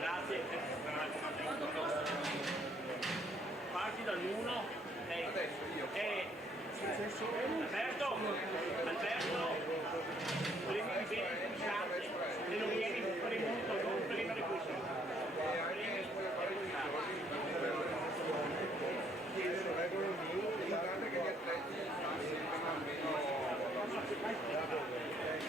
Grazie. Parti dall'1. Adesso io. Alberto, volevi vedere il chat e non vieni per il mondo, non prima di questo. E anche chiedono regole importante che gli atleti siano almeno palestra e Fermati Alberto.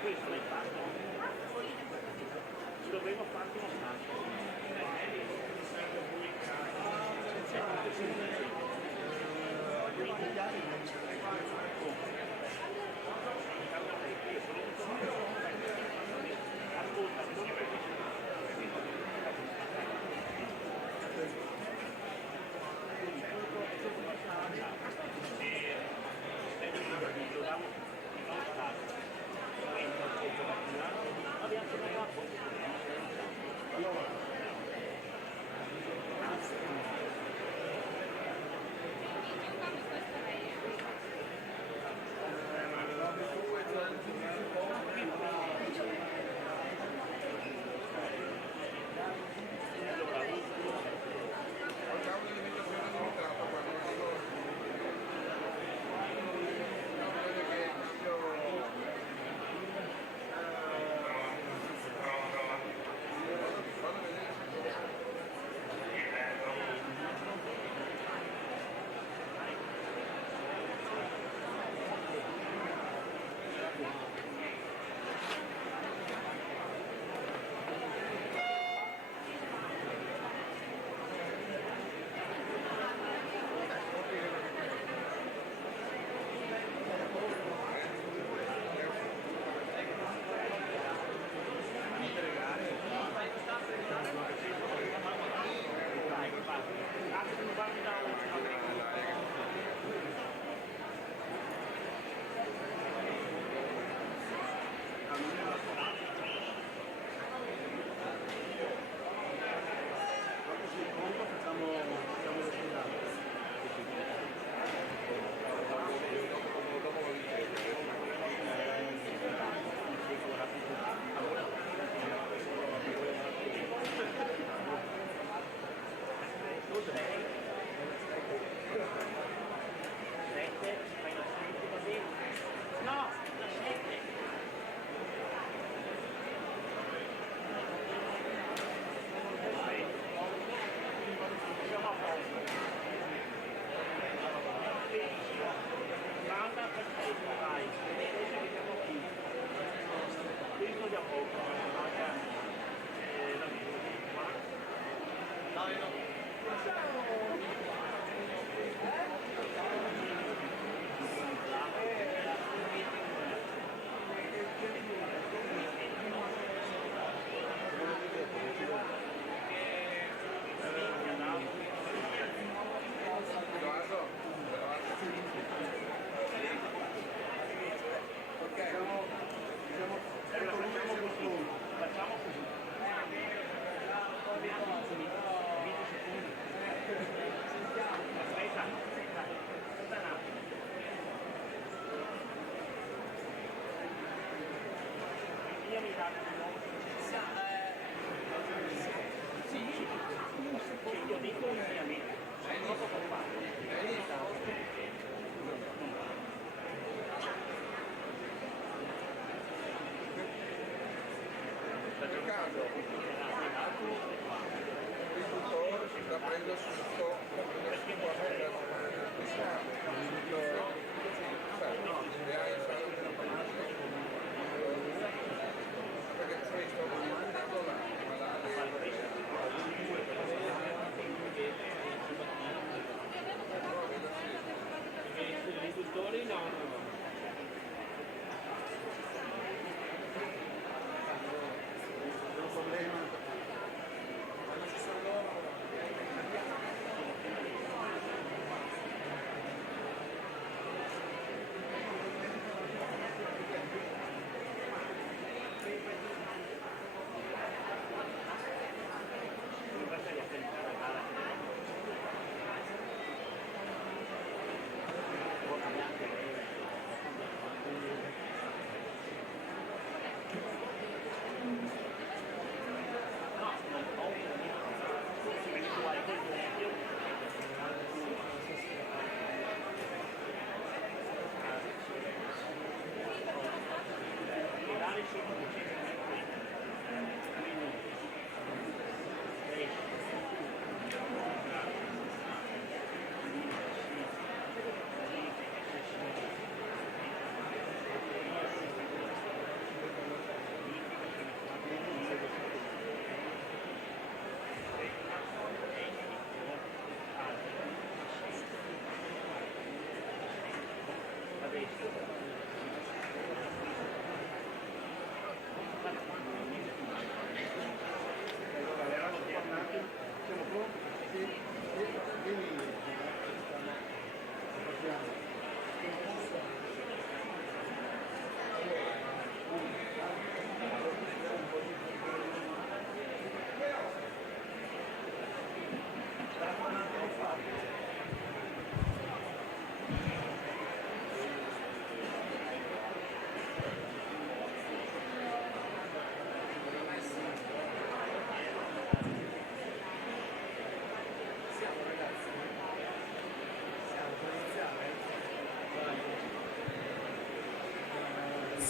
Questo l'hai fatto? Dovevo farti uno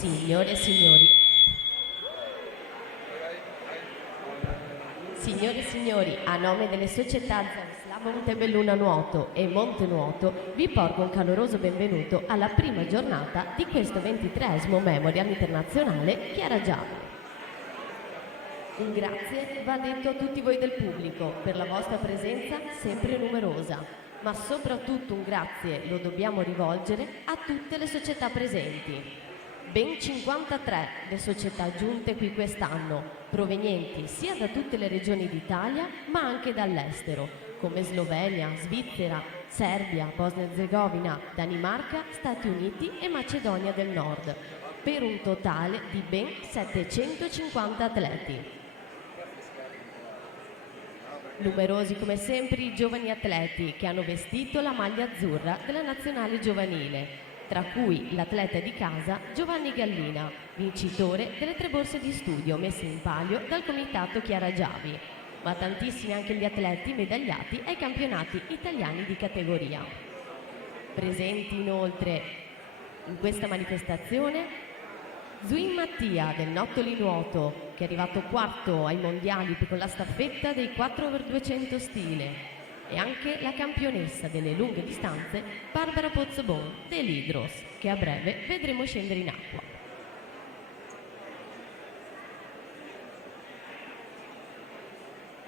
Signore e signori, a nome delle società Zarislava Montebelluna Nuoto e Monte Nuoto vi porgo un caloroso benvenuto alla prima giornata di questo 23esimo Memorial Internazionale Chiara Giava. Un grazie va detto a tutti voi del pubblico per la vostra presenza sempre numerosa, ma soprattutto un grazie lo dobbiamo rivolgere a tutte le società presenti. Ben 53 le società giunte qui quest'anno, provenienti sia da tutte le regioni d'Italia ma anche dall'estero, come Slovenia, Svizzera, Serbia, Bosnia-Herzegovina, Danimarca, Stati Uniti e Macedonia del Nord, per un totale di ben 750 atleti. Numerosi come sempre i giovani atleti che hanno vestito la maglia azzurra della nazionale giovanile, tra cui l'atleta di casa Giovanni Gallina, vincitore delle 3 borse di studio messe in palio dal comitato Chiara Giavi, ma tantissimi anche gli atleti medagliati ai campionati italiani di categoria. Presenti inoltre in questa manifestazione Zuin Mattia del Nottoli Nuoto, che è arrivato quarto ai mondiali con la staffetta dei 4x200 stile, e anche la campionessa delle lunghe distanze Barbara Pozzobon dell'Hydros, che a breve vedremo scendere in acqua.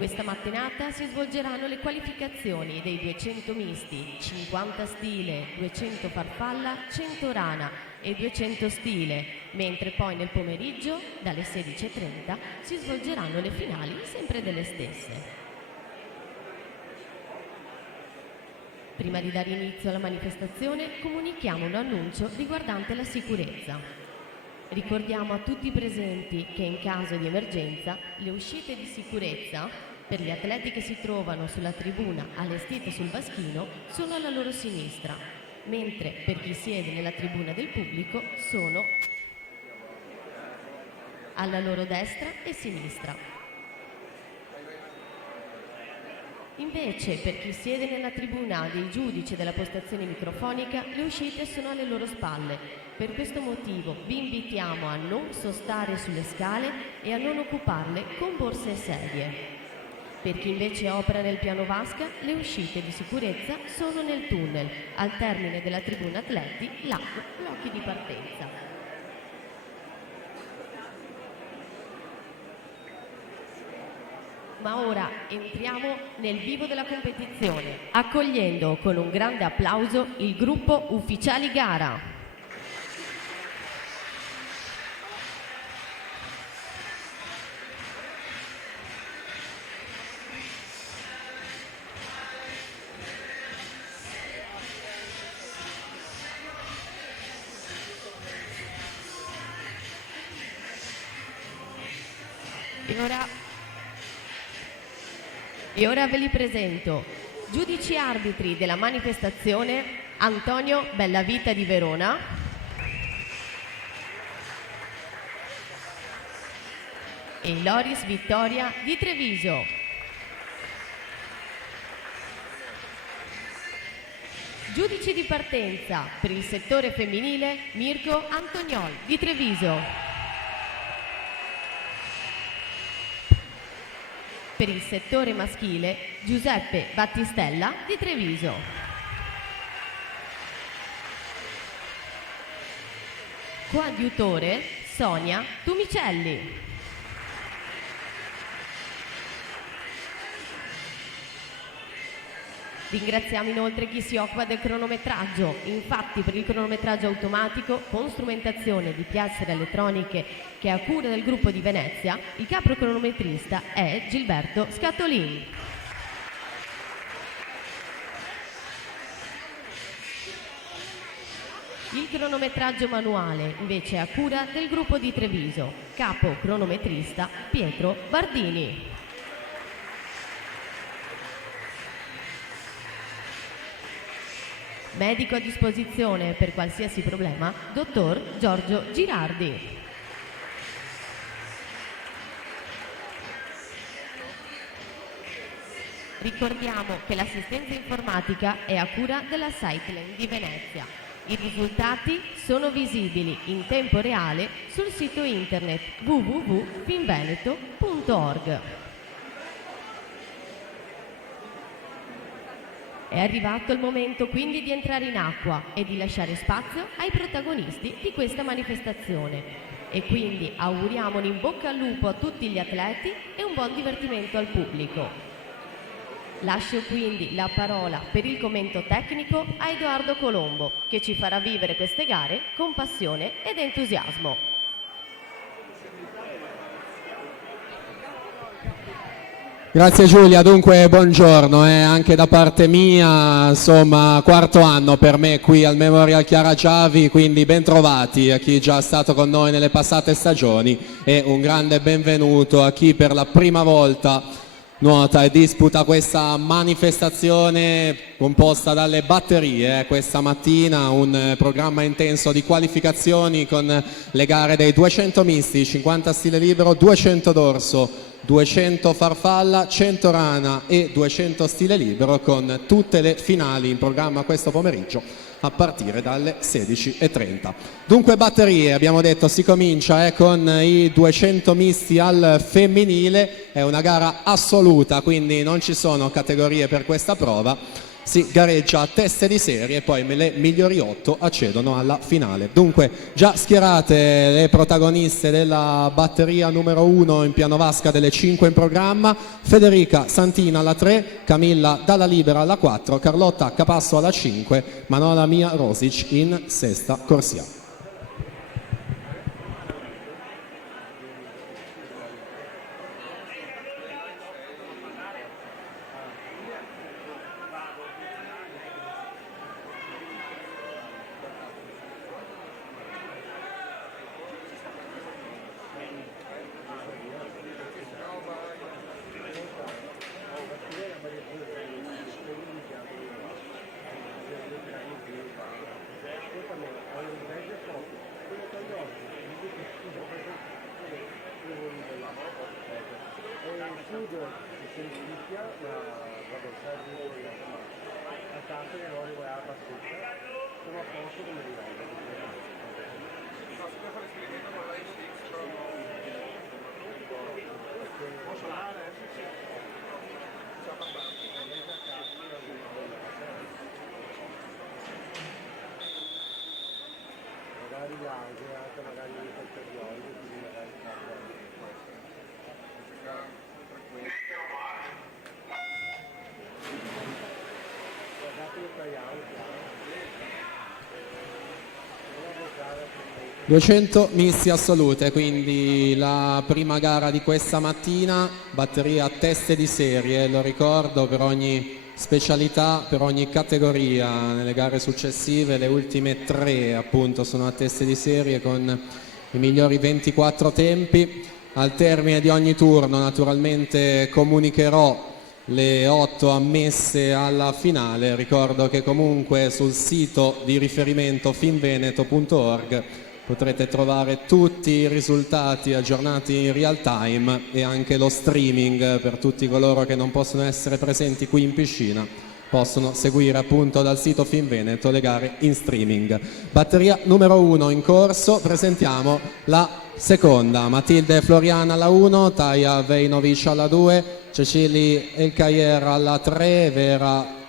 Questa mattinata si svolgeranno le qualificazioni dei 200 misti, 50 stile, 200 farfalla, 100 rana e 200 stile, mentre poi nel pomeriggio, dalle 16:30, si svolgeranno le finali sempre delle stesse. Prima di dare inizio alla manifestazione, comunichiamo un annuncio riguardante la sicurezza. Ricordiamo a tutti i presenti che in caso di emergenza le uscite di sicurezza per gli atleti che si trovano sulla tribuna allestita sul baschino sono alla loro sinistra, mentre per chi siede nella tribuna del pubblico sono alla loro destra e sinistra. Invece, per chi siede nella tribuna dei giudici della postazione microfonica, le uscite sono alle loro spalle. Per questo motivo vi invitiamo a non sostare sulle scale e a non occuparle con borse e sedie. Per chi invece opera nel piano vasca, le uscite di sicurezza sono nel tunnel, al termine della tribuna atleti, lato blocchi di partenza. Ma ora entriamo nel vivo della competizione, accogliendo con un grande applauso il gruppo Ufficiali Gara. E ora ve li presento. Giudici arbitri della manifestazione: Antonio Bellavita di Verona, e Loris Vittoria di Treviso. Giudici di partenza per il settore femminile: Mirko Antoniol di Treviso. Per il settore maschile, Giuseppe Battistella di Treviso. Coadiutore, Sonia Tumicelli. Ringraziamo inoltre chi si occupa del cronometraggio. Infatti, per il cronometraggio automatico con strumentazione di piastre elettroniche che è a cura del gruppo di Venezia, il capo cronometrista è Gilberto Scatolini. Il cronometraggio manuale invece è a cura del gruppo di Treviso, capo cronometrista Pietro Bardini. Medico a disposizione per qualsiasi problema, dottor Giorgio Girardi. Ricordiamo che l'assistenza informatica è a cura della Cycling di Venezia. I risultati sono visibili in tempo reale sul sito internet www.finveneto.org. È arrivato il momento quindi di entrare in acqua e di lasciare spazio ai protagonisti di questa manifestazione. E quindi auguriamo un in bocca al lupo a tutti gli atleti e un buon divertimento al pubblico. Lascio quindi la parola per il commento tecnico a Edoardo Colombo, che ci farà vivere queste gare con passione ed entusiasmo. Grazie Giulia, dunque buongiorno anche da parte mia, insomma quarto anno per me qui al Memorial Chiara Giavi, quindi ben trovati a chi è già stato con noi nelle passate stagioni e un grande benvenuto a chi per la prima volta nuota e disputa questa manifestazione composta dalle batterie. Questa mattina un programma intenso di qualificazioni con le gare dei 200 misti, 50 stile libero, 200 dorso, 200 farfalla, 100 rana e 200 stile libero, con tutte le finali in programma questo pomeriggio a partire dalle 16:30. Dunque batterie, abbiamo detto, si comincia con i 200 misti al femminile, è una gara assoluta, quindi non ci sono categorie per questa prova si gareggia a teste di serie e poi le migliori 8 accedono alla finale. Dunque già schierate le protagoniste della batteria numero 1 in piano vasca delle 5 in programma: Federica Santina alla 3, Camilla Dalla Libera alla 4, Carlotta Capasso alla 5, Manola Mia Rosic in sesta corsia. ...200 missi assolute, quindi la prima gara di questa mattina, batteria a teste di serie, lo ricordo, per ogni specialità, per ogni categoria. Nelle gare successive le ultime 3 appunto sono a teste di serie con i migliori 24 tempi. Al termine di ogni turno naturalmente comunicherò le 8 ammesse alla finale. Ricordo che comunque sul sito di riferimento finveneto.org potrete trovare tutti i risultati aggiornati in real time e anche lo streaming per tutti coloro che non possono essere presenti qui in piscina. Possono seguire appunto dal sito Finveneto le gare in streaming. Batteria numero 1 in corso, presentiamo la seconda: Matilde Floriana alla 1, Taia Vejnovic alla 2, Cecili Elkayer alla 3, Vera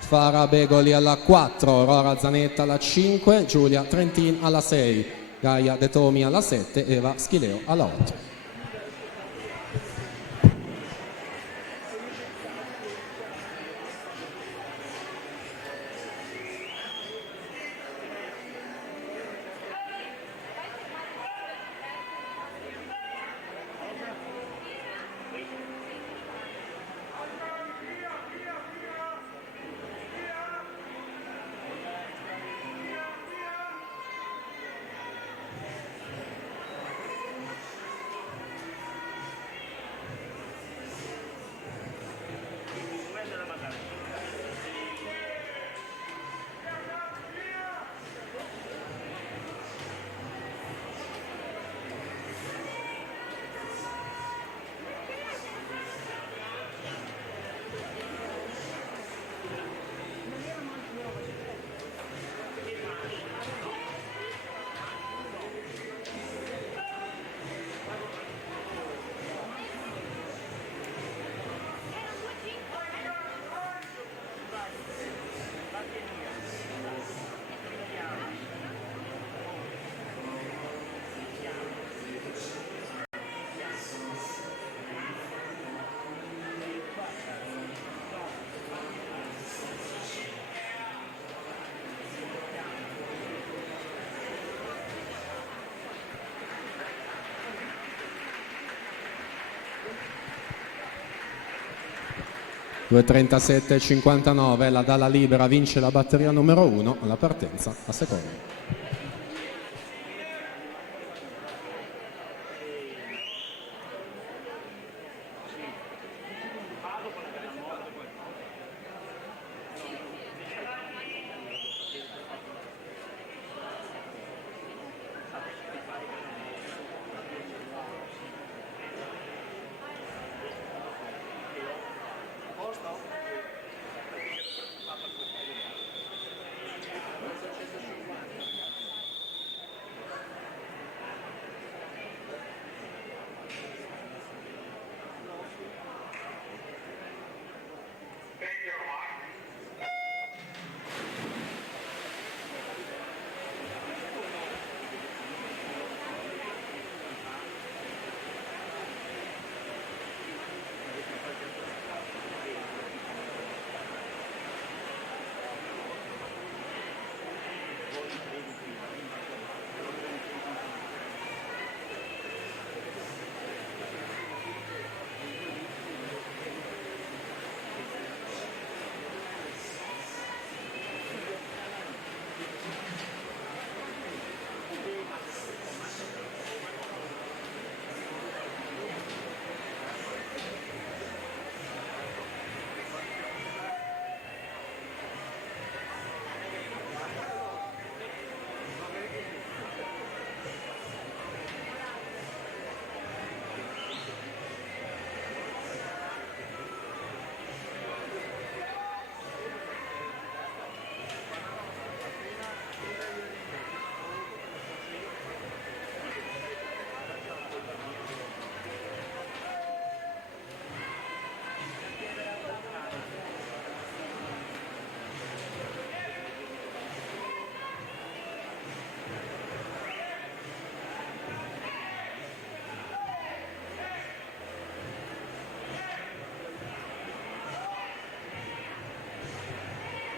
Fara Begoli alla 4, Aurora Zanetta alla 5, Giulia Trentin alla 6, Gaia De Tomi alla 7, Eva Schileo alla 8. (2:37:59), la Dalla Libera vince la batteria numero 1, la partenza a seconda.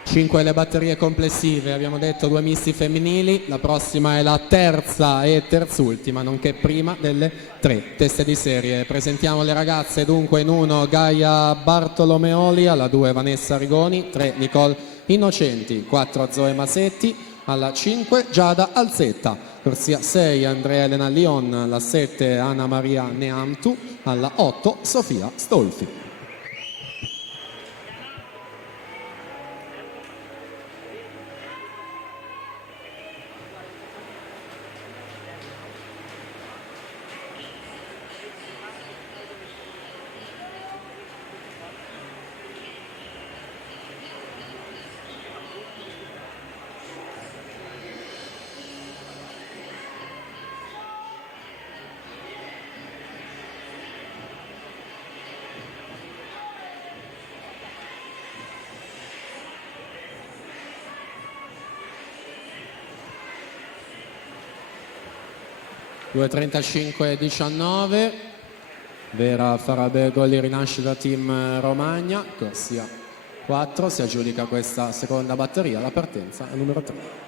5 le batterie complessive, abbiamo detto 2 misti femminili, la prossima è la terza e terzultima, nonché prima delle 3 teste di serie. Presentiamo le ragazze dunque: in 1 Gaia Bartolomeoli, alla 2 Vanessa Rigoni, 3 Nicole Innocenti, 4 Zoe Masetti, alla 5 Giada Alzetta, corsia 6 Andrea Elena Lion, alla 7 Anna Maria Neamtu, alla 8 Sofia Stolfi. Due 35-19, Vera Farabegoli, Rinascita Team Romagna, corsia 4, si aggiudica questa seconda batteria, la partenza è numero 3.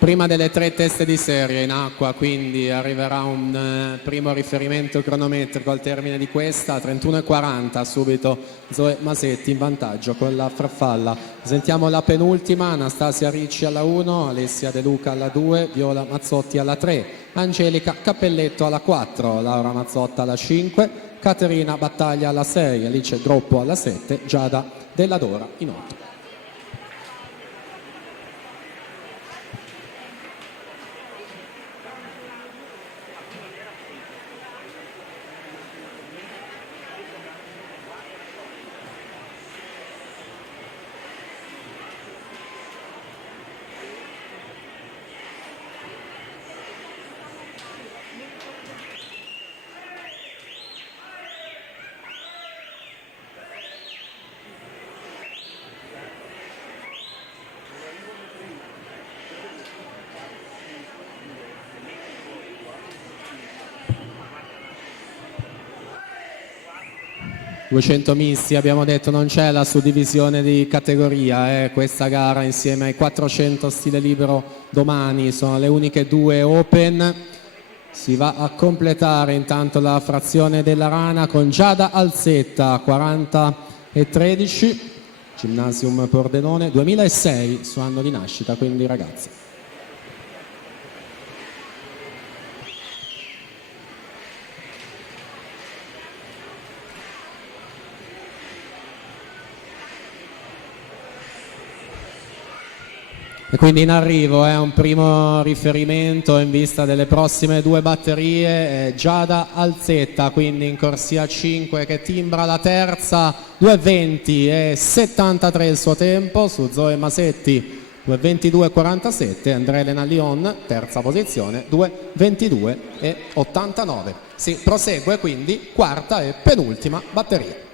Prima delle 3 teste di serie in acqua, quindi arriverà un primo riferimento cronometrico al termine di questa, 31:40, subito Zoe Masetti in vantaggio con la farfalla. Sentiamo la penultima: Anastasia Ricci alla 1, Alessia De Luca alla 2, Viola Mazzotti alla 3, Angelica Cappelletto alla 4, Laura Mazzotta alla 5, Caterina Battaglia alla 6, Alice Groppo alla 7, Giada Della Dora in 8. ...200 misti, abbiamo detto, non c'è la suddivisione di categoria, questa gara insieme ai 400 stile libero domani sono le uniche 2 open. Si va a completare intanto la frazione della rana con Giada Alzetta, 40,13, Gymnasium Pordenone, 2006 suo anno di nascita, quindi ragazzi. E quindi in arrivo è un primo riferimento in vista delle prossime 2 batterie, Giada Alzetta, quindi in corsia 5 che timbra la terza, 2:20 e 73 il suo tempo, su Zoe Masetti 2:22,47, Andrea Elena Lion terza posizione 2:22 e 89. Si prosegue quindi quarta e penultima batteria.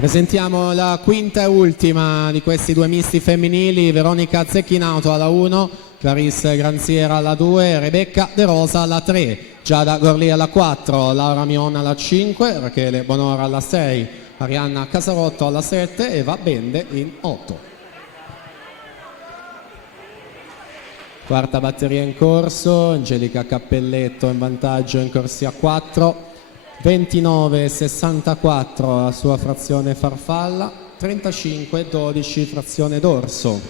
Presentiamo la quinta e ultima di questi due misti femminili: Veronica Zecchinauto alla 1, Clarisse Granziera alla 2, Rebecca De Rosa alla 3, Giada Gorli alla 4, Laura Mion alla 5, Rachele Bonora alla 6, Arianna Casarotto alla 7 e Eva Bende in 8. Quarta batteria in corso, Angelica Cappelletto in vantaggio in corsia 4, 29,64 la sua frazione farfalla, 35,12 frazione dorso.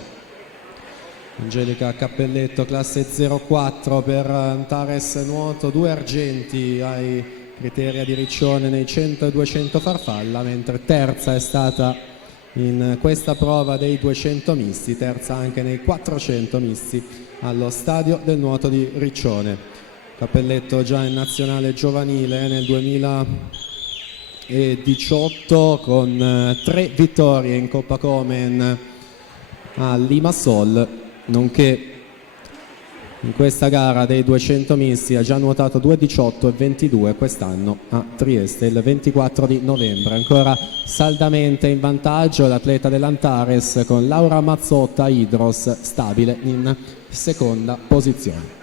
Angelica Cappelletto classe 04 per Antares nuoto, 2 argenti ai criteri di Riccione nei 100 e 200 farfalla, mentre terza è stata in questa prova dei 200 misti, terza anche nei 400 misti allo stadio del nuoto di Riccione. Cappelletto già in nazionale giovanile nel 2018 con 3 vittorie in Coppa Komen a Limassol, nonché in questa gara dei 200 misti ha già nuotato 2,18 e 22 quest'anno a Trieste il 24 di novembre. Ancora saldamente in vantaggio l'atleta dell'Antares con Laura Mazzotta Idros stabile in seconda posizione.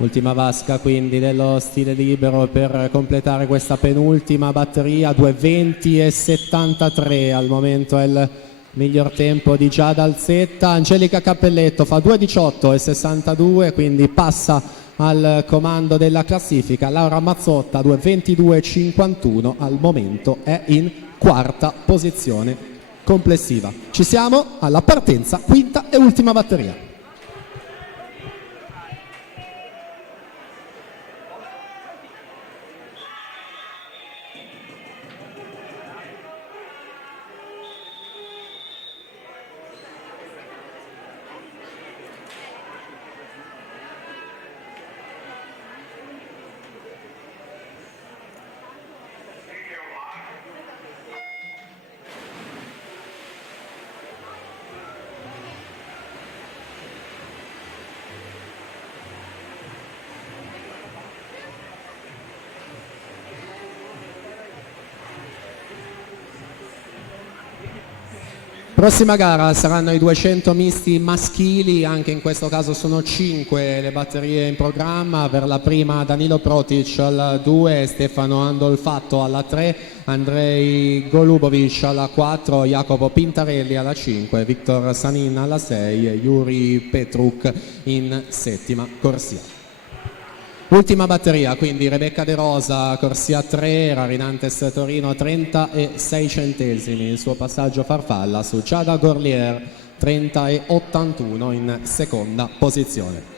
Ultima vasca quindi dello stile libero per completare questa penultima batteria, 2:20,73 al momento è il miglior tempo di Giada Alzetta. Angelica Cappelletto fa 2:18,62, quindi passa al comando della classifica. Laura Mazzotta 2:22,51 al momento è in quarta posizione complessiva. Ci siamo alla partenza, quinta e ultima batteria. Prossima gara saranno i 200 misti maschili, anche in questo caso sono 5 le batterie in programma. Per la prima Danilo Protic alla 2, Stefano Andolfatto alla 3, Andrei Golubovic alla 4, Jacopo Pintarelli alla 5, Victor Sanin alla 6, Yuri Petruk in settima corsia. Ultima batteria, quindi Rebecca De Rosa, corsia 3, Rarinantes Torino 36 centesimi, il suo passaggio farfalla su Giada Gorlier 30,81 in seconda posizione.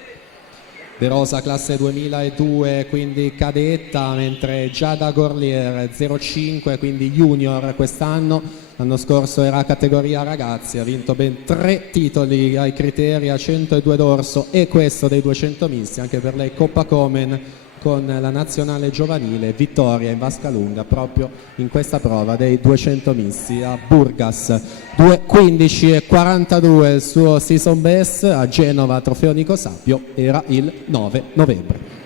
De Rosa classe 2002, quindi cadetta, mentre Giada Gorlier 05, quindi junior quest'anno. L'anno scorso era categoria ragazzi, ha vinto ben 3 titoli ai criteri a 102 dorso e questo dei 200 misti, anche per lei Coppa Komen con la nazionale giovanile, vittoria in vasca lunga proprio in questa prova dei 200 misti a Burgas. 2:15,42 il suo season best, a Genova Trofeo Nico Sapio era il 9 novembre.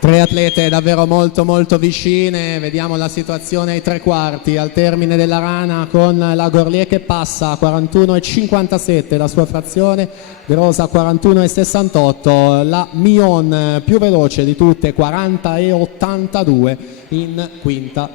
Tre atlete davvero molto vicine, vediamo la situazione ai 3/4 al termine della rana con la Gorlier che passa a 41,57 la sua frazione, De Rosa 41,68, la Mion più veloce di tutte 40,82 in quinta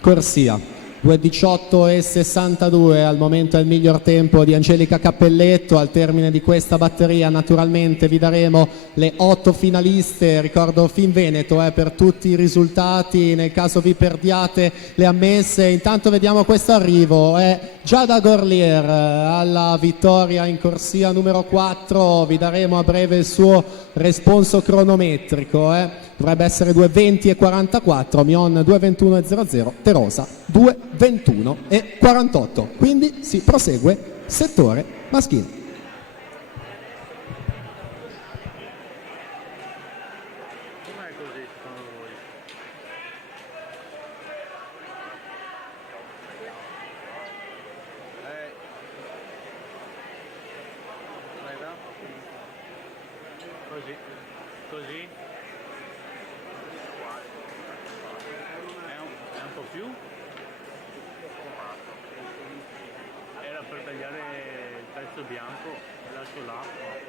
corsia. 2:18,62 al momento è il miglior tempo di Angelica Cappelletto. Al termine di questa batteria naturalmente vi daremo le 8 finaliste, ricordo Finveneto per tutti i risultati nel caso vi perdiate le ammesse. Intanto vediamo questo arrivo, è Giada Gorlier alla vittoria in corsia numero 4, vi daremo a breve il suo responso cronometrico, dovrebbe essere 2:20,44, Mion 2:21,00, Terosa 2:21,48, quindi si prosegue settore maschile. così, così. È un po' più. Era per tagliare il pezzo bianco, lascio l'acqua.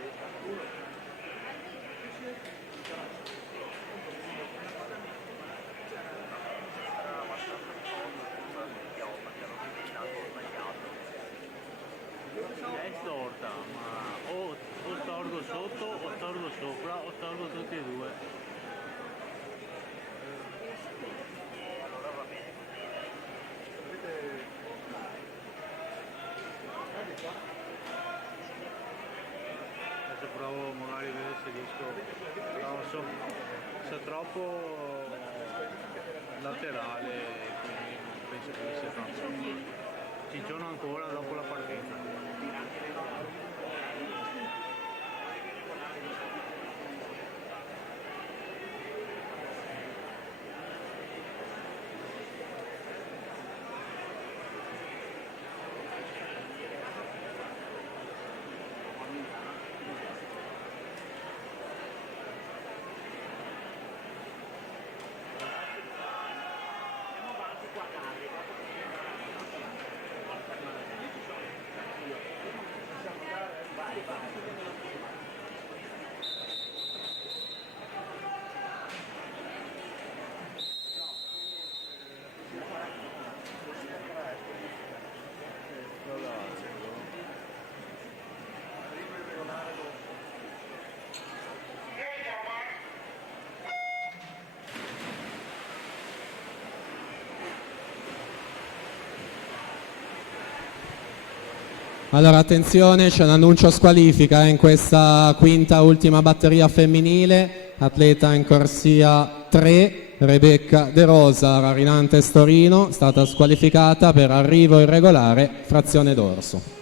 È storta, ma o storgo sotto, o storgo sopra, o storgo tutti e due. Adesso provo magari a vedere se riesco. No, so troppo laterale, quindi non penso che sia tanto. Ciccione ancora dopo la partenza. Allora attenzione, c'è un annuncio squalifica in questa quinta ultima batteria femminile, atleta in corsia 3, Rebecca De Rosa, Rarinantes Torino, stata squalificata per arrivo irregolare, frazione dorso.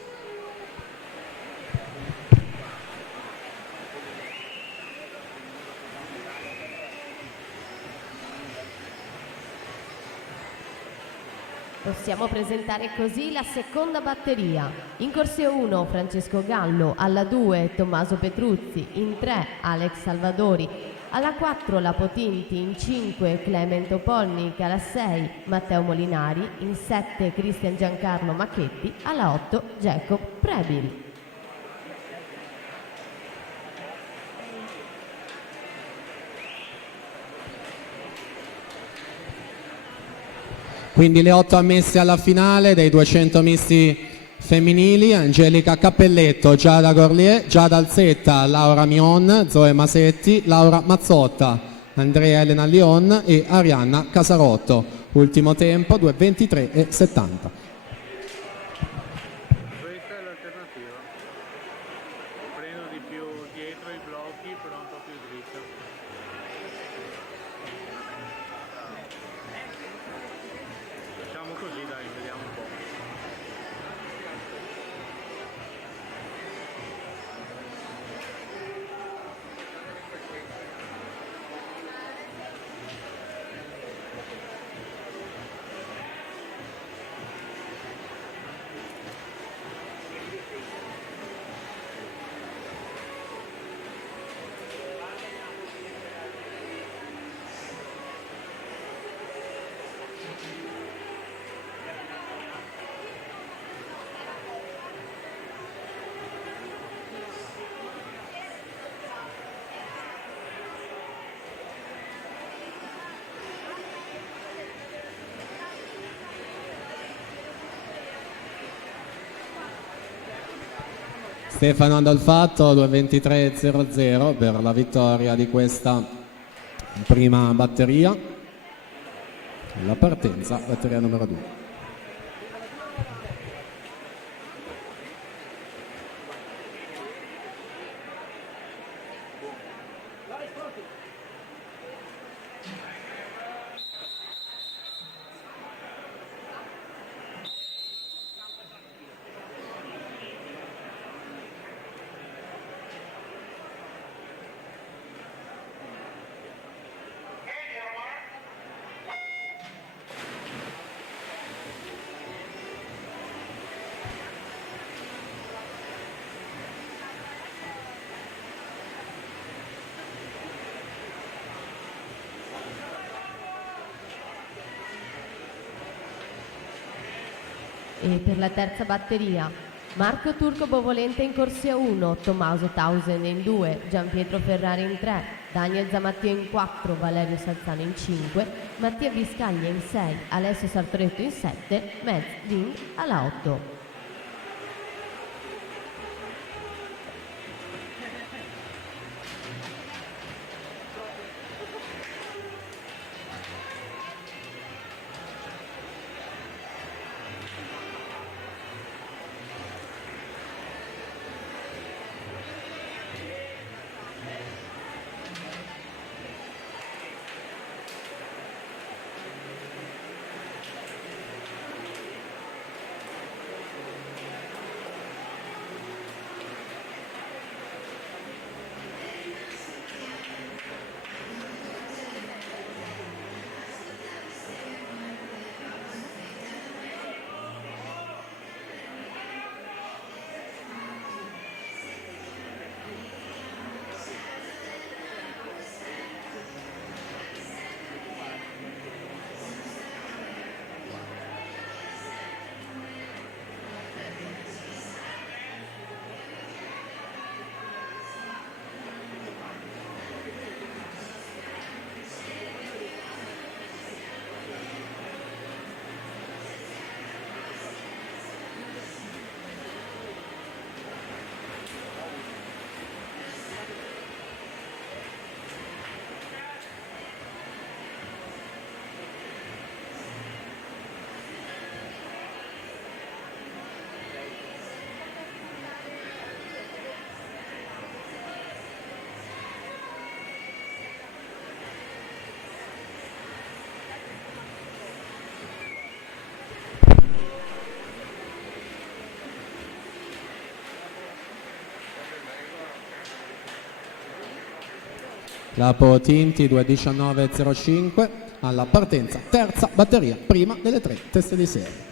Possiamo presentare così la seconda batteria. In corsia 1 Francesco Gallo, alla 2 Tommaso Petruzzi, in 3 Alex Salvadori, alla 4 Lapo Tinti, in 5 Clement Opolnik, alla 6 Matteo Molinari, in 7 Cristian Giancarlo Macchetti, alla 8 Jacob Prebil. Quindi le 8 ammesse alla finale dei 200 misti femminili: Angelica Cappelletto, Giada Gorlier, Giada Alzetta, Laura Mion, Zoe Masetti, Laura Mazzotta, Andrea Elena Lion e Arianna Casarotto. Ultimo tempo 2:23:70. Questa è l'alternativa. Prendo di più dietro i blocchi, però un po' più dritta. Facciamo così, dai, vediamo un po'. Stefano Andolfatto 2:23:00 per la vittoria di questa prima batteria. La partenza, batteria numero 2. E per la terza batteria, Marco Turco Bovolente in corsia 1, Tommaso Tausen in 2, Gianpietro Ferrari in 3, Daniel Zamattio in 4, Valerio Salzano in 5, Mattia Biscaglia in 6, Alessio Sartoretto in 7, Metz Ding alla 8. Lapo Tinti 2:19.05 alla partenza, terza batteria, prima delle 3 teste di serie.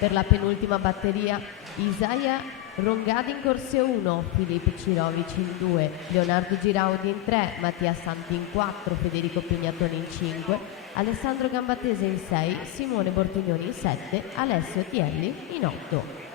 Per la penultima batteria, Isaia Rongadi in corsia 1, Filippo Cirovic in 2, Leonardo Giraudi in 3, Mattia Santi in 4, Federico Pignatoni in 5, Alessandro Gambatese in 6, Simone Bortiglioni in 7, Alessio Tielli in 8.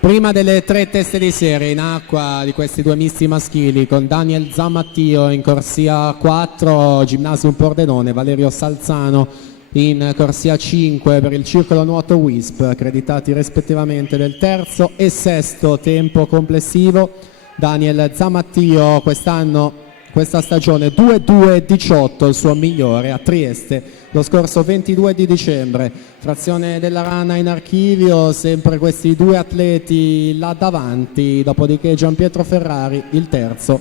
Prima delle 3 teste di serie in acqua di questi due misti maschili, con Daniel Zamattio in corsia 4, Gymnasium Pordenone, Valerio Salzano in corsia 5 per il Circolo Nuoto Wisp, accreditati rispettivamente del terzo e sesto tempo complessivo. Daniel Zamattio questa stagione 2:2:18, il suo migliore a Trieste lo scorso 22 di dicembre. Frazione della Rana in archivio, sempre questi due atleti là davanti, dopodiché Gianpietro Ferrari il terzo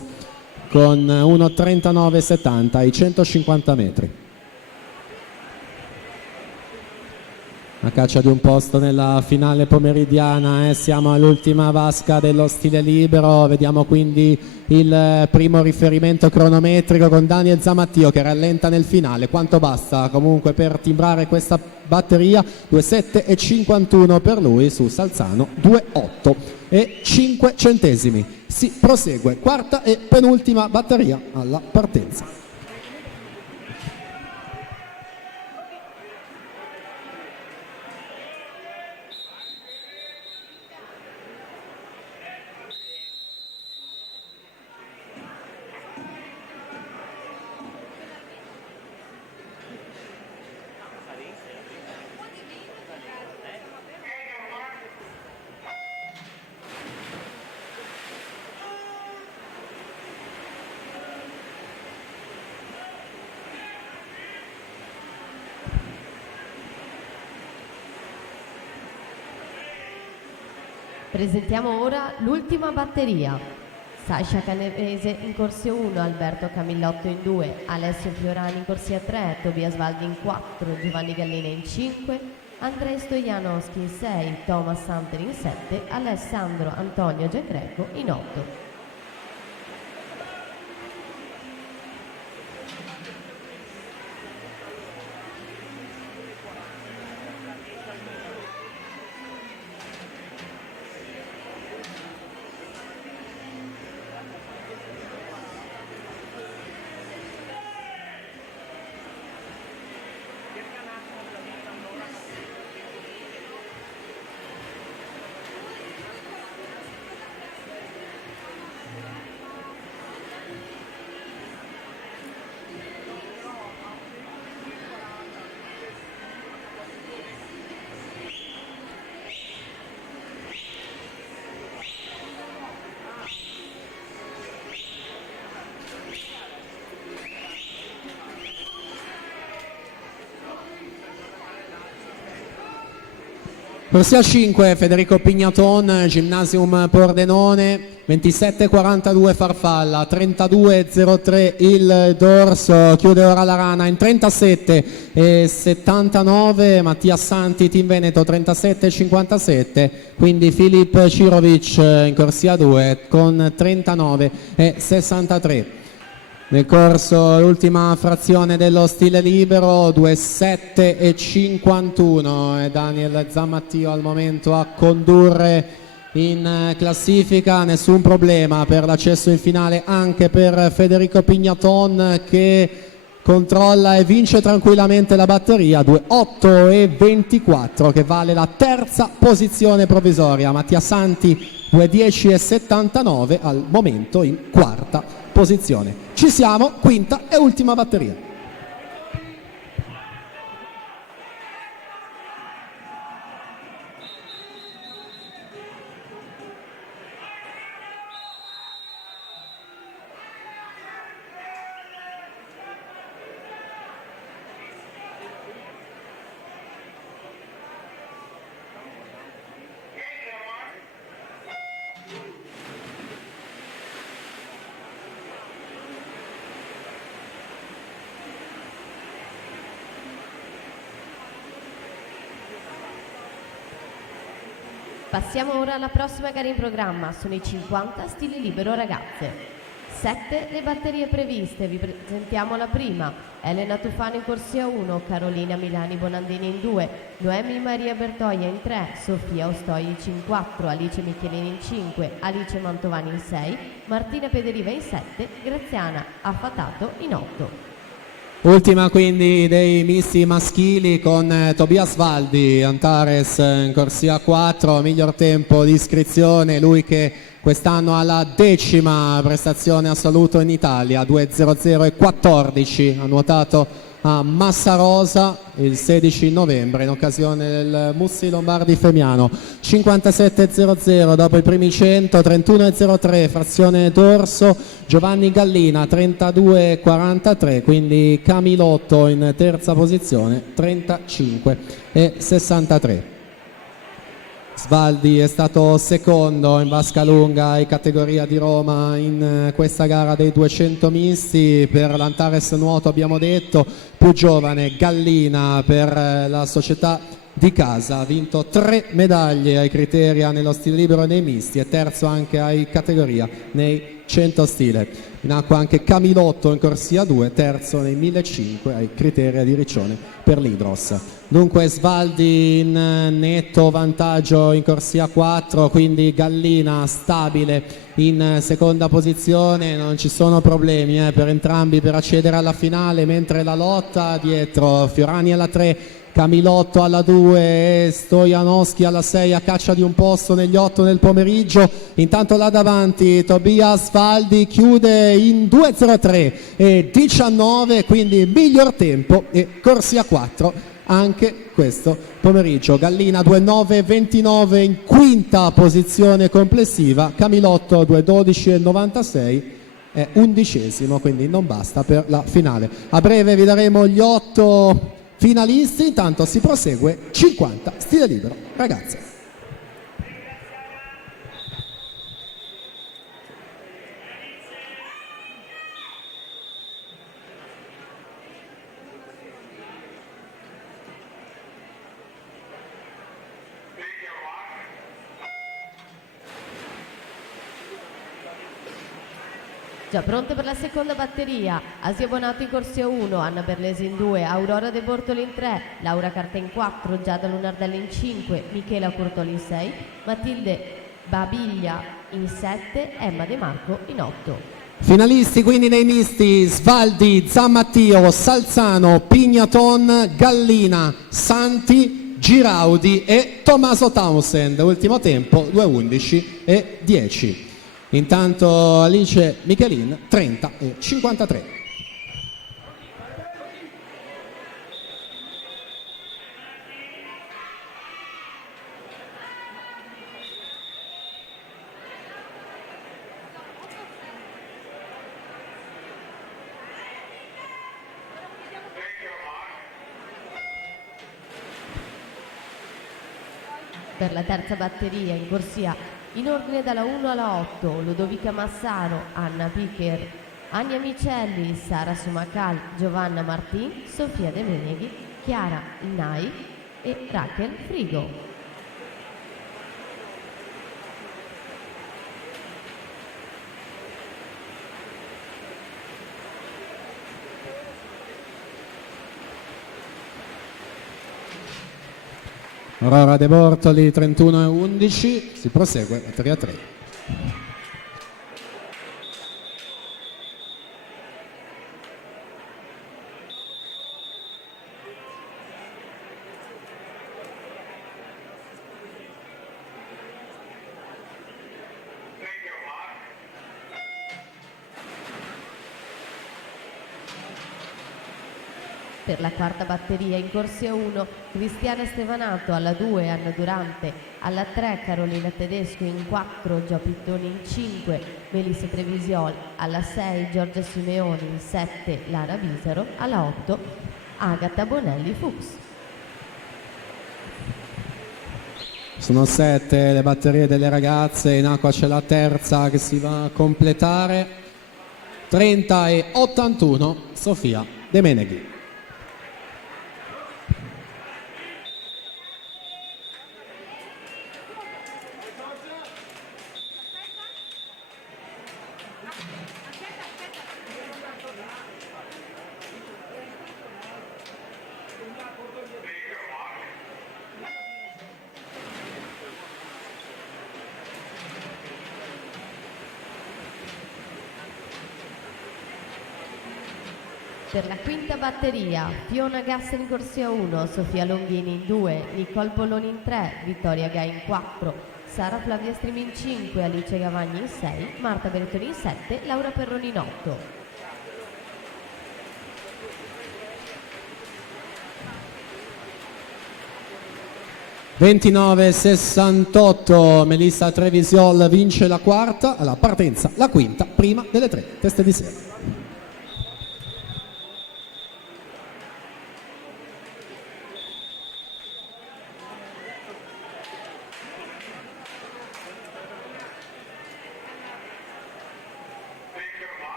con 1:39:70 ai 150 metri. A caccia di un posto nella finale pomeridiana, siamo all'ultima vasca dello stile libero. Vediamo quindi il primo riferimento cronometrico con Daniel Zamattio che rallenta nel finale. Quanto basta comunque per timbrare questa batteria? 2:7:51 per lui su Salzano, 2:8:05. Si prosegue, quarta e penultima batteria alla partenza. Presentiamo ora l'ultima batteria. Sasha Canevese in corsia 1, Alberto Camillotto in 2, Alessio Fiorani in corsia 3, Tobias Valdi in 4, Giovanni Gallina in 5, Andrei Stojanowski in 6, Thomas Samter in 7, Alessandro Antonio Giancreco in 8. Corsia 5, Federico Pignaton, Gymnasium Pordenone, 27,42 Farfalla, 32,03 il dorso, chiude ora la rana in 37,79 Mattia Santi, Team Veneto 37,57, quindi Filip Cirovic in corsia 2 con 39,63. Nel corso l'ultima frazione dello stile libero, 2,7,51 e Daniel Zammattio al momento a condurre in classifica. Nessun problema per l'accesso in finale anche per Federico Pignaton, che controlla e vince tranquillamente la batteria, 2,8,24, che vale la terza posizione provvisoria. Mattia Santi 2,10,79 al momento in quarta posizione. Ci siamo, quinta e ultima batteria. Passiamo ora alla prossima gara in programma, sono i 50 stili libero ragazze. 7 le batterie previste, vi presentiamo la prima: Elena Tufano in corsia 1, Carolina Milani Bonandini in 2, Noemi Maria Bertoia in 3, Sofia Ostoici in 4, Alice Michelini in 5, Alice Mantovani in 6, Martina Pederiva in 7, Graziana Affatato in 8. Ultima quindi dei misti maschili con Tobias Valdi, Antares in corsia 4, miglior tempo di iscrizione, lui che quest'anno ha la 10ª prestazione assoluto in Italia, 2.00.14, ha nuotato a Massarosa il 16 novembre in occasione del Mussi Lombardi Femiano. 57.00 dopo i primi 100, 31.03 frazione dorso, Giovanni Gallina 32.43, quindi Camilotto in terza posizione 35.63. Svaldi è stato secondo in vasca lunga in categoria di Roma in questa gara dei 200 misti. Per l'Antares nuoto abbiamo detto, più giovane Gallina per la società di casa, ha vinto 3 medaglie ai criteria nello stile libero e nei misti e terzo anche ai categoria nei 100 stile. In acqua anche Camilotto in corsia 2, terzo nei 1500 ai criteria di Riccione per l'Hydros. Dunque Svaldi in netto vantaggio in corsia 4, quindi Gallina stabile in seconda posizione, non ci sono problemi per entrambi per accedere alla finale, mentre la lotta dietro Fiorani alla 3, Camilotto alla 2 e Stojanowski alla 6 a caccia di un posto negli 8 nel pomeriggio. Intanto là davanti Tobias Valdi chiude in 2.03 e 19, quindi miglior tempo e corsia 4 anche questo pomeriggio. Gallina 2.9.29 in quinta posizione complessiva, Camilotto 2.12.96 è 11esimo, quindi non basta per la finale. A breve vi daremo gli 8 finalisti, intanto si prosegue 50 stile libero ragazze. Già pronte per la seconda batteria, Asia Bonato in corsia 1, Anna Berlesi in 2, Aurora De Bortoli in 3, Laura Carta in 4, Giada Lunardelli in 5, Michela Curtoli in 6, Matilde Babiglia in 7, Emma De Marco in 8. Finalisti quindi nei misti: Svaldi, Zammattio, Salzano, Pignaton, Gallina, Santi, Giraudi e Tommaso Townsend. Ultimo tempo 2:11 e 10. Intanto Alice Michelin 30 e 53. Per la terza batteria in corsia in ordine dalla 1 alla 8, Ludovica Massaro, Anna Picher, Ania Micelli, Sara Sumacal, Giovanna Martin, Sofia De Meneghi, Chiara Nai e Raquel Frigo. Aurora De Bortoli 31 e 11, si prosegue batteria 3. Per la quarta batteria in corsia 1, Cristiana Stevanato, alla 2 Anna Durante, alla 3 Carolina Tedesco, in 4 Gio Pittoni, in 5 Melissa Trevisiol, alla 6 Giorgia Simeoni, in 7 Lara Bisaro, alla 8 Agata Bonelli Fuchs. Sono 7 le batterie delle ragazze, in acqua c'è la terza che si va a completare. 30 e 81 Sofia De Meneghi. Per la quinta batteria, Fiona Gassen in corsia 1, Sofia Longhini in 2, Nicole Polloni in 3, Vittoria Gai in 4, Sara Flavia Strimi in 5, Alice Gavagni in 6, Marta Bertoni in 7, Laura Perroni in 8. (29-68) Melissa Trevisiol vince la quarta, alla partenza la quinta, prima delle 3 teste di serie.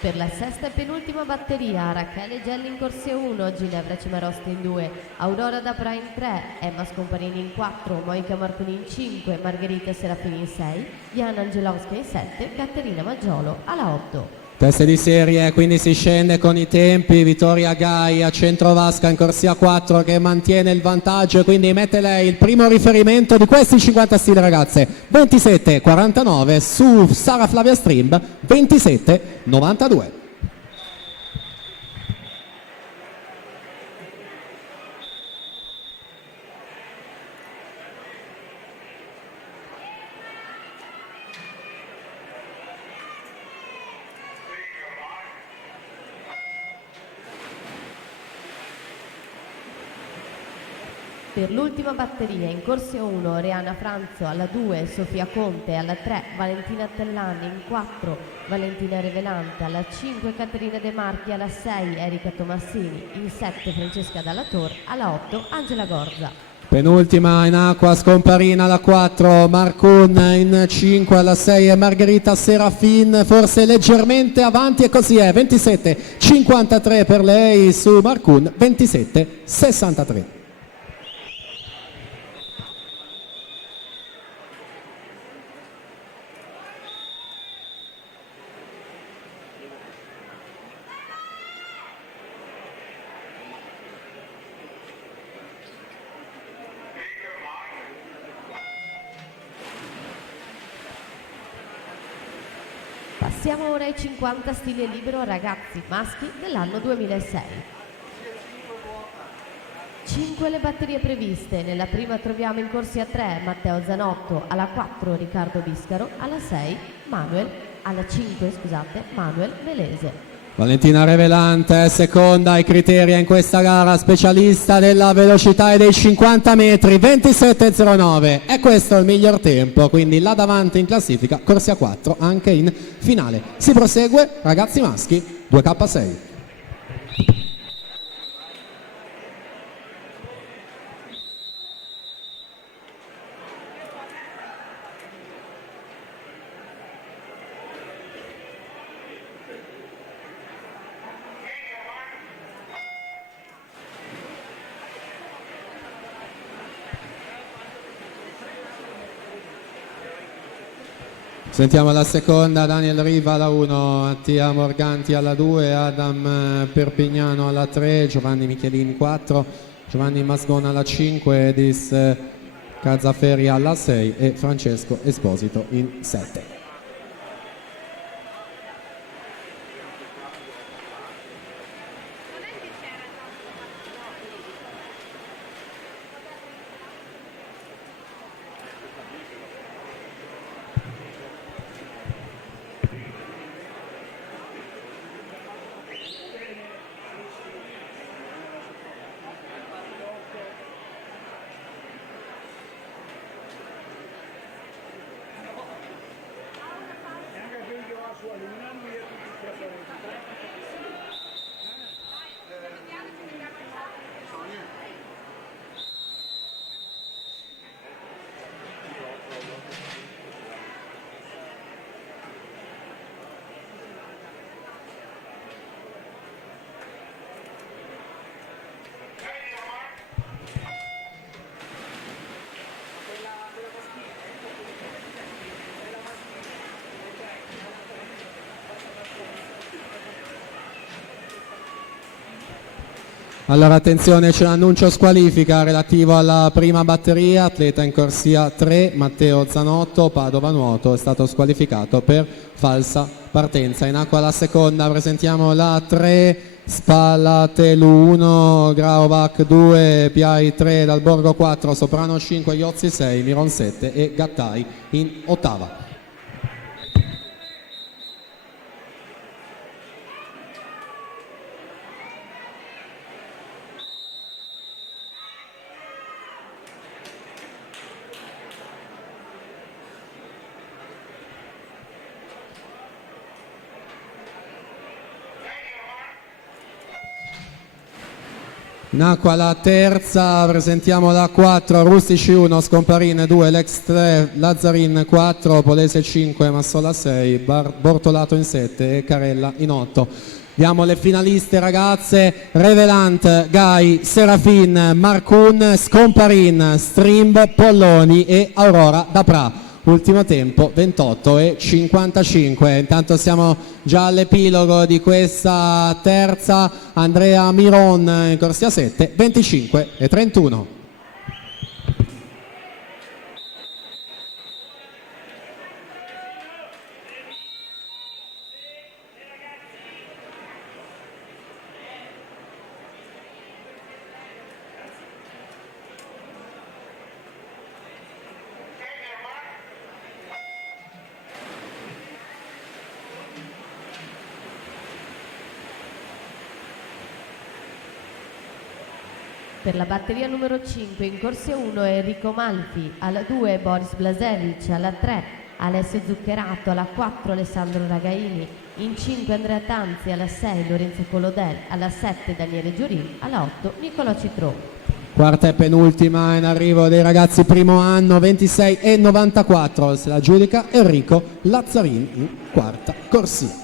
Per la sesta e penultima batteria, Rachele Gelli in corsia 1, Ginevra Cimarosti in 2, Aurora Dapra in 3, Emma Scomparini in 4, Monica Marconi in 5, Margherita Serafini in 6, Diana Angelowska in 7, Caterina Maggiolo alla 8. Teste di serie, quindi si scende con i tempi. Vittoria Gai a centro vasca in corsia 4 che mantiene il vantaggio e quindi mette lei il primo riferimento di questi 50 stile ragazze. 27-49 su Sara Flavia Strimb, 27-92. Per l'ultima batteria in corsia 1, Reana Franzo, alla 2 Sofia Conte, alla 3 Valentina Tellani, in 4 Valentina Revelante, alla 5 Caterina De Marchi, alla 6 Erika Tomassini, in 7 Francesca Dalla Tor, alla 8 Angela Gorza. Penultima in acqua Scomparina, alla 4 Marcun, in 5 alla 6 è Margherita Serafin, forse leggermente avanti e così è. 27-53 per lei su Marcun, 27-63. Passiamo ora ai 50 stile libero ragazzi maschi dell'anno 2006. 5 le batterie previste. Nella prima troviamo in corsia 3 Matteo Zanotto, alla 4 Riccardo Biscaro, alla 6 alla 5 Manuel Velese. Valentina Revelante, seconda ai criteri in questa gara, specialista della velocità e dei 50 metri, 27.09. E questo è il miglior tempo, quindi là davanti in classifica, corsia 4 anche in finale. Si prosegue, ragazzi maschi, 2K6. Sentiamo la seconda, Daniel Riva alla 1, Mattia Morganti alla 2, Adam Perpignano alla 3, Giovanni Michelini 4, Giovanni Masgona alla 5, Edis Cazzaferi alla 6 e Francesco Esposito in 7. Allora attenzione, c'è l'annuncio squalifica relativo alla prima batteria, atleta in corsia 3, Matteo Zanotto, Padova Nuoto, è stato squalificato per falsa partenza. In acqua la seconda, presentiamo la 3, Spallatelu 1, Graovac 2, Piai 3, Dal Borgo 4, Soprano 5, Iozzi 6, Miron 7 e Gattai in ottava. In acqua la terza, presentiamo la 4, Rustici 1, Scomparin 2, Lex 3, Lazzarin 4, Polese 5, Massola 6, Bortolato in 7 e Carella in 8. Diamo le finaliste ragazze: Revelant, Gai, Serafin, Marcun, Scomparin, Strimb, Polloni e Aurora Dapra. Ultimo tempo 28:55. Intanto siamo già all'epilogo di questa terza. Andrea Miron in corsia 7, 25:31. Per la batteria numero 5 in corsia 1 Enrico Malfi, alla 2 Boris Blasevic, alla 3 Alessio Zuccherato, alla 4 Alessandro Ragaini, in 5 Andrea Tanzi, alla 6 Lorenzo Colodel, alla 7 Daniele Giurin, alla 8 Nicolò Citro. Quarta e penultima in arrivo dei ragazzi primo anno, 26:94. Se la giudica Enrico Lazzarin in quarta corsia.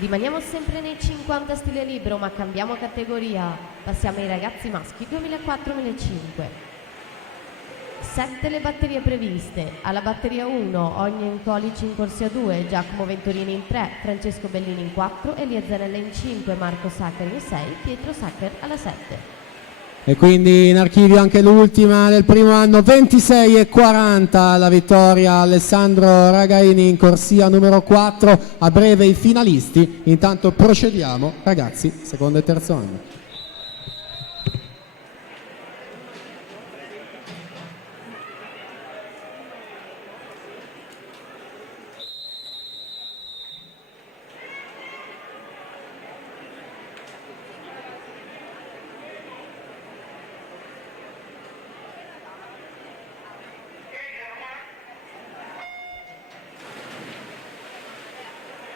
Rimaniamo sempre nei 50 stile libero, ma cambiamo categoria. Passiamo ai ragazzi maschi 2004-2005. 7 le batterie previste. Alla batteria 1 Ognen Colici in corsia 2, Giacomo Venturini in 3, Francesco Bellini in 4, Elia Zanella in 5, Marco Sacher in 6, Pietro Sacher alla 7. E quindi in archivio anche l'ultima del primo anno, 26,40 la vittoria Alessandro Ragaini in corsia numero 4. A breve i finalisti, intanto procediamo ragazzi, secondo e terzo anno.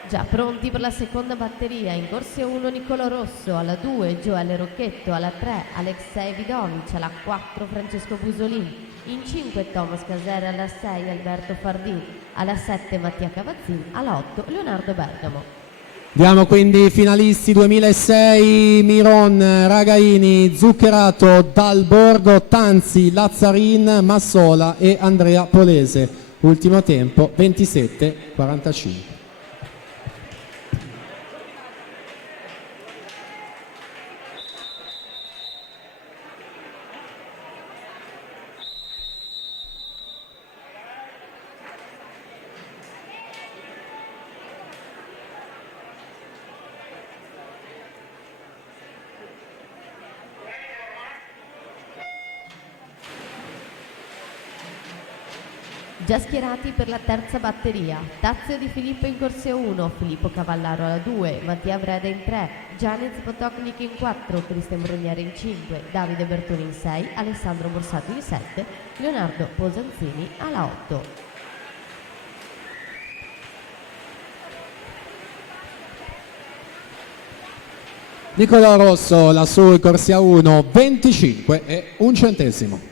Già pronti per la seconda batteria. In corsia 1 Niccolò Rosso, alla 2 Gioele Rocchetto, alla 3 Alexei Vidovic, alla 4 Francesco Busolini, in 5 Thomas Casera, alla 6 Alberto Fardin, alla 7 Mattia Cavazzin, alla 8 Leonardo Bergamo. Diamo quindi i finalisti 2006: Miron, Ragaini, Zuccherato, Dalborgo, Tanzi, Lazzarin, Massola e Andrea Polese. Ultimo tempo 27,45. Già schierati per la terza batteria. Tazio Di Filippo in corsia 1, Filippo Cavallaro alla 2, Mattia Vreda in 3, Gianez Potocnik in 4, Cristian Brugnere in 5, Davide Bertoni in 6, Alessandro Borsato in 7, Leonardo Posanzini alla 8. Niccolò Rosso lassù in corsia 1, 25,1.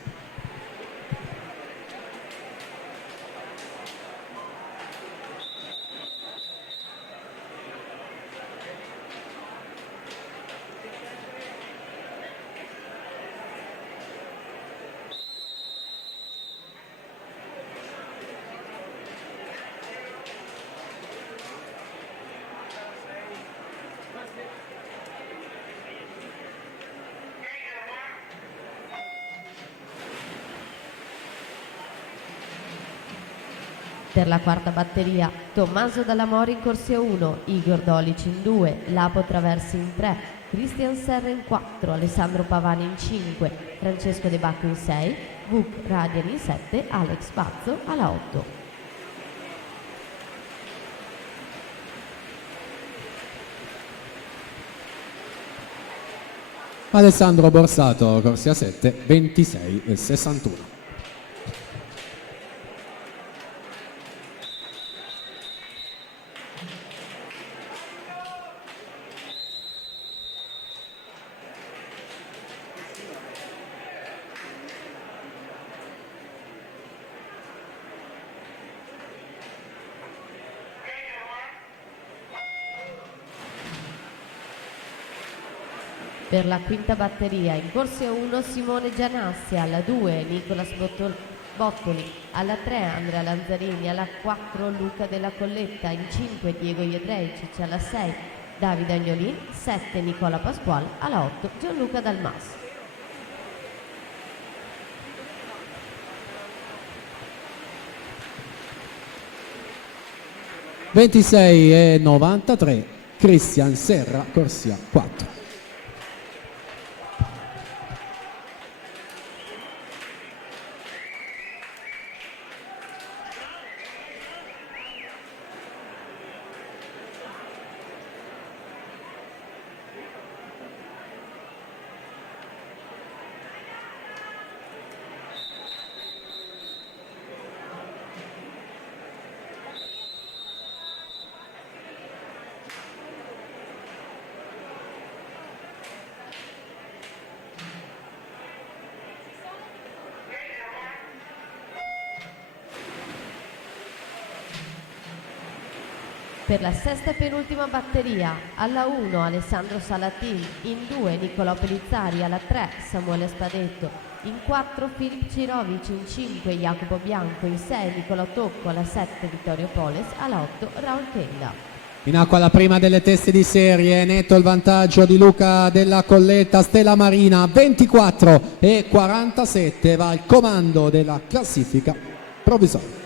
Per la quarta batteria, Tommaso Dallamori in corsia 1, Igor Dolic in 2, Lapo Traversi in 3, Cristian Serra in 4, Alessandro Pavani in 5, Francesco De Bacco in 6, Vuk Radian in 7, Alex Pazzo alla 8. Alessandro Borsato, corsia 7, 26,61. Per la quinta batteria, in corsia 1 Simone Gianassi, alla 2 Nicolas Bottoli, alla 3 Andrea Lanzarini, alla 4 Luca Della Colletta, in 5 Diego Jedrejcic, alla 6 Davide Agnolin, 7 Nicola Pasquale, alla 8 Gianluca Dalmas. (26,93) Cristian Serra, corsia 4. Per la sesta e penultima batteria, alla 1 Alessandro Salatin, in 2 Nicolò Pellizzari, alla 3 Samuele Spadetto, in 4 Filip Cirovic, in 5 Jacopo Bianco, in 6 Nicolò Tocco, alla 7 Vittorio Poles, alla 8 Raul Kenda. In acqua la prima delle teste di serie, netto il vantaggio di Luca Della Colletta, Stella Marina 24 e 47, va al comando della classifica provvisoria.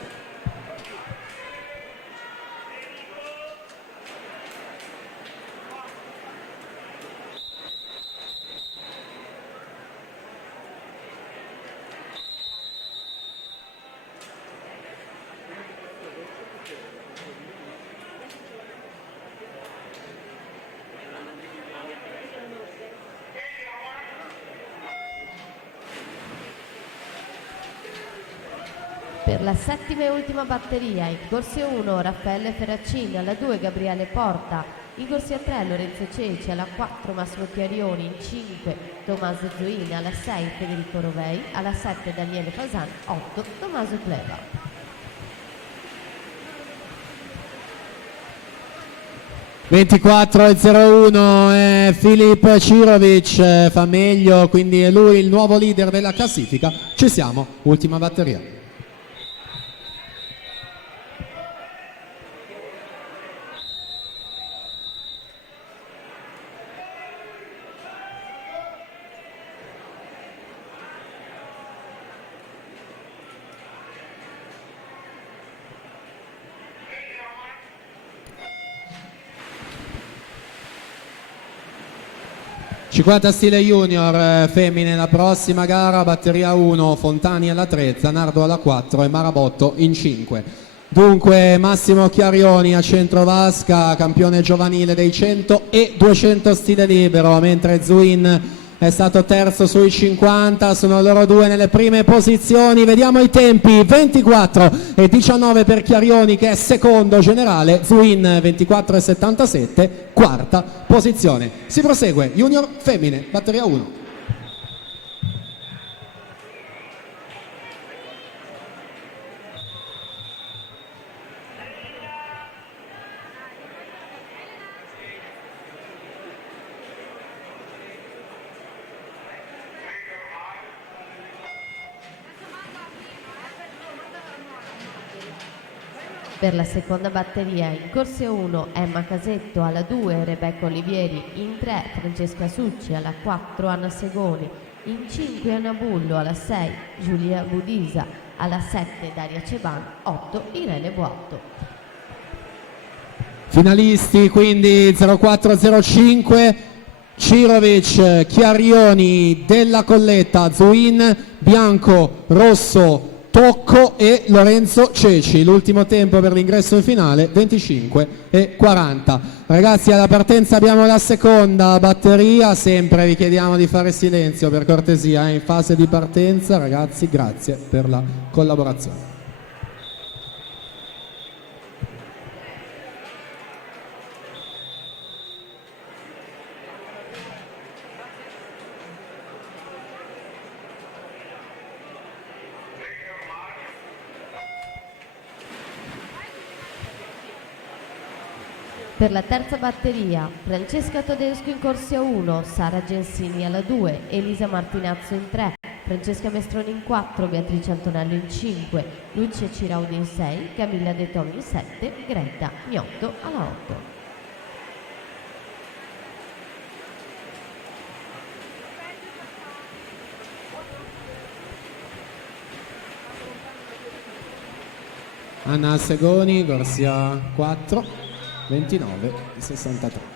Per la settima e ultima batteria, in corsia 1 Raffaele Ferracini, alla 2 Gabriele Porta, in corsia 3 Lorenzo Ceci, alla 4 Massimo Chiarioni, in 5 Tommaso Zuin, alla 6 Federico Rovei, alla 7 Daniele Fasan, 8 Tommaso Pleva. (24:01) Filip Cirovic fa meglio, quindi è lui il nuovo leader della classifica. Ci siamo, ultima batteria. (50 stile junior femmine la prossima gara), batteria 1 Fontani alla 3, Zanardo alla 4 e Marabotto in 5. Dunque Massimo Chiarioni a centro vasca, campione giovanile dei 100 e 200 stile libero, mentre Zuin è stato terzo sui 50, sono loro due nelle prime posizioni. Vediamo i tempi: 24:19 per Chiarioni che è secondo generale, Zuin 24:77, quarta posizione. Si prosegue, junior femmine, batteria 1. Per la seconda batteria, in corsia 1 Emma Casetto, alla 2 Rebecca Olivieri, in 3 Francesca Succi, alla 4 Anna Segoni, in 5 Anna Bullo, alla 6 Giulia Budisa, alla 7 Daria Ceban, 8 Irene Boatto. Finalisti quindi 0405, Cirovic, Chiarioni, Della Colletta, Zuin, Bianco, Rosso, Tocco e Lorenzo Ceci. L'ultimo tempo per l'ingresso in finale 25:40. Ragazzi, alla partenza abbiamo la seconda batteria, sempre vi chiediamo di fare silenzio per cortesia in fase di partenza. Ragazzi, grazie per la collaborazione. Per la terza batteria, Francesca Todesco in corsia 1, Sara Gensini alla 2, Elisa Martinazzo in 3, Francesca Mestroni in 4, Beatrice Antonello in 5, Lucia Ciraudi in 6, Camilla De Tomi in 7, Greta Miotto alla 8. Anna Segoni, corsia 4, 29:63.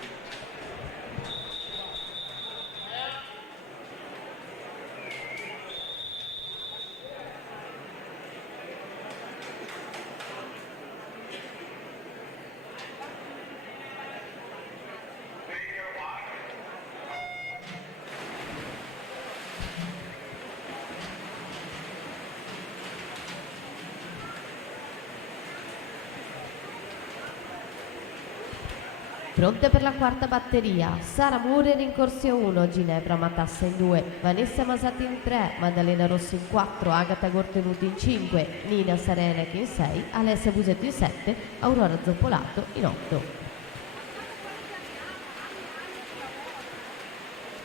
Pronte per la quarta batteria, Sara Murer in corsia 1, Ginevra Matassa in 2, Vanessa Masati in 3, Maddalena Rossi in 4, Agata Gortenuti in 5, Nina Sarenec in 6, Alessia Busetto in 7, Aurora Zoppolato in 8.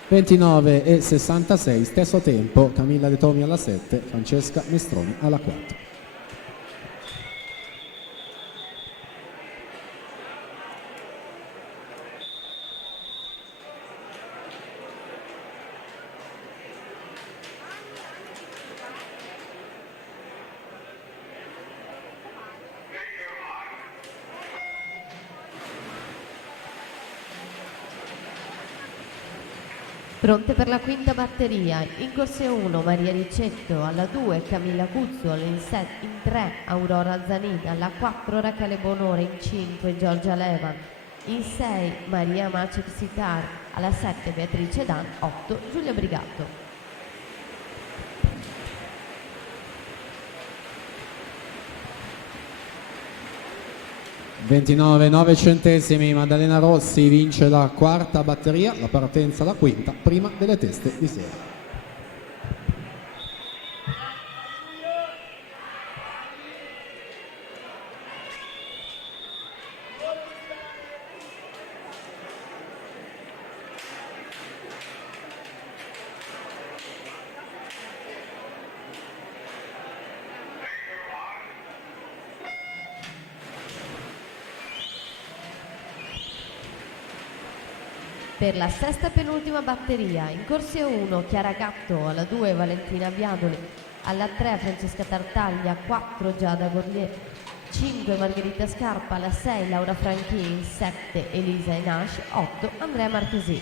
29 e 66, stesso tempo, Camilla De Tomi alla 7, Francesca Mestroni alla 4. Pronte per la quinta batteria, in corsia 1 Maria Ricetto, alla 2 Camilla Cuzzuolo, in 3 Aurora Zanin, alla 4 Rachele Bonore, in 5 Giorgia Levan, in 6 Maria Macek Sitar, alla 7 Beatrice Dan, 8 Giulia Brigato. 29 9 centesimi, Maddalena Rossi vince la quarta batteria, la partenza alla quinta, prima delle teste di serie. Per la sesta e penultima batteria, in corsia 1 Chiara Gatto, alla 2 Valentina Viadoli, alla 3 Francesca Tartaglia, 4 Giada Gorlier, 5 Margherita Scarpa, alla 6 Laura Franchini, 7 Elisa Enash, 8 Andrea Marchesi.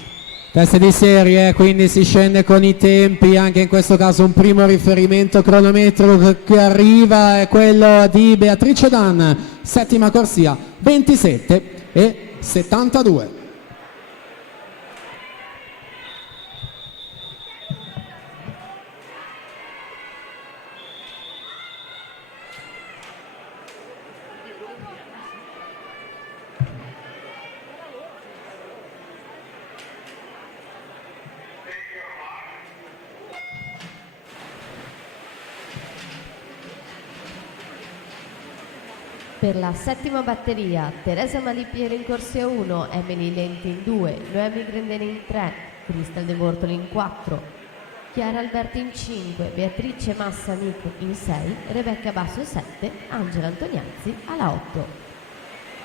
Teste di serie, quindi si scende con i tempi, anche in questo caso un primo riferimento cronometrico che arriva è quello di Beatrice Dan, settima corsia, 27 e 72. Per la settima batteria, Teresa Malipieri in corsia 1, Emily Lenti in 2, Noemi Grendene in 3, Cristal De Bortoli in 4, Chiara Alberti in 5, Beatrice Massa Amico in 6, Rebecca Basso 7, Angela Antoniazzi alla 8.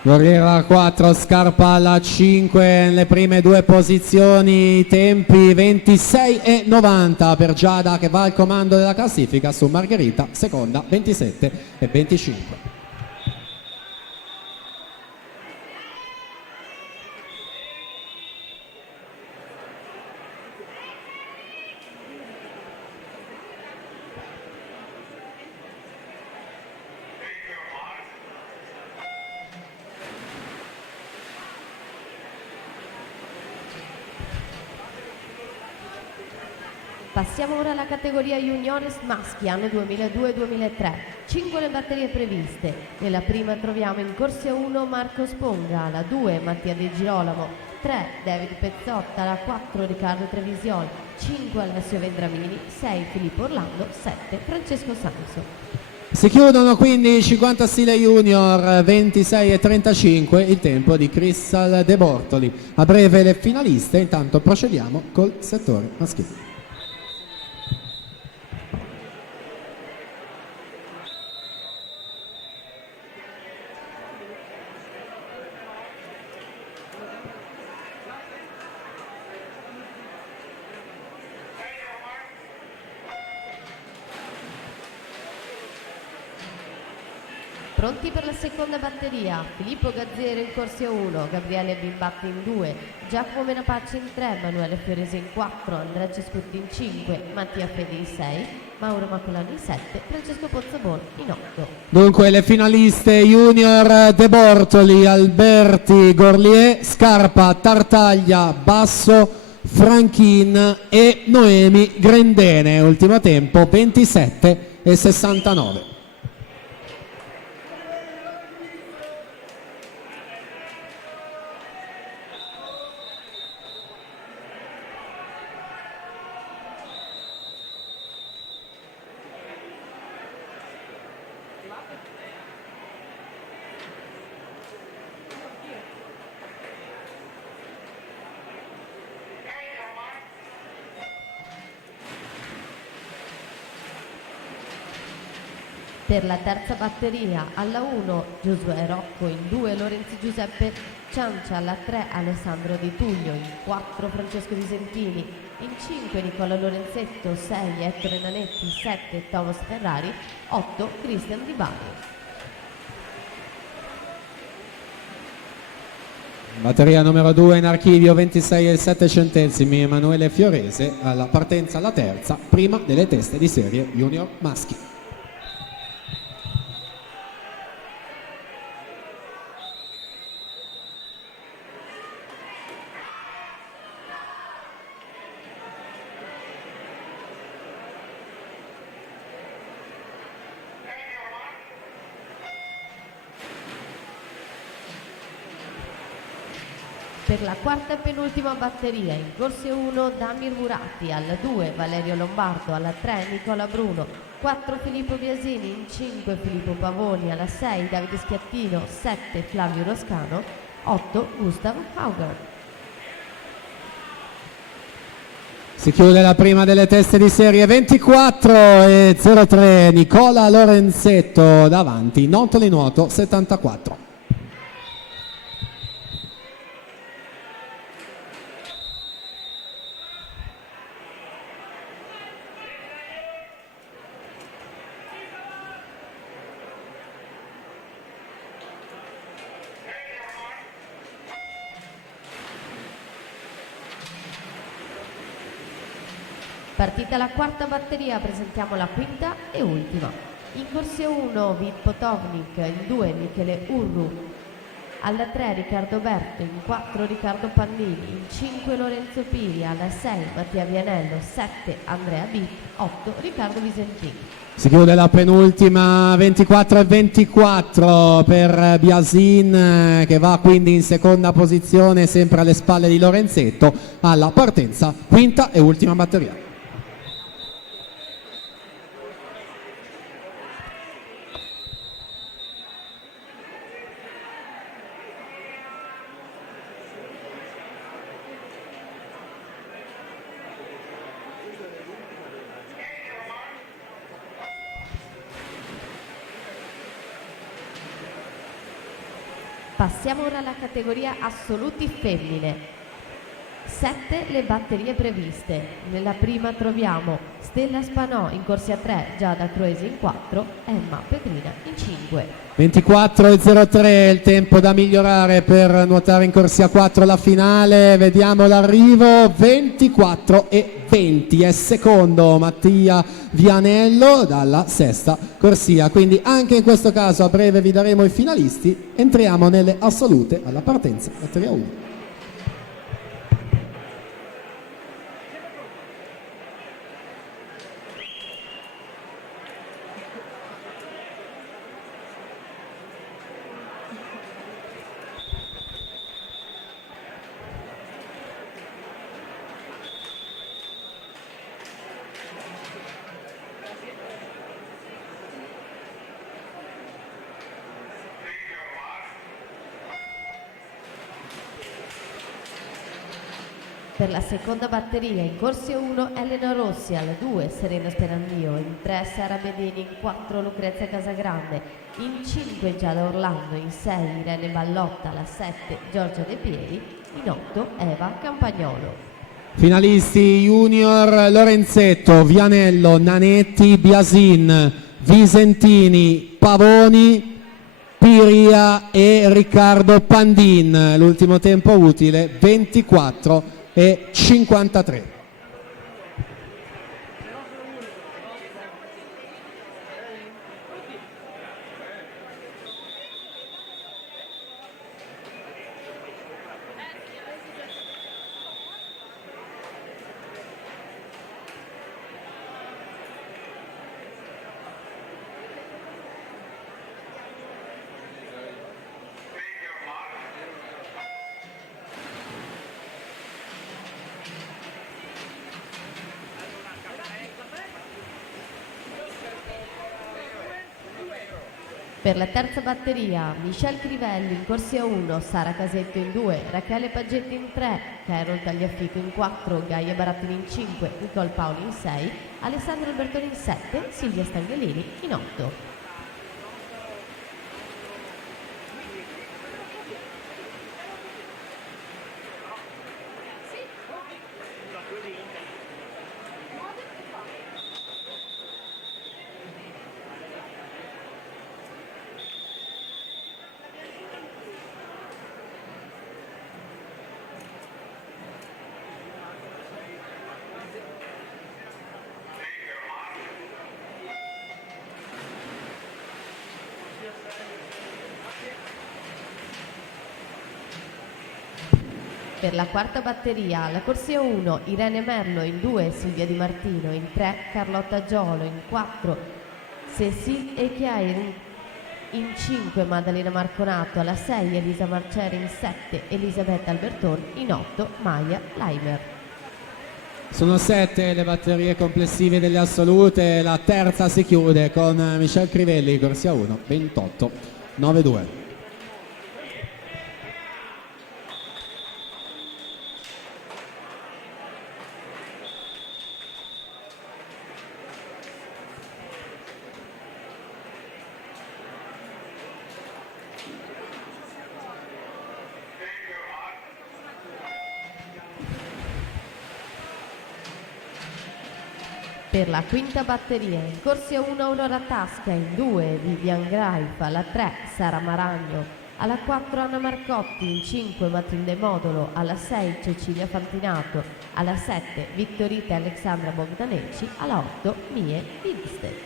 Guerriera alla 4, Scarpa alla 5, nelle prime due posizioni, tempi 26 e 90 per Giada che va al comando della classifica su Margherita, seconda 27 e 25. Passiamo ora alla categoria Juniores Maschi, anno 2002-2003. 5 le batterie previste. Nella prima troviamo in corsia 1 Marco Sponga, alla 2 Mattia De Girolamo, 3 David Pezzotta, alla 4 Riccardo Trevisiol, 5 Alessio Vendramini, 6 Filippo Orlando, 7 Francesco Sanso. Si chiudono quindi i 50 stile junior, 26 e 35 il tempo di Cristal De Bortoli. A breve le finaliste, intanto procediamo col settore maschile. Pronti per la seconda batteria, Filippo Gazzero in corsia 1, Gabriele Bimbatti in 2, Giacomo Menapacci in 3, Emanuele Fioresi in 4, Andrea Cescutti in 5, Mattia Fedi in 6, Mauro Macolani in 7, Francesco Pozzabon in 8. Dunque le finaliste junior: De Bortoli, Alberti, Gorlier, Scarpa, Tartaglia, Basso, Franchin e Noemi Grendene. Ultimo tempo 27 e 69. Per la terza batteria, alla 1 Giosuè Rocco, in 2 Lorenzi Giuseppe Ciancia, alla 3 Alessandro Di Tullio, in 4 Francesco Visentini, in 5 Nicola Lorenzetto, 6 Ettore Nanetti, 7 Thomas Ferrari, 8 Cristian Di Bari. Batteria numero 2 in archivio, 26,7 Emanuele Fiorese, alla partenza alla terza, prima delle teste di serie junior maschi. Per la quarta e penultima batteria, in corse 1 Damir Murati, alla 2 Valerio Lombardo, alla 3 Nicola Bruno, 4 Filippo Biasini, in 5 Filippo Pavoni, alla 6 Davide Schiattino, 7 Flavio Roscano, 8 Gustav Hauger. Si chiude la prima delle teste di serie, 24,03 Nicola Lorenzetto davanti, Nontoli Nuoto 74. Partita la quarta batteria, presentiamo la quinta e ultima. In corse 1 Vid Potovnik, in 2 Michele Urru, alla 3 Riccardo Berto, in 4 Riccardo Pannini, in 5 Lorenzo Piri, alla 6 Mattia Vianello, 7 Andrea Bitt, 8 Riccardo Visentini. Si chiude la penultima, 24,24 per Biasin, che va quindi in seconda posizione sempre alle spalle di Lorenzetto, alla partenza quinta e ultima batteria. Passiamo ora alla categoria assoluti femmine. 7 le batterie previste. Nella prima troviamo Stella Spanò in corsia 3, Giada Croesi in 4, Emma Petrina in 5. 24,03 il tempo da migliorare per nuotare in corsia 4 la finale, vediamo l'arrivo, 24,20 è secondo Mattia Vianello dalla sesta corsia, quindi anche in questo caso a breve vi daremo i finalisti, entriamo nelle assolute alla partenza batteria 1. Per la seconda batteria in corsia 1 Elena Rossi, alla 2 Serena Sperandino, in 3 Sara Bedini, in 4 Lucrezia Casagrande, in 5 Giada Orlando, in 6 Irene Ballotta, alla 7 Giorgia De Pieri, in 8 Eva Campagnolo. Finalisti junior Lorenzetto, Vianello, Nanetti, Biasin, Visentini, Pavoni, Piria e Riccardo Pandin. L'ultimo tempo utile 24,53. Per la terza batteria, Michelle Crivelli in corsia 1, Sara Casetto in 2, Rachele Paggetti in 3, Carol Tagliafico in 4, Gaia Barattini in 5, Nicole Paoli in 6, Alessandra Albertoni in 7, Silvia Stanghellini in 8. Per la quarta batteria, la corsia 1, Irene Merlo in 2, Silvia Di Martino in 3, Carlotta Giolo in 4, Cecile Echiair in 5, Maddalena Marconato alla 6, Elisa Marceri in 7, Elisabetta Alberton in 8, Maya Leimer. Sono 7 le batterie complessive delle assolute, la terza si chiude con Michelle Crivelli, corsia 1, 28-9-2. Per la quinta batteria, in corsia 1 Aurora Tasca, in 2 Vivian Graif, alla 3 Sara Maragno, alla 4 Anna Marcotti, in 5 Matilde Modolo, alla 6 Cecilia Fantinato, alla 7 Vittorita e Alexandra Bogdaneci, alla 8 Mie Widstedt.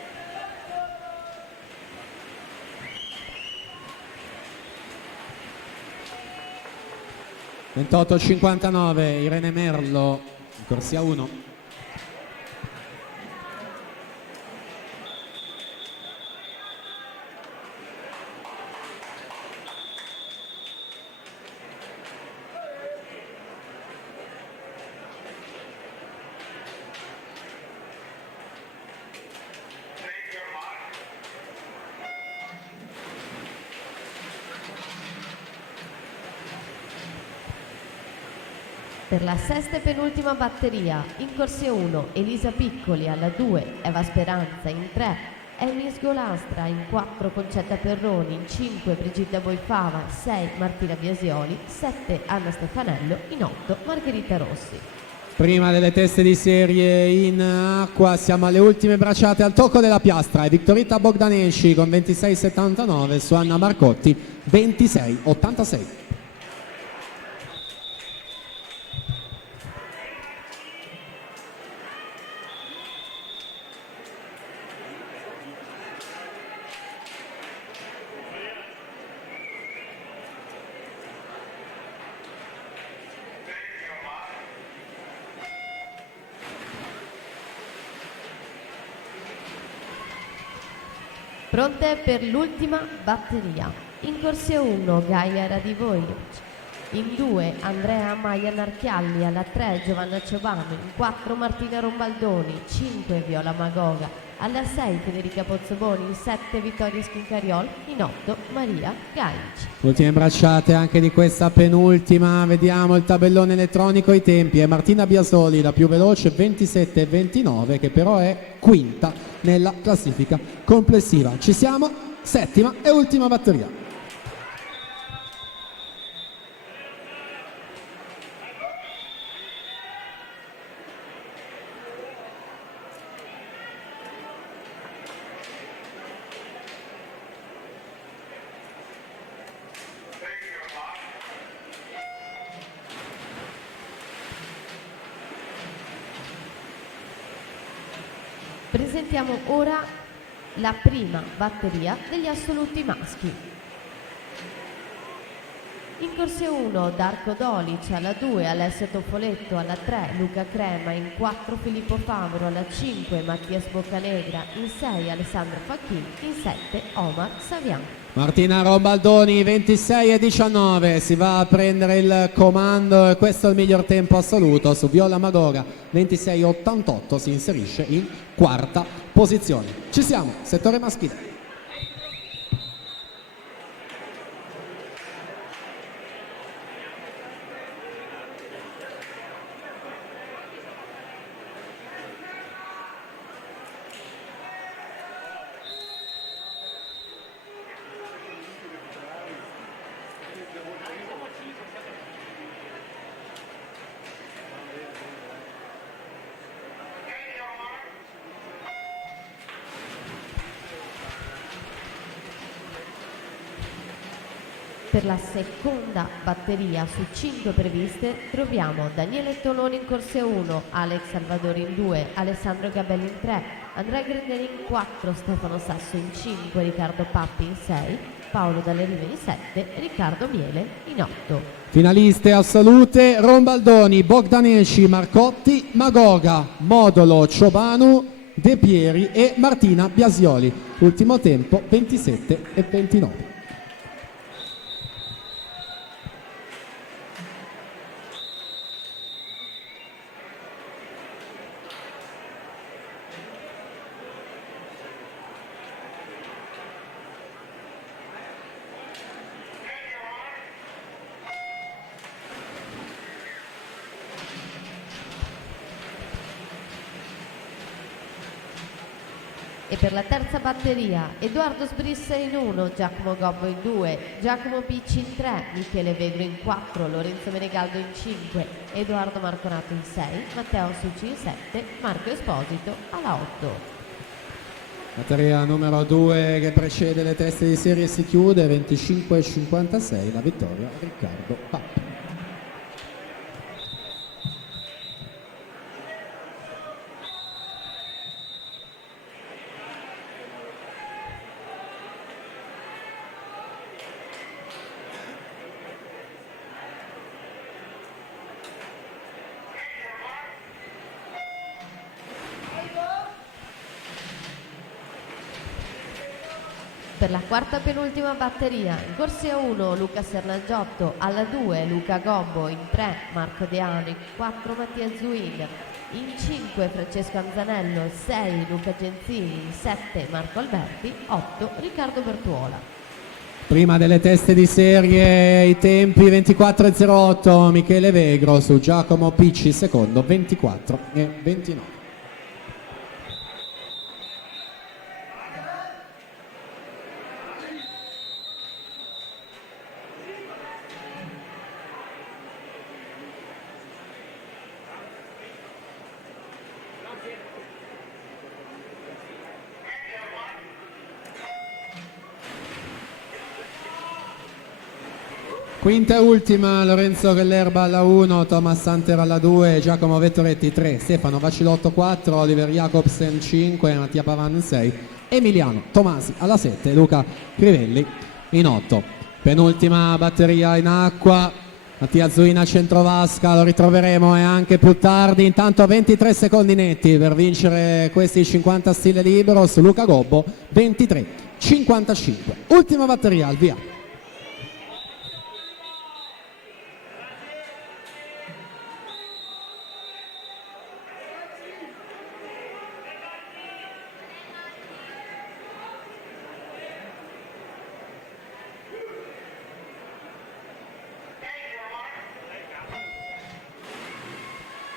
(28-59) Irene Merlo, corsia 1. Per la sesta e penultima batteria, in corsia 1 Elisa Piccoli, alla 2 Eva Speranza, in 3 Emi Sgolastra, in 4 Concetta Perroni, in 5 Brigitta Boifava, 6 Martina Biasioli, 7 Anna Stefanello, in 8 Margherita Rossi. Prima delle teste di serie in acqua siamo alle ultime bracciate al tocco della piastra e Vittorita Bogdaneci con 26,79 su Anna Marcotti 26,86. Pronte per l'ultima batteria. In corsia 1 Gaia Radivojevic, in 2 Andrea Maia Narchialli, alla 3 Giovanna Ciobano, in 4 Martina Rombaldoni, 5 Viola Magoga, alla 6 Federica Pozzoboni, in 7 Vittoria Schincariol, in 8 Maria Gaic. Ultime bracciate anche di questa penultima, vediamo il tabellone elettronico, i tempi è Martina Biasoli la più veloce 27,29 che però è quinta nella classifica complessiva. Ci siamo, settima e ultima batteria. Presentiamo ora la prima batteria degli assoluti maschi. In corsia 1 Darko Dolic, alla 2 Alessio Toffoletto, alla 3 Luca Crema, in 4 Filippo Favro, alla 5 Mattias Boccanegra, in 6 Alessandro Facchini, in 7 Omar Savian. Martina Rombaldoni 26,19 si va a prendere il comando e questo è il miglior tempo assoluto su Viola Magoga 26,88, si inserisce in quarta posizione. Ci siamo, settore maschile. Per la seconda batteria su 5 previste troviamo Daniele Toloni in corsia 1, Alex Salvadori in 2, Alessandro Gabelli in 3, Andrea Grendelli in 4, Stefano Sasso in 5, Riccardo Pappi in 6, Paolo Dalle Rive in 7, Riccardo Miele in 8. Finaliste assolute: Rombaldoni, Bogdaneci, Marcotti, Magoga, Modolo, Ciobanu, De Pieri e Martina Biasioli. Ultimo tempo 27 e 29. E per la terza batteria Edoardo Sbrissa in 1, Giacomo Gobbo in 2, Giacomo Picci in 3, Michele Vegro in 4, Lorenzo Menegaldo in 5, Edoardo Marconato in 6, Matteo Succi in 7, Marco Esposito alla 8. Batteria numero 2 che precede le teste di serie si chiude 25-56, la vittoria Riccardo Pappi. Per la quarta penultima batteria, in corsia 1 Luca Sernagiotto, alla 2 Luca Gobbo, in 3 Marco Deano, in 4 Mattia Zuin, in 5 Francesco Anzanello, 6 Luca Genzini, in 7 Marco Alberti, 8 Riccardo Bertuola. Prima delle teste di serie i tempi 24:08, Michele Vegro su Giacomo Picci, secondo 24:29. Quinta e ultima, Lorenzo Gellerba alla 1, Thomas Santer alla 2, Giacomo Vettoretti 3, Stefano Vacilotto 4, Oliver Jacobsen 5, Mattia Pavan 6, Emiliano Tomasi alla 7, Luca Crivelli in 8. Penultima batteria in acqua, Mattia Zuina centrovasca, lo ritroveremo e anche più tardi. Intanto 23 secondi netti per vincere questi 50 stile libero su Luca Gobbo, 23:55. Ultima batteria al via.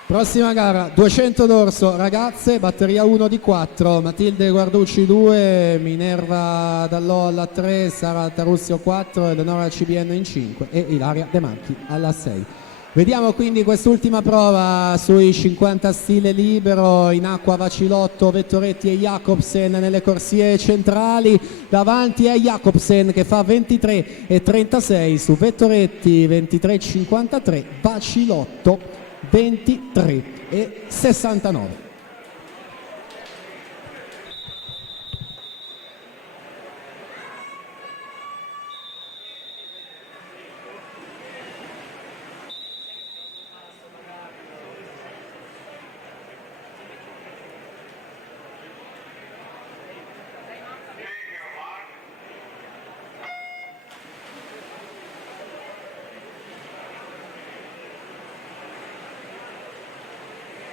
Prossima gara, 200 d'orso, ragazze, batteria 1 di 4, Matilde Guarducci 2, Minerva Dallò alla 3, Sara Tarussio 4, Eleonora CBN in 5 e Ilaria De Marchi alla 6. Vediamo quindi quest'ultima prova sui 50 stile libero, in acqua Vacilotto, Vettoretti e Jacobsen nelle corsie centrali, davanti è Jacobsen che fa 23:36 su Vettoretti, 23:53, Vacilotto 23:69.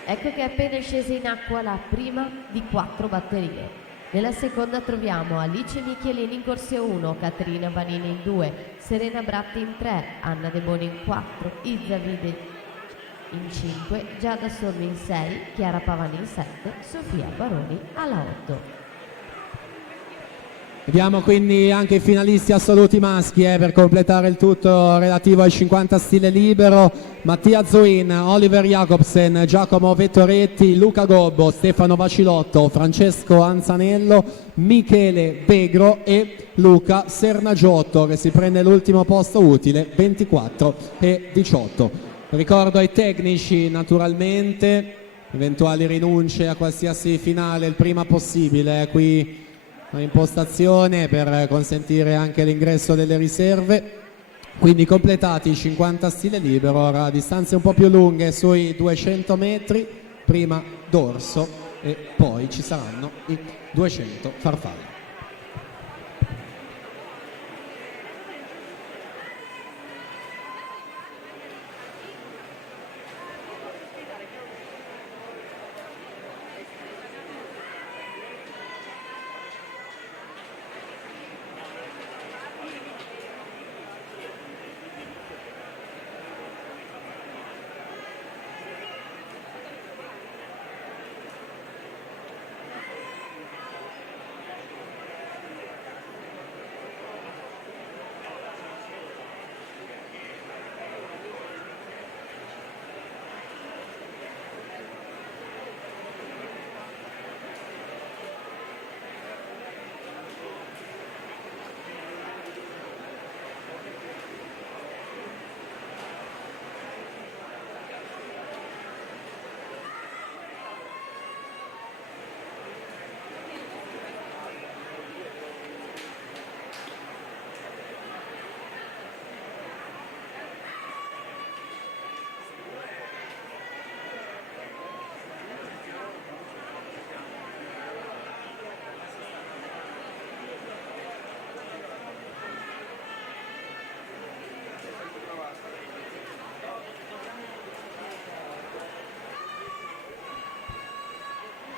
Ecco che è appena scesa in acqua la prima di 4 batterie. Nella seconda troviamo Alice Michelini in corsia 1, Caterina Vanini in 2, Serena Bratti in 3, Anna De Boni in 4, Izza Vide in 5, Giada Sormi in 6, Chiara Pavani in 7, Sofia Baroni alla 8. Abbiamo quindi anche i finalisti assoluti maschi per completare il tutto relativo ai 50 stile libero: Mattia Zuin, Oliver Jacobsen, Giacomo Vettoretti, Luca Gobbo, Stefano Vacilotto, Francesco Anzanello, Michele Begro e Luca Sernagiotto, che si prende l'ultimo posto utile, 24 e 18. Ricordo ai tecnici naturalmente eventuali rinunce a qualsiasi finale il prima possibile, qui impostazione per consentire anche l'ingresso delle riserve. Quindi completati i 50 stile libero, ora a distanze un po' più lunghe sui 200 metri, prima dorso e poi ci saranno i 200 farfalle.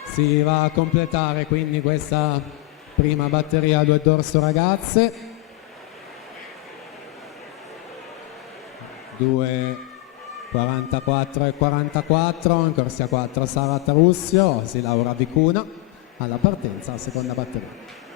Si va a completare quindi questa prima batteria due dorso ragazze, 2:44 e 44, in corsia 4 Sara Tarussio, si Laura Vicuna alla partenza, seconda batteria.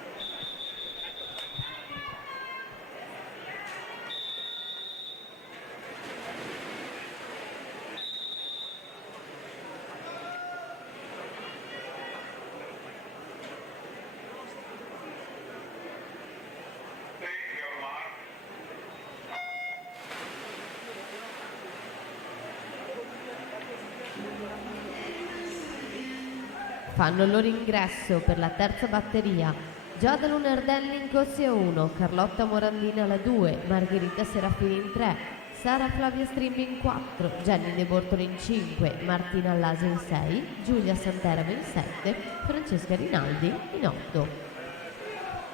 Fanno il loro ingresso per la terza batteria Giada Lunardelli in corsia 1, Carlotta Morandina alla 2, Margherita Serafini in 3, Sara Flavia Strimbi in 4, Jenny De Bortoli in 5, Martina Allasi in 6, Giulia Santerame in 7, Francesca Rinaldi in 8.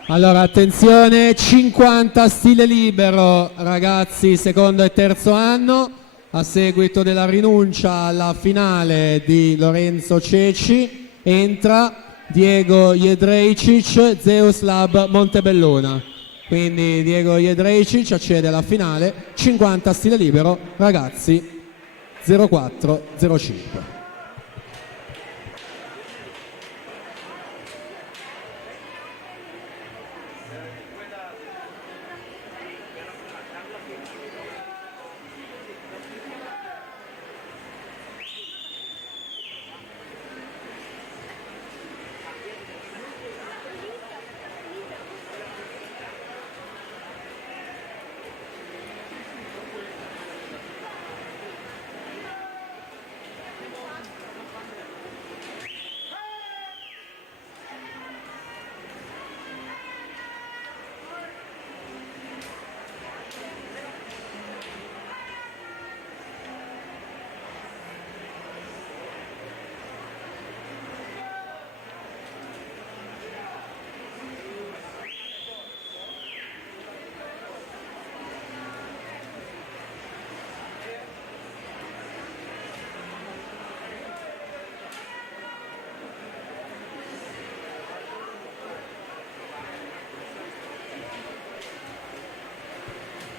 Allora attenzione, 50 stile libero ragazzi, secondo e terzo anno, a seguito della rinuncia alla finale di Lorenzo Ceci entra Diego Jedrejcic, Zeus Lab Montebelluna. Quindi Diego Jedrejcic accede alla finale, 50 stile libero ragazzi, 04-05.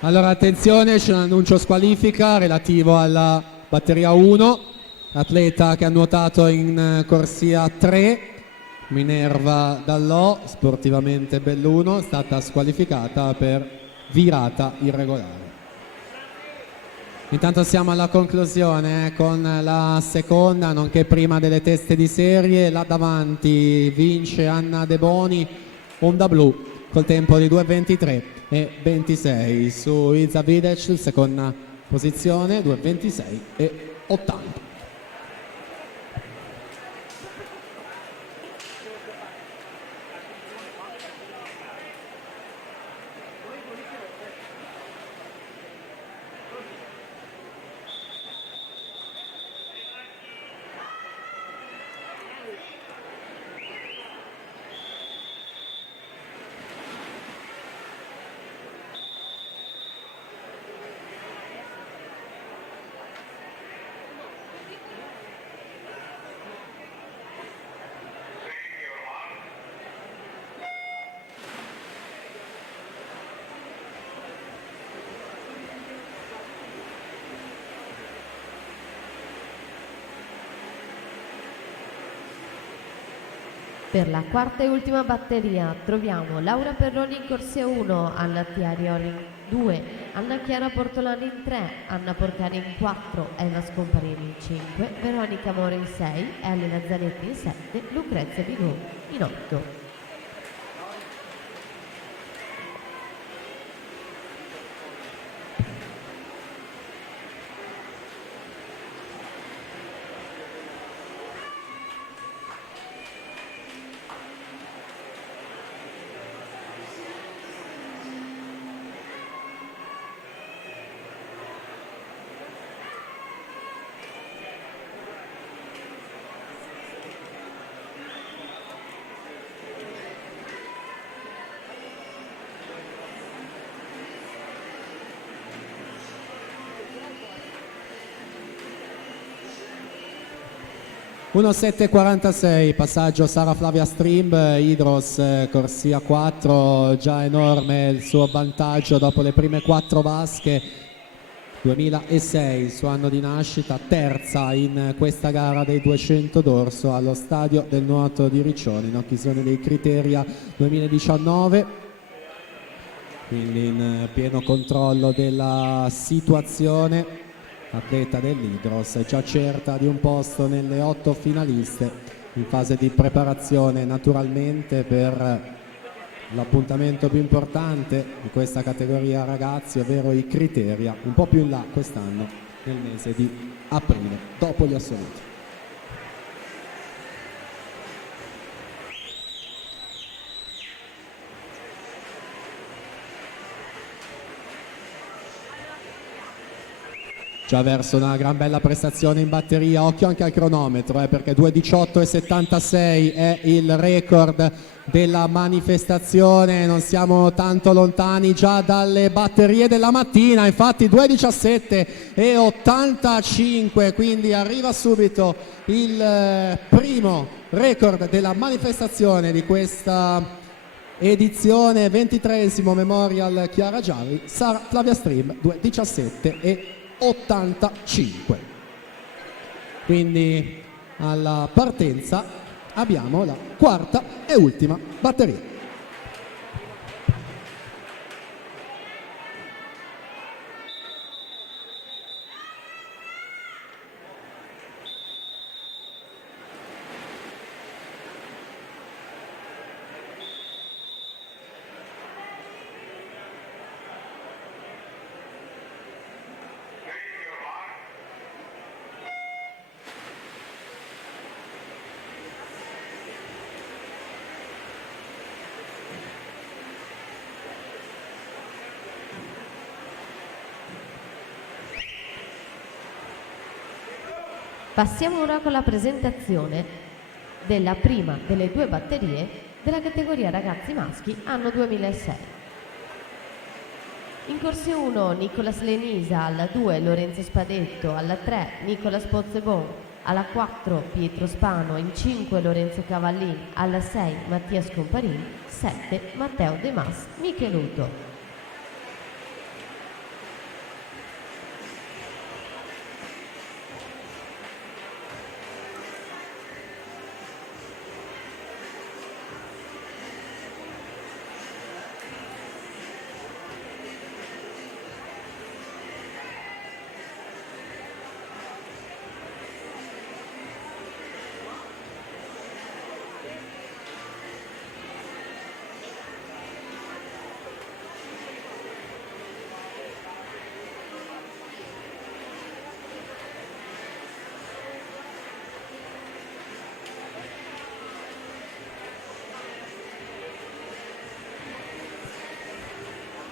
Allora attenzione, c'è un annuncio squalifica relativo alla batteria 1, atleta che ha nuotato in corsia 3 Minerva Dallò, sportivamente Belluno, è stata squalificata per virata irregolare. Intanto siamo alla conclusione con la seconda, nonché prima delle teste di serie. Là davanti vince Anna De Boni, Onda Blu, col tempo di 2:23 e 26. Su Iza Videc, seconda posizione, 2:26 e 80. Per la quarta e ultima batteria troviamo Laura Perroni in corsia 1, Anna Tiarioli in 2, Anna Chiara Portolani in 3, Anna Porcani in 4, Eva Scomparini in 5, Veronica Moro in 6, Elena Zanetti in 7, Lucrezia Bigò in 8. (1:07:46), passaggio Sara Flavia Strimb, Hydros corsia 4, già enorme il suo vantaggio dopo le prime 4 vasche. 2006 il suo anno di nascita, terza in questa gara dei 200 d'orso allo stadio del nuoto di Riccione in occasione dei Criteria 2019, quindi in pieno controllo della situazione. Atleta dell'Hydros, già certa di un posto nelle 8 finaliste, in fase di preparazione naturalmente per l'appuntamento più importante di questa categoria ragazzi, ovvero i Criteria, un po' più in là quest'anno nel mese di aprile, dopo gli assoluti. Già verso una gran bella prestazione in batteria, occhio anche al cronometro perché 2:18:76 è il record della manifestazione, non siamo tanto lontani già dalle batterie della mattina, infatti 2:17:85, quindi arriva subito il primo record della manifestazione di questa edizione, 23esimo Memorial Chiara Giavi, Sara Flavia Strimb, 2:17:85. Quindi alla partenza abbiamo la quarta e ultima batteria. Passiamo ora con la presentazione della prima delle 2 batterie della categoria ragazzi maschi anno 2006. In corsia 1 Nicolas Lenisa, alla 2 Lorenzo Spadetto, alla 3 Nicolas Pozzebon, alla 4 Pietro Spano, in 5 Lorenzo Cavallin, alla 6 Mattia Scomparini, 7 Matteo De Mas Micheluto.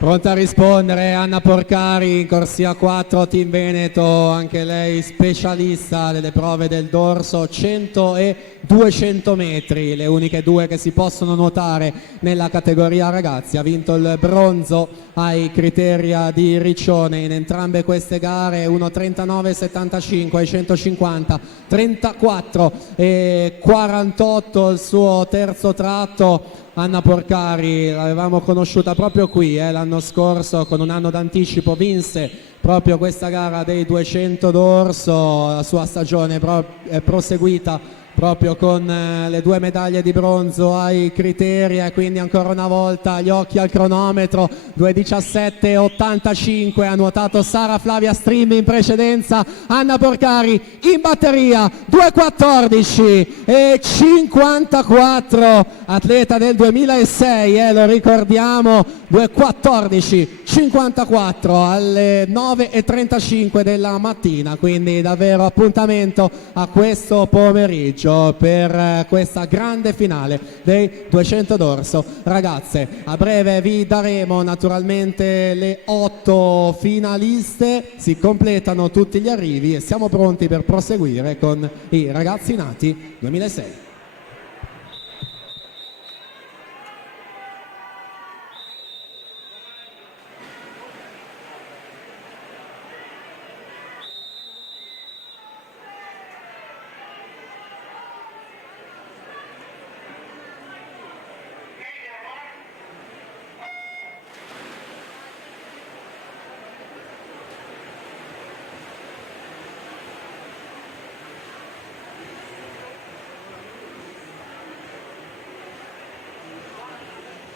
Pronta a rispondere Anna Porcari, corsia 4, Team Veneto, anche lei specialista delle prove del dorso, 100 e 200 metri, le uniche due che si possono nuotare nella categoria ragazzi. Ha vinto il bronzo ai Criteria di Riccione in entrambe queste gare, 1:39,75 ai 150, 34 e 48 il suo terzo tratto. Anna Porcari l'avevamo conosciuta proprio qui l'anno scorso, con un anno d'anticipo vinse proprio questa gara dei 200 d'orso. La sua stagione è proseguita proprio con le 2 medaglie di bronzo ai Criteria, e quindi ancora una volta gli occhi al cronometro. 2:17,85 ha nuotato Sara Flavia Stream, in precedenza Anna Porcari in batteria 2:14,54, atleta del 2006, lo ricordiamo, 2:14,54 alle 9:35 della mattina, quindi davvero appuntamento a questo pomeriggio per questa grande finale dei 200 d'orso ragazze. A breve vi daremo naturalmente le 8 finaliste, si completano tutti gli arrivi e siamo pronti per proseguire con i ragazzi nati 2006.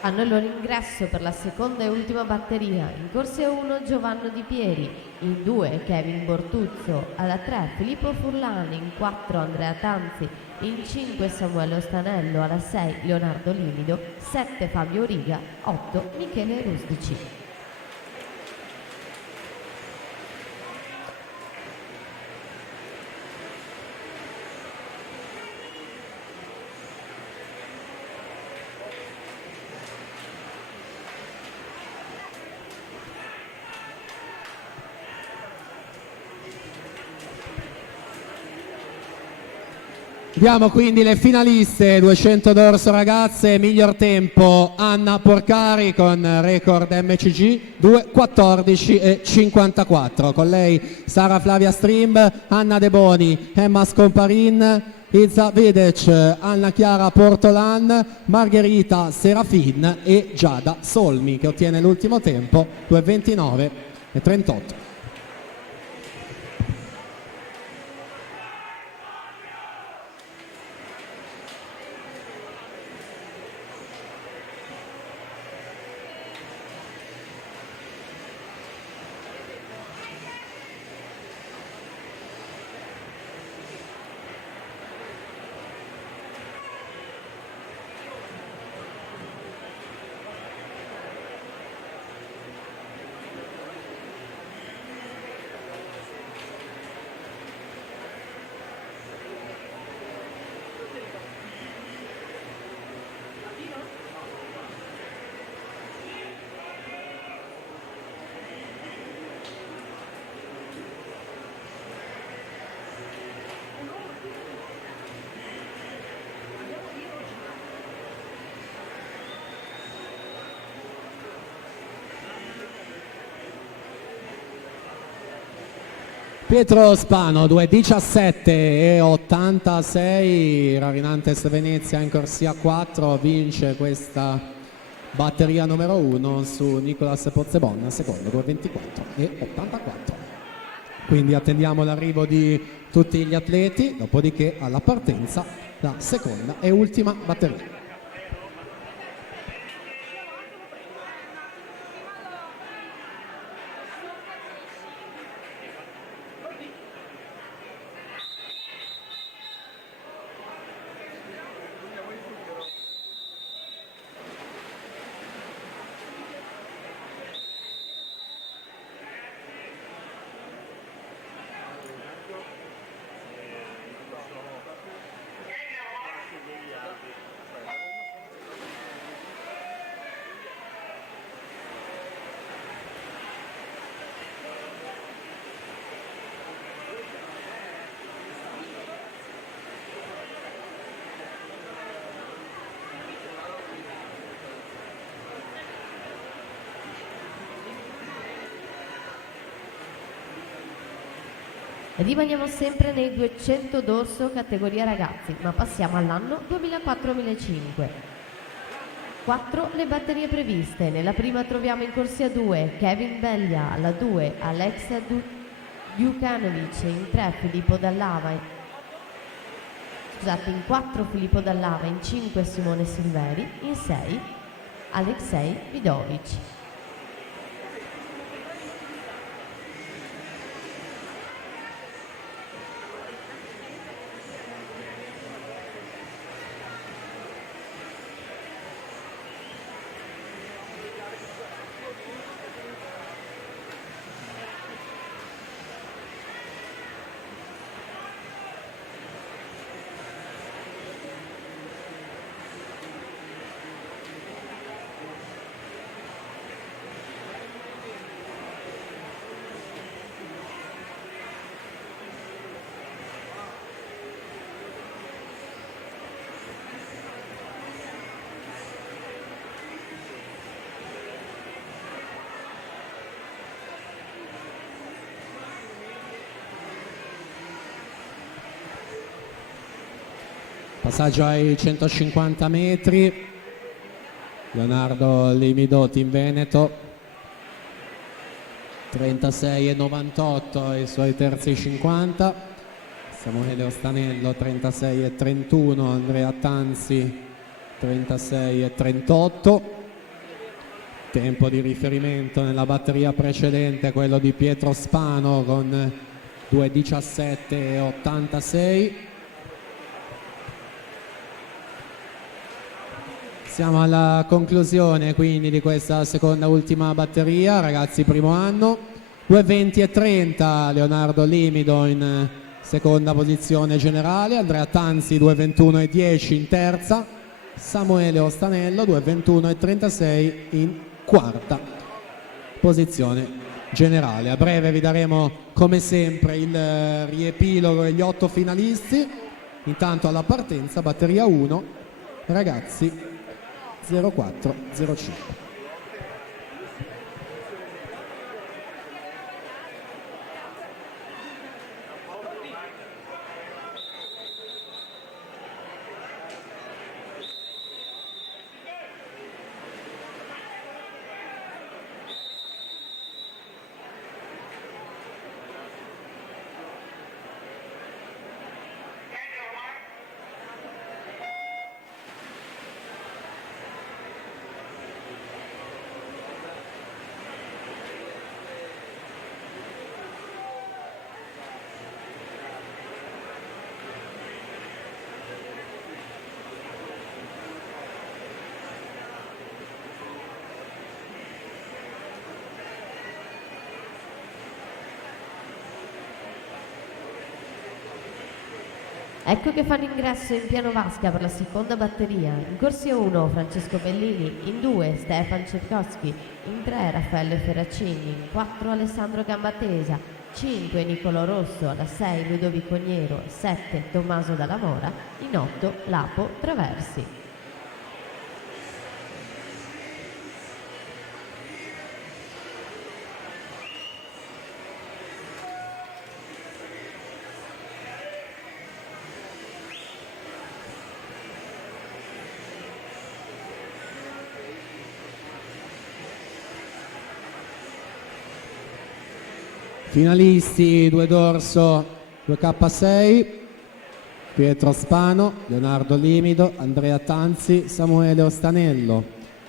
Hanno il loro ingresso per la seconda e ultima batteria. In corsia 1 Giovanni Di Pieri, in 2 Kevin Bortuzzo, alla 3 Filippo Furlani, in 4 Andrea Tanzi, in 5 Samuele Ostanello, alla 6 Leonardo Limido, 7 Fabio Riga, 8 Michele Rusdici. Abbiamo quindi le finaliste 200 d'orso ragazze. Miglior tempo Anna Porcari con record MCG 2:14,54. Con lei Sara Flavia Stream, Anna De Boni, Emma Scomparin, Iza Vedec, Anna Chiara Portolan, Margherita Serafin e Giada Solmi, che ottiene l'ultimo tempo 2:29,38. Pietro Spano 2:17,86, Rarinantes Venezia in corsia 4 vince questa batteria numero 1 su Nicolas Pozzebon, secondo 2:24,84. Quindi attendiamo l'arrivo di tutti gli atleti, dopodiché alla partenza la seconda e ultima batteria. Rimaniamo sempre nei 200 dorso categoria ragazzi, ma passiamo all'anno 2004-2005. 4 le batterie previste. Nella prima troviamo in corsia 2 Kevin Beglia, alla 2 Alexa Djukanovic, in 3 Filippo Dallava, in 4 Filippo Dallava, in 5 Simone Silveri, in 6 Alexei Vidovic. Passaggio ai 150 metri, Leonardo Limido, Team Veneto, 36,98 i suoi terzi 50, Samuele Ostanello 36,31, Andrea Tanzi 36,38. Tempo di riferimento nella batteria precedente quello di Pietro Spano con 2,17,86. Siamo alla conclusione quindi di questa seconda ultima batteria, ragazzi primo anno, 2,20,30 Leonardo Limido in seconda posizione generale, Andrea Tanzi 2,21,10 in terza, Samuele Ostanello 2,21,36 in quarta posizione generale. A breve vi daremo come sempre il riepilogo e gli 8 finalisti. Intanto alla partenza batteria 1, ragazzi 0405. Ecco che fanno ingresso in piano vasca per la seconda batteria. In corsia 1 Francesco Bellini, in 2 Stefan Cerkowski, in 3 Raffaele Ferracini, in 4 Alessandro Gambatesa, 5 Niccolò Rosso, alla 6 Ludovico Niero, 7 Tommaso Dalla Mora, in 8 Lapo Traversi. Finalisti 2 dorso 2K6, Pietro Spano, Leonardo Limido, Andrea Tanzi, Samuele Ostanello,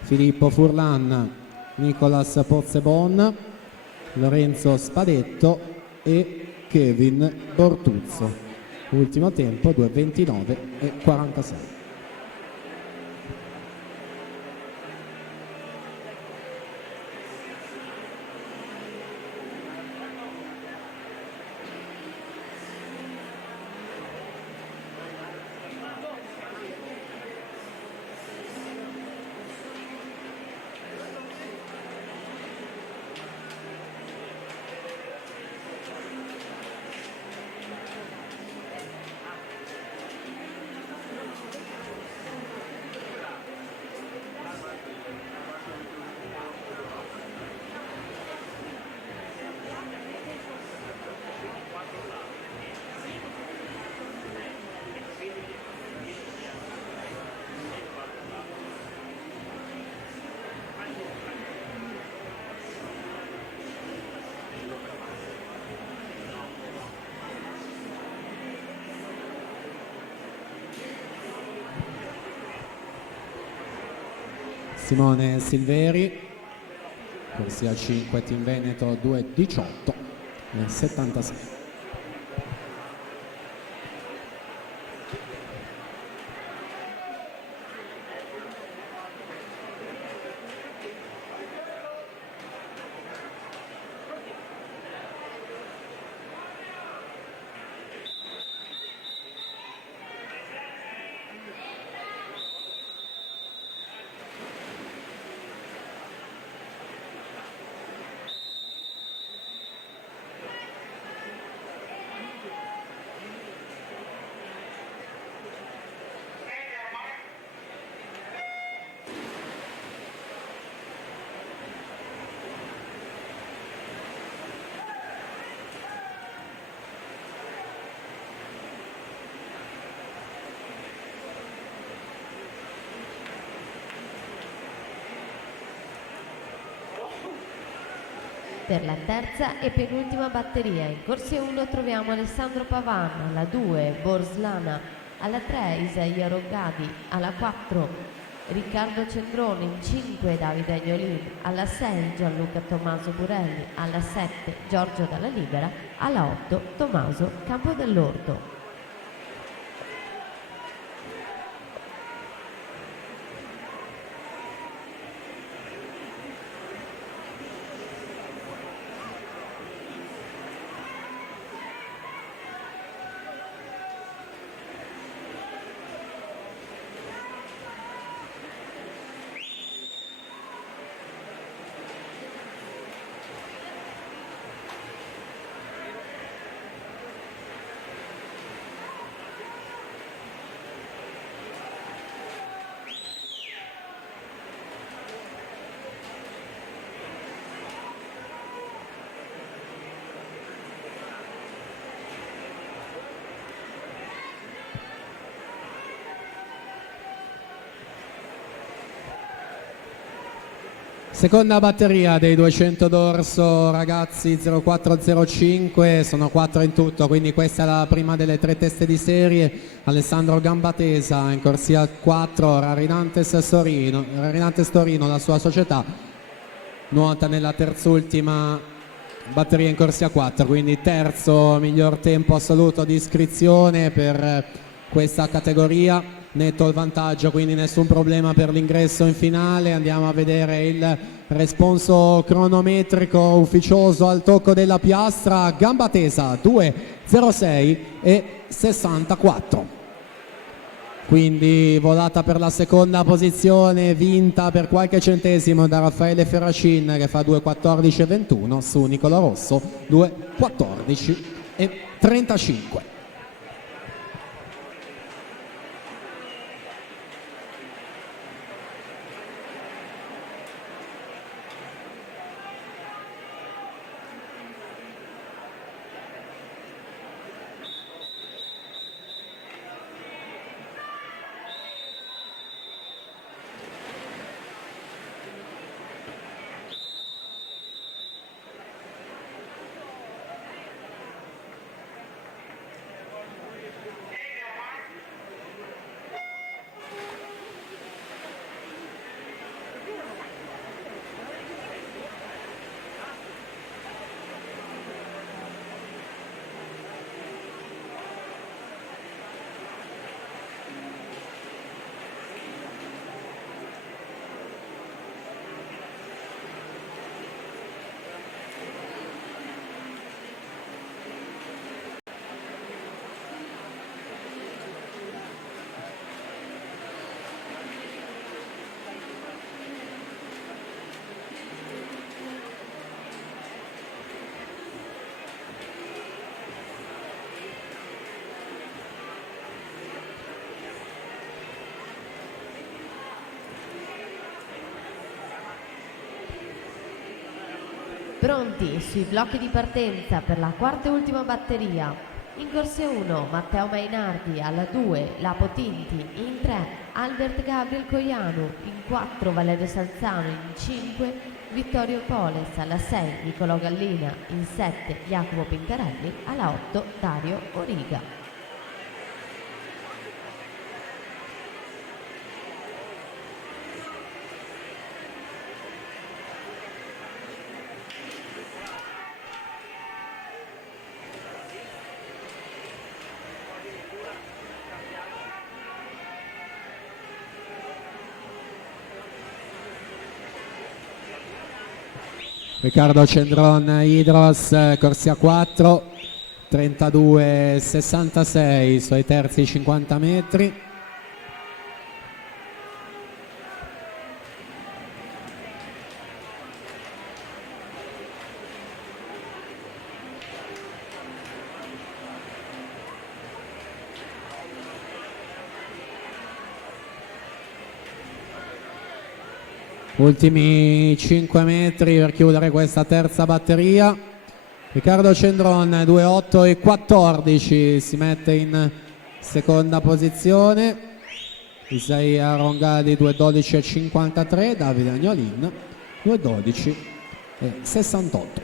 Filippo Furlan, Nicolas Pozzebon, Lorenzo Spadetto e Kevin Bortuzzo. Ultimo tempo 2:29:46. Simone Silveri, corsia 5 Team Veneto 2.18 nel 76. Per la terza e penultima batteria in corsia 1 troviamo Alessandro Pavan, alla 2 Borslana, alla 3 Isaia Roggadi, alla 4 Riccardo Cendrone, in 5 Davide Agnolin, alla 6 Gianluca Tommaso Burelli, alla 7 Giorgio Dalla Libera, alla 8 Tommaso Campodell'Orto. Seconda batteria dei 200 d'orso ragazzi 0405, sono 4 in tutto, quindi questa è la prima delle 3 teste di serie. Alessandro Gambatesa in corsia 4, Rarinantes Torino, la sua società, nuota nella terzultima batteria in corsia 4, quindi terzo miglior tempo assoluto di iscrizione per questa categoria. Netto il vantaggio, quindi nessun problema per l'ingresso in finale. Andiamo a vedere il responso cronometrico ufficioso al tocco della piastra. Gambatesa 2.06 e 64, quindi volata per la seconda posizione, vinta per qualche centesimo da Raffaele Ferracin che fa 2.14 e 21 su Nicola Rosso 2.14 e 35. Pronti sui blocchi di partenza per la quarta e ultima batteria. In corsia 1 Matteo Mainardi, alla 2 Lapo Tinti, in 3 Albert Gabriel Coianu, in 4 Valerio Salzano, in 5 Vittorio Poles, alla 6 Nicolò Gallina, in 7 Jacopo Pintarelli, alla 8 Dario Origa. Riccardo Cendron Hydros, corsia 4, 32,66 suoi terzi 50 metri. Ultimi 5 metri per chiudere questa terza batteria. Riccardo Cendron 2,8 e 14 si mette in seconda posizione. Isaia Rongadi 2,12 e 53, Davide Agnolin 2,12 e 68.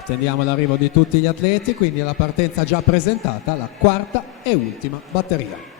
Attendiamo l'arrivo di tutti gli atleti, quindi la partenza già presentata, la quarta e ultima batteria.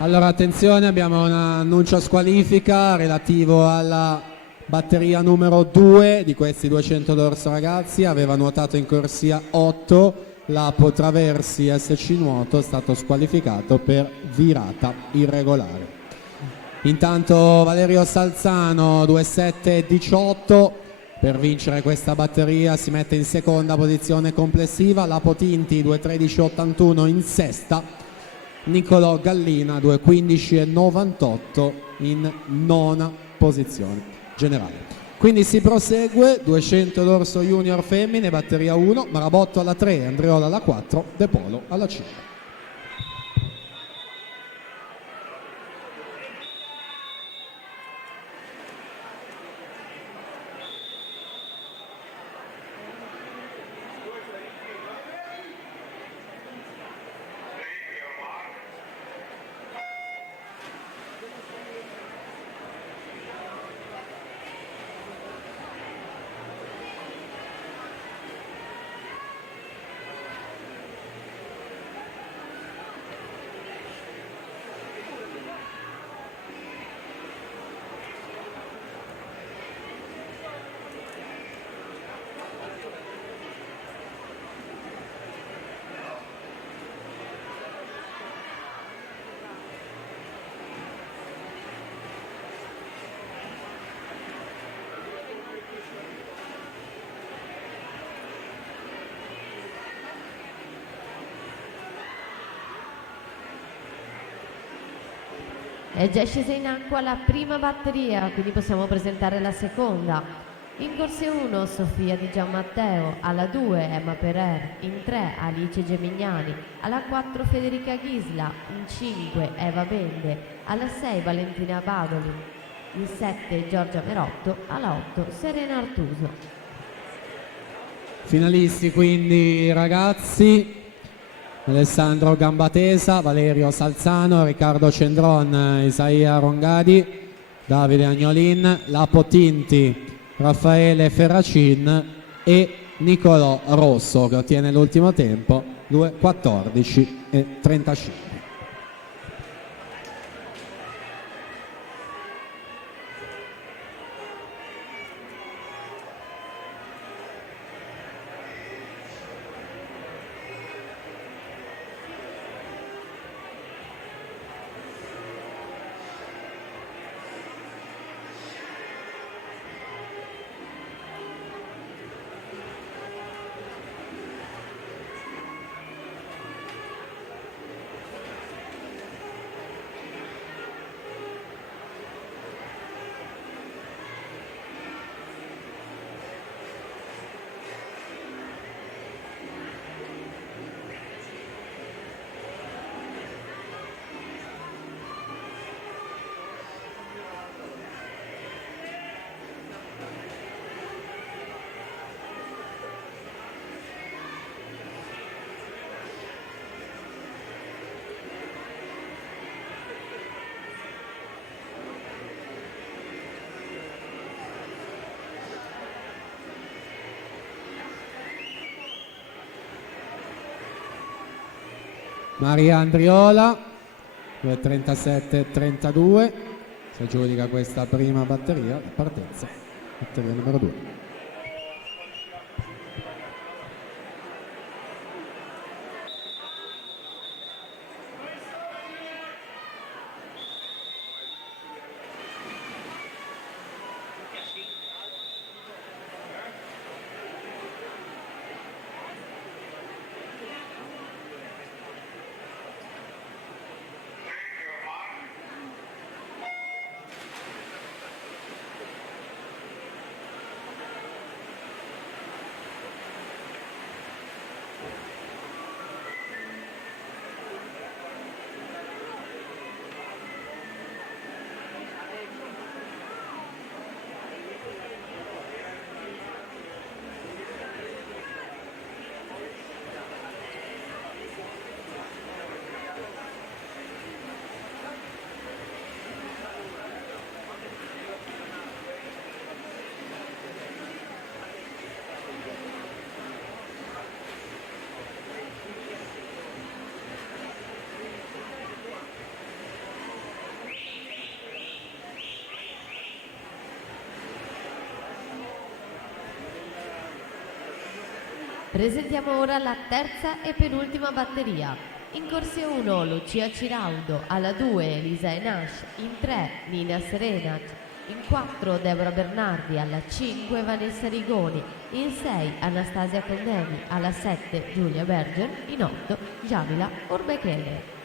Allora attenzione, abbiamo un annuncio squalifica relativo alla batteria numero 2 di questi 200 d'orso ragazzi. Aveva nuotato in corsia 8, Lapo Traversi SC Nuoto è stato squalificato per virata irregolare. Intanto Valerio Salzano 2,7,18 per vincere questa batteria si mette in seconda posizione complessiva. Lapo Tinti 2,13,81 in sesta. Nicolò Gallina 2,15,98 in nona posizione generale. Quindi si prosegue, 200 d'orso junior femmine, batteria 1, Marabotto alla 3, Andreola alla 4, De Polo alla 5. È già scesa in acqua la prima batteria, quindi possiamo presentare la seconda. In corsia 1 Sofia Di Gianmatteo, alla 2 Emma Perer, in 3 Alice Gemignani, alla 4 Federica Ghisla, in 5 Eva Bende, alla 6 Valentina Badoli, in 7 Giorgia Merotto, alla 8 Serena Artuso. Finalisti quindi ragazzi: Alessandro Gambatesa, Valerio Salzano, Riccardo Cendron, Isaia Rongadi, Davide Agnolin, Lapo Tinti, Raffaele Ferracin e Nicolò Rosso, che ottiene l'ultimo tempo 2:14:35. Maria Andriola, 2:37:32, si aggiudica questa prima batteria, partenza, batteria numero 2. Presentiamo ora la terza e penultima batteria. In corsia 1 Lucia Ciraudo, alla 2 Elisa Enash, in 3 Nina Serenat, in 4 Deborah Bernardi, alla 5 Vanessa Rigoni, in 6 Anastasia Condemi, alla 7 Giulia Berger, in 8 Jamila Orbekele.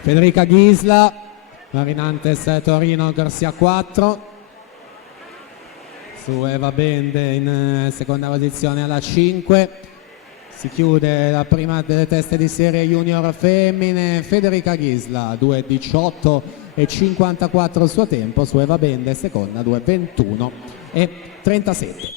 Federica Ghisla, Marinantes Torino, corsia 4, su Eva Bende in seconda posizione alla 5. Si chiude la prima delle teste di serie junior femmine. Federica Ghisla 2:18:54 il suo tempo, su Eva Bende seconda 2:21:37.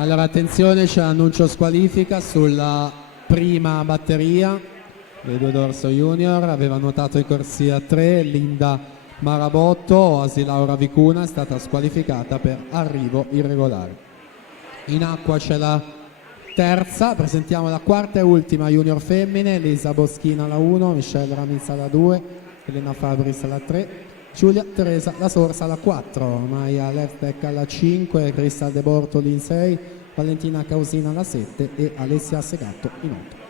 Allora attenzione, c'è l'annuncio squalifica sulla prima batteria dei due Dorso Junior. Aveva nuotato in corsia 3 Linda Marabotto, Oasi Laura Vicuna è stata squalificata per arrivo irregolare. In acqua c'è la terza, presentiamo la quarta e ultima Junior femmine, Elisa Boschina alla 1, Michelle Ramis alla 2, Elena Fabris alla 3, Giulia Teresa La Sorsa alla 4, Maia Leftek alla 5, Cristal De Bortoli in 6, Valentina Causina alla 7 e Alessia Segatto in 8.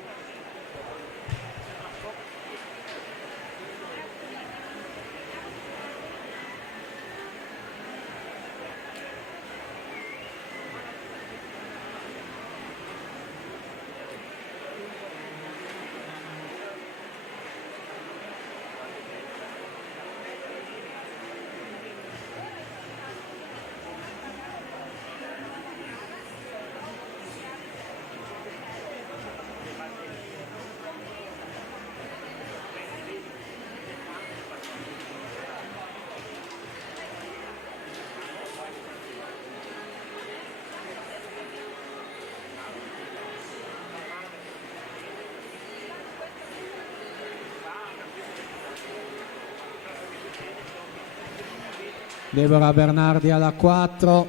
Deborah Bernardi alla 4,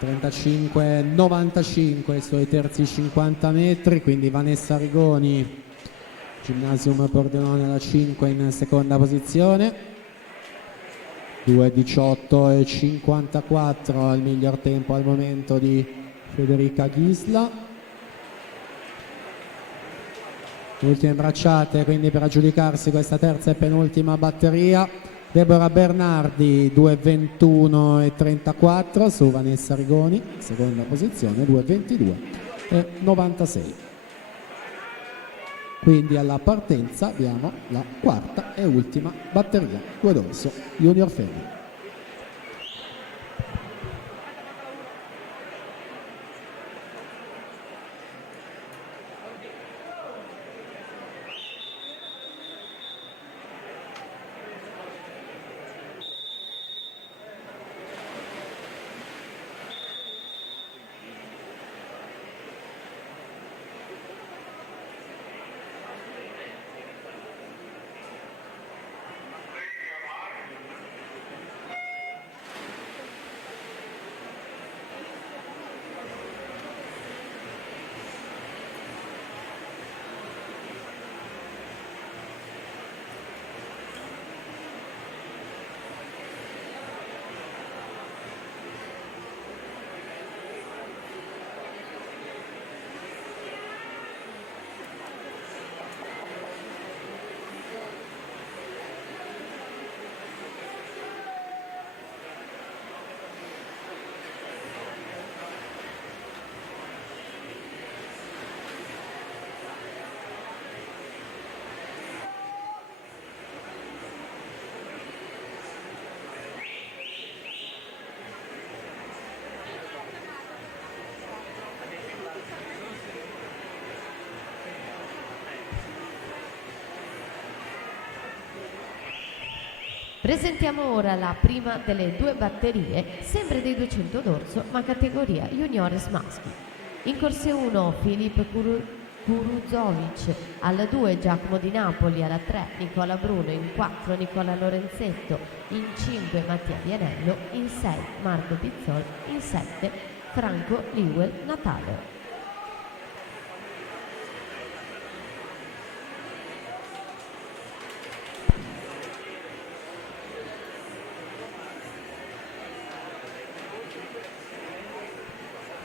35-95 sui terzi 50 metri, quindi Vanessa Rigoni, Gymnasium Pordenone alla 5 in seconda posizione, 2:18:54 il miglior tempo al momento di Federica Ghisla. Ultime bracciate quindi per aggiudicarsi questa terza e penultima batteria. Deborah Bernardi 2:21:34 su Vanessa Rigoni, seconda posizione 2:22:96. Quindi alla partenza abbiamo la quarta e ultima batteria, due Dorso Junior Femmine. Presentiamo ora la prima delle due batterie, sempre dei 200 dorso, ma categoria juniores maschi. In corsia 1 Filippo Kuruzovic, alla 2 Giacomo Di Napoli, alla 3 Nicola Bruno, in 4 Nicola Lorenzetto, in 5 Mattia Vianello, in 6 Marco Pizzol, in 7 Franco Liuel Natale.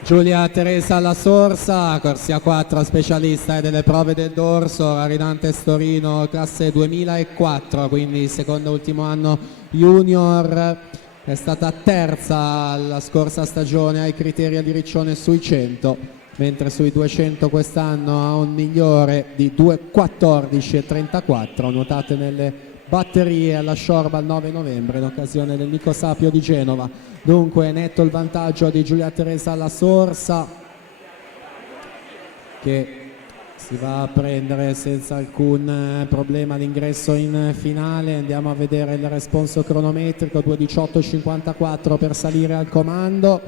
Giulia Teresa La Sorsa, corsia 4, specialista delle prove del dorso, Rarinantes Torino, classe 2004, quindi secondo ultimo anno junior. È stata terza la scorsa stagione ai criteri di Riccione sui 100, mentre sui 200 quest'anno ha un migliore di 2.14,34, nuotate nelle batterie alla Sciorba il 9 novembre in occasione del Nico Sapio di Genova. Dunque netto il vantaggio di Giulia Teresa La Sorsa, che si va a prendere senza alcun problema l'ingresso in finale. Andiamo a vedere il responso cronometrico: 2.18,54 per salire al comando,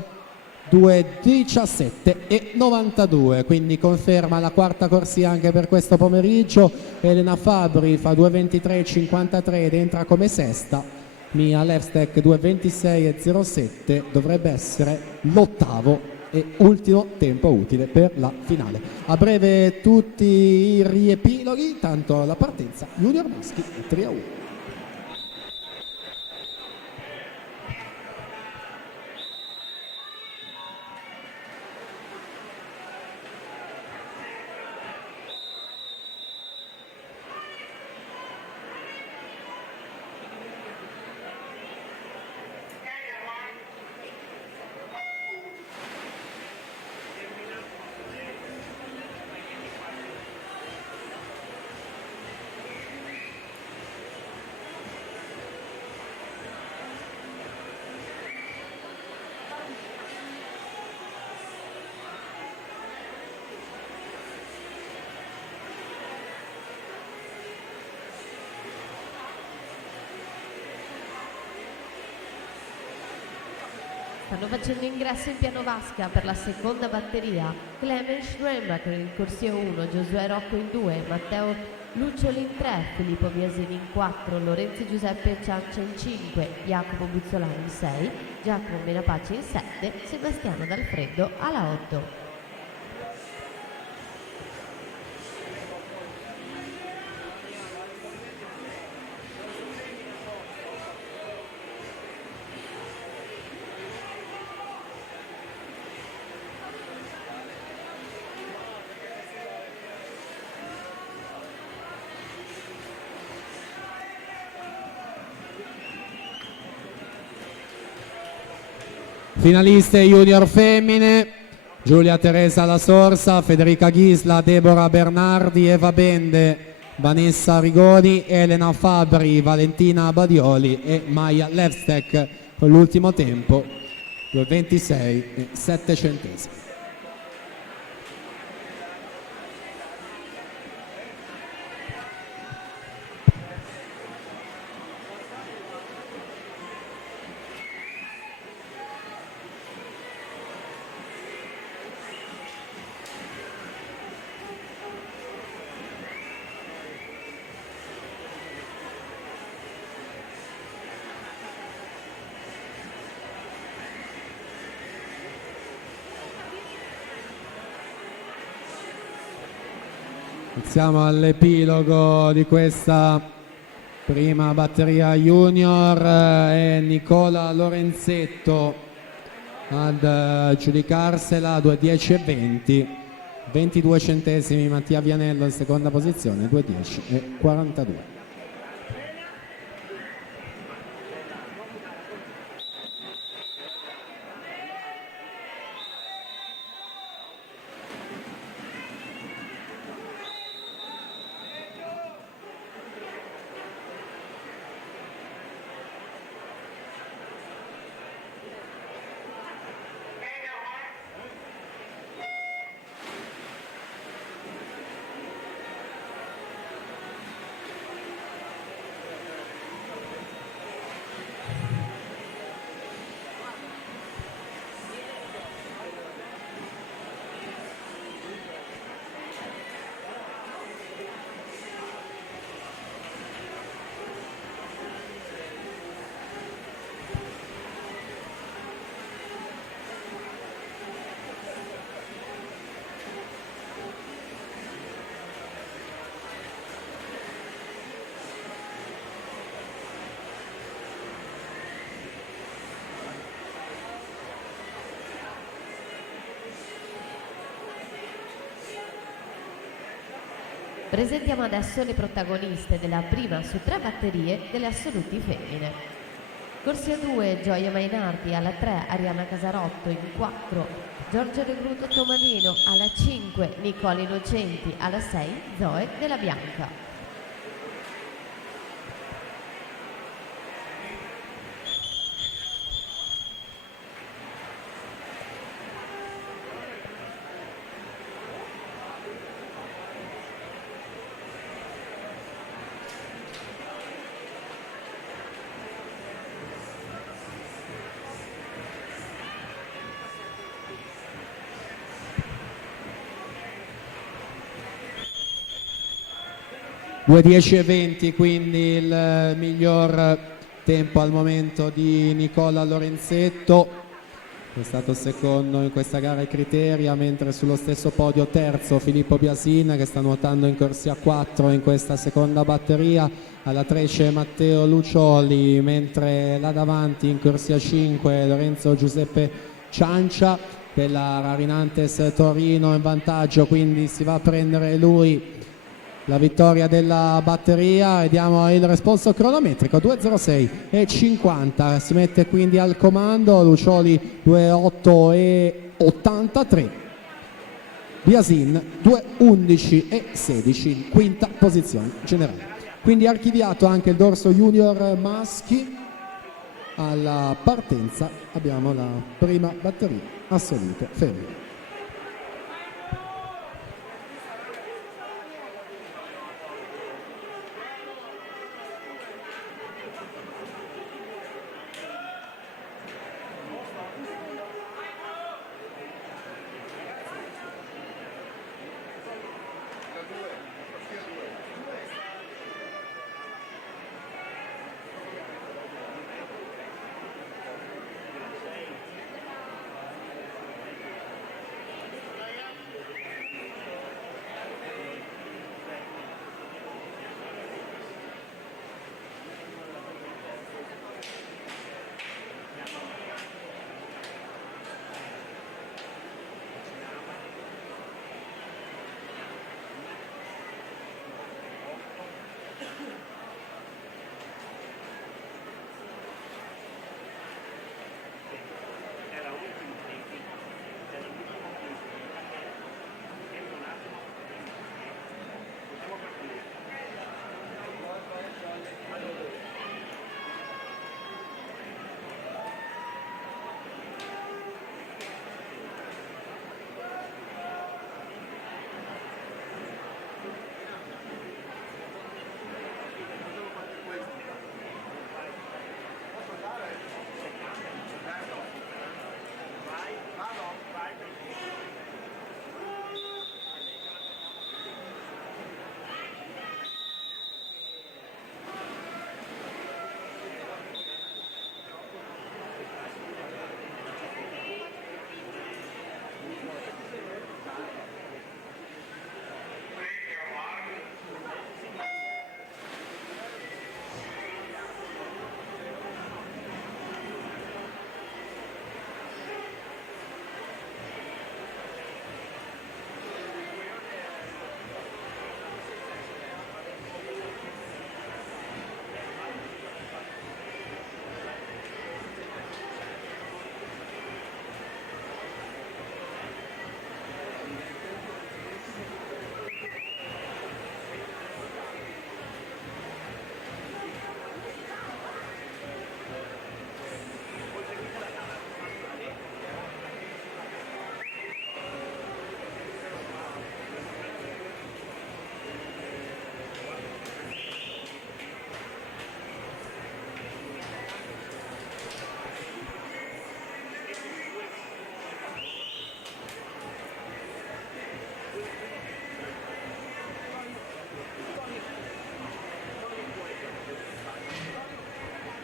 2.17,92, quindi conferma la quarta corsia anche per questo pomeriggio. Elena Fabri fa 2.23,53 ed entra come sesta. Mia Levstek 2.26,07 dovrebbe essere l'ottavo e ultimo tempo utile per la finale. A breve tutti i riepiloghi, tanto la partenza junior maschi e 3-1. Stanno facendo ingresso in piano vasca per la seconda batteria Clemens Schrebacher in corsia 1, Giosuè Rocco in 2, Matteo Luccioli in 3, Filippo Biasini in 4, Lorenzo Giuseppe Ciancia in 5, Jacopo Buzzolani in 6, Giacomo Menapace in 7, Sebastiano D'Alfredo alla 8. Finaliste junior femmine: Giulia Teresa La Sorsa, Federica Ghisla, Deborah Bernardi, Eva Bende, Vanessa Rigoni, Elena Fabri, Valentina Badioli e Maya Levstek con l'ultimo tempo 2.26,07. Siamo all'epilogo di questa prima batteria junior. È Nicola Lorenzetto ad giudicarsela, 2.10,20, 22 centesimi Mattia Vianello in seconda posizione, 2.10,42. Presentiamo adesso le protagoniste della prima su 3 batterie delle assoluti femmine. Corsia 2 Gioia Mainardi, alla 3 Arianna Casarotto, in 4 Giorgio Regruto Tomalino, alla 5 Nicola Innocenti, alla 6 Zoe Della Bianca. Due 10:20, quindi il miglior tempo al momento di Nicola Lorenzetto, che è stato secondo in questa gara ai Criteria, mentre sullo stesso podio terzo Filippo Biasin, che sta nuotando in corsia 4 in questa seconda batteria. Alla 3 c'è Matteo Lucioli, mentre là davanti in corsia 5 Lorenzo Giuseppe Ciancia, della Rarinantes Torino in vantaggio, quindi si va a prendere lui la vittoria della batteria. Vediamo il responso cronometrico: 2:06:50, si mette quindi al comando Lucioli 2:08:83, Biasin 2:11:16 in quinta posizione generale. Quindi archiviato anche il dorso junior maschi. Alla partenza abbiamo la prima batteria assolute femmine.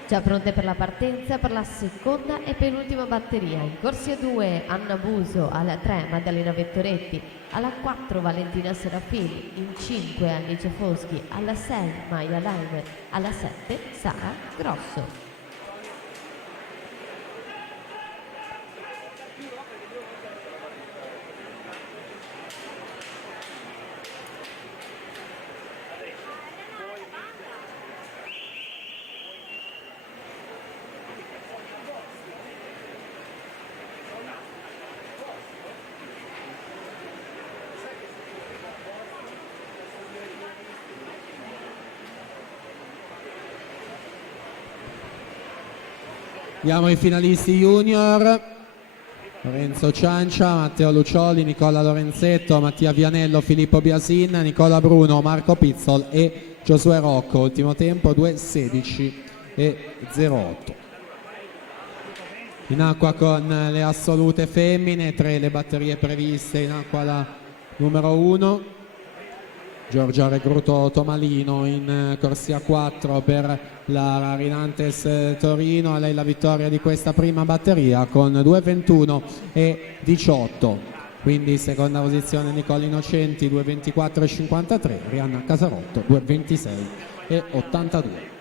Già pronte per la partenza per la seconda e penultima batteria. In corsia 2 Anna Buso, alla 3 Maddalena Vettoretti, alla 4 Valentina Serafini, in 5 Alice Foschi, alla 6 Maya Leimer, alla 7 Sara Grosso. Diamo i finalisti junior: Lorenzo Ciancia, Matteo Lucioli, Nicola Lorenzetto, Mattia Vianello, Filippo Biasin, Nicola Bruno, Marco Pizzol e Giosuè Rocco. Ultimo tempo 2:16:08. In acqua con le assolute femmine, 3 le batterie previste. In acqua la numero 1, Giorgia Recruto Tomalino, in corsia 4 per la Rinantes Torino. A lei la vittoria di questa prima batteria con 2:21:18. Quindi seconda posizione Nicola Innocenti, 2:24:53, Rianna Casarotto 2:26:82.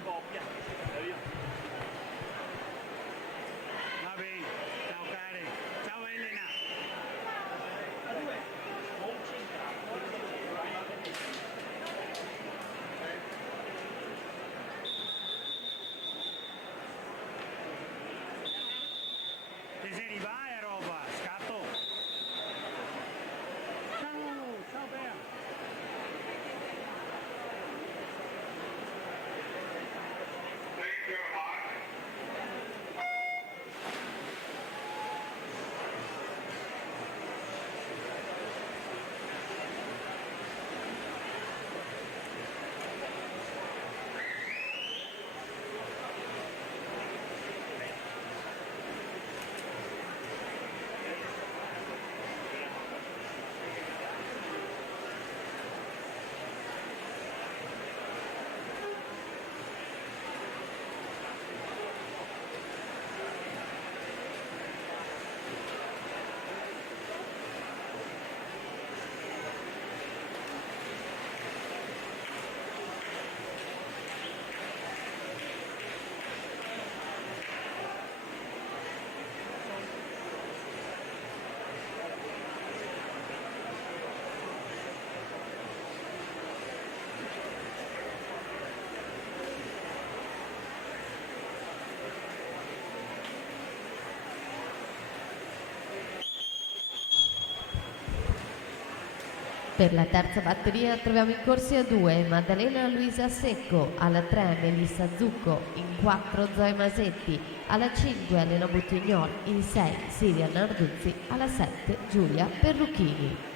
Per la terza batteria troviamo in corsia 2 Maddalena Luisa Secco, alla 3 Melissa Zucco, in 4 Zoe Masetti, alla 5 Elena Buttignol, in 6 Silvia Narduzzi, alla 7 Giulia Perrucchini.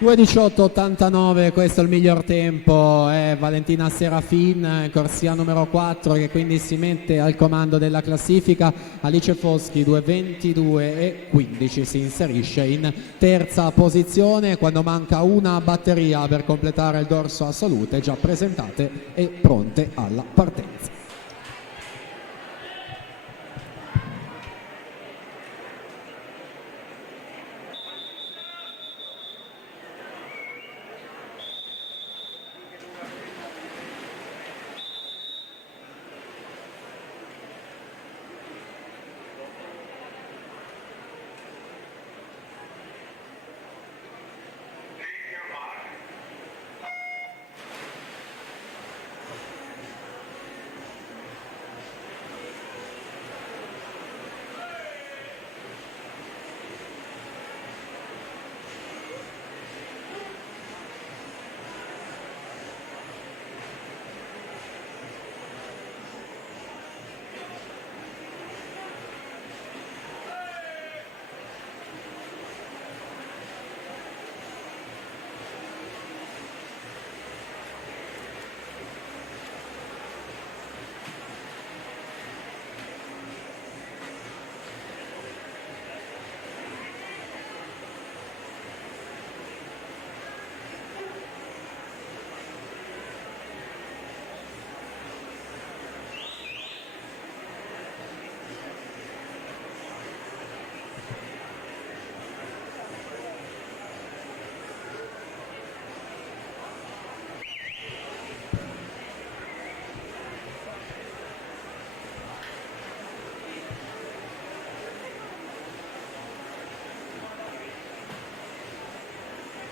(2:18:89), questo è il miglior tempo, è Valentina Serafin, corsia numero 4, che quindi si mette al comando della classifica. Alice Foschi 2:22:15 si inserisce in terza posizione quando manca una batteria per completare il dorso a salute, già presentate e pronte alla partenza.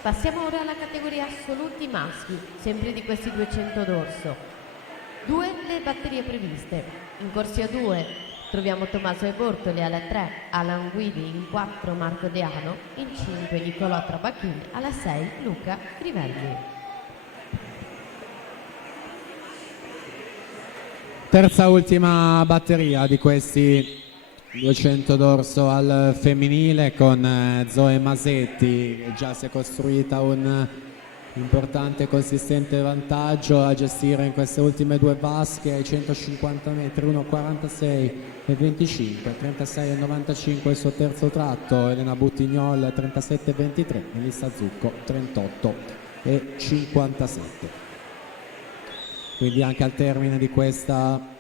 Passiamo ora alla categoria assoluti maschi, sempre di questi 200 d'orso. 2 le batterie previste. In corsia 2 troviamo Tommaso E. Bortoli alla 3, Alan Guidi, in 4 Marco Deano, in 5 Nicolò Trabacchin, alla 6 Luca Crivelli. Terza ultima batteria di questi 200 d'orso al femminile con Zoe Masetti, che già si è costruita un importante e consistente vantaggio a gestire in queste ultime due vasche ai 150 metri, 1,46 e 25, 36 e 95 il suo terzo tratto, Elena Buttignol 37 e 23, Melissa Zucco 38 e 57. Quindi anche al termine di questa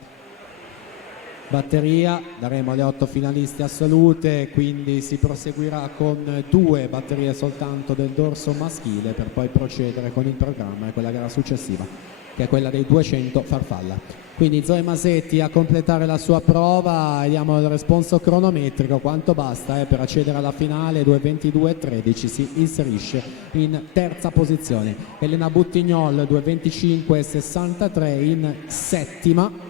batteria daremo le 8 finaliste assolute, quindi si proseguirà con 2 batterie soltanto del dorso maschile per poi procedere con il programma e quella gara successiva, che è quella dei 200 farfalla. Quindi Zoe Masetti a completare la sua prova, vediamo il responso cronometrico, quanto basta per accedere alla finale, 2:22,13, si inserisce in terza posizione. Elena Buttignol 2:25,63 in settima.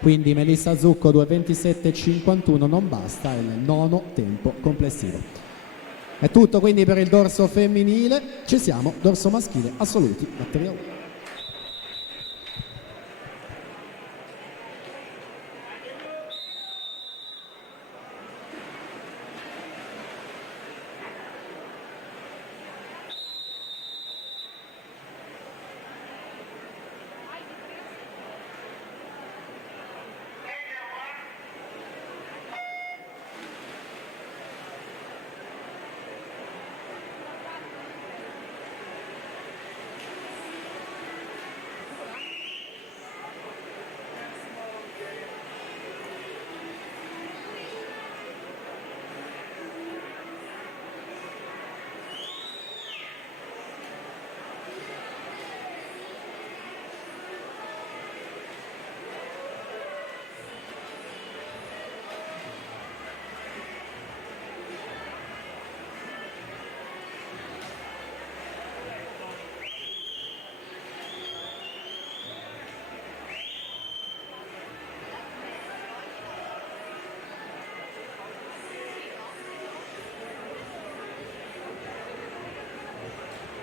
Quindi Melissa Zucco 2:27,51 non basta, è il nono tempo complessivo. È tutto quindi per il dorso femminile, ci siamo, dorso maschile assoluti, batteria 1.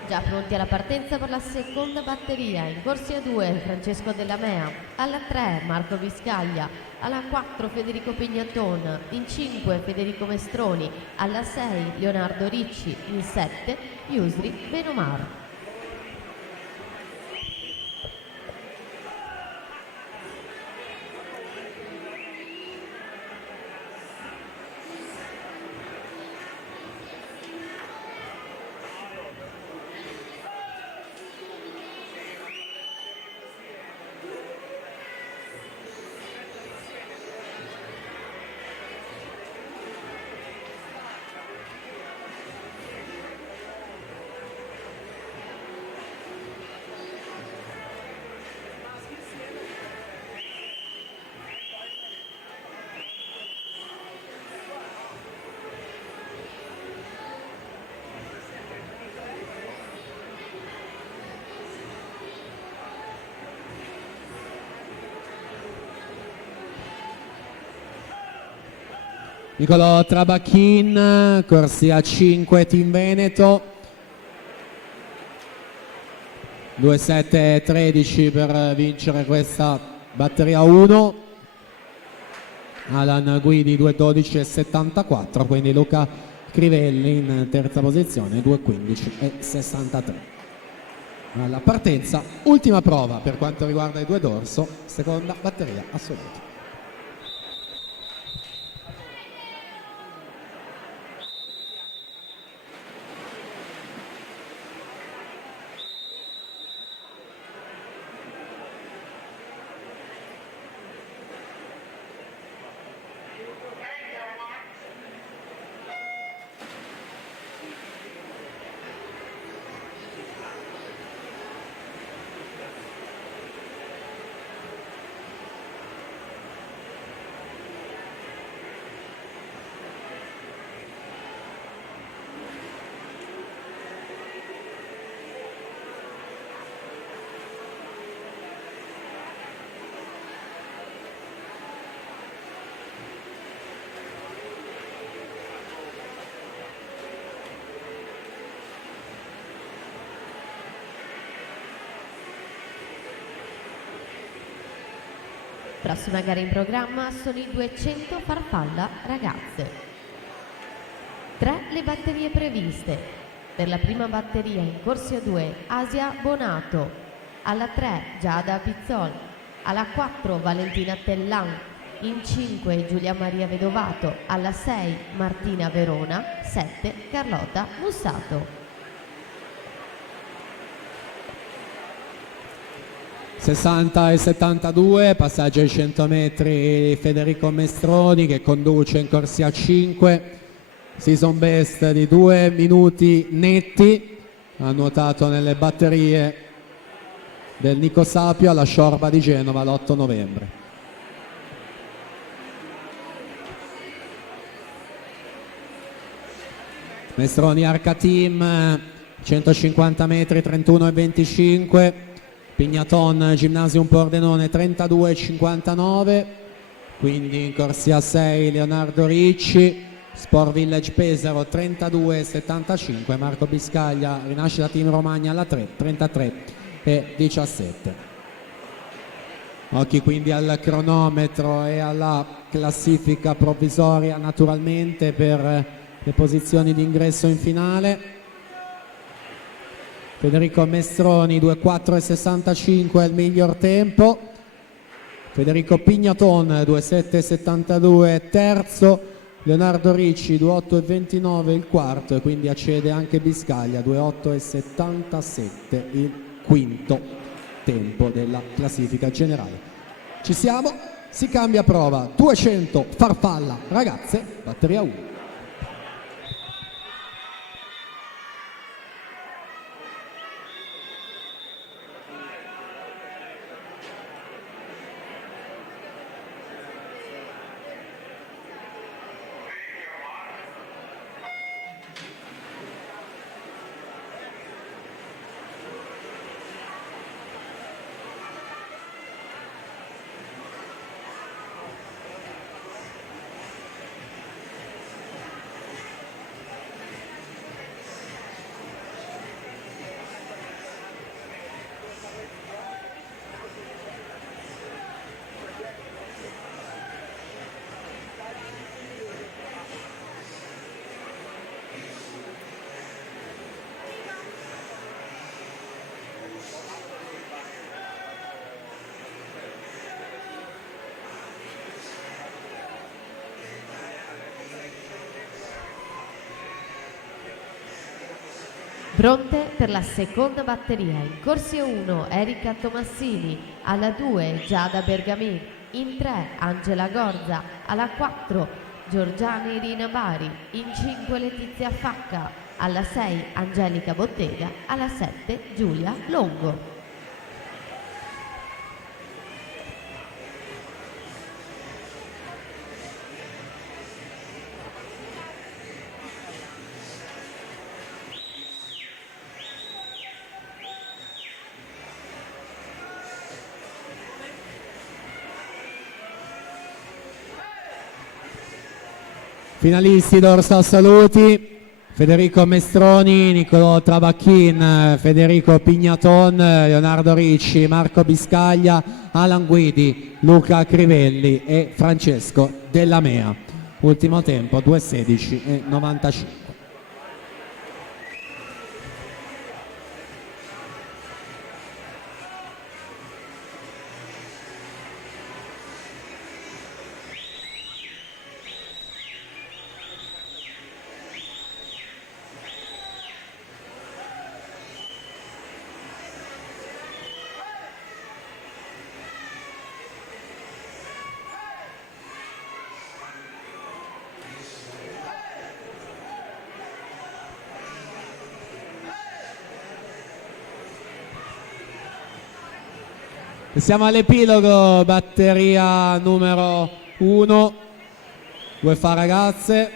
Già pronti alla partenza per la seconda batteria, in corsia 2 Francesco Della Mea, alla 3 Marco Viscaglia, alla 4 Federico Pignaton, in 5 Federico Mestroni, alla 6 Leonardo Ricci, in 7 Yusri Benomar. Nicolò Trabacchin, corsia 5 Team Veneto, 2:07,13 per vincere questa batteria 1. Alan Guidi 2:12,74, quindi Luca Crivelli in terza posizione 2:15,63. Alla partenza, ultima prova per quanto riguarda i due dorso, seconda batteria assoluta. prossima gara in programma sono i 200 farfalla ragazze. 3 le batterie previste. Per la prima batteria in corsia 2 Asia Bonato, alla 3 Giada Pizzol, alla 4 Valentina Tellan, in 5 Giulia Maria Vedovato, alla 6 Martina Verona, 7 Carlotta Mussato. 60 e 72, passaggio ai 100 metri Federico Mestroni che conduce in corsia 5, season best di 2 minuti netti, ha nuotato nelle batterie del Nico Sapio alla Sciorba di Genova l'8 novembre. Mestroni Arca Team, 150 metri 31 e 25, Pignaton Gymnasium Pordenone 32,59, quindi in corsia 6 Leonardo Ricci, Sport Village Pesaro 32,75, Marco Biscaglia Rinascita Team Romagna alla 3 33,17. Occhi quindi al cronometro e alla classifica provvisoria naturalmente per le posizioni di ingresso in finale. Federico Mestroni 2,4,65 è il miglior tempo, Federico Pignaton 2,7,72 terzo, Leonardo Ricci 2,8,29 il quarto e quindi accede anche Biscaglia 2,8,77 il quinto tempo della classifica generale. Ci siamo, si cambia prova, 200 farfalla ragazze, batteria 1. Pronte per la seconda batteria. In corsia 1 Erika Tomassini, alla 2 Giada Bergamin, in 3 Angela Gorza, alla 4 Giorgiana Irina Bari, in 5 Letizia Facca, alla 6 Angelica Bottega, alla 7 Giulia Longo. Finalisti d'Orsa Saluti, Federico Mestroni, Nicolò Trabacchin, Federico Pignaton, Leonardo Ricci, Marco Biscaglia, Alan Guidi, Luca Crivelli e Francesco Della Mea. Ultimo tempo 2:16 e 95. Siamo all'epilogo, batteria numero 1, 2 fa ragazze.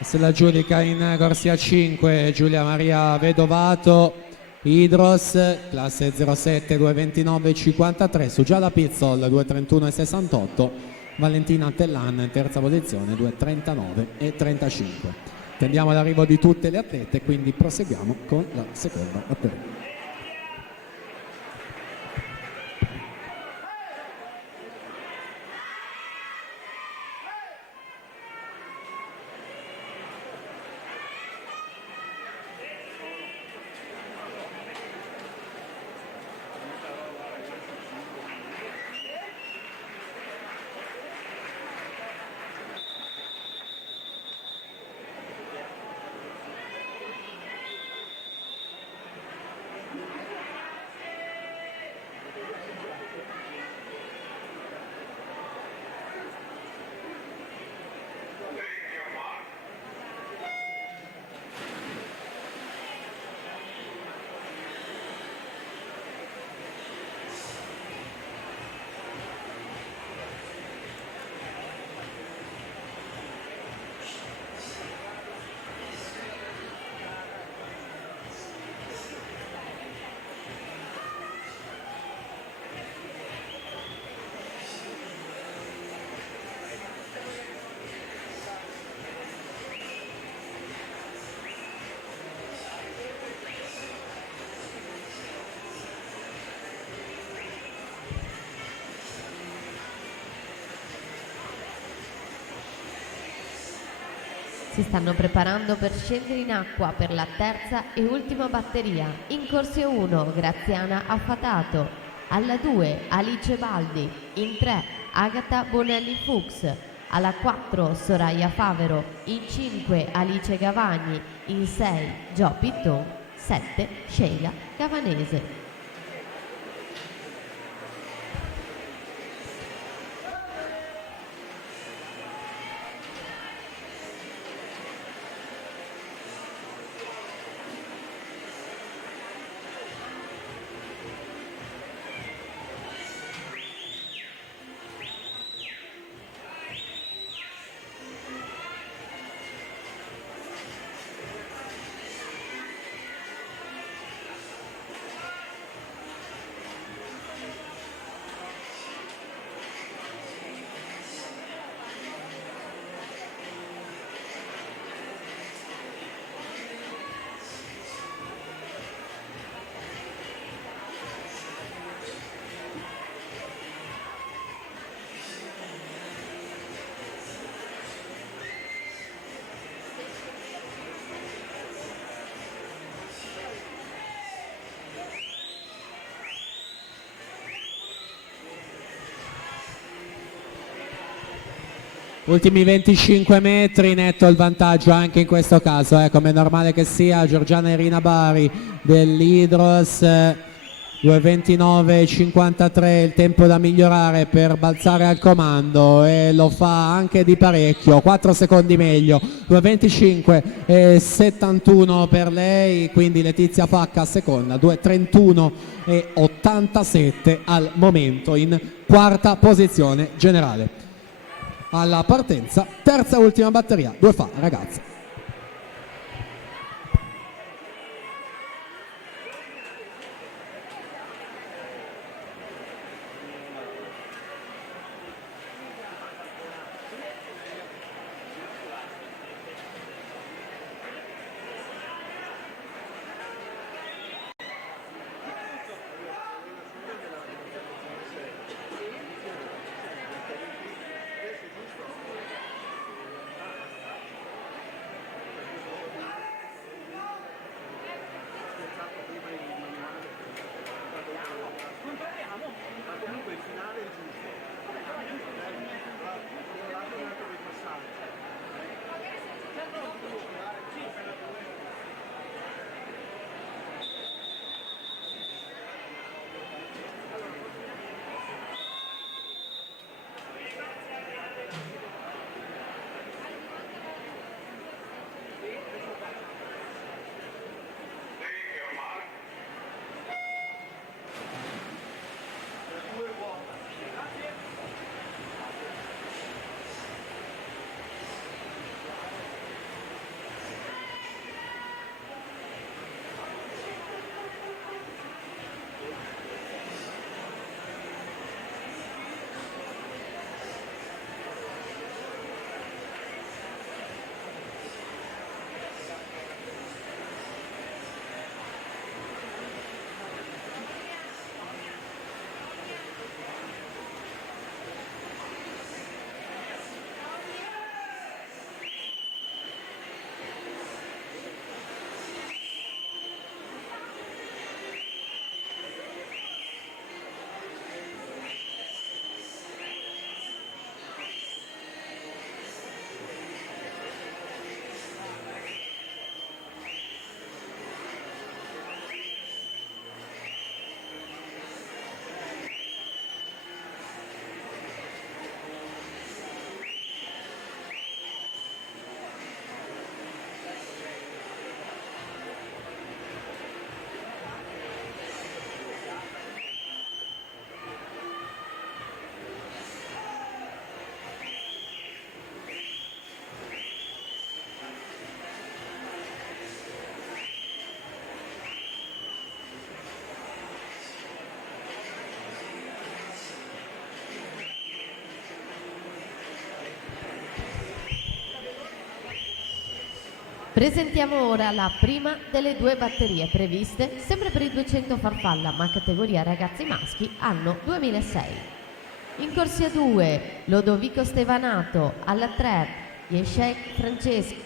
Se la giudica in corsia 5 Giulia Maria Vedovato, Idros, classe 07 2:29,53, su Giada Pizzol 2:31,68, Valentina Tellan terza posizione 2:39,35. Attendiamo l'arrivo di tutte le atlete, quindi proseguiamo con la seconda batteria. Si stanno preparando per scendere in acqua per la terza e ultima batteria. In corsia 1 Graziana Affatato, alla 2 Alice Baldi, in 3 Agata Bonelli Fuchs, alla 4 Soraya Favero, in 5 Alice Gavagni, in 6 Gio Pitton, 7 Sheila Gavanese. Ultimi 25 metri, netto il vantaggio anche in questo caso, come è normale che sia. Giorgiana Irina Bari dell'Hydros, 2:29:53 il tempo da migliorare per balzare al comando, e lo fa anche di parecchio, 4 secondi meglio, 2:25:71 per lei, quindi Letizia Facca a seconda, 2:31:87 al momento in quarta posizione generale. Alla partenza, terza e ultima batteria, 2 fa ragazze. Presentiamo ora la prima delle due batterie previste, sempre per i 200 farfalla, ma categoria ragazzi maschi, anno 2006. In corsia 2, Lodovico Stevanato, alla 3, Yeshek Franceschi,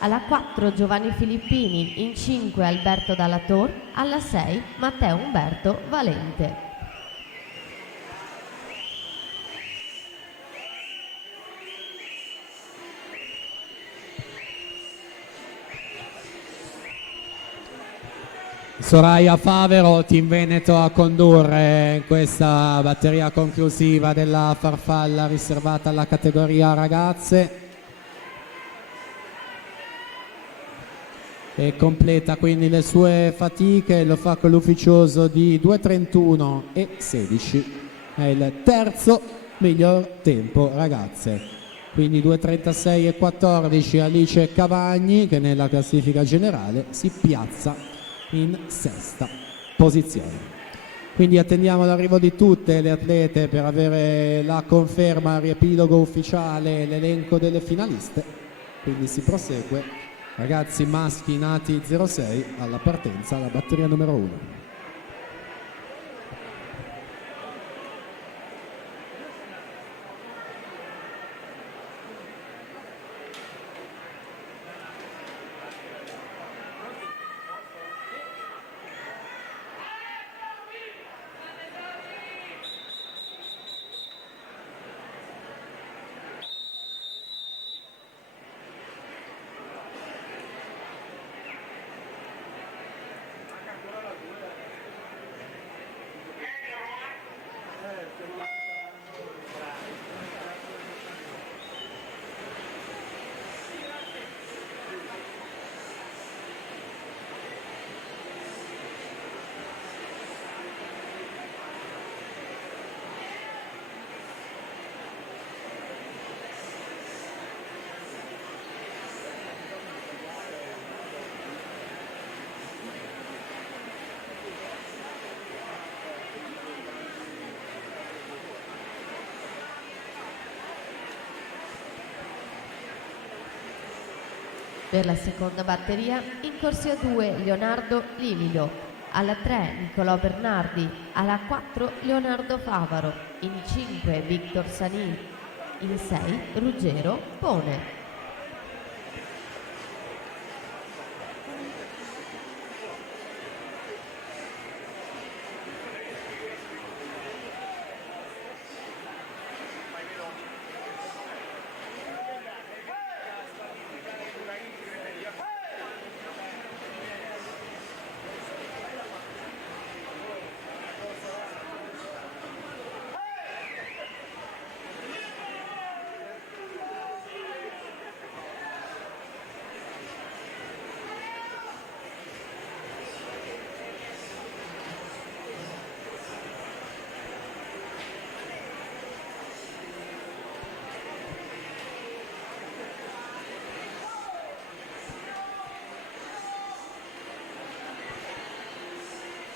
alla 4 Giovanni Filippini, in 5 Alberto Dallator, alla 6 Matteo Umberto Valente. Soraya Favero, Team Veneto a condurre questa batteria conclusiva della farfalla riservata alla categoria ragazze. E completa quindi le sue fatiche, lo fa con l'ufficioso di 2:31 e 16. È il terzo miglior tempo ragazze. Quindi 2:36 e 14 Alice Cavagni, che nella classifica generale si piazza in sesta posizione. Quindi attendiamo l'arrivo di tutte le atlete per avere la conferma, il riepilogo ufficiale, l'elenco delle finaliste. Quindi si prosegue, ragazzi maschi nati 06, alla partenza alla batteria numero 1. Per la seconda batteria, in corsia 2 Leonardo Livido, alla 3 Nicolò Bernardi, alla 4 Leonardo Favaro, in 5 Victor Sanin, in 6 Ruggero Pone.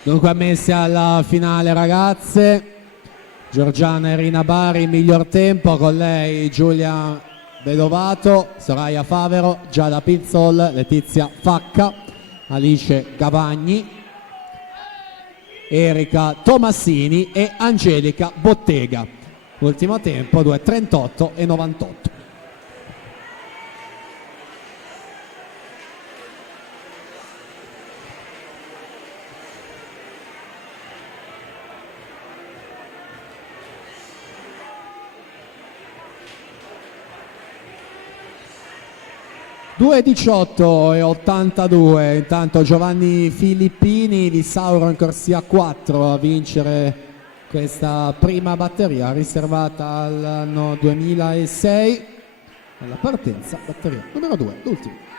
Dunque ammesse alla finale ragazze, Giorgiana Irina Bari miglior tempo, con lei Giulia Vedovato, Soraya Favero, Giada Pizzol, Letizia Facca, Alice Cavagni, Erika Tomassini e Angelica Bottega. Ultimo tempo 2:38 e 98. (2:18 e 82). Intanto Giovanni Filippini di Sauro in corsia 4 a vincere questa prima batteria riservata all'anno 2006. Alla partenza batteria numero 2, l'ultima.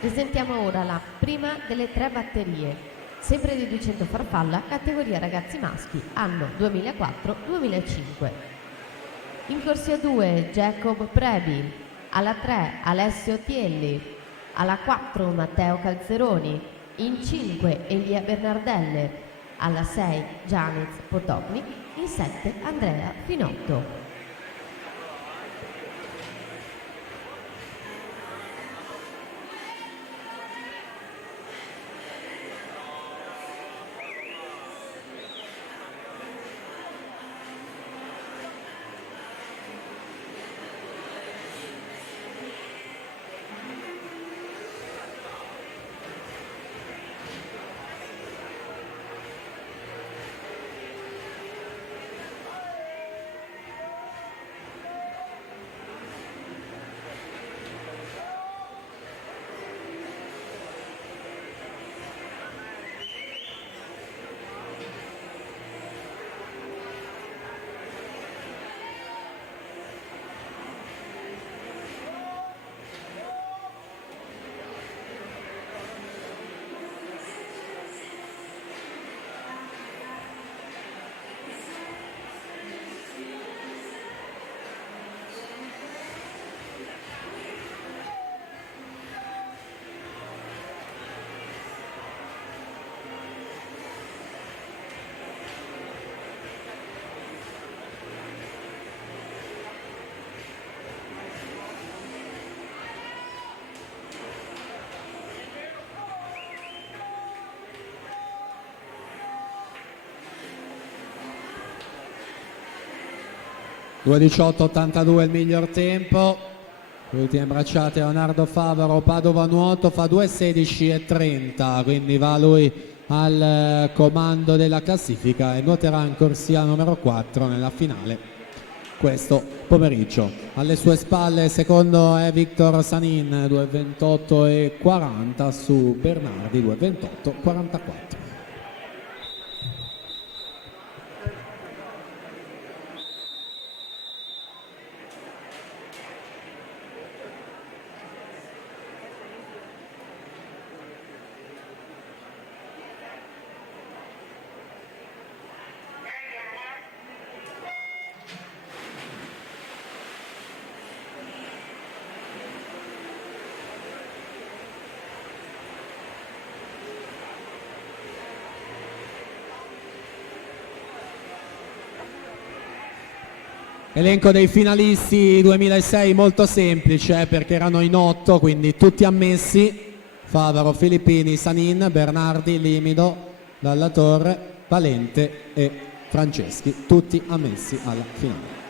Presentiamo ora la prima delle 3 batterie, sempre di 200 farfalla, categoria ragazzi maschi, anno 2004-2005. In corsia 2 Jacob Prebil, alla 3 Alessio Tielli, alla 4 Matteo Calzeroni, in 5 Elia Bernardelle, alla 6 Janez Potocnik, in 7 Andrea Finotto. (2:18,82 il miglior tempo). Le ultime bracciate Leonardo Favaro, Padova Nuoto, fa 2:16,30, quindi va lui al comando della classifica e nuoterà in corsia numero 4 nella finale questo pomeriggio. Alle sue spalle secondo è Victor Sanin, 2:28,40 su Bernardi, 2:28,44. Elenco dei finalisti 2006 molto semplice perché erano in 8, quindi tutti ammessi: Favaro, Filippini, Sanin, Bernardi, Limido, Dalla Torre, Valente e Franceschi, tutti ammessi alla finale.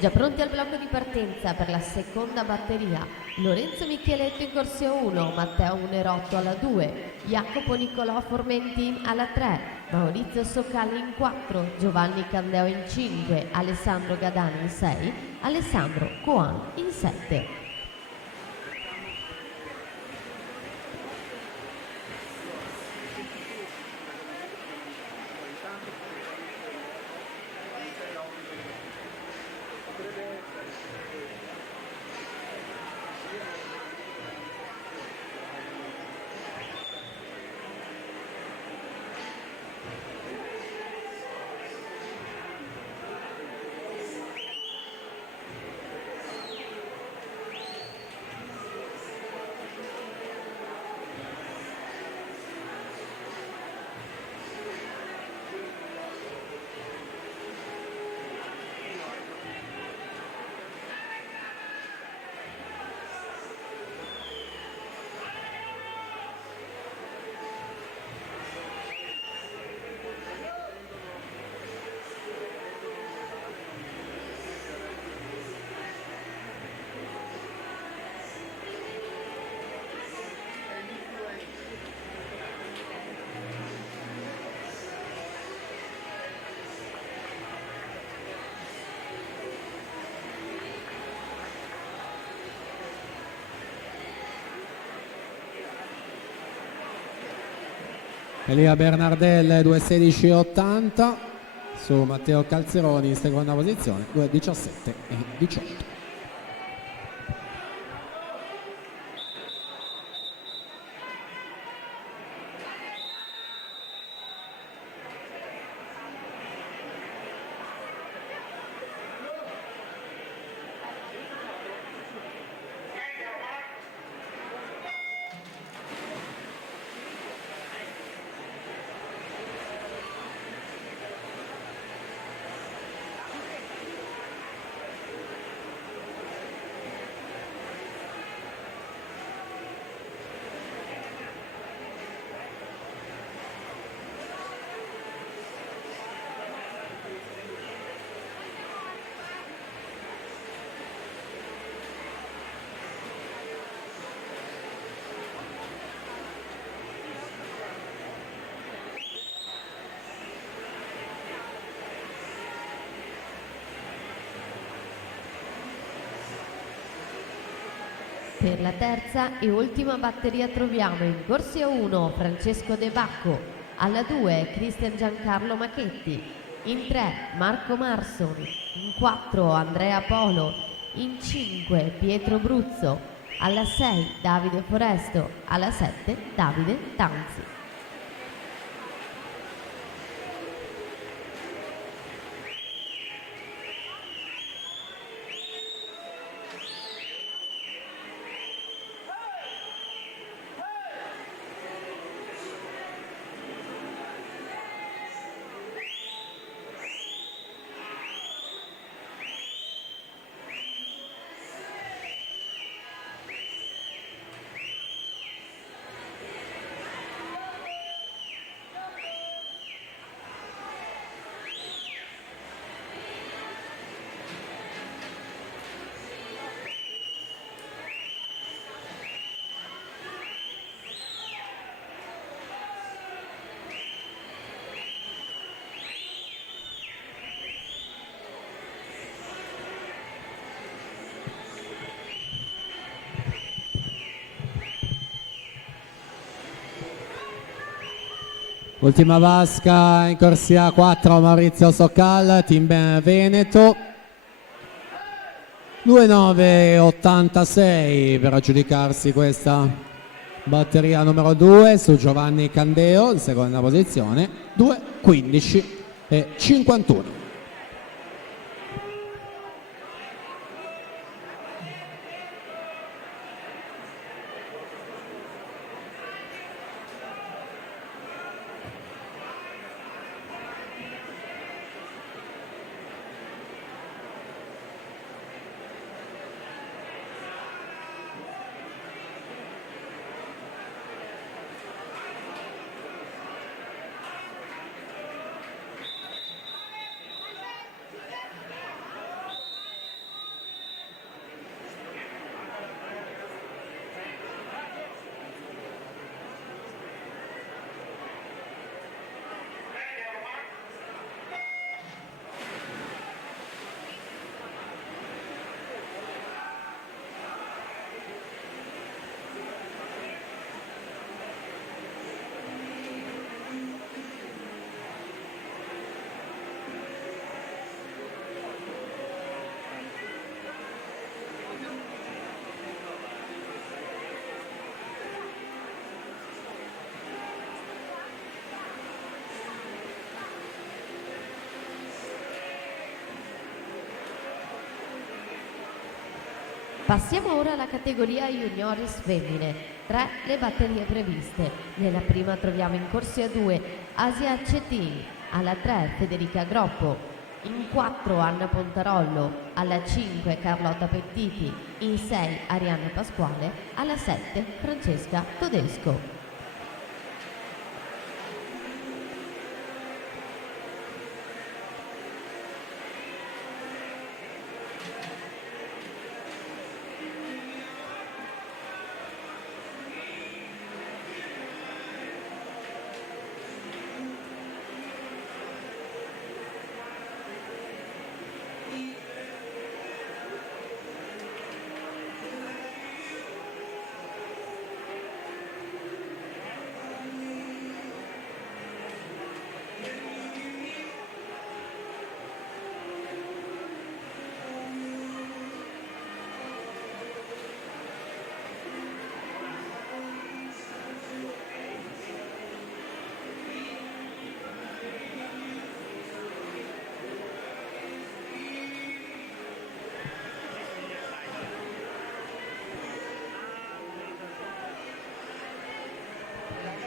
Già pronti al blocco di partenza per la seconda batteria, Lorenzo Micheletto in corsia 1, Matteo Munerotto alla 2, Jacopo Nicolò Formentin alla 3, Maurizio Soccalli in 4, Giovanni Candeo in 5, Alessandro Gadani in 6, Alessandro Coan in 7. Elia Bernardel 2.16.80 su Matteo Calzeroni in seconda posizione 2.17.18. Per la terza e ultima batteria troviamo in corsia 1 Francesco De Bacco, alla 2 Cristian Giancarlo Machetti, in 3 Marco Marson, in 4 Andrea Polo, in 5 Pietro Bruzzo, alla 6 Davide Foresto, alla 7 Davide Tanzi. Ultima vasca in corsia 4 Maurizio Soccal, Team Veneto 2.9.86 per aggiudicarsi questa batteria numero 2 su Giovanni Candeo in seconda posizione 2.15.51. Passiamo ora alla categoria Junioris femmine. 3 le batterie previste. Nella prima troviamo in corsia 2 Asia Cettini, alla 3 Federica Groppo, in 4 Anna Pontarollo, alla 5 Carlotta Pettiti, in 6 Arianna Pasquale, alla 7 Francesca Todesco.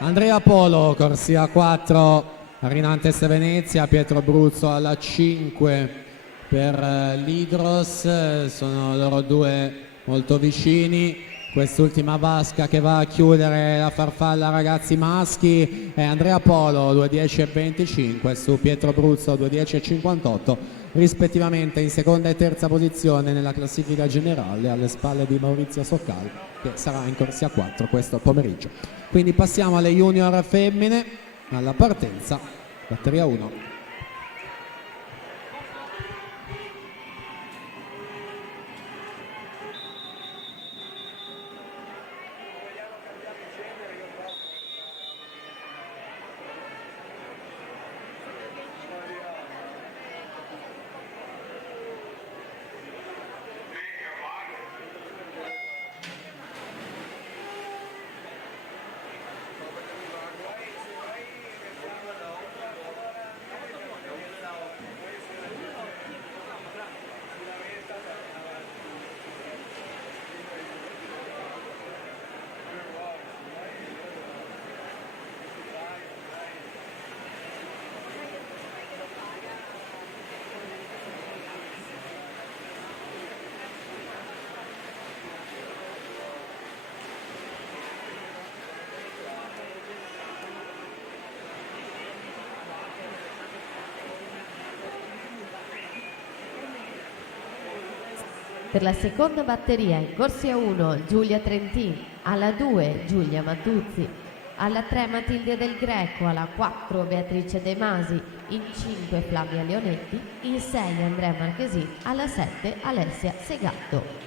Andrea Polo, corsia 4, Rinantes Venezia, Pietro Bruzzo alla 5 per l'Hydros, sono loro due molto vicini. Quest'ultima vasca che va a chiudere la farfalla ragazzi maschi è Andrea Polo 2:10,25 su Pietro Bruzzo 2:10,58, rispettivamente in seconda e terza posizione nella classifica generale, alle spalle di Maurizio Soccal, che sarà in corsia 4 questo pomeriggio. Quindi passiamo alle junior femmine, alla partenza, batteria 1. Per la seconda batteria in corsia 1 Giulia Trentin, alla 2 Giulia Mattuzzi, alla 3 Matilde Del Greco, alla 4 Beatrice De Masi, in 5 Flavia Leonetti, in 6 Andrea Marchesin, alla 7 Alessia Segatto.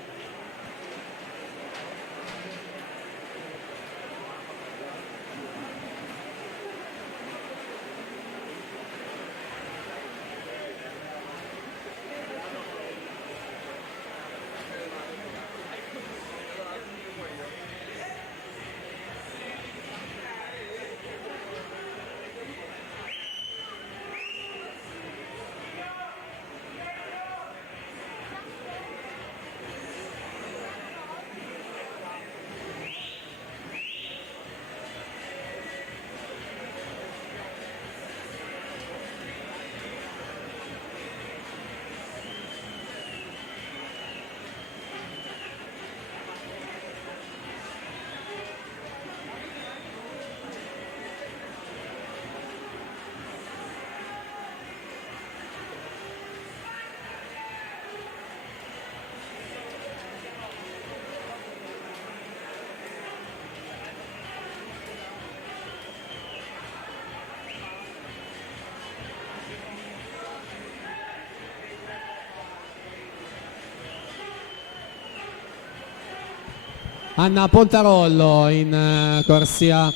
Anna Pontarollo in corsia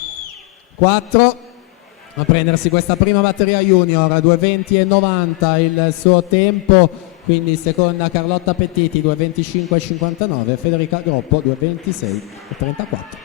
4 a prendersi questa prima batteria junior, 2:20,90 il suo tempo, quindi seconda Carlotta Pettiti 2:25,59, Federica Groppo 2:26,34.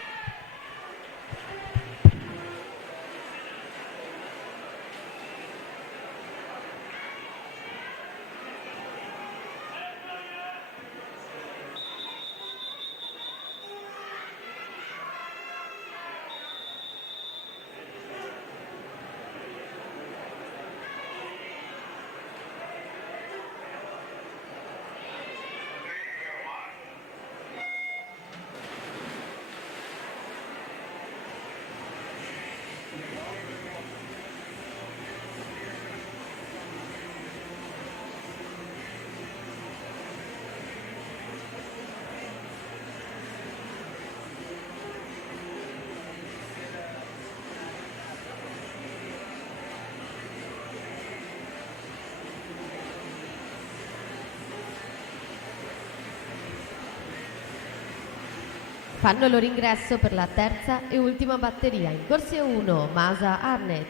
Fanno il loro ingresso per la terza e ultima batteria. In corsia 1 Masa Arnett,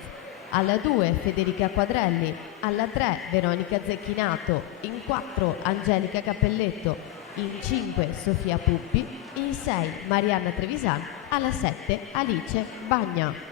alla 2 Federica Quadrelli, alla 3 Veronica Zecchinato, in 4 Angelica Cappelletto, in 5 Sofia Puppi, in 6 Marianna Trevisan, alla 7 Alice Bagna.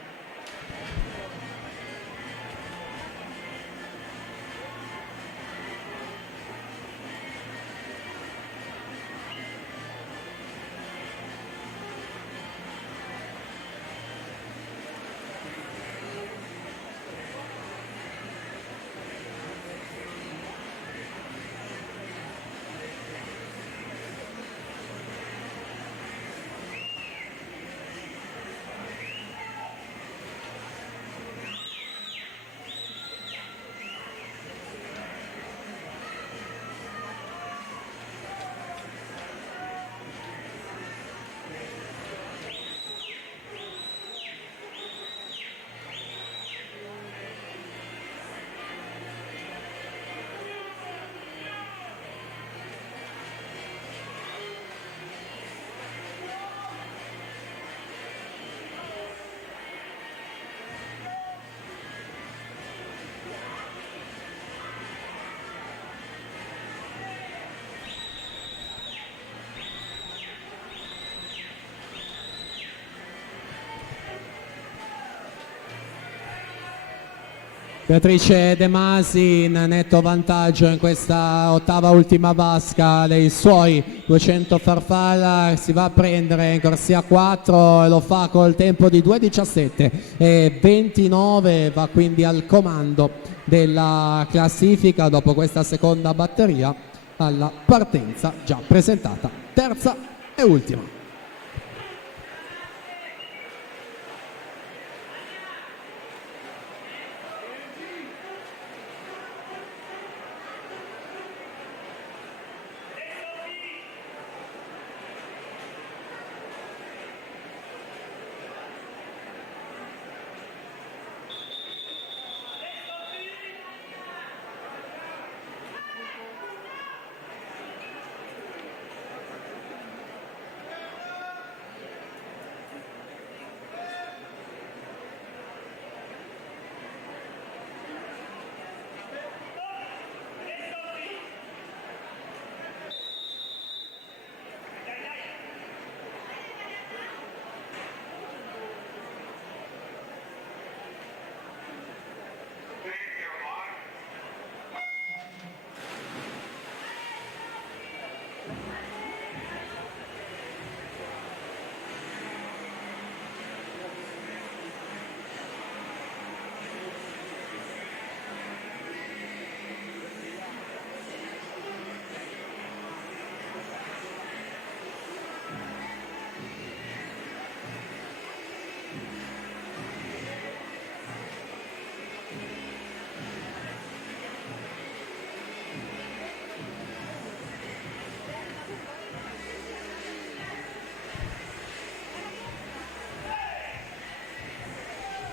Beatrice De Masi in netto vantaggio in questa ottava ultima vasca dei suoi 200 farfalla, si va a prendere in corsia 4 e lo fa col tempo di 2:17 e 29, va quindi al comando della classifica dopo questa seconda batteria alla partenza già presentata, terza e ultima.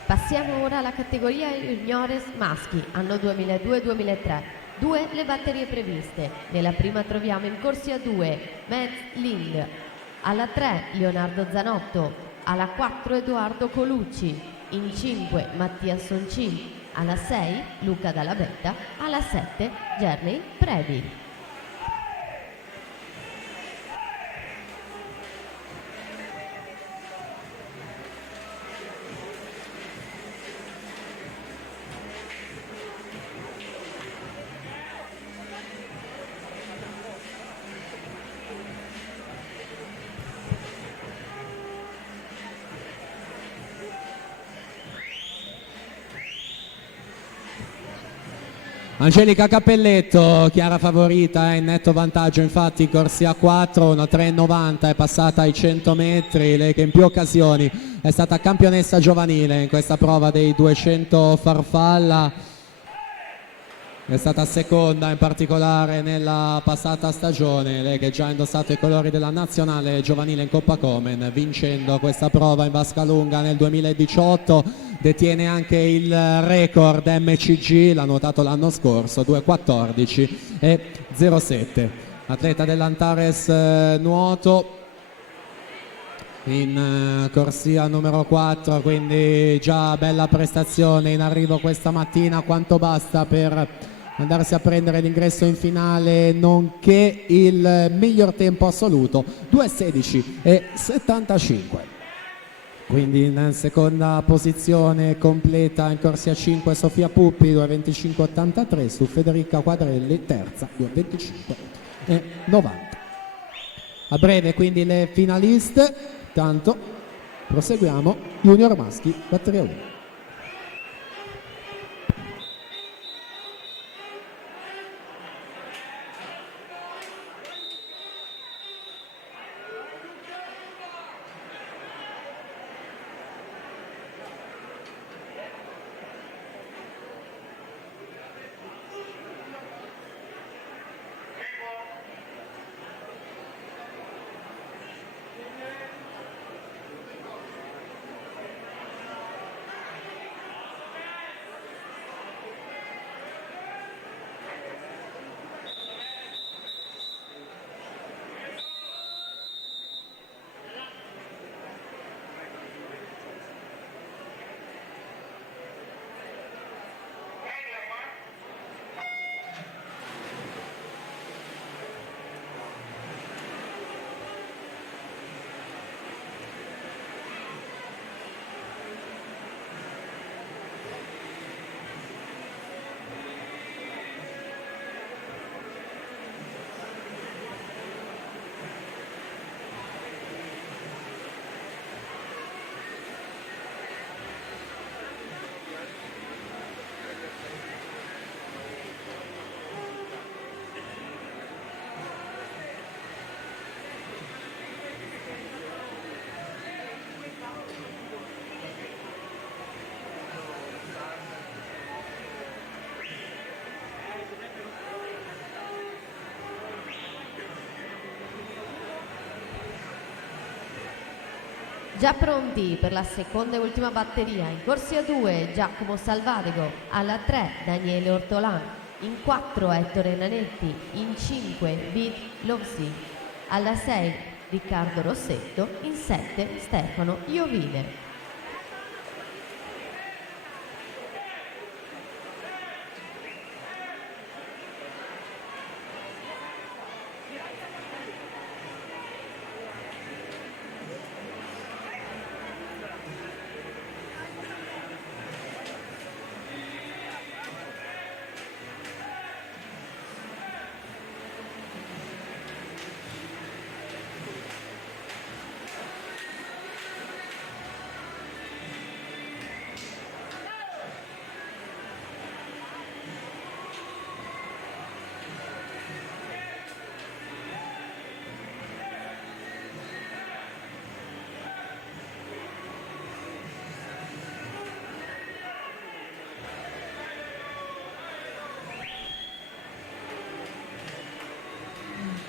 Passiamo ora alla categoria juniores maschi, anno 2002-2003. 2 le batterie previste. Nella prima troviamo in corsia 2 Mads Lind, alla 3 Leonardo Zanotto, alla 4 Edoardo Colucci, in 5 Mattia Soncin, alla 6 Luca Dalla Betta, alla 7 Jernej Predi. Angelica Cappelletto, chiara favorita, è in netto vantaggio infatti in corsia 4, una 3,90, è passata ai 100 metri, lei che in più occasioni è stata campionessa giovanile in questa prova dei 200 farfalla, è stata seconda in particolare nella passata stagione, lei che già ha indossato i colori della nazionale giovanile in Coppa Komen, vincendo questa prova in vasca lunga nel 2018, detiene anche il record MCG, l'ha nuotato l'anno scorso, 2,14 e 0,7. Atleta dell'Antares nuoto in corsia numero 4, quindi già bella prestazione in arrivo questa mattina, quanto basta per andarsi a prendere l'ingresso in finale nonché il miglior tempo assoluto, 2,16 e 75. Quindi in seconda posizione completa in corsia 5 Sofia Puppi, 2,25,83 su Federica Quadrelli, terza 2,25 e 90. A breve quindi le finaliste, tanto proseguiamo junior maschi batteria 1. già pronti per la seconda e ultima batteria. In corsia 2 Giacomo Salvadego, alla 3 Daniele Ortolan, in 4 Ettore Nanetti, in 5 Vid Lovsi, alla 6 Riccardo Rossetto, in 7 Stefano Iovine.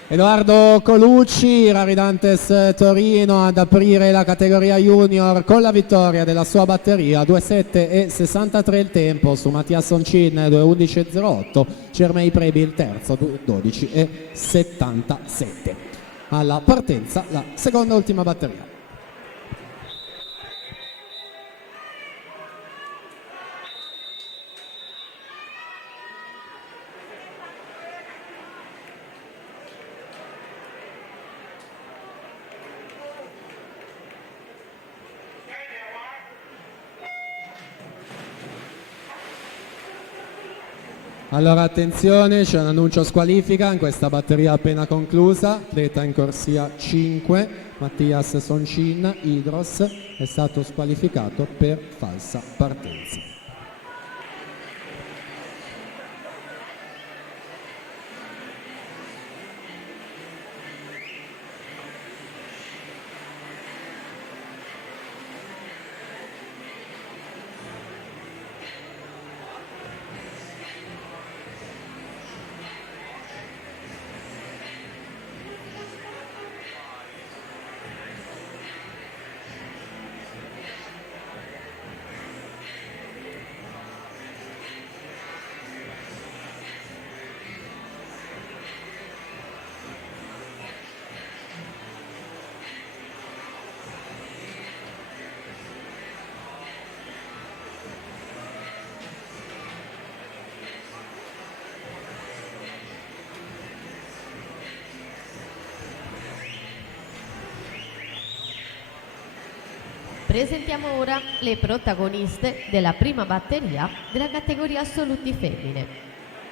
Edoardo Colucci, Raridantes Torino, ad aprire la categoria junior con la vittoria della sua batteria, 2.7 e 63 il tempo su Mattia Soncin, 2.11.08, Cermei Prebi il terzo, 12 e 77. Alla partenza la seconda e ultima batteria. Allora attenzione, c'è un annuncio squalifica in questa batteria appena conclusa, atleta in corsia 5, Mattias Soncin, Idros, è stato squalificato per falsa partenza. Presentiamo ora le protagoniste della prima batteria della categoria assoluti femmine.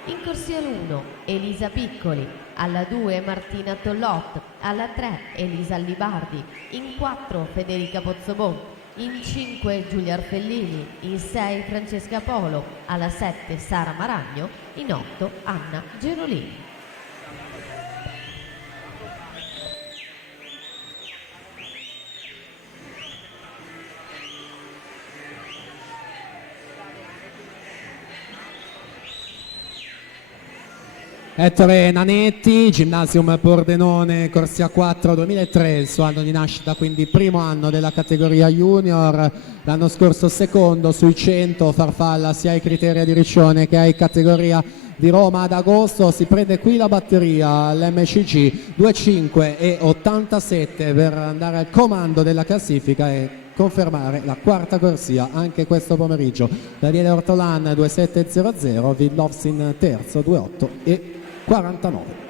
In corsia 1 Elisa Piccoli, alla 2 Martina Tollot, alla 3 Elisa Allibardi, in 4 Federica Pozzobon, in 5 Giulia Arfellini, in 6 Francesca Polo, alla 7 Sara Maragno, in 8 Anna Gerolini. Ettore Nanetti, Gymnasium Pordenone, corsia 4, 2003, il suo anno di nascita, quindi primo anno della categoria junior, l'anno scorso secondo sui 100 farfalla sia ai criteri di Riccione che ai categoria di Roma ad agosto. Si prende qui la batteria all'MCG 2.5 e 87 per andare al comando della classifica e confermare la quarta corsia anche questo pomeriggio. Daniele Ortolan 2.7.00, Vidlovsin terzo 2.8 e 49.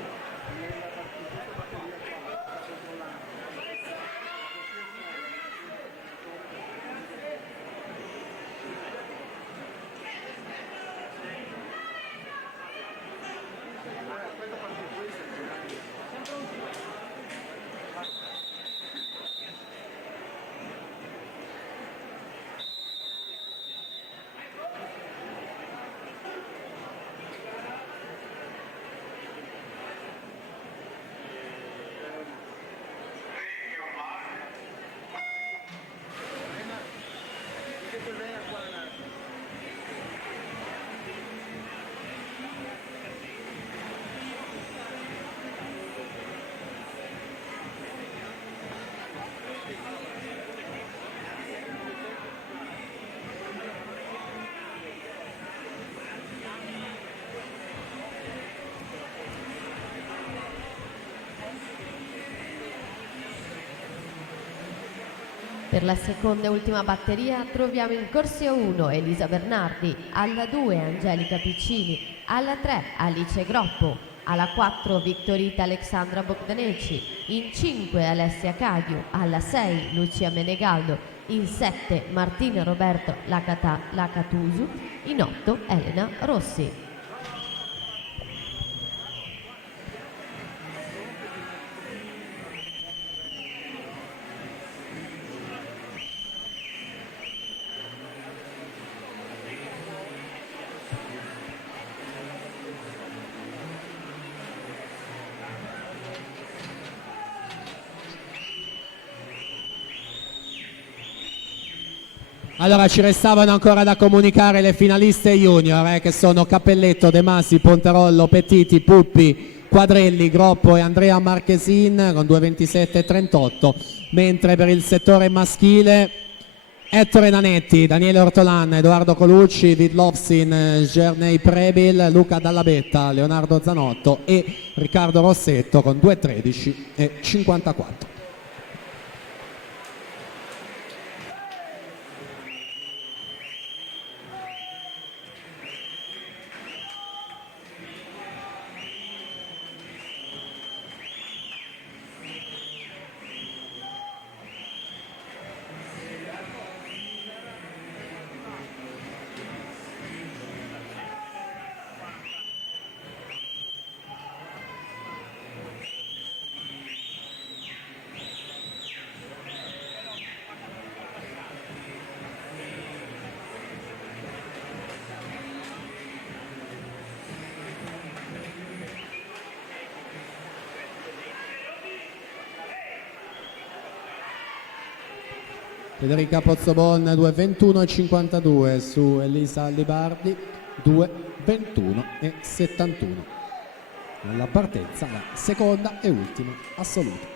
Per la seconda e ultima batteria troviamo in corsia 1 Elisa Bernardi, alla 2 Angelica Piccini, alla 3 Alice Groppo, alla 4 Victorita Alexandra Bogdaneci, in 5 Alessia Cadio, alla 6 Lucia Menegaldo, in 7 Martina Roberto Lacatusu, in 8 Elena Rossi. Allora ci restavano ancora da comunicare le finaliste junior che sono Cappelletto, De Masi, Ponterollo, Pettiti, Puppi, Quadrelli, Groppo e Andrea Marchesin con 2,27 e 38, mentre per il settore maschile Ettore Nanetti, Daniele Ortolan, Edoardo Colucci, Vidlovsin, Gernei Prebil, Luca Dallabetta, Leonardo Zanotto e Riccardo Rossetto con 2,13 e 54. Federica Pozzobon 2,21 e 52 su Elisa Libardi 2,21 e 71. Nella partenza la seconda e ultima assoluta.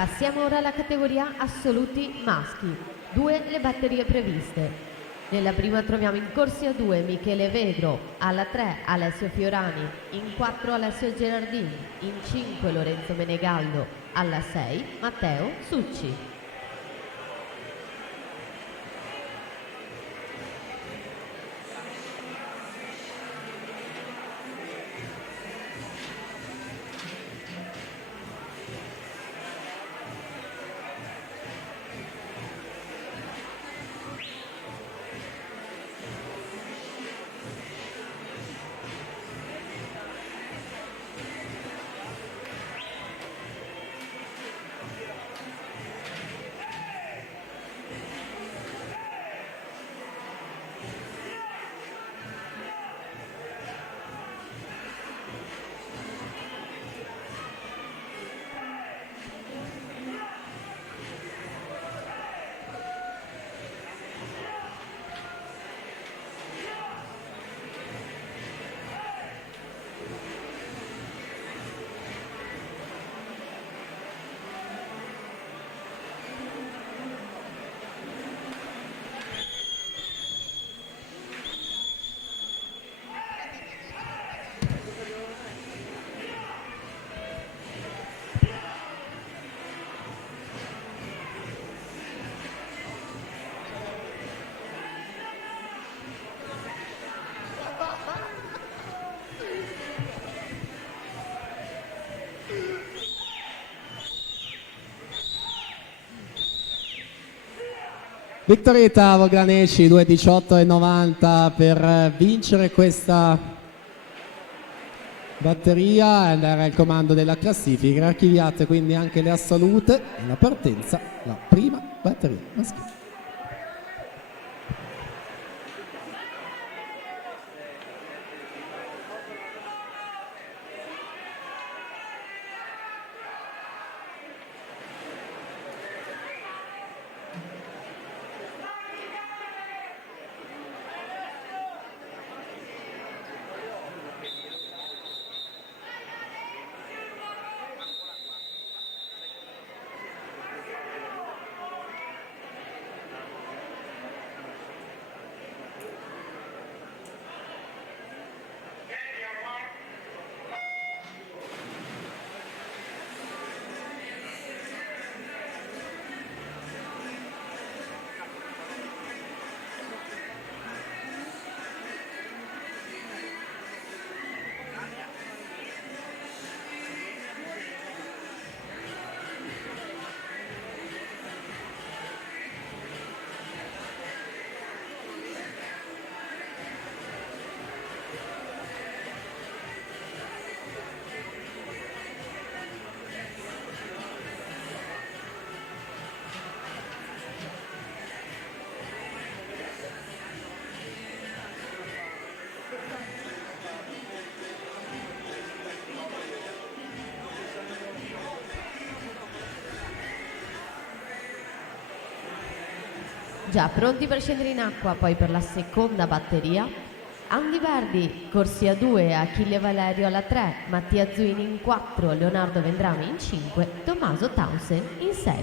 Passiamo ora alla categoria assoluti maschi. 2 le batterie previste. Nella prima troviamo in corsia 2 Michele Vegro, alla 3 Alessio Fiorani, in 4 Alessio Gerardini, in 5 Lorenzo Menegaldo, alla 6 Matteo Succi. Vittorietta Bogdaneci 2:18,90 per vincere questa batteria e andare al comando della classifica. Archiviate quindi anche le assolute e la partenza, la prima batteria maschile. Già pronti per scendere in acqua poi per la seconda batteria? Andy Bardi, corsia 2, Achille Valerio alla 3, Mattia Zuini in 4, Leonardo Vendrami in 5, Tommaso Townsend in 6.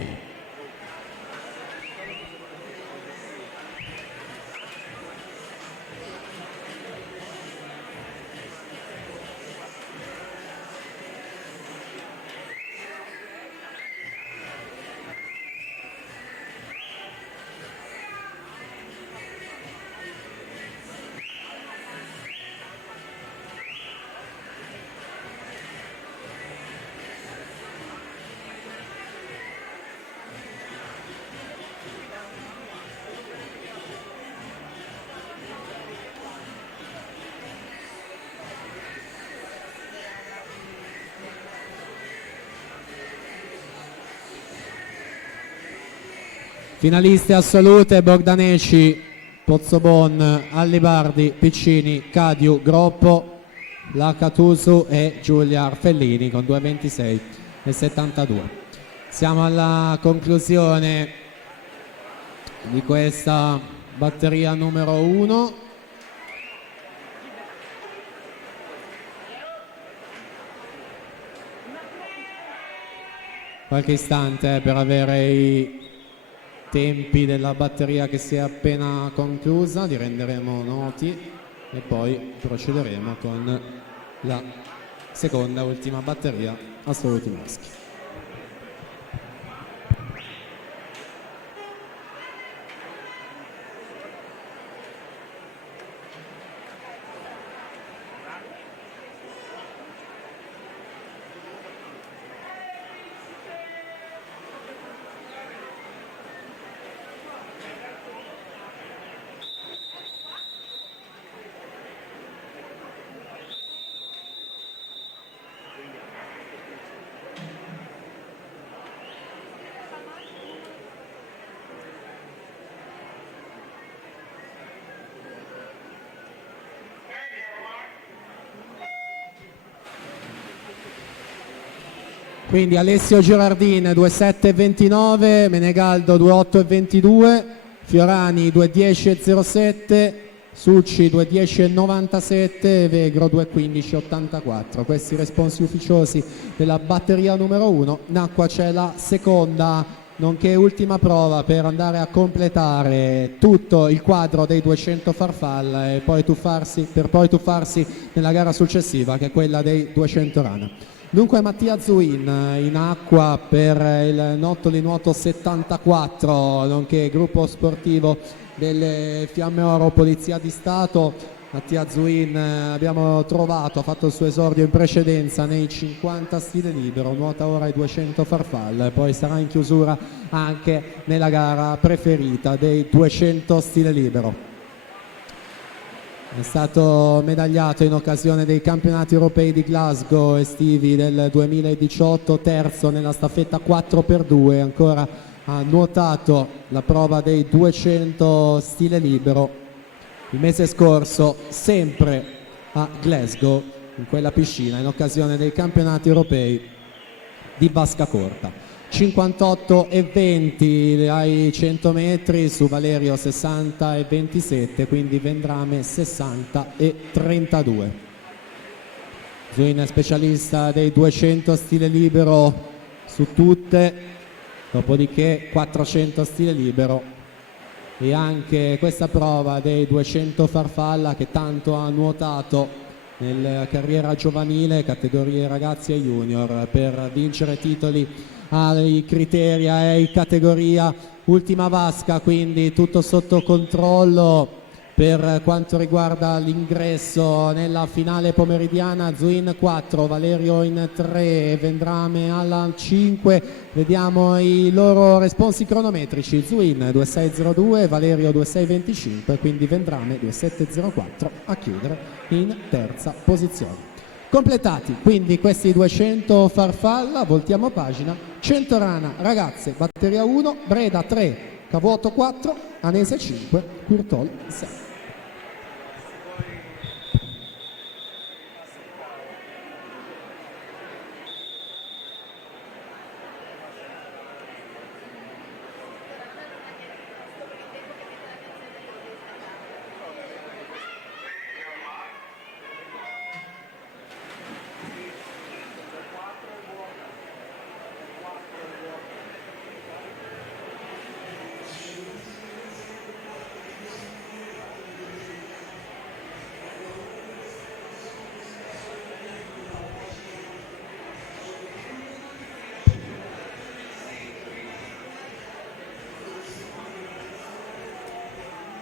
Finaliste assolute: Bogdaneci, Pozzobon, Allibardi, Piccini, Cadiu, Groppo, Lacatusu e Giulia Arfellini con 2:26,72. Siamo alla conclusione di questa batteria numero 1. Qualche istante per avere i tempi della batteria che si è appena conclusa, li renderemo noti e poi procederemo con la seconda e ultima batteria assoluti maschi. Quindi Alessio Girardin 2:7,29, Menegaldo 2:8,22, Fiorani 2:10,07, Succi 2:10,97 e Vegro 2:15,84. Questi i responsi ufficiosi della batteria numero 1. In acqua c'è la seconda nonché ultima prova per andare a completare tutto il quadro dei 200 farfalla e poi tuffarsi nella gara successiva, che è quella dei 200 rana. Dunque Mattia Zuin in acqua per il Nottoli Nuoto 74, nonché gruppo sportivo delle Fiamme Oro Polizia di Stato, Mattia Zuin abbiamo trovato, ha fatto il suo esordio in precedenza nei 50 stile libero, nuota ora ai 200 farfalle, poi sarà in chiusura anche nella gara preferita dei 200 stile libero. È stato medagliato in occasione dei campionati europei di Glasgow estivi del 2018, terzo nella staffetta 4x2, ancora ha nuotato la prova dei 200 stile libero il mese scorso, sempre a Glasgow, in quella piscina, in occasione dei campionati europei di vasca corta. 58 e 20 ai 100 metri, su Valerio 60 e 27, quindi Vendrame 60 e 32. Zuin è specialista dei 200 stile libero su tutte, dopodiché 400 stile libero e anche questa prova dei 200 farfalla che tanto ha nuotato nella carriera giovanile, categorie ragazzi e junior, per vincere titoli ai criteri e categoria ultima vasca, quindi tutto sotto controllo per quanto riguarda l'ingresso nella finale pomeridiana. Zuin 4, Valerio in 3, Vendrame alla 5. Vediamo i loro responsi cronometrici: Zuin 2602, Valerio 2625, quindi Vendrame 2704 a chiudere in terza posizione. Completati quindi questi 200 farfalla, voltiamo pagina. Centorana ragazze, batteria 1, Breda 3, Cavuoto 4, Anese 5, Curtol 6.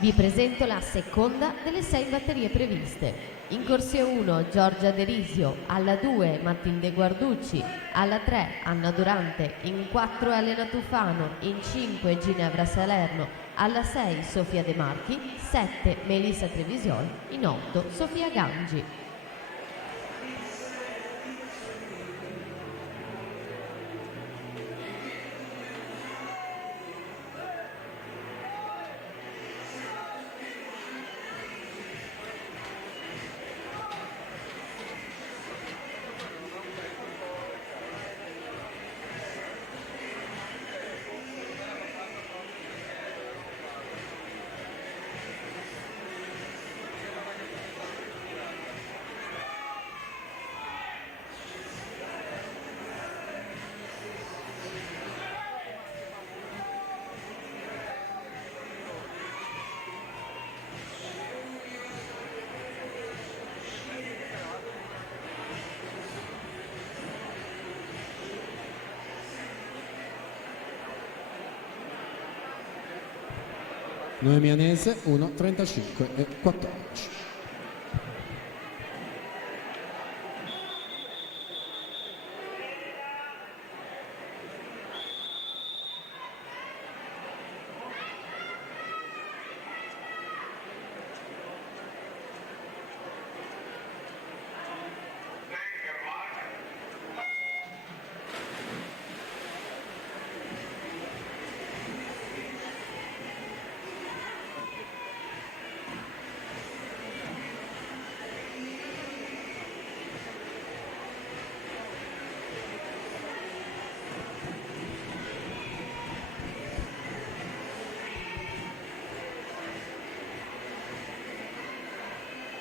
Vi presento la seconda delle 6 batterie previste. In corsia 1 Giorgia Derisio, alla 2 Matilde Guarducci, alla 3 Anna Durante, in 4 Elena Tufano, in 5 Ginevra Salerno, alla 6 Sofia De Marchi, 7 Melissa Trevisiol, in 8 Sofia Gangi. Noemi Anese 1, 35 e 14.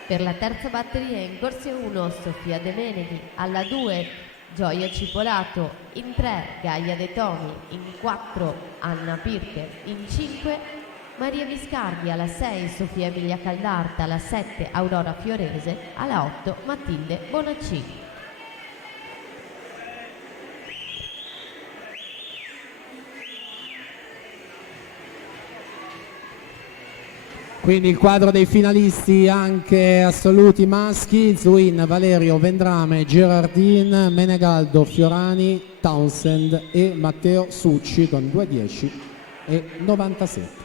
Per la terza batteria in corsia 1 Sofia De Meneghi, alla 2 Gioia Cipolato, in 3 Gaia De Tomi, in 4 Anna Pirker, in 5 Maria Viscardi, alla 6 Sofia Emilia Caldarta, alla 7 Aurora Fiorese, alla 8 Matilde Bonaccini. Quindi il quadro dei finalisti anche assoluti maschi: Zuin, Valerio, Vendrame, Girardin, Menegaldo, Fiorani, Townsend e Matteo Succi con 2,10 e 97.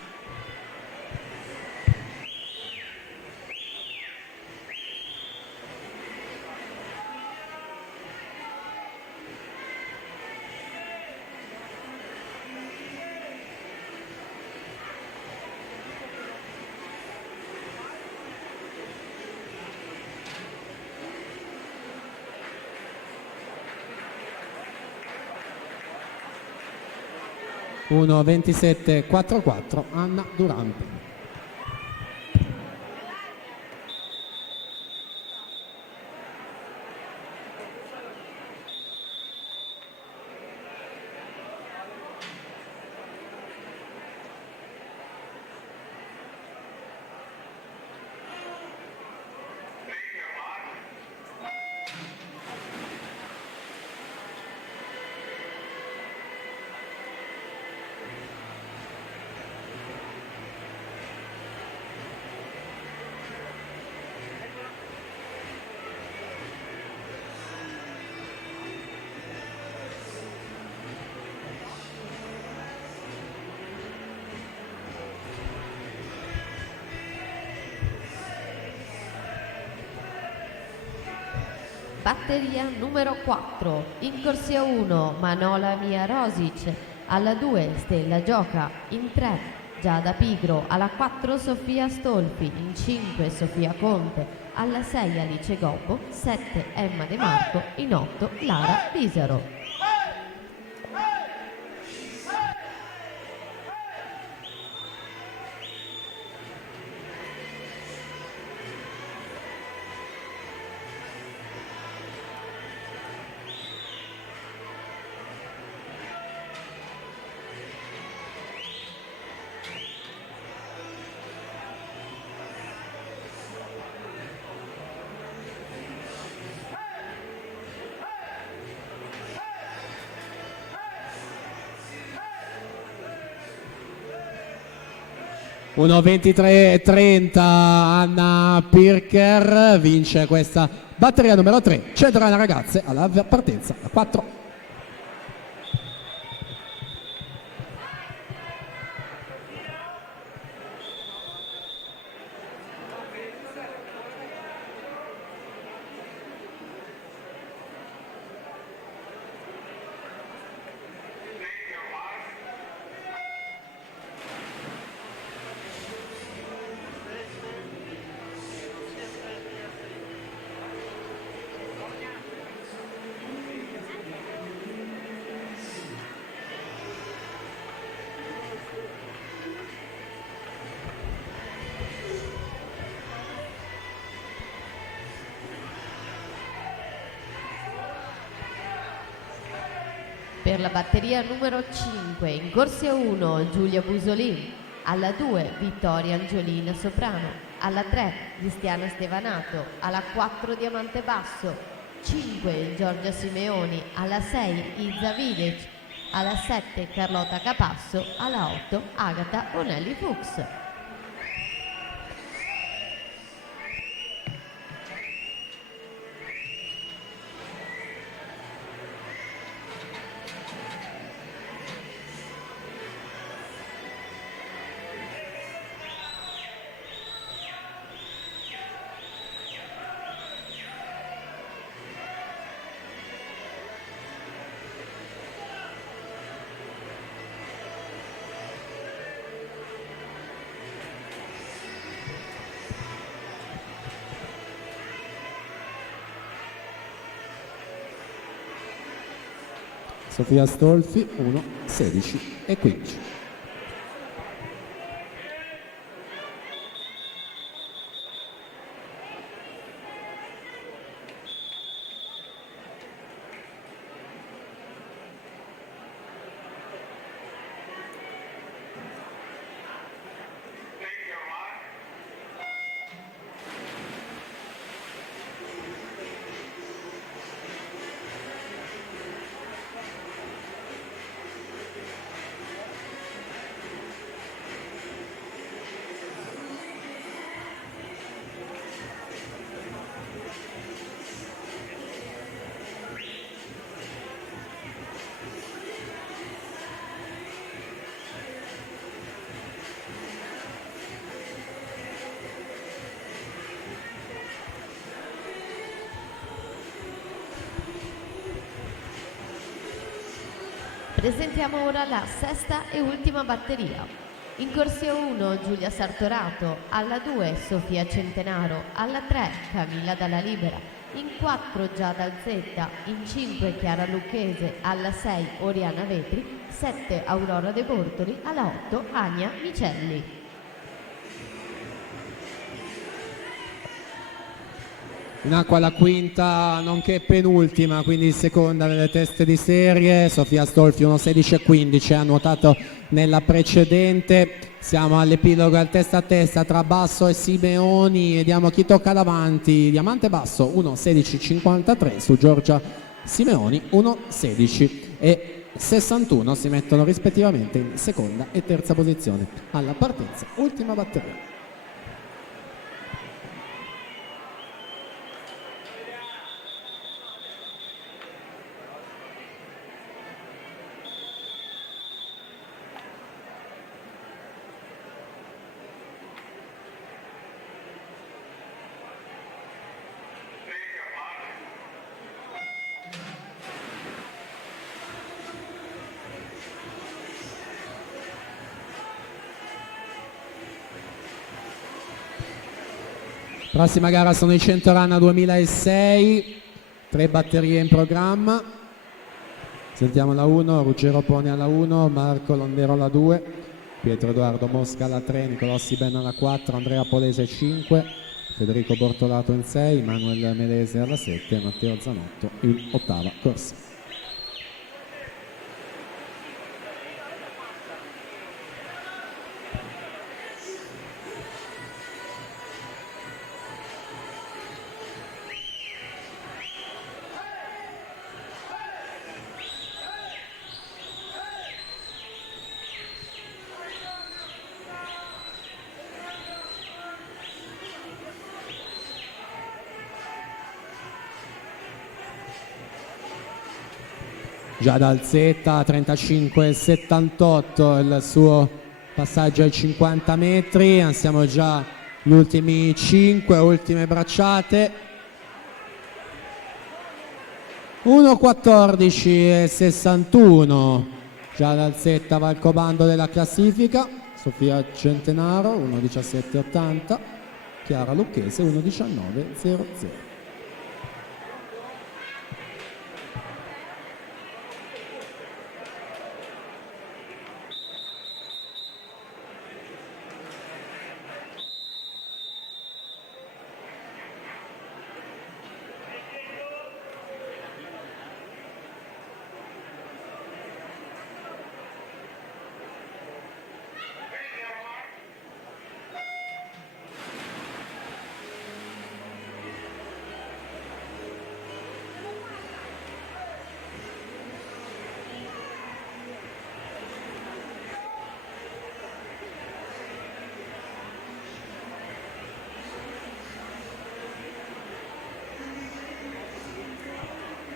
Uno 27-44, Anna Durante. Batteria numero 4, in corsia 1 Manola Mia Rosic, alla 2 Stella Gioca, in 3 Giada Pigro, alla 4 Sofia Stolfi, in 5 Sofia Conte, alla 6 Alice Gobbo, 7 Emma De Marco, in 8 Lara Pisaro. Uno 23-30, Anna Pirker vince questa batteria numero 3. Cederà le ragazze alla partenza a 4. Per la batteria numero 5, in corsia 1 Giulia Busolin, alla 2 Vittoria Angiolina Soprano, alla 3 Cristiana Stevanato, alla 4 Diamante Basso, 5 Giorgia Simeoni, alla 6 Izza Vidic, alla 7 Carlotta Capasso, alla 8 Agata Bonelli Fuchs. Sofia Stolfi 1, 16 e 15. Presentiamo ora la sesta e ultima batteria. In corsia 1 Giulia Sartorato, alla 2 Sofia Centenaro, alla 3 Camilla Dalla Libera, in 4 Giada Alzetta, in 5 Chiara Lucchese, alla 6 Oriana Vetri, 7 Aurora De Bortoli, alla 8 Ania Micelli. In acqua la quinta nonché penultima, quindi seconda nelle teste di serie, Sofia Stolfi 1.16.15, ha nuotato nella precedente. Siamo all'epilogo al testa a testa tra Basso e Simeoni, vediamo chi tocca davanti. Diamante Basso 1.16.53 su Giorgia Simeoni 1.16 e 61 si mettono rispettivamente in seconda e terza posizione alla partenza. Ultima batteria. Prossima gara sono i 100 Run 2006, 3 batterie in programma. Sentiamo la 1, Ruggero Poni alla 1, Marco Londero alla 2, Pietro Edoardo Mosca alla 3, Nicolò Siben alla 4, Andrea Polese 5, Federico Bortolato in 6, Manuel Melese alla 7 e Matteo Zanotto in ottava corsa. Giada Alzetta 35,78 il suo passaggio ai 50 metri, siamo già gli ultimi 5, ultime bracciate. 1,14,61 Giada Alzetta va al comando della classifica, Sofia Centenaro 1,17,80, Chiara Lucchese 1,19,00.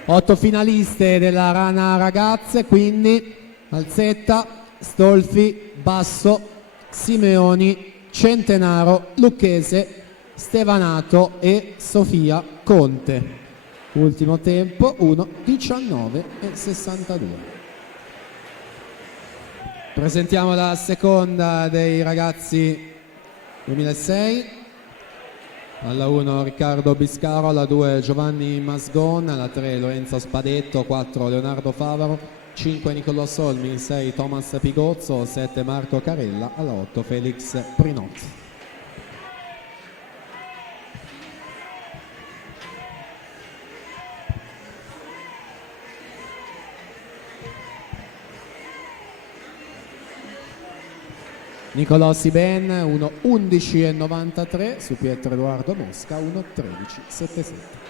Otto finaliste della Rana Ragazze, quindi Alzetta, Stolfi, Basso, Simeoni, Centenaro, Lucchese, Stevanato e Sofia Conte. Ultimo tempo 1:19:62. Presentiamo la seconda dei ragazzi 2006. Alla 1 Riccardo Biscaro, alla 2 Giovanni Masgon, alla 3 Lorenzo Spadetto, 4 Leonardo Favaro, 5 Nicolò Solmi, 6 Thomas Pigozzo, 7 Marco Carella, alla 8 Felix Prinozzi. Nicolò Siben 1:11:93 su Pietro Edoardo Mosca 1:13:77.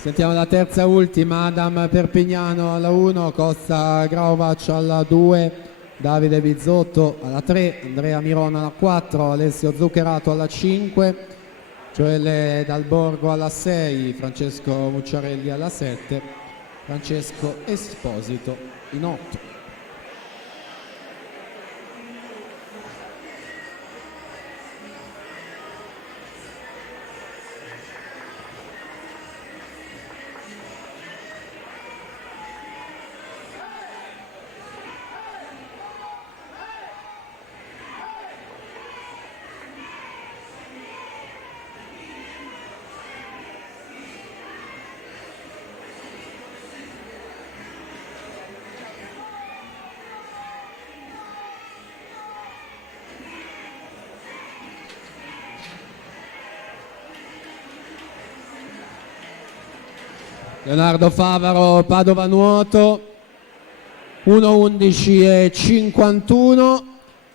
Sentiamo la terza ultima, Adam Perpignano alla 1, Costa Grauvac alla 2, Davide Bizzotto alla 3, Andrea Miron alla 4, Alessio Zuccherato alla 5, Gioele Dalborgo alla 6, Francesco Mucciarelli alla 7, Francesco Esposito in 8. Leonardo Favaro, Padova Nuoto, 1:11:51,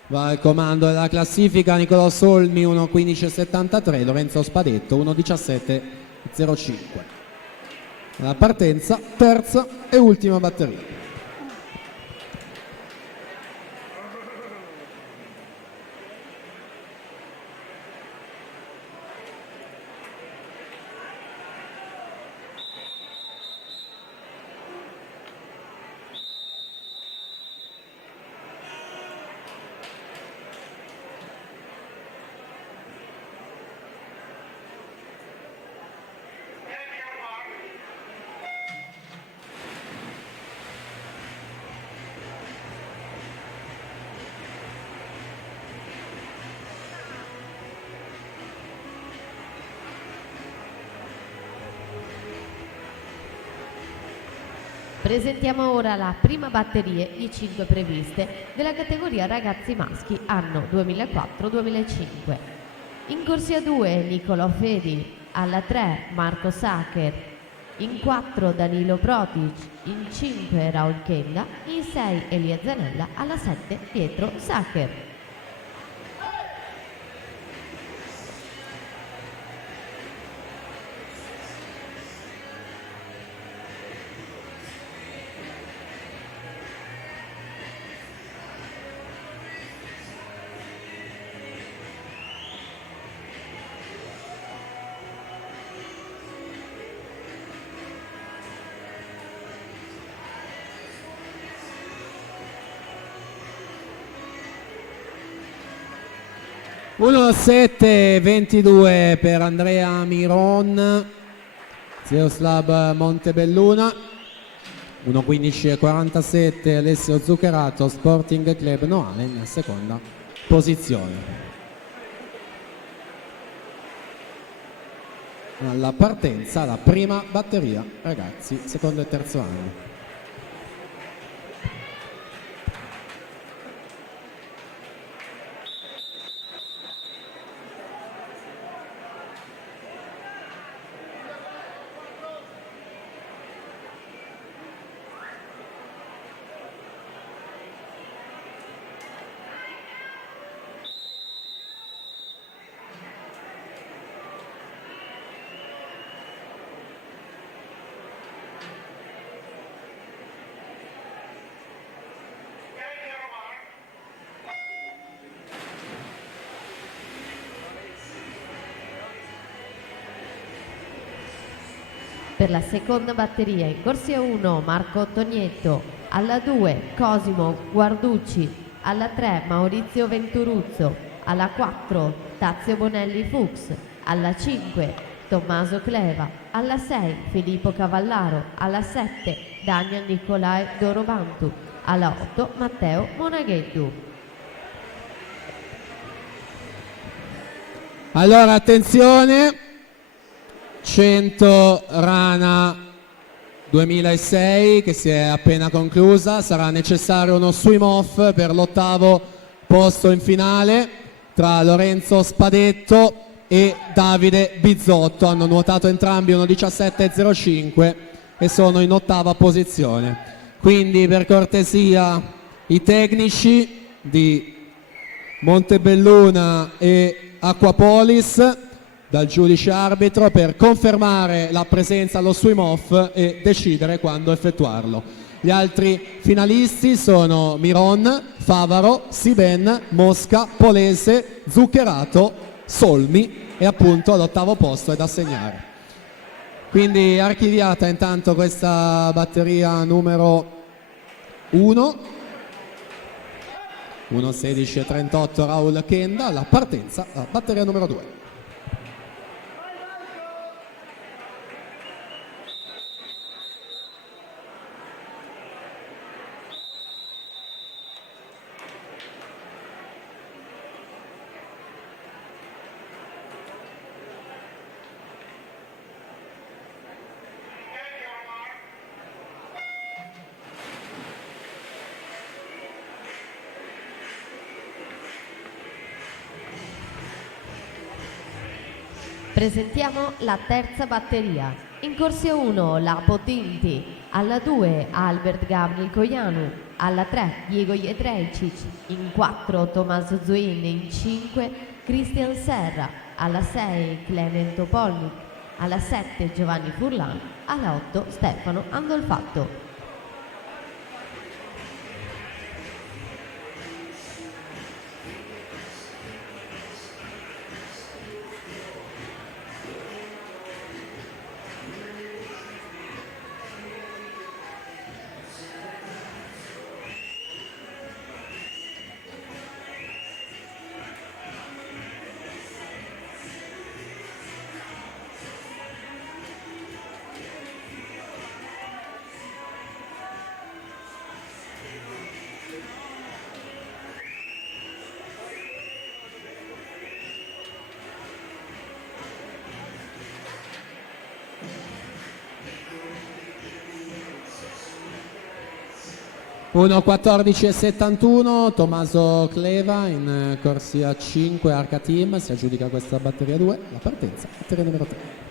va al comando della classifica Nicolò Solmi, 1:15:73, Lorenzo Spadetto, 1:17:05. La partenza, terza e ultima batteria. Presentiamo ora la prima batteria di 5 previste della categoria ragazzi maschi anno 2004-2005. In corsia 2 Nicolò Fedi, alla 3 Marco Sacher, in 4 Danilo Protic, in 5 Raul Kenga, in 6 Elia Zanella, alla 7 Pietro Sacher. Uno 7:22 per Andrea Miron, Zeoslav Montebelluna, 1:15:47 Alessio Zuccherato, Sporting Club Noale in seconda posizione. Alla partenza la prima batteria ragazzi, secondo e terzo anno. Per la seconda batteria in corsia 1 Marco Ottonietto, alla 2 Cosimo Guarducci, alla 3 Maurizio Venturuzzo, alla 4 Tazio Bonelli Fuchs, alla 5 Tommaso Cleva, alla 6 Filippo Cavallaro, alla 7 Daniel Nicolai Dorobantu, alla 8 Matteo Monagheddu. Allora attenzione, 100 Rana 2006 che si è appena conclusa, sarà necessario uno swim off per l'8° posto in finale tra Lorenzo Spadetto e Davide Bizzotto, hanno nuotato entrambi 1:17:05 e sono in 8ª posizione, quindi per cortesia i tecnici di Montebelluna e Aquapolis dal giudice arbitro per confermare la presenza allo swim off e decidere quando effettuarlo. Gli altri finalisti sono Miron, Favaro, Siben, Mosca, Polese, Zuccherato, Solmi e appunto all'ottavo posto è da segnare. Quindi archiviata intanto questa batteria numero 1, 1:16:38 Raul Kenda, la partenza, la batteria numero 2. Presentiamo la terza batteria. In corsia 1 Lapo Tinti, alla 2 Albert Gabriel Coianu, alla 3 Diego Jedrejcic, in 4 Tommaso Zuin, in 5 Cristian Serra, alla 6 Clement Topolnik, alla 7 Giovanni Furlan, alla 8 Stefano Andolfatto. Uno 14:71, Tommaso Cleva in corsia 5 Arca Team, si aggiudica questa batteria 2, la partenza, batteria numero 3.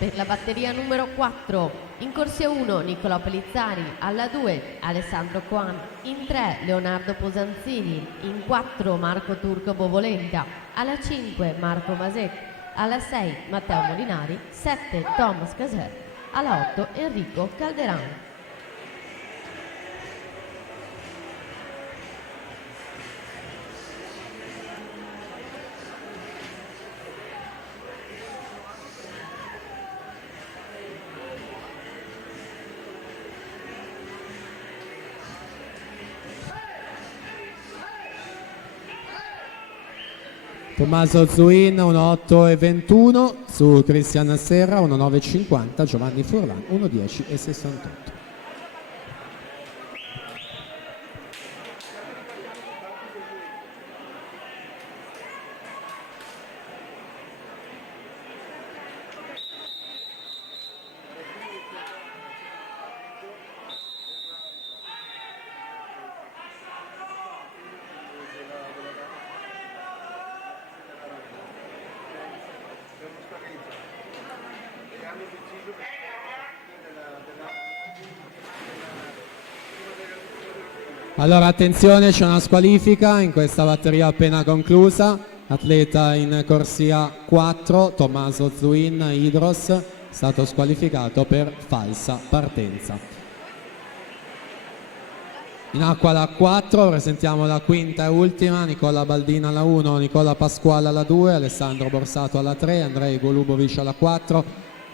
Per la batteria numero 4, in corsia 1 Nicolò Pellizzari, alla 2 Alessandro Coan, in 3 Leonardo Posanzini, in 4 Marco Turco Bovolenta, alla 5 Marco Masec, alla 6 Matteo Molinari, 7 Thomas Caser, alla 8 Enrico Calderano. Tommaso Zuin 1:8:21 su Cristian Serra 1:9:50, Giovanni Furlan 1:10:68. Allora attenzione, c'è una squalifica in questa batteria appena conclusa. Atleta in corsia 4, Tommaso Zuin Idros, è stato squalificato per falsa partenza. In acqua la 4, presentiamo la quinta e ultima, Nicola Baldina alla 1, Nicola Pasquale alla 2, Alessandro Borsato alla 3, Andrei Golubovic alla 4,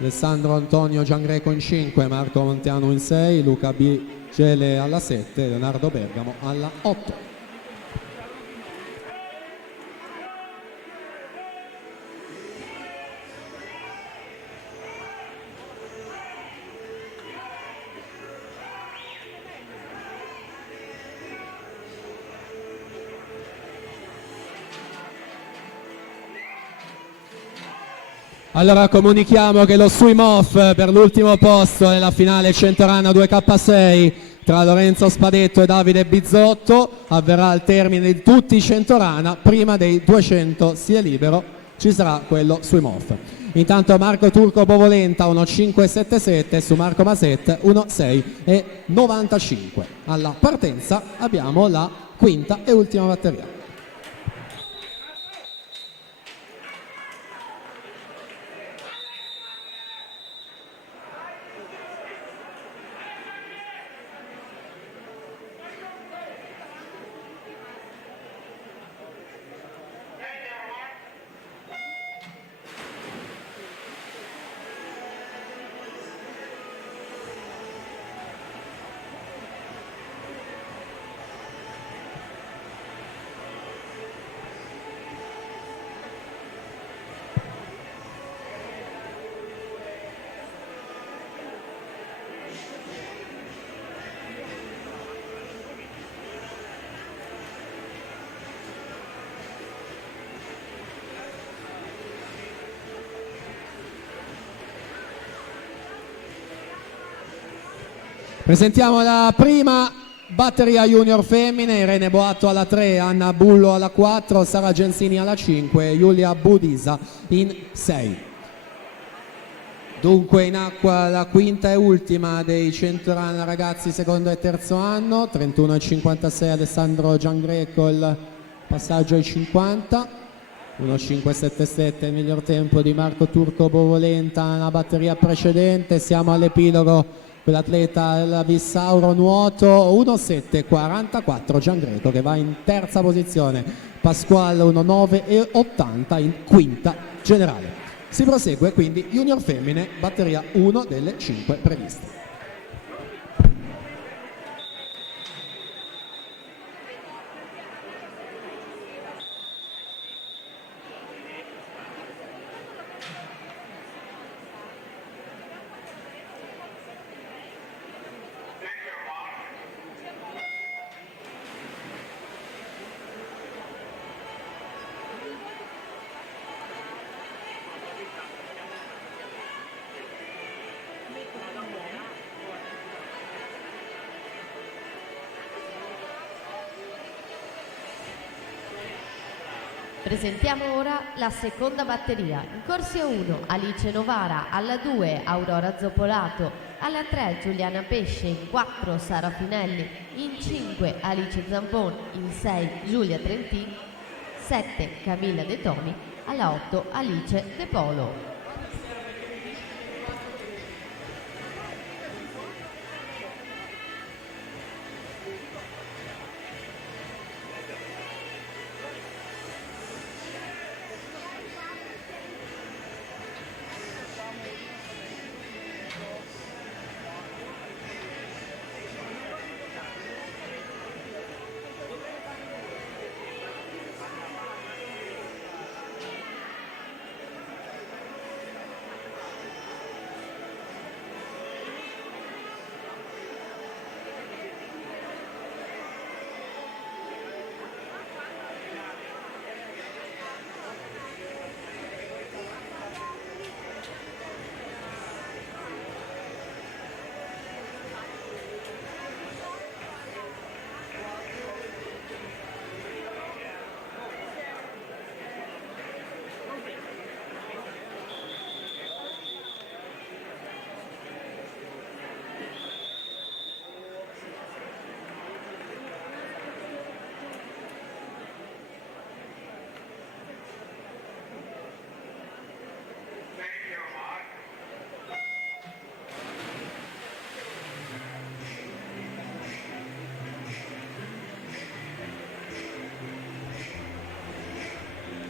Alessandro Antonio Giangreco in 5, Marco Monteanu in 6, Luca B. Gele alla 7, Leonardo Bergamo alla 8. Allora comunichiamo che lo swim off per l'ultimo posto nella finale Centorana 2K6 tra Lorenzo Spadetto e Davide Bizzotto avverrà al termine di tutti i Centorana. Prima dei 200 stile libero ci sarà quello swim off. Intanto Marco Turco Bovolenta 1.577 su Marco Maset 1.695. Alla partenza abbiamo la quinta e ultima batteria. Presentiamo la prima batteria junior femmine: Irene Boatto alla 3, Anna Bullo alla 4, Sara Gensini alla 5, Giulia Budisa in 6. Dunque in acqua la quinta e ultima dei Centorana ragazzi secondo e terzo anno, 31,56 Alessandro Giangreco, il passaggio ai 50, 1,577 il miglior tempo di Marco Turco Bovolenta nella batteria precedente. Siamo all'epilogo. Quell'atleta del Vissauro nuoto 1,744 Giangreco che va in terza posizione, Pasquale 1,980 in quinta generale. Si prosegue quindi junior femmine, batteria 1 delle 5 previste. Presentiamo ora la seconda batteria. In corsia 1 Alice Novara, alla 2 Aurora Zoppolato, alla 3 Giuliana Pesce, in 4 Sara Finelli, in 5 Alice Zampon, in 6 Giulia Trentin, 7 Camilla De Tomi, alla 8 Alice De Polo.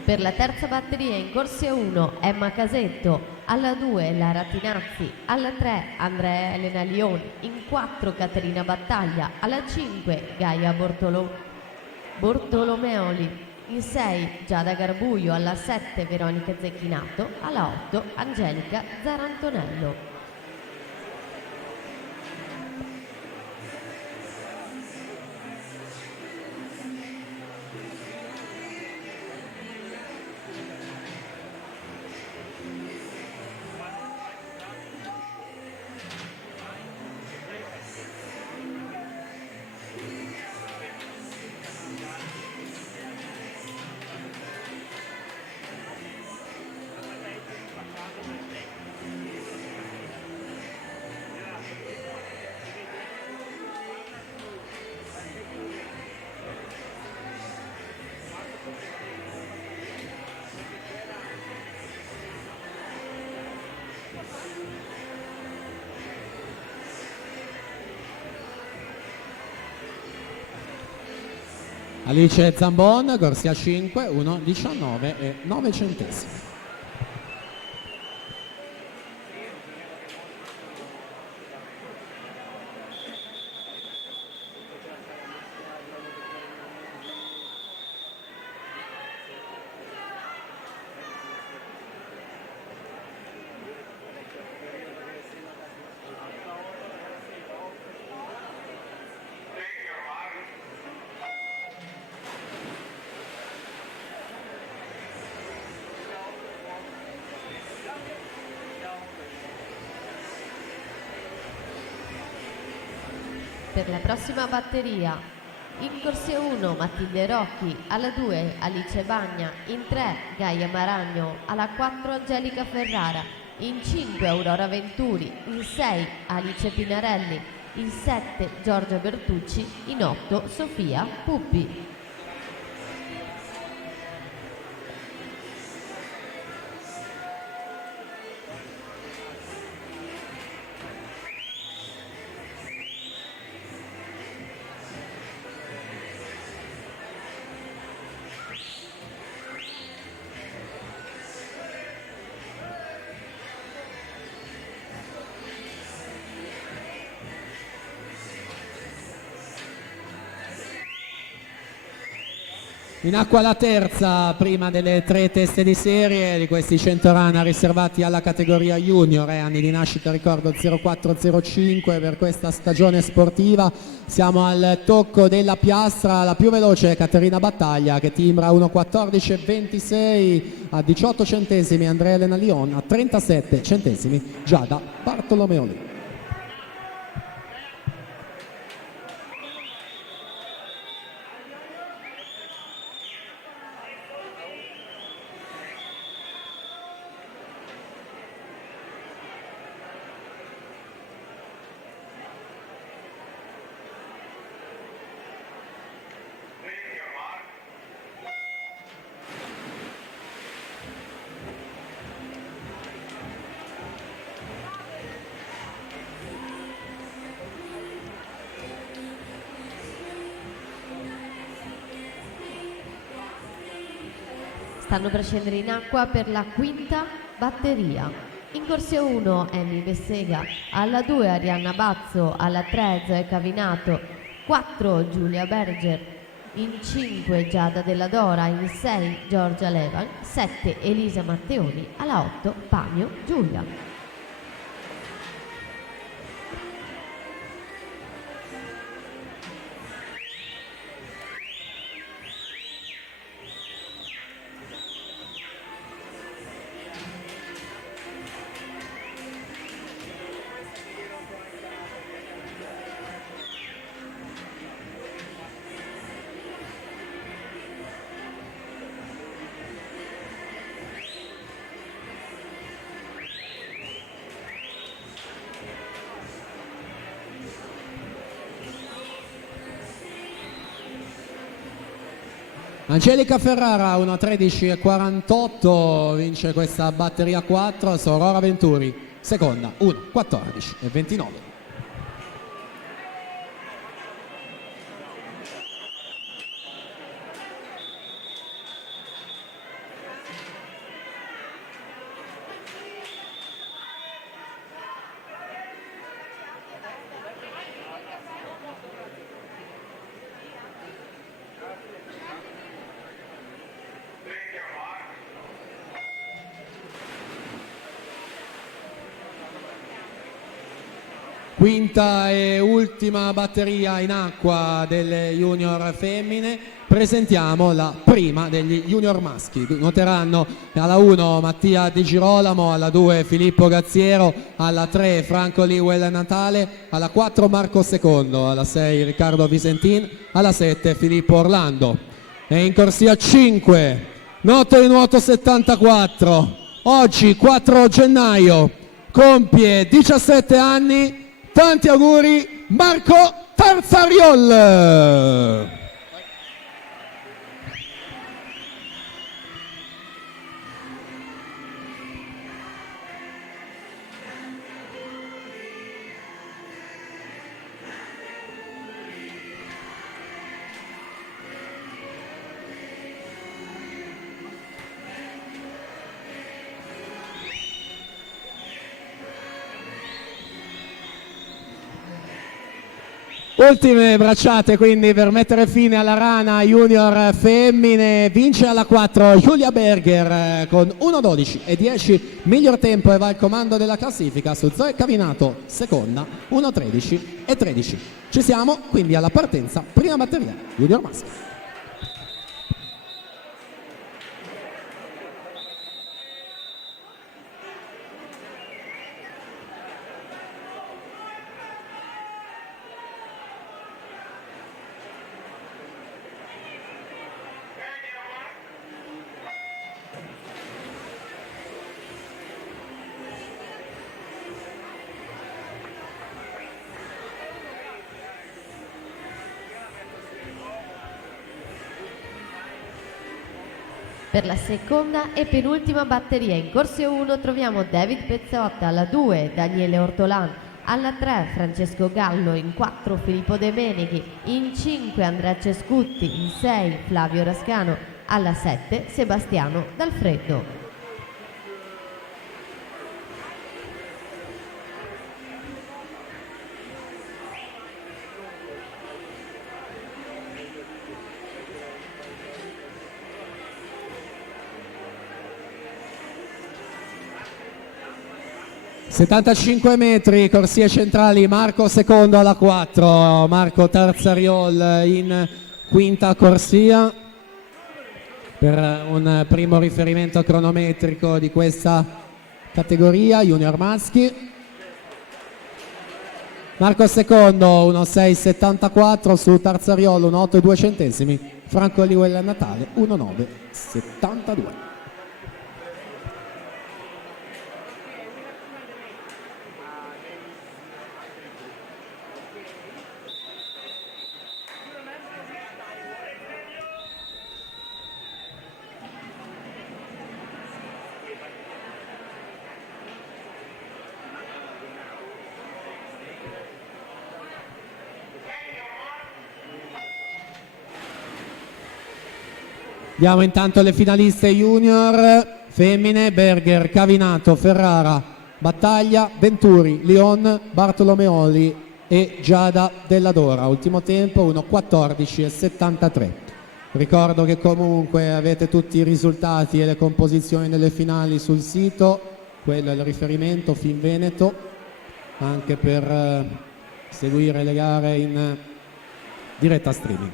Per la terza batteria in corsia 1 Emma Casetto, alla 2 Lara Tinazzi, alla 3 Andrea Elena Lioni, in 4 Caterina Battaglia, alla 5 Gaia Bortolomeoli, in 6 Giada Garbuio, alla 7 Veronica Zecchinato, alla 8 Angelica Zarantonello. Alice Zambon, corsia 5, 1:19,9. Per la prossima batteria, in corsia 1 Matilde Rocchi, alla 2 Alice Bagna, in 3 Gaia Maragno, alla 4 Angelica Ferrara, in 5 Aurora Venturi, in 6 Alice Pinarelli, in 7 Giorgia Bertucci, in 8 Sofia Puppi. In acqua la terza, prima delle 3 teste di serie di questi 100 run riservati alla categoria junior, anni di nascita ricordo 0405 per questa stagione sportiva. Siamo al tocco della piastra, la più veloce è Caterina Battaglia che timbra 1:14,26, a 18 centesimi Andrea Elena Lion, a 37 centesimi Giada Bartolomeoli. Stanno per scendere in acqua per la quinta batteria. In corsia 1 Amy Bessega, alla 2 Arianna Bazzo, alla 3 Zoe Cavinato, 4 Giulia Berger, in 5 Giada Della Dora, in 6 Giorgia Levan, 7 Elisa Matteoni, alla 8 Pamio Giulia. Angelica Ferrara 1:13,48, vince questa batteria 4, Aurora Venturi seconda 1:14,29. Quinta e ultima batteria in acqua delle junior femmine. Presentiamo la prima degli junior maschi. Noteranno alla 1 Mattia Di Girolamo, alla 2 Filippo Gazziero, alla 3 Franco Liwell Natale, alla 4 Marco Secondo, alla 6 Riccardo Visentin, alla 7 Filippo Orlando. E in corsia 5, notte di nuoto 74, oggi 4 gennaio, compie 17 anni. Tanti auguri Marco Tarzariol. Ultime bracciate quindi per mettere fine alla rana junior femmine. Vince alla 4 Giulia Berger con 1.12 e 10, miglior tempo, e va al comando della classifica su Zoe Cavinato seconda 1.13 e 13. Ci siamo quindi alla partenza, prima batteria junior maschile. Per la seconda e penultima batteria in corso 1 troviamo David Pezzotta, alla 2 Daniele Ortolan, alla 3 Francesco Gallo, in 4 Filippo De Meneghi, in 5 Andrea Cescutti, in 6 Flavio Rascano, alla 7 Sebastiano Dalfreddo. ...75 metri, corsie centrali, Marco secondo alla 4, Marco Tarzariol in quinta corsia per un primo riferimento cronometrico di questa categoria junior maschi. Marco secondo 1.674 su Tarzariol 1.8 e 2 centesimi, Franco Liuel Natale 1.972. Diamo intanto le finaliste junior femmine: Berger, Cavinato, Ferrara, Battaglia, Venturi, Leon, Bartolomeoli e Giada Della Dora. Ultimo tempo 1.14 e 73. Ricordo che comunque avete tutti i risultati e le composizioni delle finali sul sito, quello è il riferimento Finveneto, anche per seguire le gare in diretta streaming.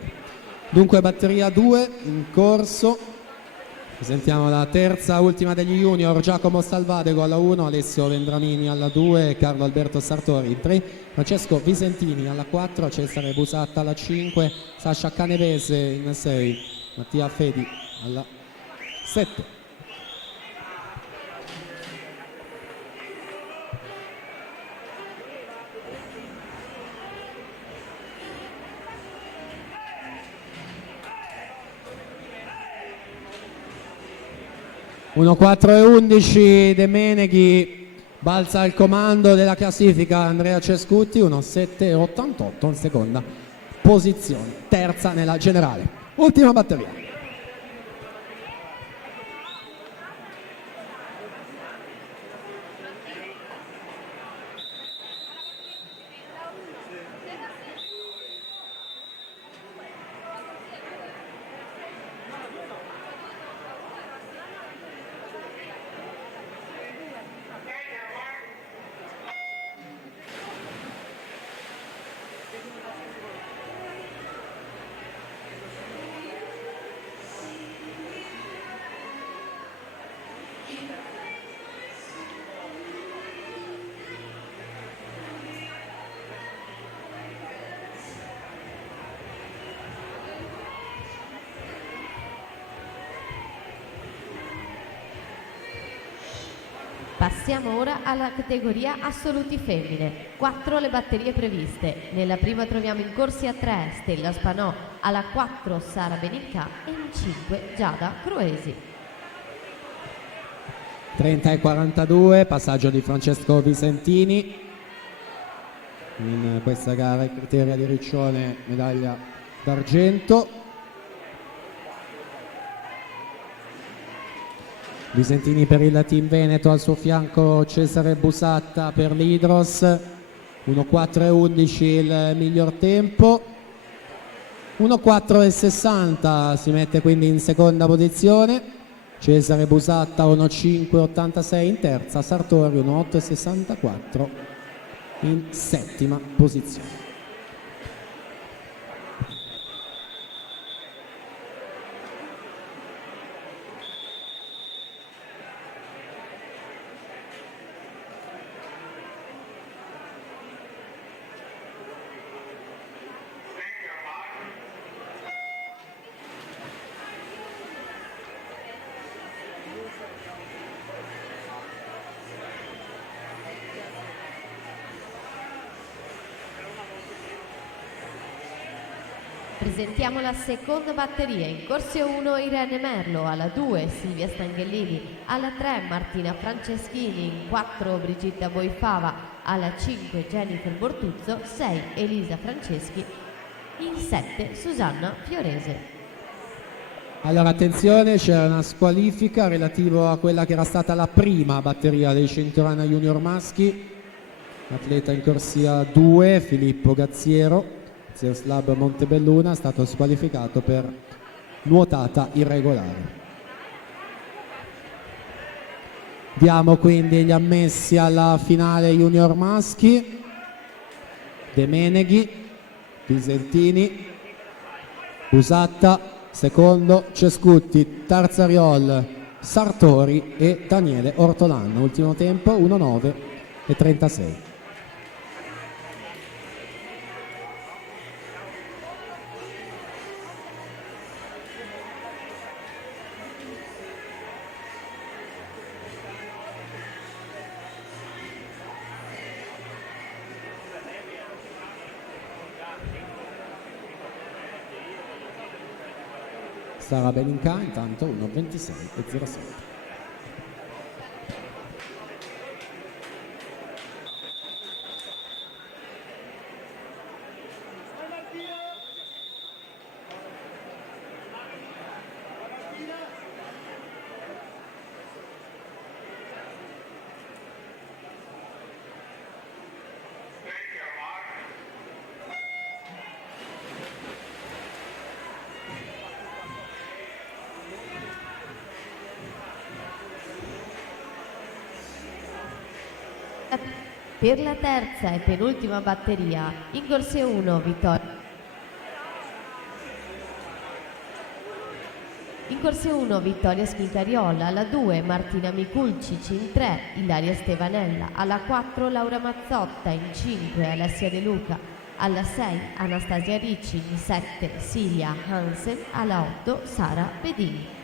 Dunque batteria 2 in corso, presentiamo la terza ultima degli junior: Giacomo Salvadego alla 1, Alessio Vendramini alla 2, Carlo Alberto Sartori in 3, Francesco Visentini alla 4, Cesare Busatta alla 5, Sasha Canevese in 6, Mattia Fedi alla 7. Uno 4 e 11, De Meneghi balza al comando della classifica, Andrea Cescutti 1.7 e 88 in seconda posizione, terza nella generale. Ultima batteria. Passiamo ora alla categoria assoluti femmine. 4 le batterie previste. Nella prima troviamo in corsia 3 Stella Spanò, alla 4 Sara Benicca e in 5 Giada Cruesi. 30 e 42, passaggio di Francesco Visentini. In questa gara il criterio di Riccione, medaglia d'argento. Visentini per il team Veneto, al suo fianco Cesare Busatta per l'Hydros, 1:4:11 il miglior tempo. 1:4:60 si mette quindi in seconda posizione. Cesare Busatta 1:5:86 in terza, Sartori 1:8:64 in settima posizione. Presentiamo la seconda batteria. In corso 1 Irene Merlo, alla 2 Silvia Stanghellini, alla 3 Martina Franceschini, in 4 Brigitta Boifava, alla 5 Jennifer Bortuzzo, 6 Elisa Franceschi, in 7 Susanna Fiorese. Allora attenzione, c'era una squalifica relativa a quella che era stata la prima batteria dei Centurana Junior maschi. Atleta in corsia 2 Filippo Gazziero, Slab Montebelluna, è stato squalificato per nuotata irregolare. Diamo quindi gli ammessi alla finale junior maschi: De Meneghi, Piseltini, Busatta, secondo Cescutti, Tarzariol, Sartori e Daniele Ortolan. Ultimo tempo 1:9:36. Sara Beninca intanto 1:26:07. Per la terza e penultima batteria, in corso 1 Vittoria. In corso 1 Vittoria Schiccariola, alla 2 Martina Miculcic, in 3 Ilaria Stevanella, alla 4 Laura Mazzotta, in 5 Alessia De Luca, alla 6 Anastasia Ricci, in 7 Silvia Hansen, alla 8 Sara Pedini.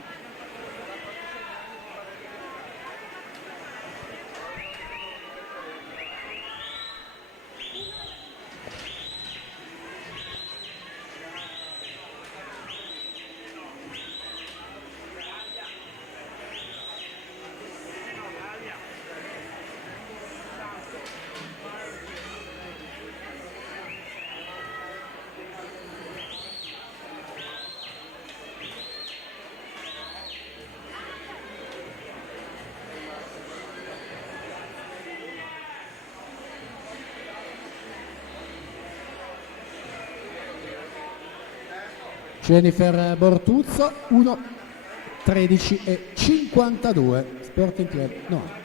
Jennifer Bortuzzo 1:13:52 Sporting Club no.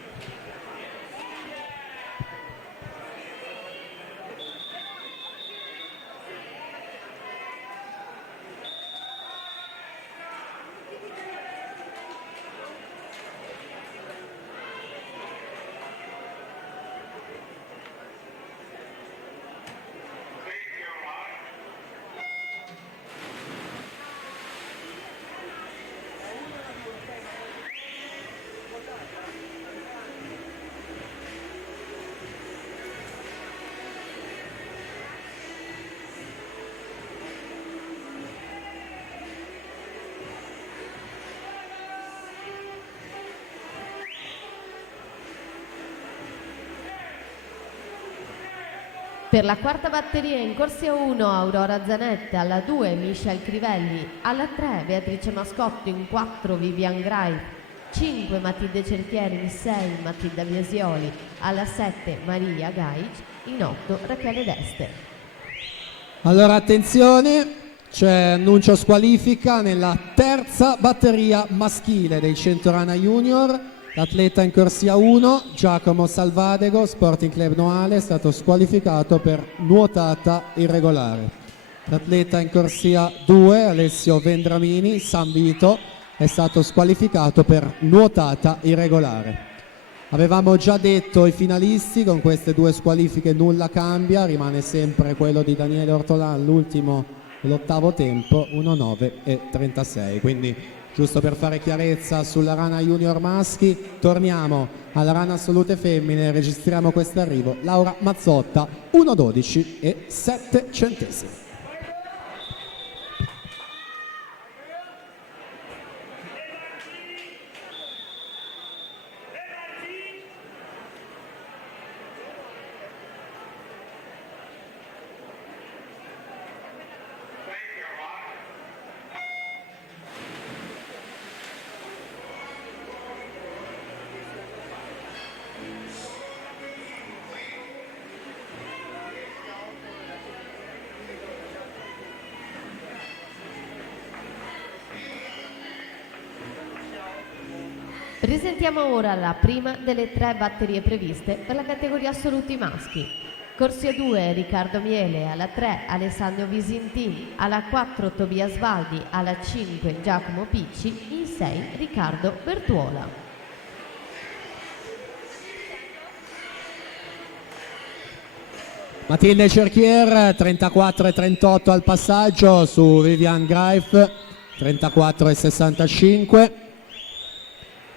Per la quarta batteria in corsia 1 Aurora Zanetta, alla 2 Michel Crivelli, alla 3 Beatrice Mascotto, in 4 Vivian Grai, 5 Matilde Cerchieri, in 6 Matilda Biasioli, alla 7 Maria Gaic, in 8 Rachele Deste. Allora attenzione, c'è annuncio squalifica nella terza batteria maschile dei 100 Rana Junior. L'atleta in corsia 1, Giacomo Salvadego, Sporting Club Noale, è stato squalificato per nuotata irregolare. L'atleta in corsia 2, Alessio Vendramini, San Vito, è stato squalificato per nuotata irregolare. Avevamo già detto i finalisti, con queste due squalifiche nulla cambia, rimane sempre quello di Daniele Ortolan, l'ultimo dell'ottavo tempo, 1:9:36. Quindi giusto per fare chiarezza sulla Rana Junior maschi, torniamo alla Rana assolute femmine, registriamo questo arrivo, Laura Mazzotta, 1:12:07. Presentiamo ora la prima delle 3 batterie previste per la categoria assoluti maschi. Corsia 2 Riccardo Miele, alla 3 Alessandro Visintini, alla 4 Tobias Valdi, alla 5 Giacomo Picci, in 6 Riccardo Bertuola. Matilde Cerchier, 34:38 al passaggio su Vivian Greif, 34:65.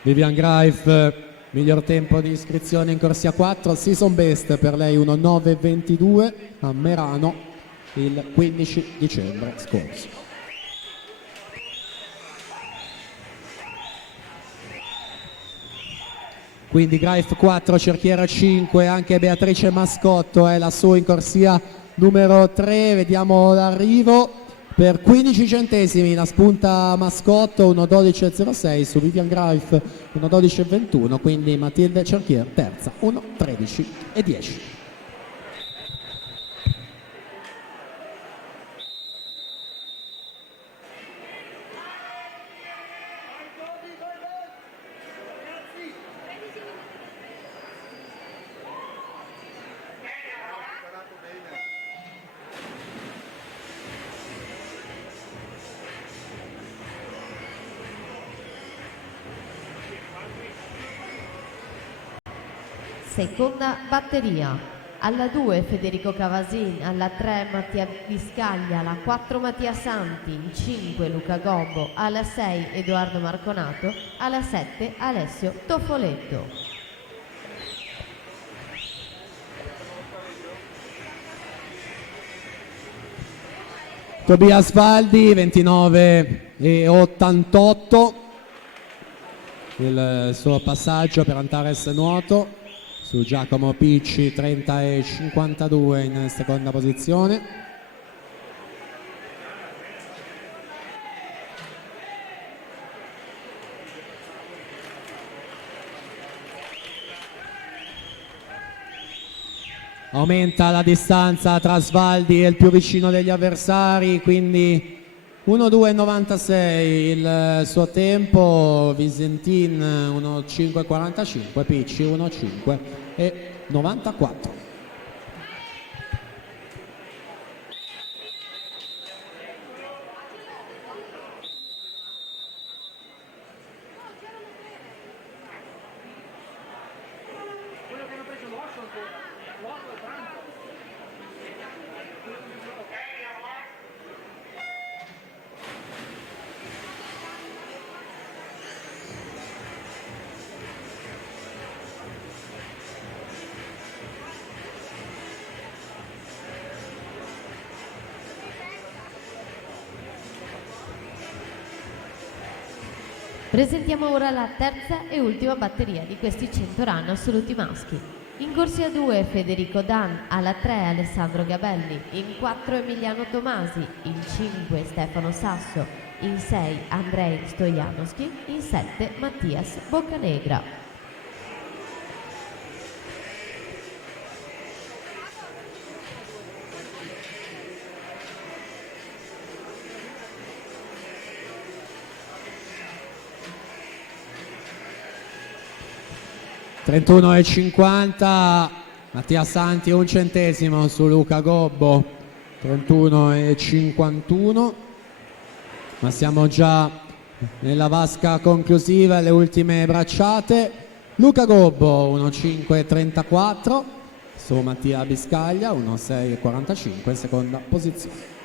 Vivian Greif, miglior tempo di iscrizione in corsia 4, season best per lei 1:9:22 a Merano il 15 dicembre scorso. Quindi Greif 4, Cerchiera 5, anche Beatrice Mascotto è lassù in corsia numero 3, vediamo l'arrivo. Per 15 centesimi la spunta Mascotto, 1:12:06 su Vivian Greif, 1:12:21, quindi Matilde Cerchier terza, 1:13:10. Seconda batteria. Alla 2 Federico Cavasin, alla 3 Mattia Viscaglia, alla 4 Mattia Santi, in 5 Luca Gobbo, alla 6 Edoardo Marconato, alla 7 Alessio Toffoletto. Tobias Valdi, 29:88 il suo passaggio per Antares Nuoto su Giacomo Picci, 30:52 in seconda posizione. Aumenta la distanza tra Svaldi e il più vicino degli avversari, quindi 1:2:96 il suo tempo, Visentin 1:5:45, Picci 1:5:94. Presentiamo ora la terza e ultima batteria di questi 100 run assoluti maschi. In corsia 2 Federico Dan, alla 3 Alessandro Gabelli, in 4 Emiliano Tomasi, in 5 Stefano Sasso, in 6 Andrei Stojanovski, in 7 Mattias Boccanegra. 31,50. Mattia Santi 1 centesimo su Luca Gobbo, 31,51. Ma siamo già nella vasca conclusiva, le ultime bracciate. Luca Gobbo 1,5,34 su Mattia Biscaglia, 1,6,45 seconda posizione.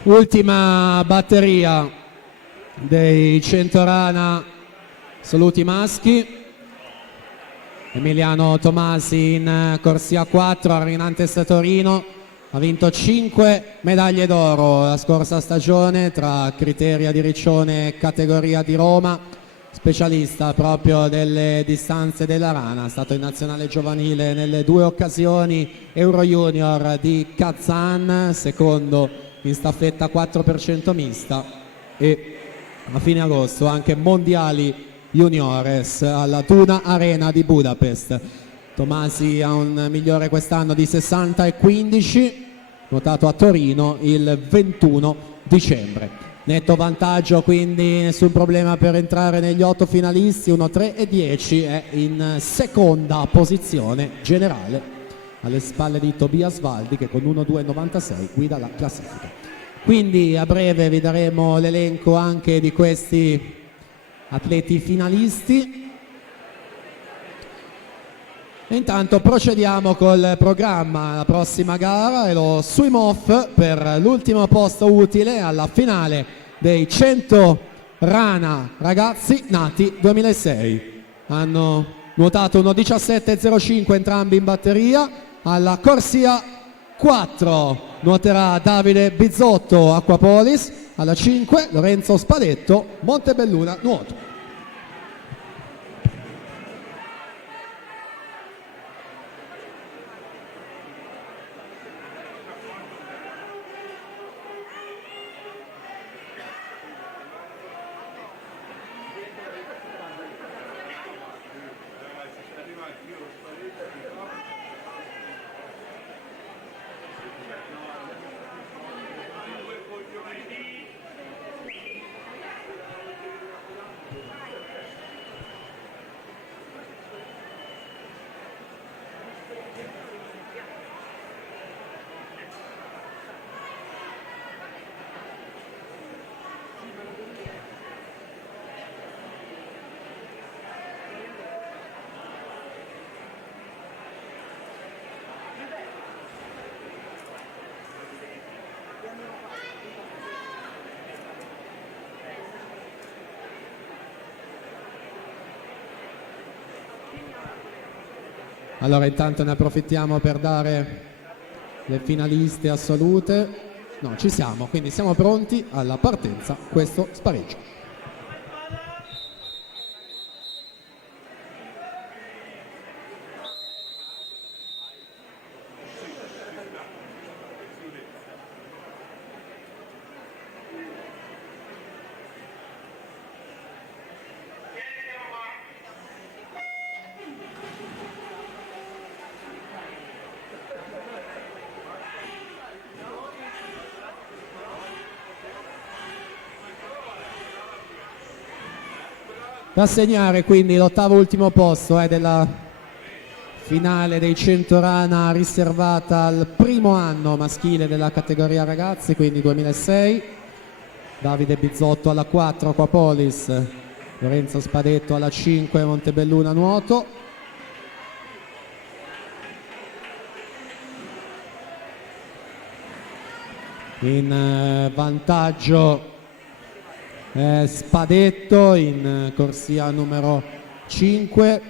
Ultima batteria dei 100 rana assoluti maschi. Emiliano Tomasi in corsia 4 a Rinantes Torino, ha vinto 5 medaglie d'oro la scorsa stagione tra criteria di Riccione e categoria di Roma, specialista proprio delle distanze della rana, è stato in nazionale giovanile nelle 2 occasioni, Euro Junior di Kazan, secondo in staffetta 4% mista e a fine agosto anche mondiali juniores alla Tuna Arena di Budapest. Tomasi ha un migliore quest'anno di 60,15, nuotato a Torino il 21 dicembre. Netto vantaggio, quindi nessun problema per entrare negli 8 finalisti, 1,3,10 è in seconda posizione generale, alle spalle di Tobias Valdi che con 1,2,96 guida la classifica. Quindi a breve vi daremo l'elenco anche di questi atleti finalisti. E intanto procediamo col programma. La prossima gara è lo swim off per l'ultimo posto utile alla finale dei 100 rana ragazzi nati 2006. Hanno nuotato 1,17,05 entrambi in batteria. Alla corsia 4 nuoterà Davide Bizzotto Acquapolis, alla 5 Lorenzo Spadetto Montebelluna nuoto. Allora intanto ne approfittiamo per dare le finaliste assolute. No, ci siamo, quindi siamo pronti alla partenza, questo spareggio. Da segnare quindi l'ottavo ultimo posto della finale dei 100 rana riservata al primo anno maschile della categoria ragazzi, quindi 2006. Davide Bizzotto alla 4 Aquapolis, Lorenzo Spadetto alla 5 Montebelluna nuoto. In vantaggio Spadetto in corsia numero 5,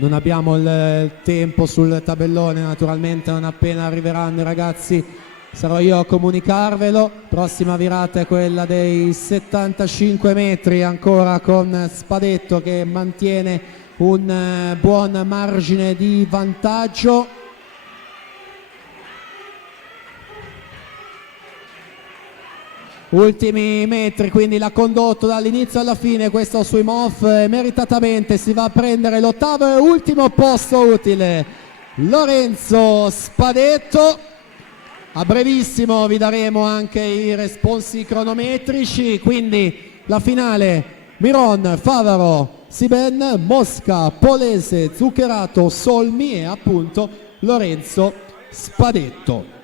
Non abbiamo il tempo sul tabellone, naturalmente non appena arriveranno i ragazzi sarò io a comunicarvelo. Prossima virata è quella dei 75 metri, ancora con Spadetto che mantiene un buon margine di vantaggio. Ultimi metri, quindi l'ha condotto dall'inizio alla fine questo swim off, meritatamente si va a prendere l'ottavo e ultimo posto utile Lorenzo Spadetto. A brevissimo vi daremo anche i responsi cronometrici, quindi la finale Miron, Favaro, Siben, Mosca, Polese, Zuccherato, Solmi e appunto Lorenzo Spadetto.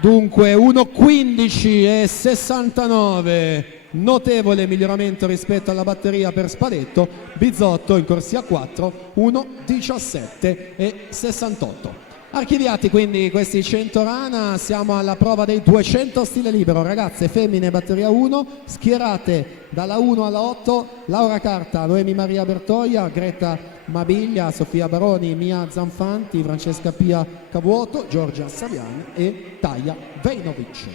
Dunque 1.15 e 69, notevole miglioramento rispetto alla batteria per Spadetto. Bizzotto in corsia 4, 1.17 e 68. Archiviati quindi questi 100 rana, siamo alla prova dei 200 stile libero. Ragazze, femmine, batteria 1, schierate dalla 1 alla 8, Laura Carta, Noemi Maria Bertoia, Greta Mabiglia, Sofia Baroni, Mia Zanfanti, Francesca Pia Cavuoto, Giorgia Saviani e Taia Vejnovic.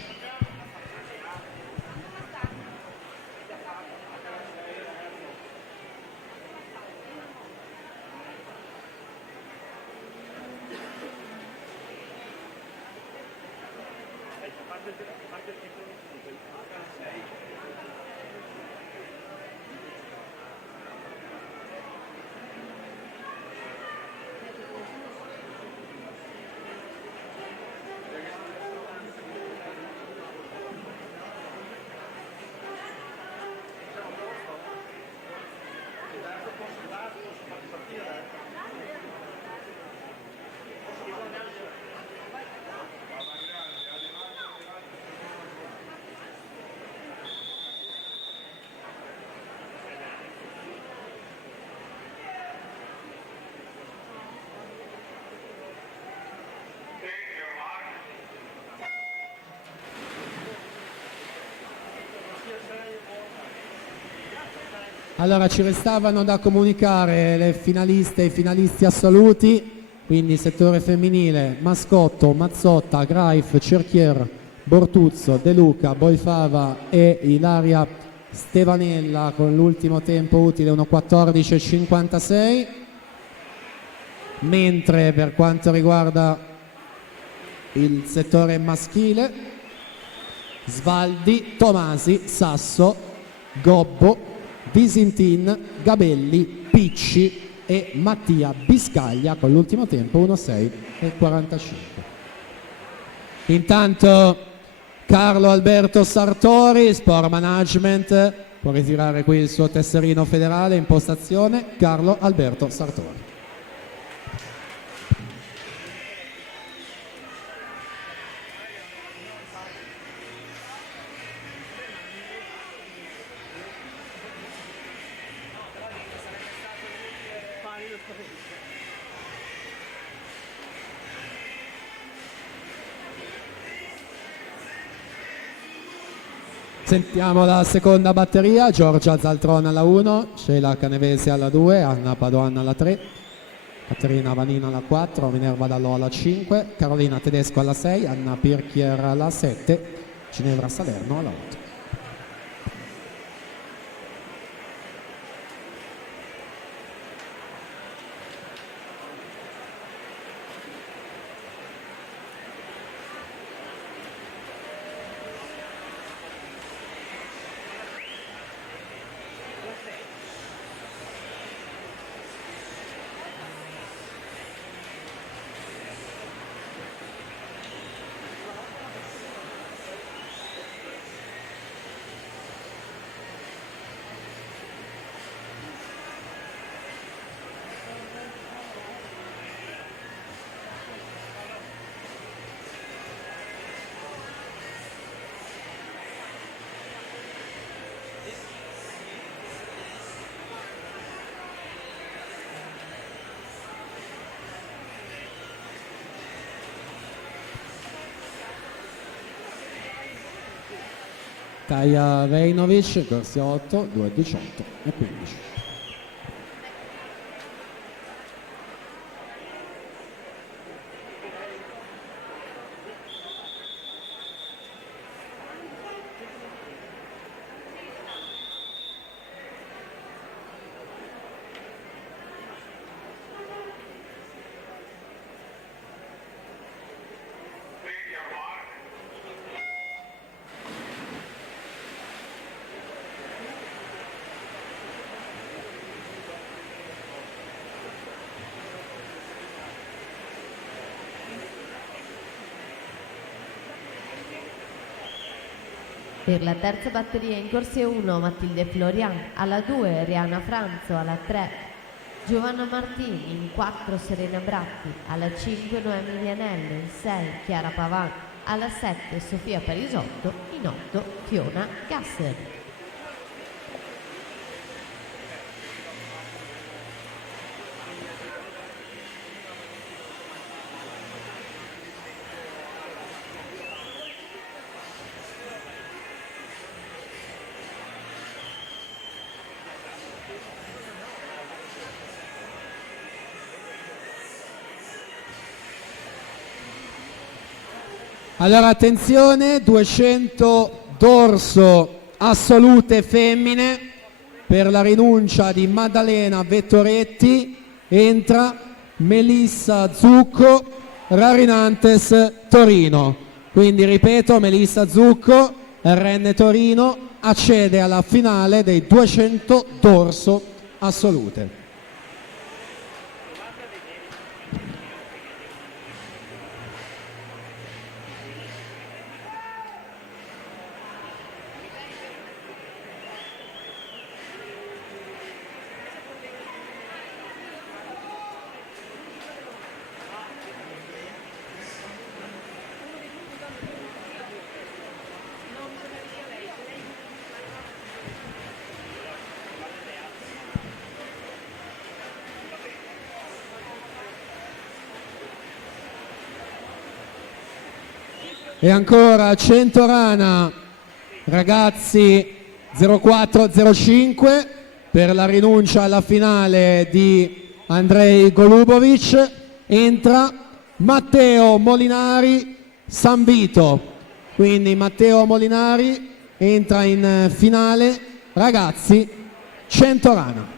Allora ci restavano da comunicare le finaliste e i finalisti assoluti, quindi settore femminile Mascotto, Mazzotta, Graif, Cerchier, Bortuzzo, De Luca, Boifava e Ilaria Stevanella con l'ultimo tempo utile 1.14.56, mentre per quanto riguarda il settore maschile Svaldi, Tomasi, Sasso, Gobbo, Visintin, Gabelli, Picci e Mattia Biscaglia con l'ultimo tempo 1.6.45. Intanto Carlo Alberto Sartori, Sport Management, può ritirare qui il suo tesserino federale, impostazione Carlo Alberto Sartori. Sentiamo la seconda batteria, Giorgia Zaltrona alla 1, Sheila Canevesi alla 2, Anna Padoan alla 3, Caterina Vanino alla 4, Minerva Dallò alla 5, Carolina Tedesco alla 6, Anna Pirchier alla 7, Ginevra Salerno alla 8. Taia Vejnovic, corsia 8, 2.18 e 15. Per la terza batteria in corsia 1 Matilde Florian, alla 2 Rihanna Franzo, alla 3 Giovanna Martini, in 4 Serena Bratti, alla 5 Noemi Vianello, in 6 Chiara Pavan, alla 7 Sofia Parisotto, in 8 Fiona Gasser. Allora attenzione, 200 dorso assolute femmine per la rinuncia di Maddalena Vettoretti, entra Melissa Zucco, Rarinantes Torino. Quindi ripeto, Melissa Zucco, RN Torino, accede alla finale dei 200 dorso assolute. E ancora 100 rana, ragazzi 0405 per la rinuncia alla finale di Andrei Golubovic, entra Matteo Molinari San Vito, quindi Matteo Molinari entra in finale, ragazzi 100 rana.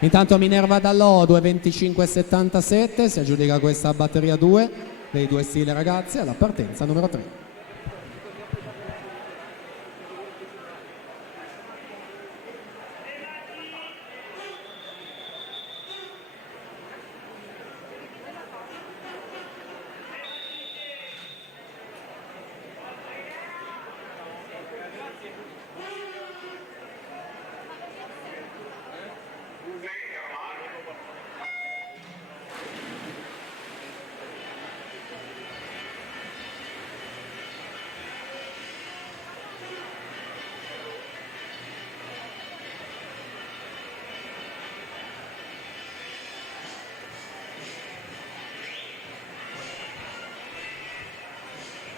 Intanto Minerva Dallò 2.25.77 si aggiudica questa batteria 2 dei due stili ragazzi alla partenza numero 3.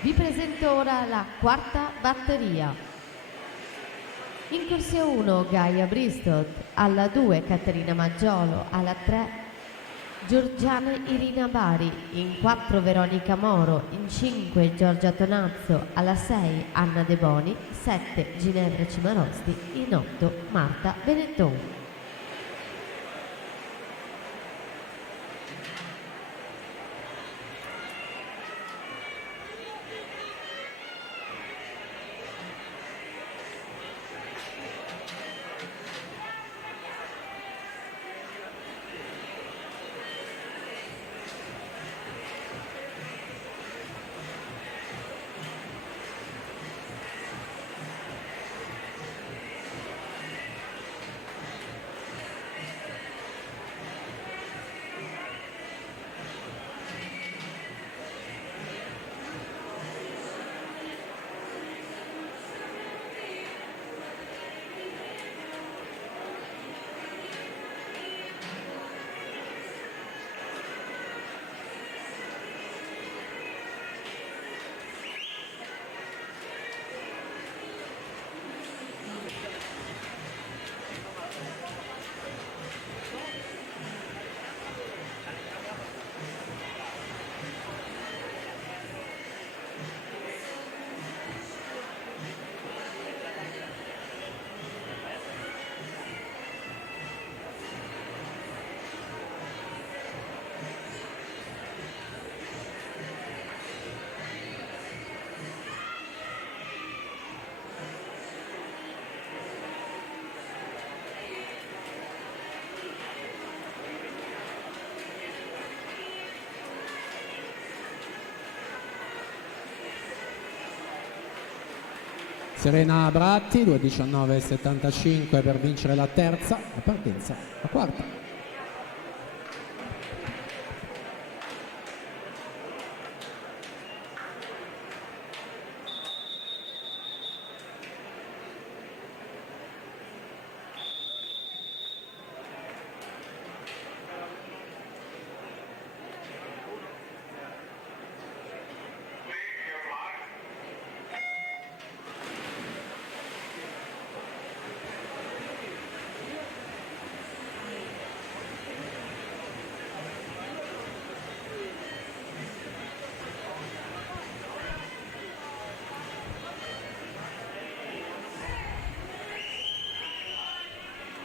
Vi presento ora la quarta batteria. In corsia 1 Gaia Bristot, alla 2 Caterina Maggiolo, alla 3 Giorgiane Irina Bari, in 4 Veronica Moro, in 5 Giorgia Tonazzo, alla 6 Anna De Boni, 7 Ginevra Cimarosti, in 8 Marta Benetton. Serena Bratti, 2:19,75 per vincere la terza, la partenza, la quarta.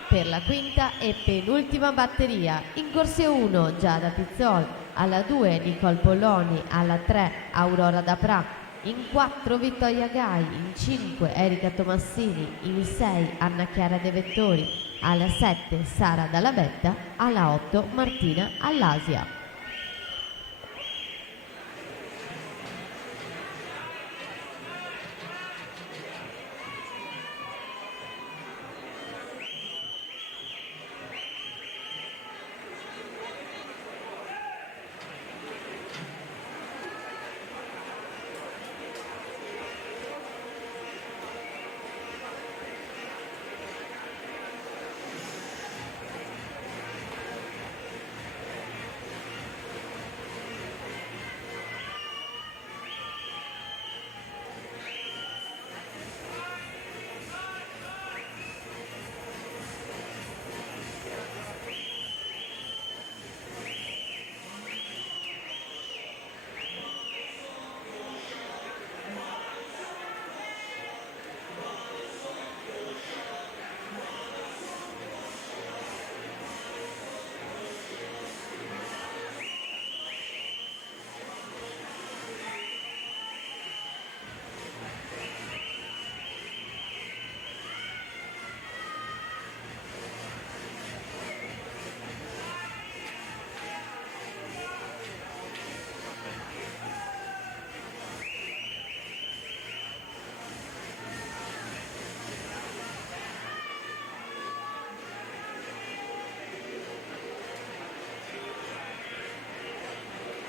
Per la quinta e penultima batteria, in corsia 1 Giada Pizzol, alla 2 Nicole Polloni, alla 3 Aurora Dapra, in 4 Vittoria Gai, in 5 Erika Tomassini, in 6 Anna Chiara De Vettori, alla 7 Sara Dalla Vetta, alla 8 Martina Allasia.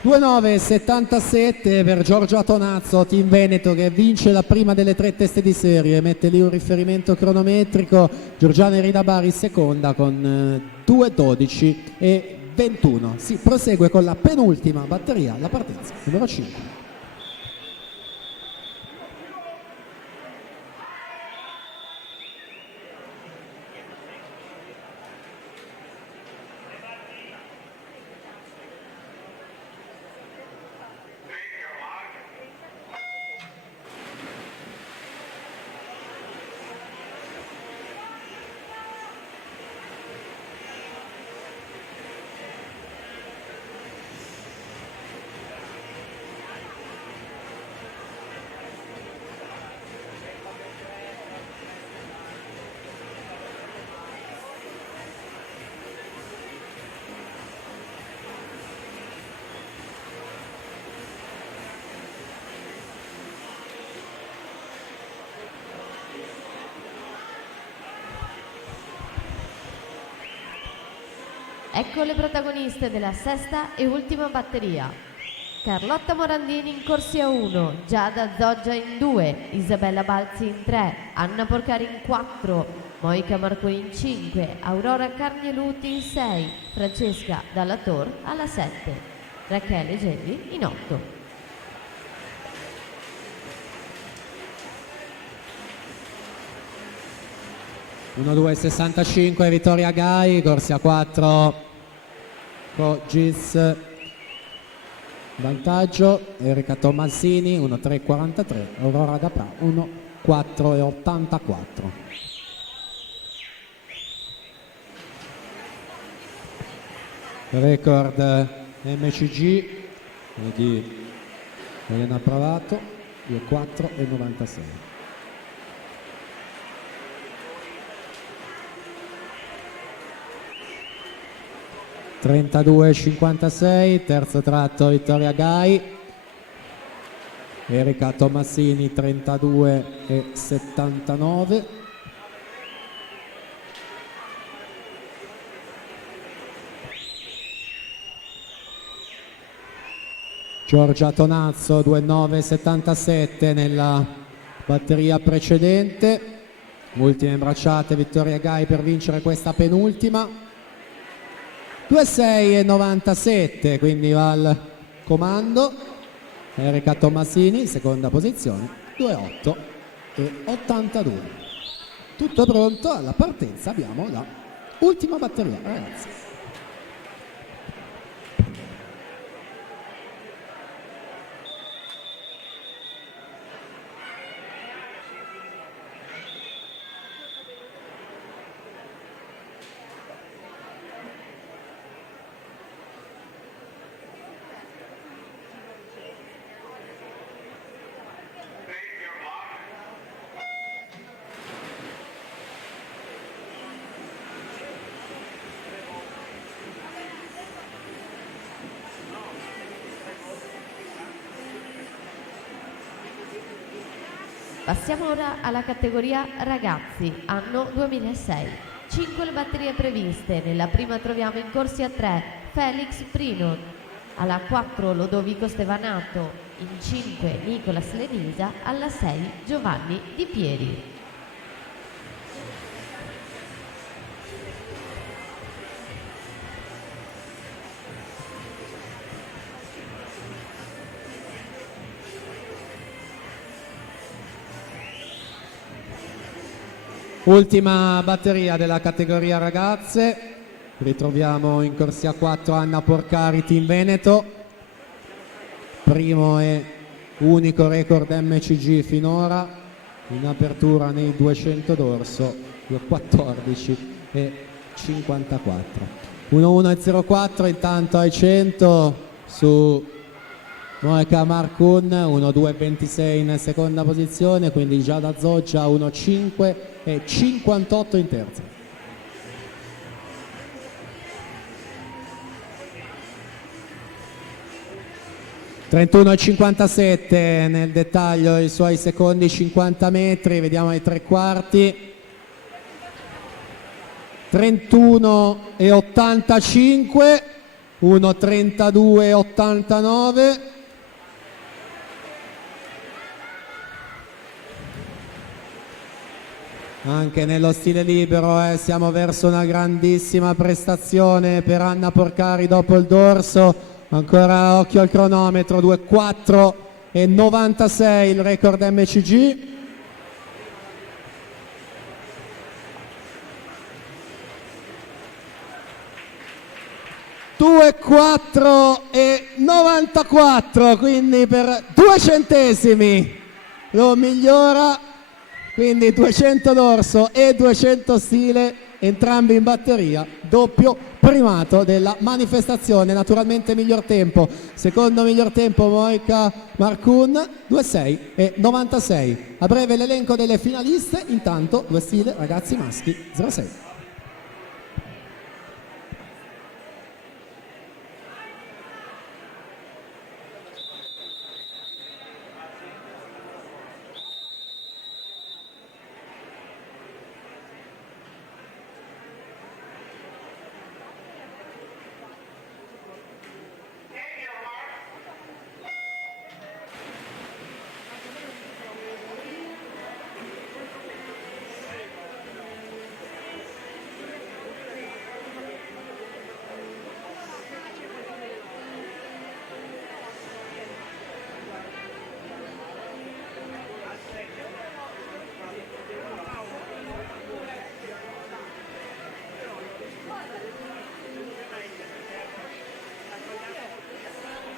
(2:9,77 per Giorgia Tonazzo, Team Veneto, che vince la prima delle 3 teste di serie. Mette lì un riferimento cronometrico. Giorgiana Eridabari seconda con 2:12,21. Si prosegue con la penultima batteria, la partenza numero 5. Ecco le protagoniste della sesta e ultima batteria. Carlotta Morandini in corsia 1, Giada Zoggia in 2, Isabella Balzi in 3, Anna Porcari in 4, Moica Marconi in 5, Aurora Carnieluti in 6, Francesca Dalla Tor alla 7, Rachele Gelli in 8. (1:2,65) Vittoria Gai, corsia 4 Gis vantaggio, Erika Tomassini 1:3,43, Aurora Dapra 1:4,84. Record MCG di Elena Pravato 2:4,96. (32,56), terzo tratto Vittoria Gai. Erika Tomassini 32,79. Giorgia Tonazzo 2,977 nella batteria precedente. Ultime imbracciate Vittoria Gai per vincere questa penultima. 2,697, quindi va al comando Erika Tomassini, seconda posizione, 2,882. Tutto pronto, alla partenza abbiamo la ultima batteria, ragazzi. Passiamo ora alla categoria ragazzi, anno 2006. 5 le batterie previste, nella prima troviamo in corsia 3 Felix Prinon, alla 4 Lodovico Stevanato, in 5 Nicolas Lenisa, alla 6 Giovanni Di Pieri. Ultima batteria della categoria ragazze, ritroviamo in corsia 4 Anna Porcari Team Veneto, primo e unico record MCG finora, in apertura nei 200 d'orso, 14,54. 1,1,04 intanto ai 100 su Monica Marcun, 1,2,26 in seconda posizione, quindi Giada Zoggia 1,5,58 in terza. (31,57) nel dettaglio i suoi secondi 50 metri, vediamo ai tre quarti. 31,85, 1,32,89. Anche nello stile libero siamo verso una grandissima prestazione per Anna Porcari dopo il dorso. Ancora occhio al cronometro, 2,4,96 il record MCG. (2,4,94), quindi per 2 centesimi lo migliora. Quindi 200 dorso e 200 stile, entrambi in batteria, doppio primato della manifestazione. Naturalmente miglior tempo, secondo miglior tempo Monica Marcun, 2,6,96. A breve l'elenco delle finaliste, intanto 2 stile ragazzi maschi 0,6.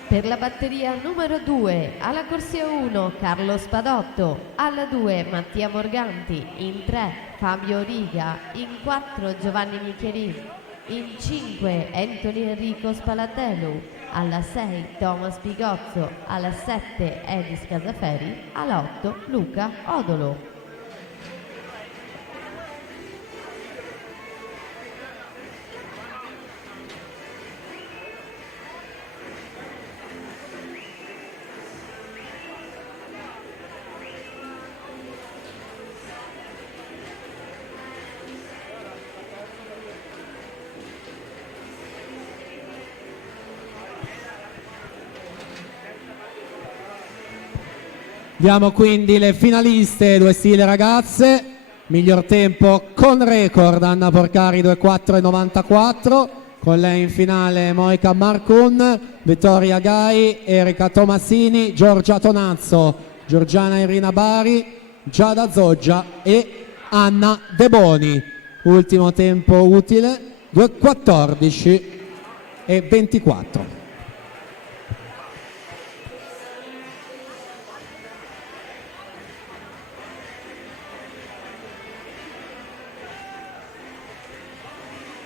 Per la batteria numero 2, alla corsia 1 Carlo Spadotto, alla 2 Mattia Morganti, in 3 Fabio Riga, in 4 Giovanni Michelin, in 5 Anthony Enrico Spalatelu, alla 6 Thomas Pigozzo, alla 7 Edis Casaferi, alla 8 Luca Odolo. Diamo quindi le finaliste, due stile ragazze. Miglior tempo con record Anna Porcari 2:4,94. Con lei in finale Monica Marcun, Vittoria Gai, Erika Tomassini, Giorgia Tonazzo, Giorgiana Irina Bari, Giada Zoggia e Anna De Boni. Ultimo tempo utile 2:14,24.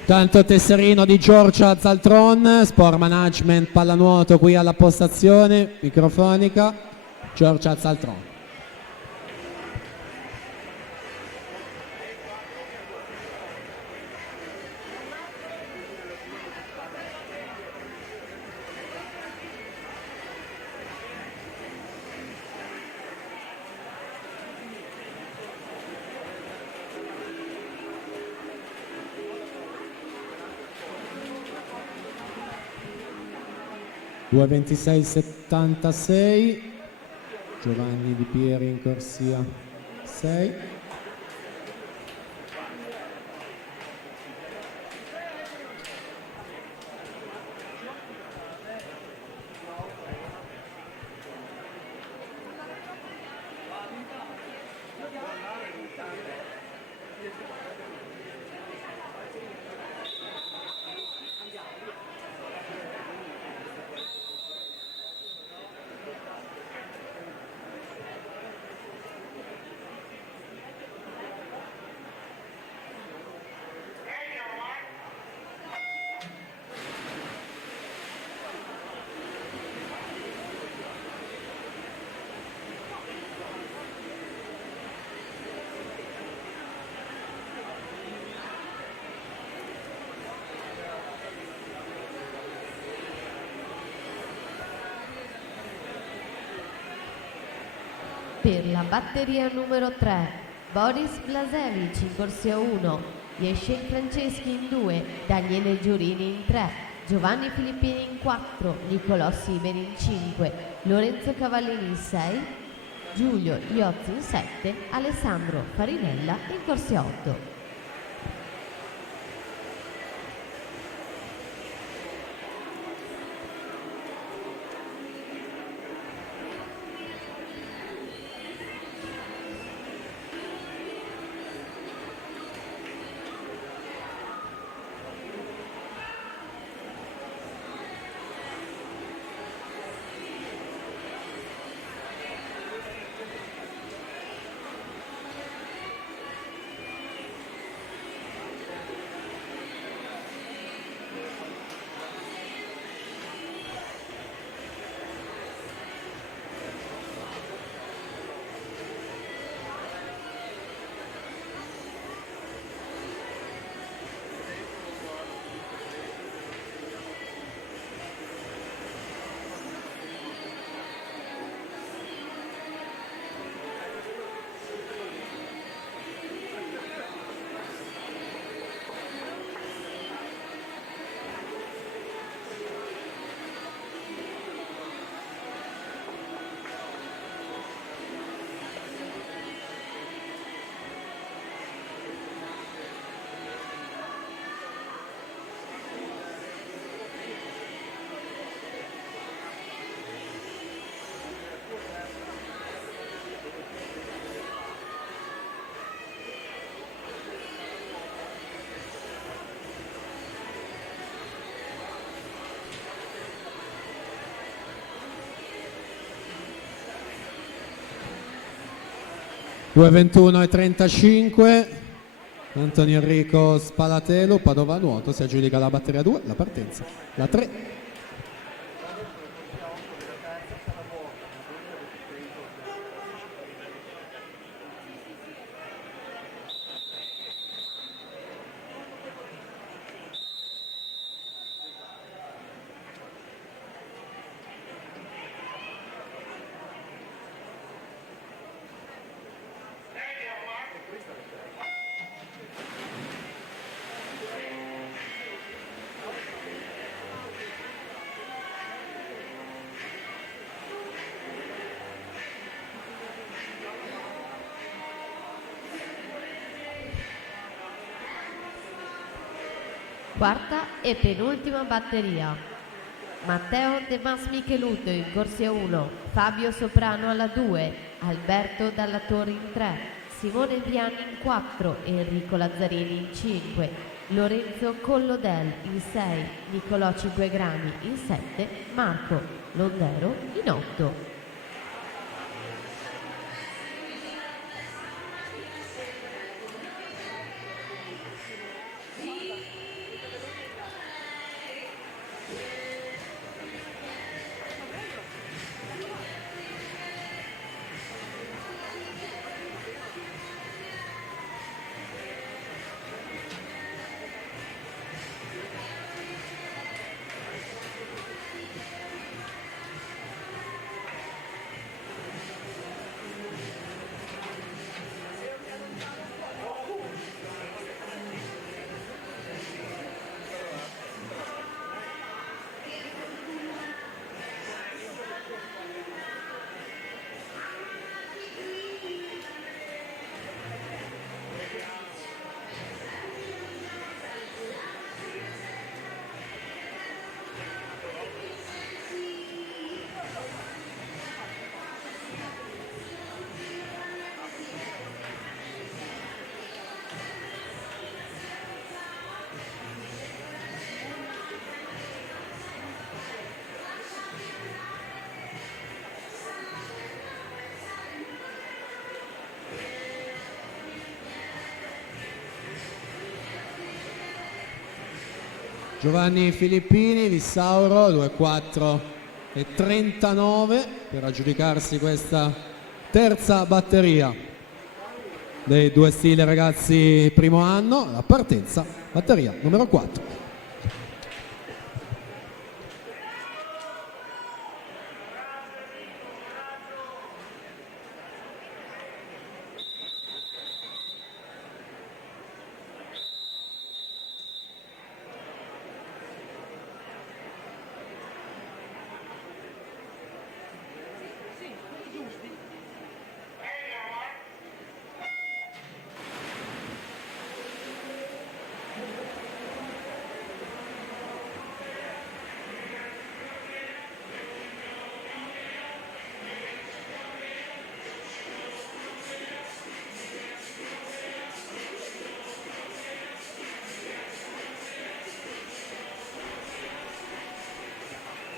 Tanto tesserino di Giorgia Zaltron, Sport Management Pallanuoto qui alla postazione microfonica. Giorgia Zaltron. Due 26,76. Giovanni Di Pieri in corsia 6. Per la batteria numero 3, Boris Blasevich in corsia 1, Yeshen Franceschi in 2, Daniele Giorini in 3, Giovanni Filippini in 4, Nicolò Siberi in 5, Lorenzo Cavallini in 6, Giulio Iozzi in 7, Alessandro Farinella in corsia 8. Due 21,35. Antonio Enrico Spalatelo, Padova Nuoto, si aggiudica la batteria 2, la partenza, la 3. Quarta e penultima batteria. Matteo De Mas Micheluto in corsia 1, Fabio Soprano alla 2, Alberto Dalla Torre in 3, Simone Viani in 4, Enrico Lazzarini in 5, Lorenzo Collodel in 6, Nicolò Cinquegrani in 7, Marco Londero in 8. Giovanni Filippini, Vissauro, 2-4 e 39 per aggiudicarsi questa terza batteria dei due stili ragazzi primo anno. La partenza, batteria numero 4.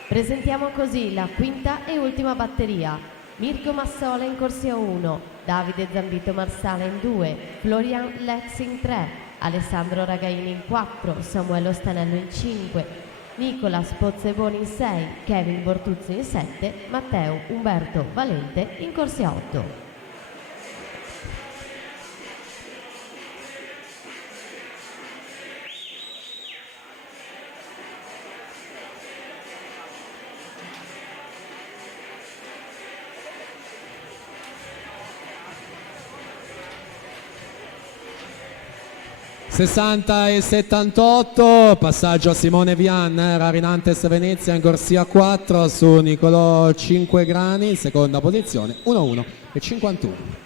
Presentiamo così la quinta e ultima batteria. Mirko Massola in corsia 1, Davide Zambito Marsala in 2, Florian Lex in 3, Alessandro Ragaini in 4, Samuele Stanello in 5, Nicolas Pozzeboni in 6, Kevin Bortuzzi in 7, Matteo Umberto Valente in corsia 8. (60 e 78), passaggio a Simone Vian, Rarinantes Venezia in corsia 4 su Nicolò Cinquegrani in seconda posizione, 1-1 e 51.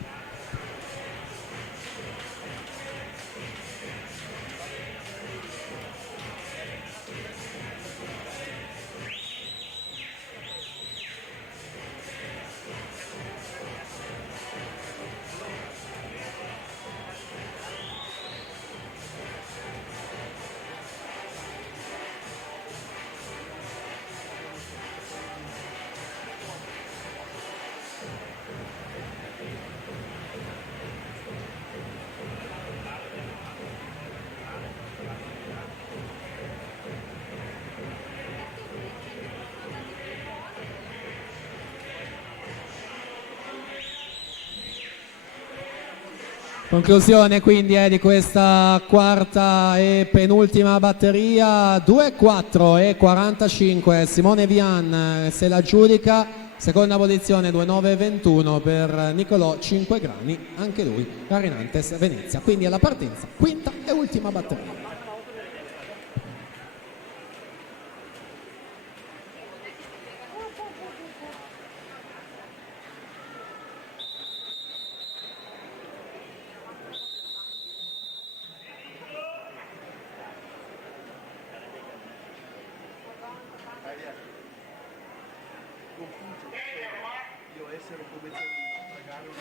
Conclusione quindi di questa quarta e penultima batteria, 2-4 e 45, Simone Vian se la giudica, seconda posizione 2-9 e 21 per Nicolò Cinquegrani, anche lui Rarinantes Venezia, quindi alla partenza, quinta e ultima batteria. essere come Torino, pagare una...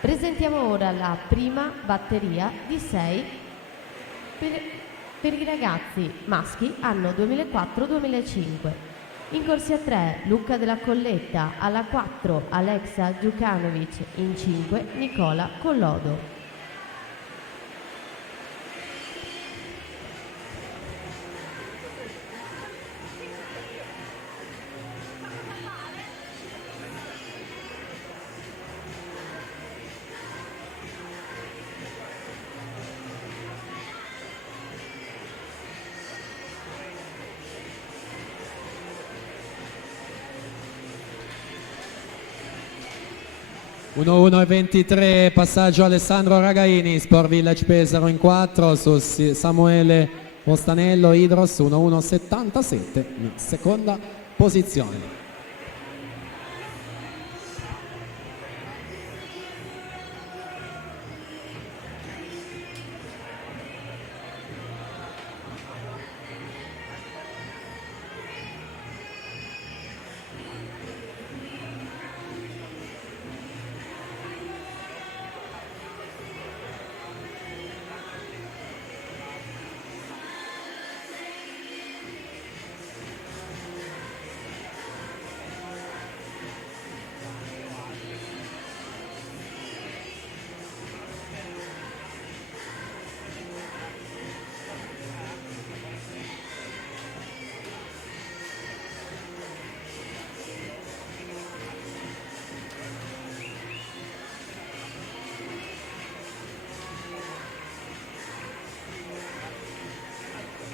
Presentiamo ora la prima batteria di 6 per i ragazzi maschi anno 2004-2005. In corsia 3 Luca della Colletta, alla 4 Alexa Djukanovic, in 5 Nicola Collodo. e 23, passaggio Alessandro Ragaini, Sport Village Pesaro in 4 su Samuele Ostanello Idros, 1-1-77 in seconda posizione.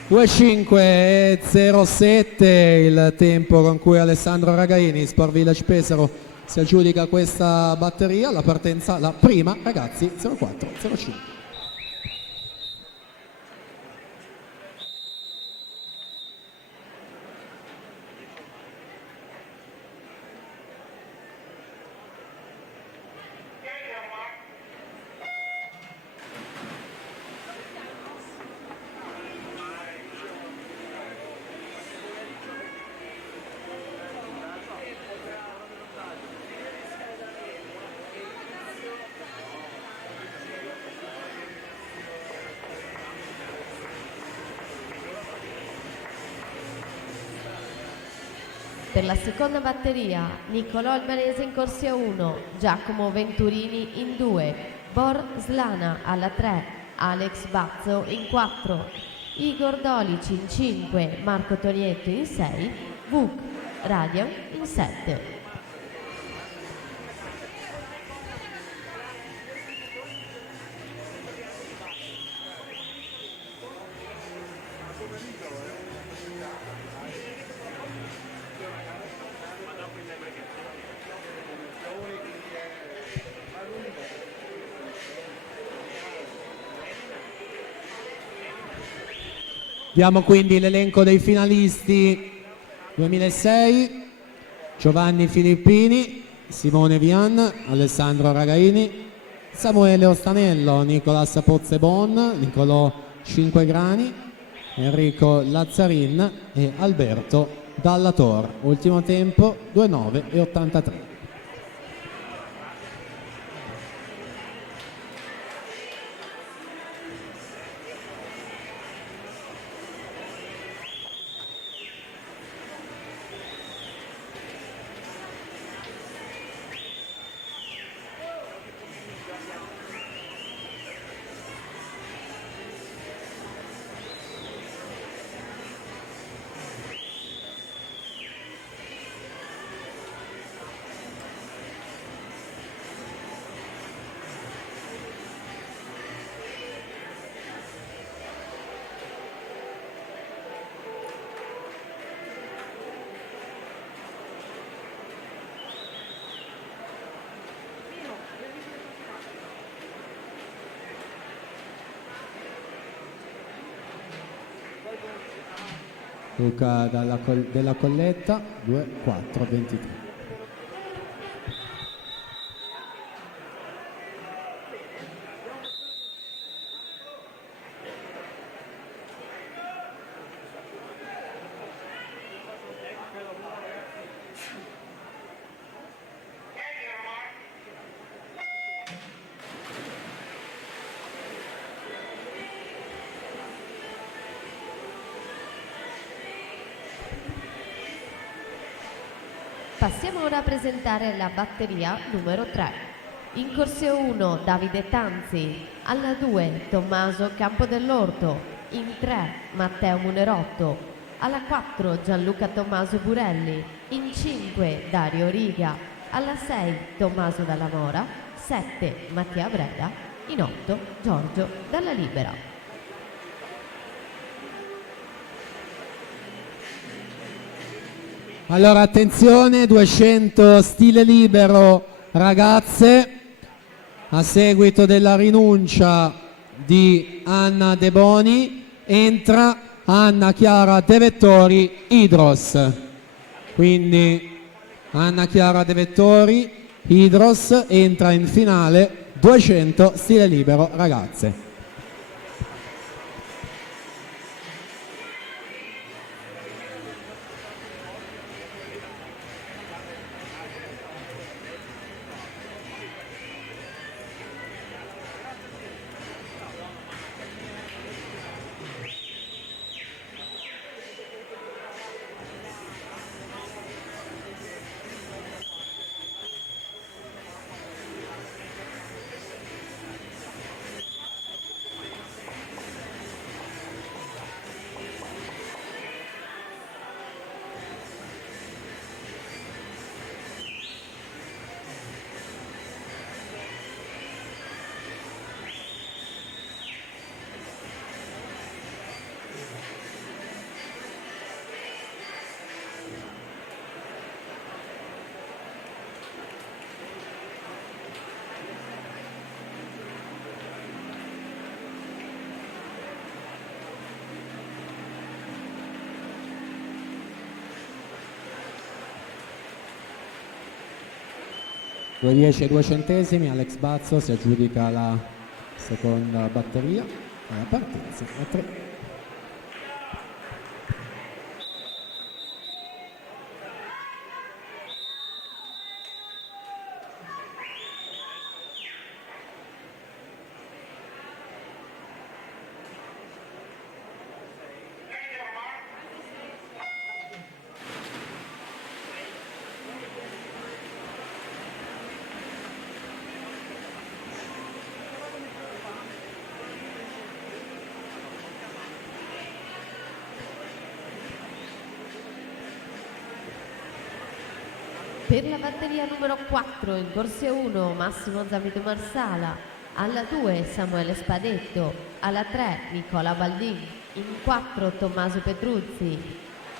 (2:05:07) il tempo con cui Alessandro Ragaini, Sport Village Pesaro, si aggiudica questa batteria. La partenza, la prima, ragazzi, 04:05. Per la seconda batteria Niccolò Albanese in corsia 1, Giacomo Venturini in 2, Bor Slana alla 3, Alex Bazzo in 4, Igor Dolici in 5, Marco Tonietto in 6, Vuk Radian in 7. Diamo quindi l'elenco dei finalisti 2006: Giovanni Filippini, Simone Vian, Alessandro Ragaini, Samuele Ostanello, Nicolas Pozzebon, Nicolò Cinquegrani, Enrico Lazzarin e Alberto Dallator. Ultimo tempo 2:09:83. Luca della Colletta 2:4:23. Passiamo ora a presentare la batteria numero 3. In corsia 1 Davide Tanzi, alla 2 Tommaso Campodell'Orto, in 3 Matteo Munerotto, alla 4 Gianluca Tommaso Burelli, in 5 Dario Riga, alla 6 Tommaso Dalla Mora, 7 Mattia Breda, in 8 Giorgio Dalla Libera. Allora attenzione, 200 stile libero ragazze, a seguito della rinuncia di Anna De Boni entra Anna Chiara De Vettori Hydros. Quindi Anna Chiara De Vettori Hydros entra in finale 200 stile libero ragazze. $2,10 Alex Bazzo si aggiudica la seconda batteria e la partenza a 3. Per la batteria numero 4 in corsia 1 Massimo Zamito Marsala, alla 2 Samuele Spadetto, alla 3 Nicola Baldin, in 4 Tommaso Petruzzi,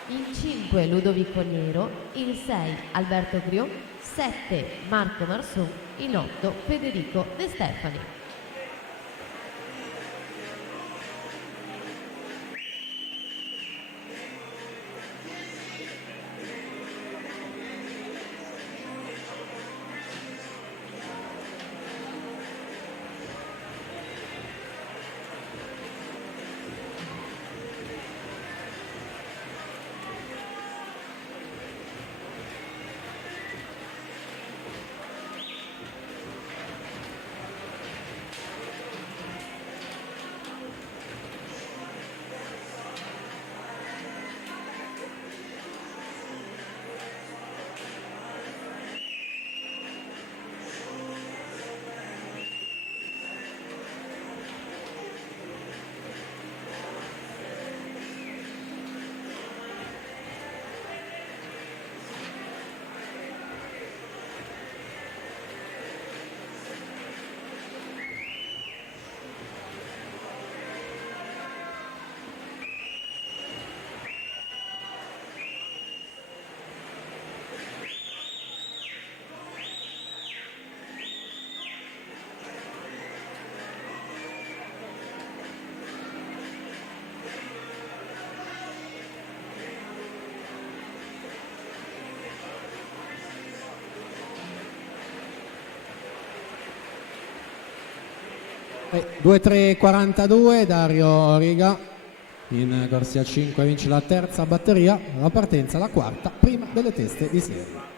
in 5 Ludovico Nero, in 6 Alberto Grion, 7 Marco Marson, in 8 Federico De Stefani. E 2-3-42 Dario Riga in corsia 5 vince la terza batteria, la partenza la quarta prima delle teste di serie.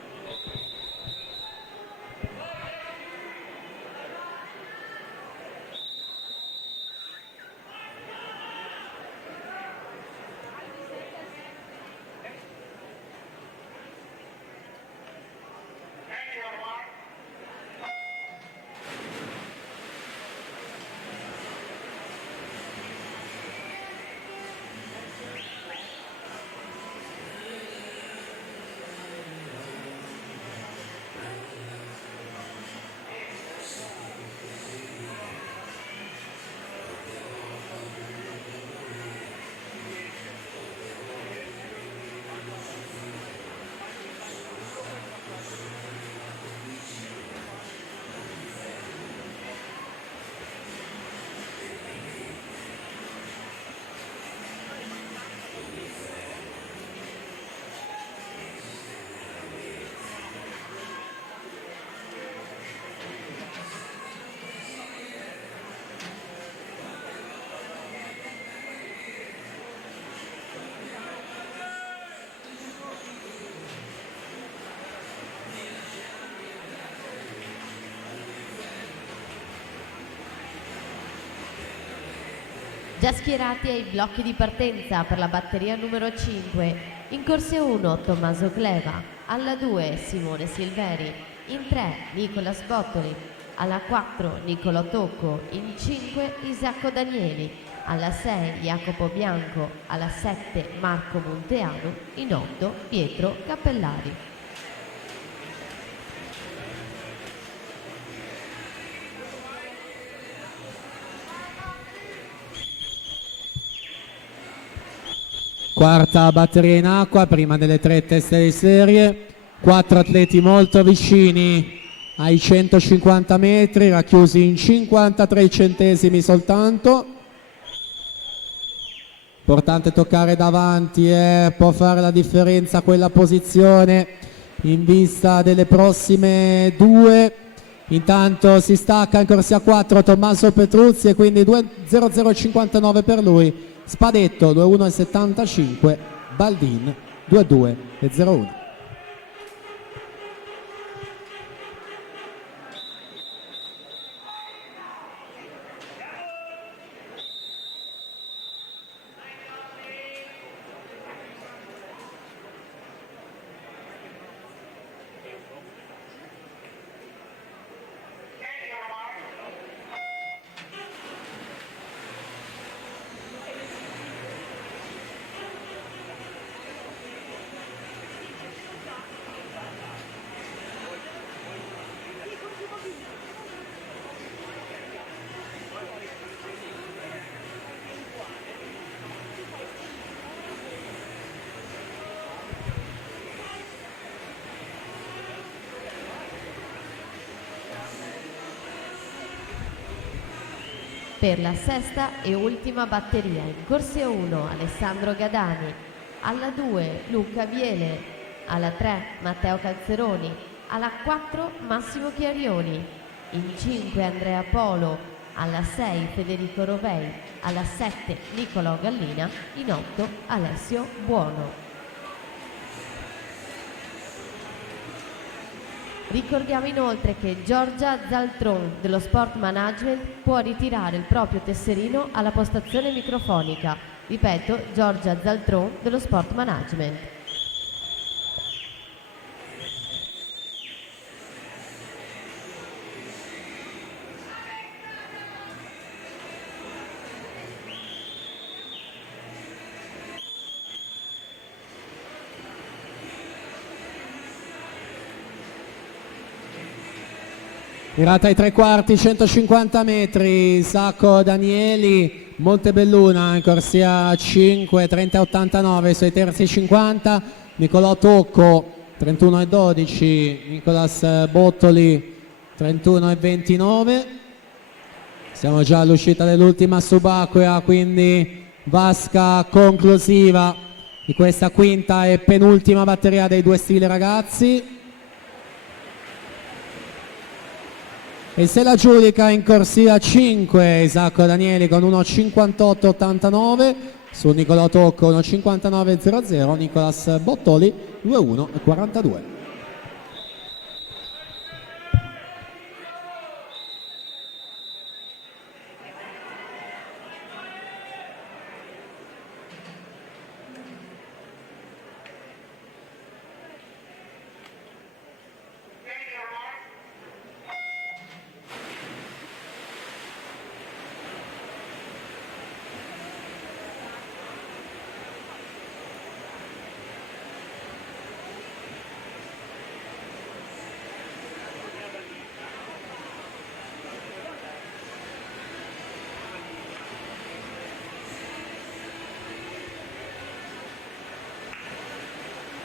Già schierati ai blocchi di partenza per la batteria numero 5, in corsia 1 Tommaso Cleva, alla 2 Simone Silveri, in 3 Nicolas Bottoli, alla 4 Nicolò Tocco, in 5 Isacco Danieli, alla 6 Jacopo Bianco, alla 7 Marco Monteano, in 8 Pietro Cappellari. Quarta batteria in acqua, prima delle 3 teste di serie, 4 atleti molto vicini ai 150 metri, racchiusi in 53 centesimi soltanto. Importante toccare davanti, può fare la differenza quella posizione in vista delle prossime 2. Intanto si stacca in corsia 4 Tommaso Petruzzi e quindi 2.0059 per lui. Spadetto 2.1.75, Baldin 2.2.01. Per la sesta e ultima batteria, in corsia 1 Alessandro Gadani, alla 2 Luca Biele, alla 3 Matteo Calzeroni, alla 4 Massimo Chiarioni, in 5 Andrea Polo, alla 6 Federico Rovei, alla 7 Nicolò Gallina, in 8 Alessio Buono. Ricordiamo inoltre che Giorgia Zaltron dello Sport Management può ritirare il proprio tesserino alla postazione microfonica. Ripeto, Giorgia Zaltron dello Sport Management. Virata ai 3/4, 150 metri, Isacco Danieli, Montebelluna in corsia 5, 30,89 sui terzi 50, Nicolò Tocco 31,12, Nicolas Bottoli 31,29. Siamo già all'uscita dell'ultima subacquea, quindi vasca conclusiva di questa quinta e penultima batteria dei due stili ragazzi. E se la giudica in corsia 5 Isacco Danieli con 1.58,89, su Nicolò Tocco 1.59,00, Nicolas Bottoli 2.1,42.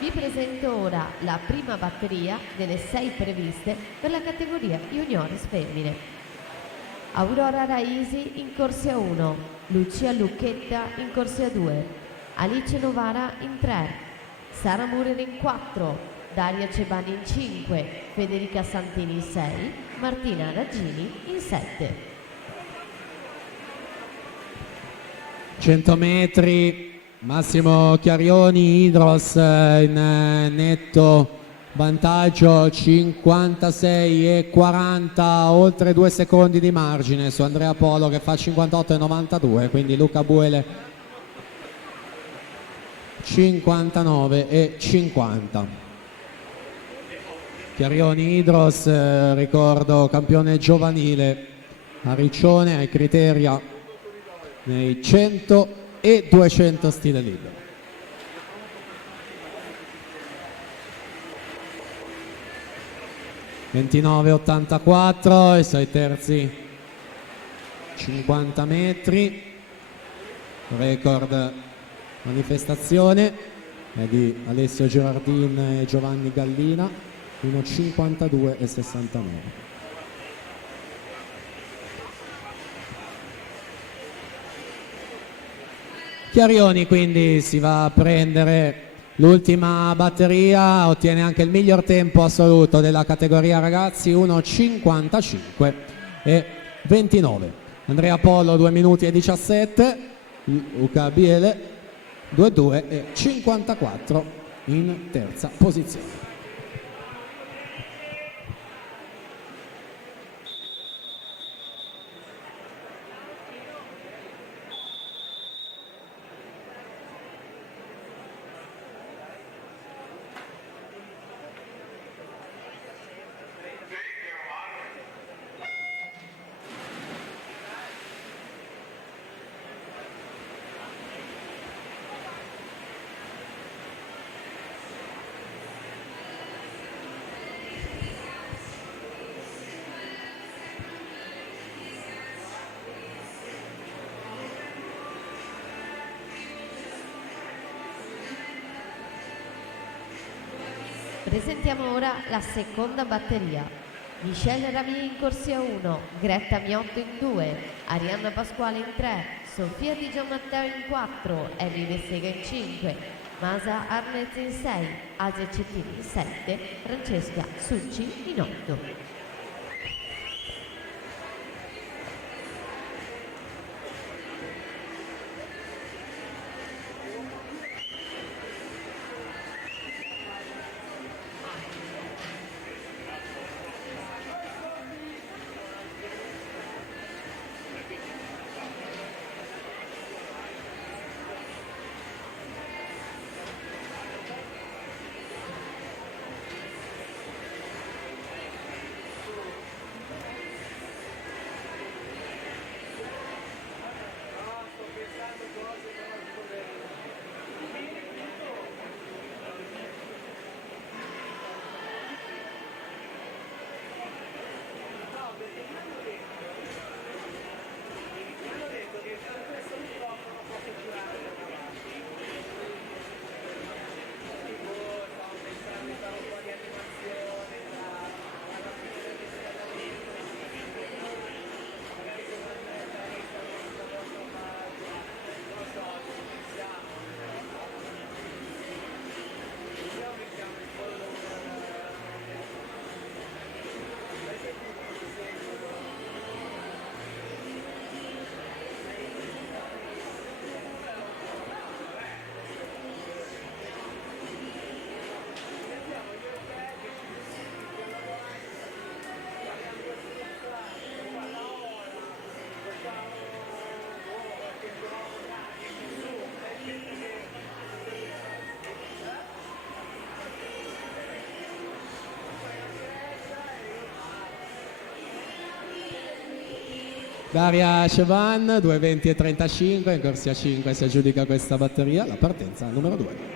Vi presento ora la prima batteria delle 6 previste per la categoria juniores femmine. Aurora Raisi in corsia 1, Lucia Lucchetta in corsia 2, Alice Novara in 3, Sara Murer in 4, Daria Cebani in 5, Federica Santini in 6, Martina Raggini in 7. 100 metri, Massimo Chiarioni, Idros in netto vantaggio 56,40, oltre 2 secondi di margine su Andrea Polo che fa 58,92, quindi Luca Buele 59,50. Chiarioni Idros, ricordo campione giovanile a Riccione, ai Criteria nei 100 e 200 stile libero. (29,84) e 6 terzi 50 metri, record manifestazione è di Alessio Girardin e Giovanni Gallina, 1,52,69. Chiarioni quindi si va a prendere l'ultima batteria, ottiene anche il miglior tempo assoluto della categoria ragazzi, 1,55,29. Andrea Polo 2 minuti e 17, Luca Biele 2,2,54 in terza posizione. Presentiamo ora la seconda batteria. Michelle Rami in corsia 1, Greta Miotto in 2, Arianna Pasquale in 3, Sofia Di Gianmatteo in 4, Ellie De Sega in 5, Masa Arnez in 6, Asia Cettini in 7, Francesca Succi in 8. Daria Cevan 2,20,35, in corsia 5 si aggiudica questa batteria, la partenza numero 2.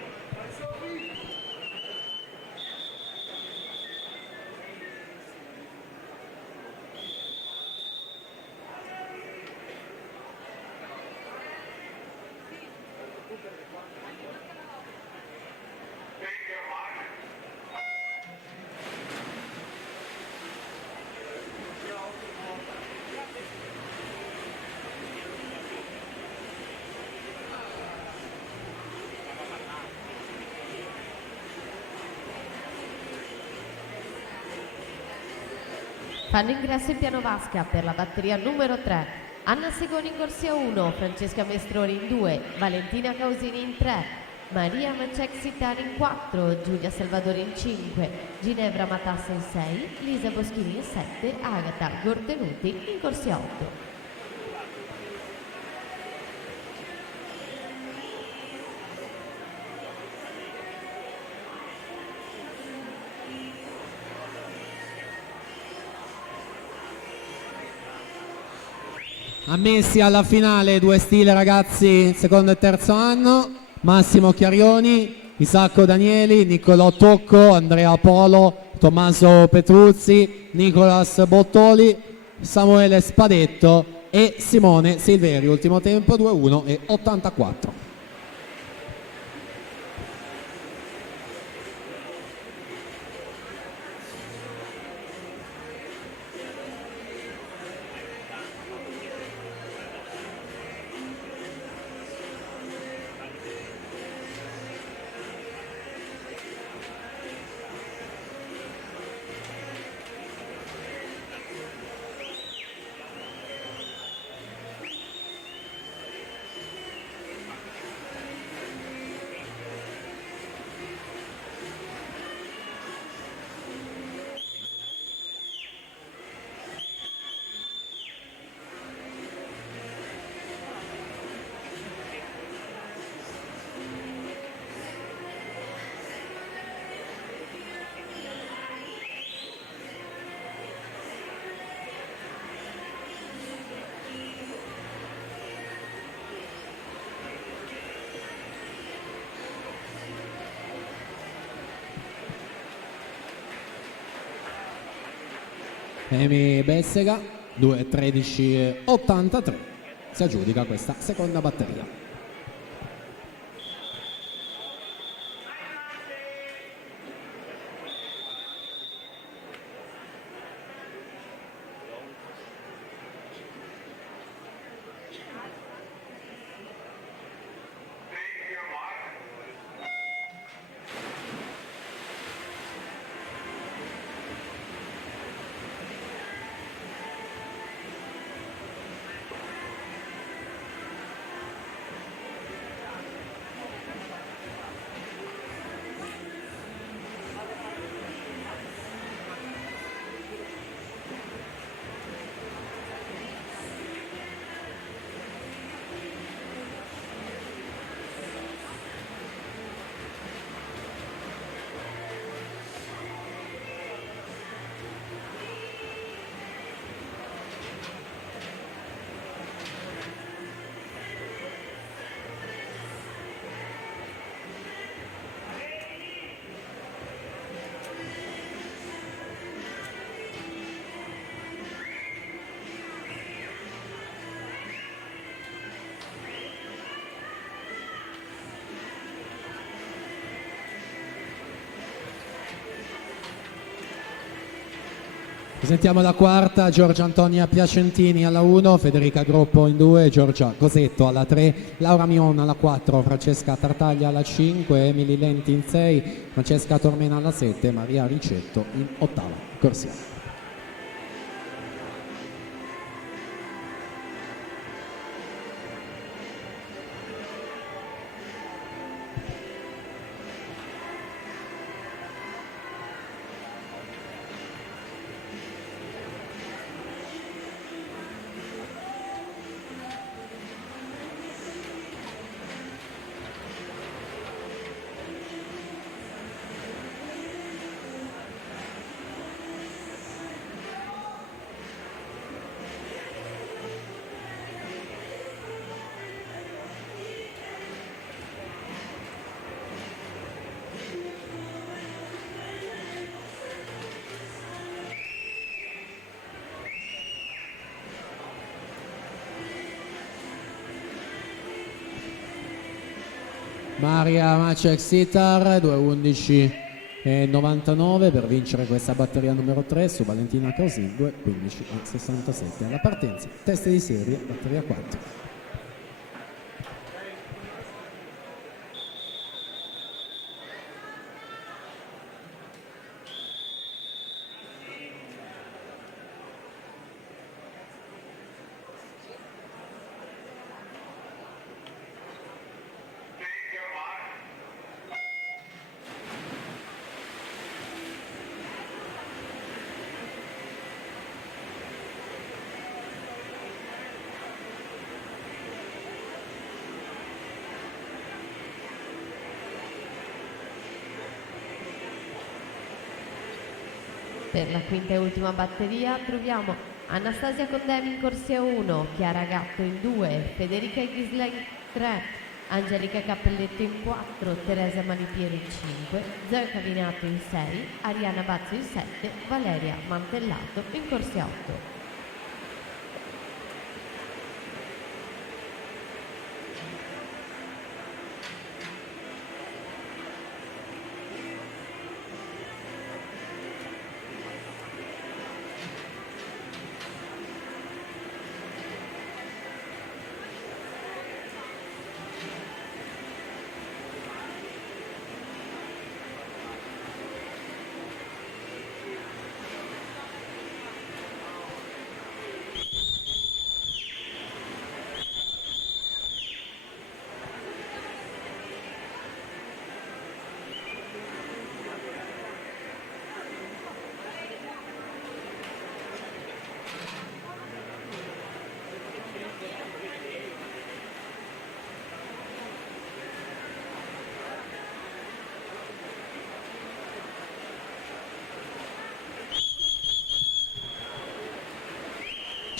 Fanno ingresso in piano vasca per la batteria numero 3. Anna Segoni in corsia 1, Francesca Mestroni in 2, Valentina Causini in 3, Maria Macek-Sitar in 4, Giulia Salvadori in 5, Ginevra Matassa in 6, Lisa Boschini in 7, Agata Gortenuti in corsia 8. Ammessi alla finale due stile ragazzi secondo e terzo anno: Massimo Chiarioni, Isacco Danieli, Niccolò Tocco, Andrea Polo, Tommaso Petruzzi, Nicolas Bottoli, Samuele Spadetto e Simone Silveri. Ultimo tempo 2:1 e 84. Emi Bessega 2:13,83 si aggiudica questa seconda batteria. Presentiamo la quarta: Giorgia Antonia Piacentini alla 1, Federica Groppo in 2, Giorgia Cosetto alla 3, Laura Mion alla 4, Francesca Tartaglia alla 5, Emily Lenti in 6, Francesca Tormena alla 7, Maria Ricetto in ottava corsia. Maria Macek-Sitar 2:11,99 per vincere questa batteria numero 3 su Valentina Causin 2:15,67 alla partenza. Teste di serie, batteria 4. Per la quinta e ultima batteria troviamo Anastasia Condemi in corsia 1, Chiara Gatto in 2, Federica Ghisla in 3, Angelica Cappelletto in 4, Teresa Malipieri in 5, Zoe Cavinato in 6, Ariana Bazzo in 7, Valeria Mantellato in corsia 8.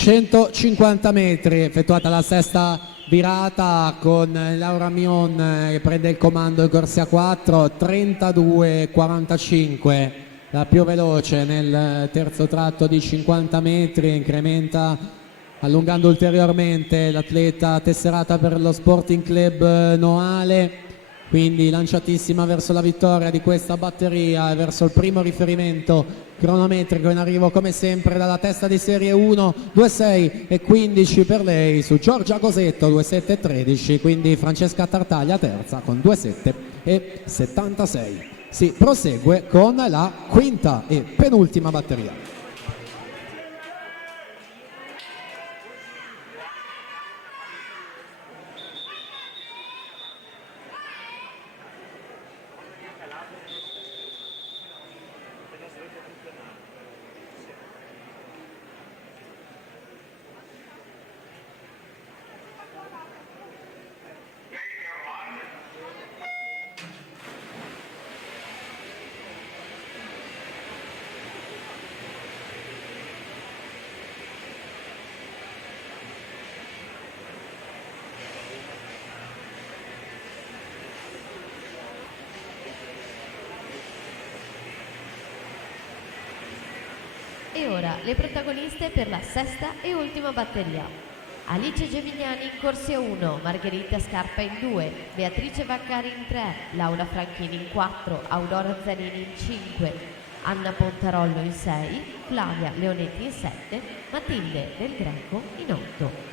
...150 metri, effettuata la sesta virata con Laura Mion che prende il comando in corsia 4, 32,45, la più veloce nel terzo tratto di 50 metri, incrementa allungando ulteriormente l'atleta tesserata per lo Sporting Club Noale, quindi lanciatissima verso la vittoria di questa batteria e verso il primo riferimento cronometrico in arrivo come sempre dalla testa di serie 1, 2,6 e 15 per lei su Giorgia Cosetto, 2,7 e 13, quindi Francesca Tartaglia terza con 2,7 e 76. Si prosegue con la quinta e penultima batteria. E ora le protagoniste per la sesta e ultima batteria. Alice Gemignani in corsia 1, Margherita Scarpa in 2, Beatrice Vaccari in 3, Laura Franchini in 4, Aurora Zanini in 5, Anna Pontarollo in 6, Flavia Leonetti in 7, Matilde Del Greco in 8.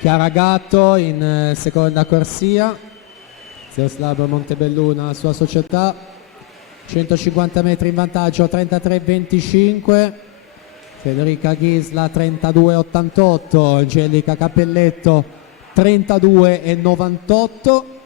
Chiara Gatto in seconda corsia, Zeoslab Montebelluna la sua società, 150 metri in vantaggio, 33,25, Federica Ghisla 32,88, Angelica Cappelletto 32,98.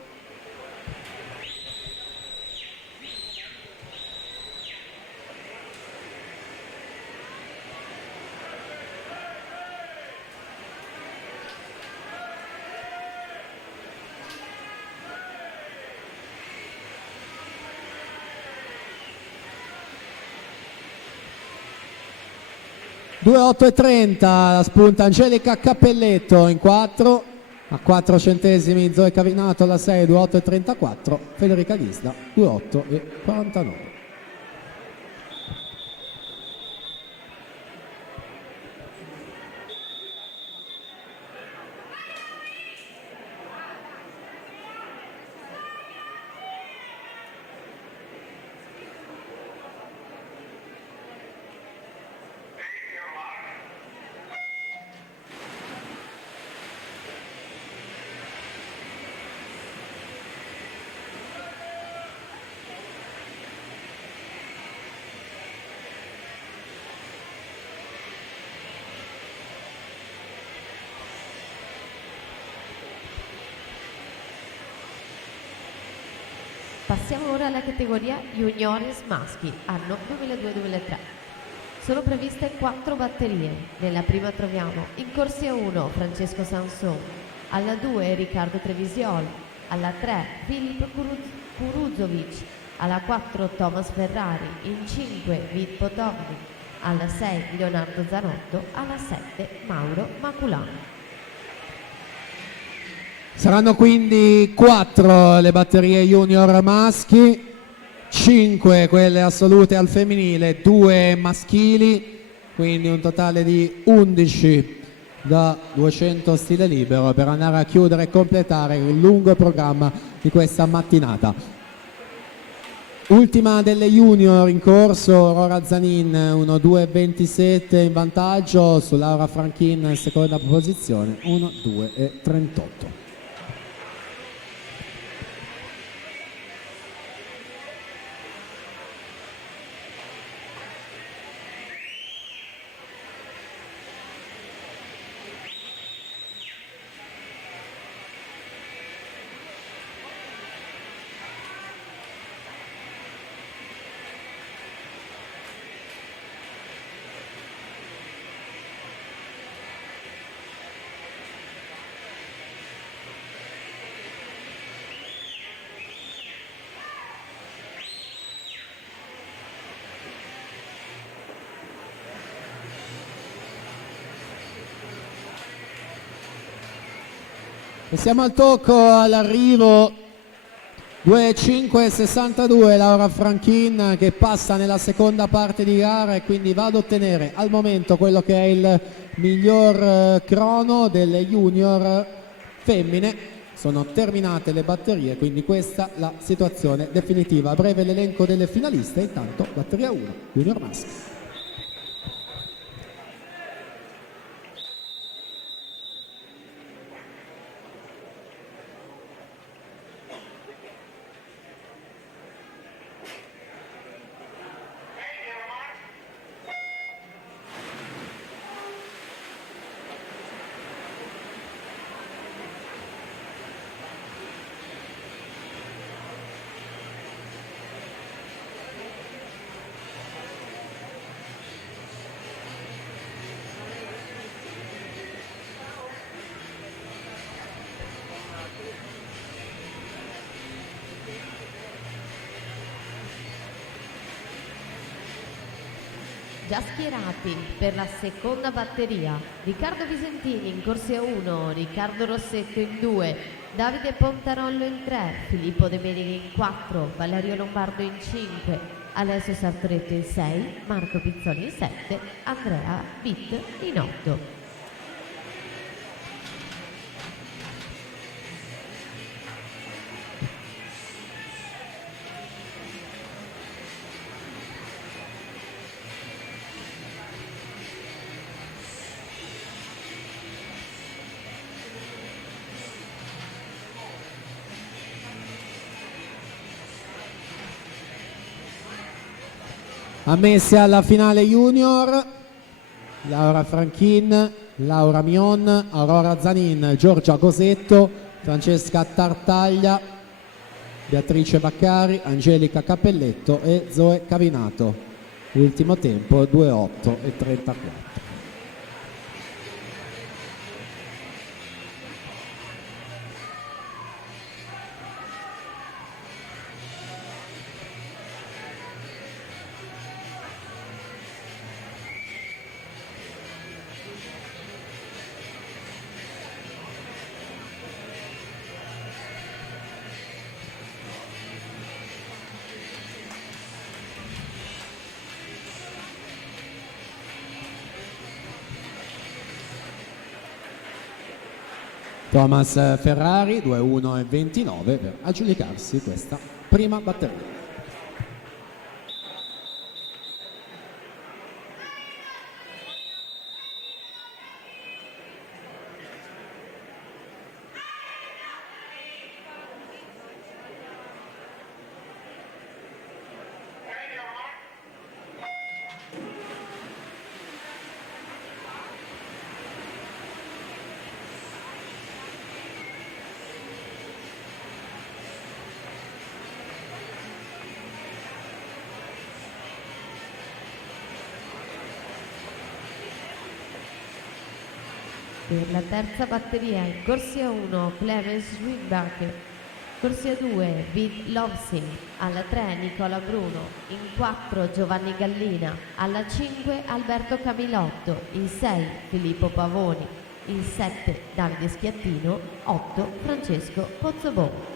Due 8 e 30, la spunta Angelica Cappelletto in 4, a 4 centesimi Zoe Cavinato alla 6, 2 8 e 34, Federica Ghisla 2 8 e 49. Passiamo ora alla categoria Juniores maschi, anno 2002-2003. Sono previste 4 batterie. Nella prima troviamo in corsia 1 Francesco Sanson, alla 2 Riccardo Trevisiol, alla 3 Filippo Kuruzovic, alla 4 Thomas Ferrari, in 5 Vit Potovnik, alla 6 Leonardo Zanotto, alla 7 Mauro Maculano. Saranno quindi 4 le batterie junior maschi, 5 quelle assolute al femminile, 2 maschili, quindi un totale di 11 da 200 stile libero per andare a chiudere e completare il lungo programma di questa mattinata. Ultima delle junior in corso, Aurora Zanin 1-2-27 in vantaggio su Laura Franchin seconda posizione 1-2-38. E siamo al tocco, all'arrivo 2.5.62 Laura Franchin che passa nella seconda parte di gara e quindi va ad ottenere al momento quello che è il miglior crono delle junior femmine. Sono terminate le batterie, quindi questa la situazione definitiva. A breve l'elenco delle finaliste, intanto batteria 1 junior maschi. Già schierati per la seconda batteria, Riccardo Visentini in corsia 1, Riccardo Rossetto in 2, Davide Pontarollo in 3, Filippo De Meneghi in 4, Valerio Lombardo in 5, Alessio Sartoretto in 6, Marco Pizzoli in 7, Andrea Witt in 8. Ammesse alla finale junior Laura Franchin, Laura Mion, Aurora Zanin, Giorgia Gosetto, Francesca Tartaglia, Beatrice Vaccari, Angelica Cappelletto e Zoe Cavinato. Ultimo tempo 2:08:34. Thomas Ferrari 2:1:29 per aggiudicarsi questa prima batteria. Per la terza batteria in corsia 1 Clarence Winbacher, corsia 2 Vid Lovsing, alla 3 Nicola Bruno, in 4 Giovanni Gallina, alla 5 Alberto Camilotto, in 6 Filippo Pavoni, in 7 Davide Schiattino, 8 Francesco Pozzobon.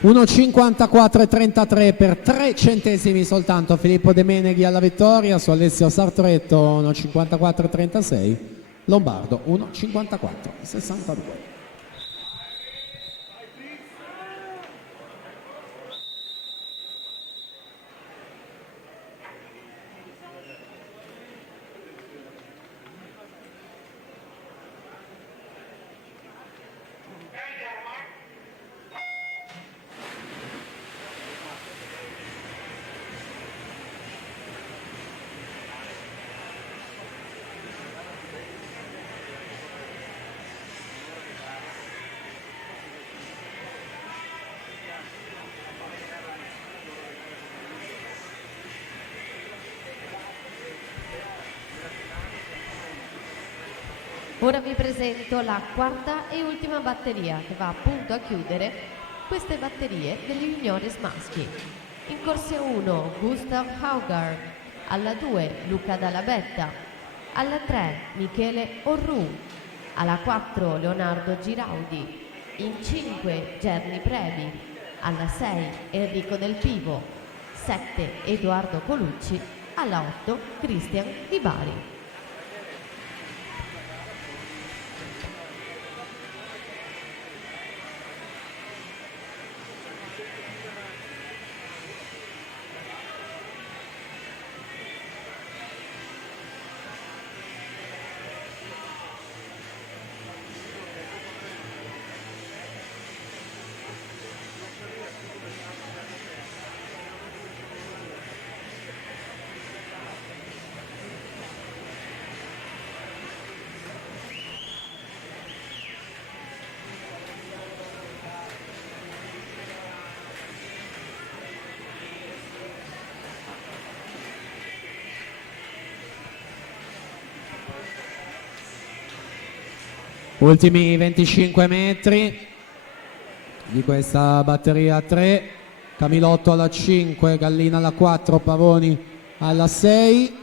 Uno 54,33 per 3 centesimi soltanto Filippo De Meneghi alla vittoria su Alessio Sartoretto 1,54,36, Lombardo 1,54,62. Ora vi presento la quarta e ultima batteria che va appunto a chiudere queste batterie degli juniores maschi. In corsia 1 Gustav Haugaard, alla 2 Luca Dalla Betta, alla 3 Michele Orru, alla 4 Leonardo Giraudi, in 5 Gerni Previ, alla 6 Enrico Del Pivo, 7 Edoardo Colucci, alla 8 Cristian Di Bari. Ultimi 25 metri di questa batteria 3, Camilotto alla 5, Gallina alla 4, Pavoni alla 6.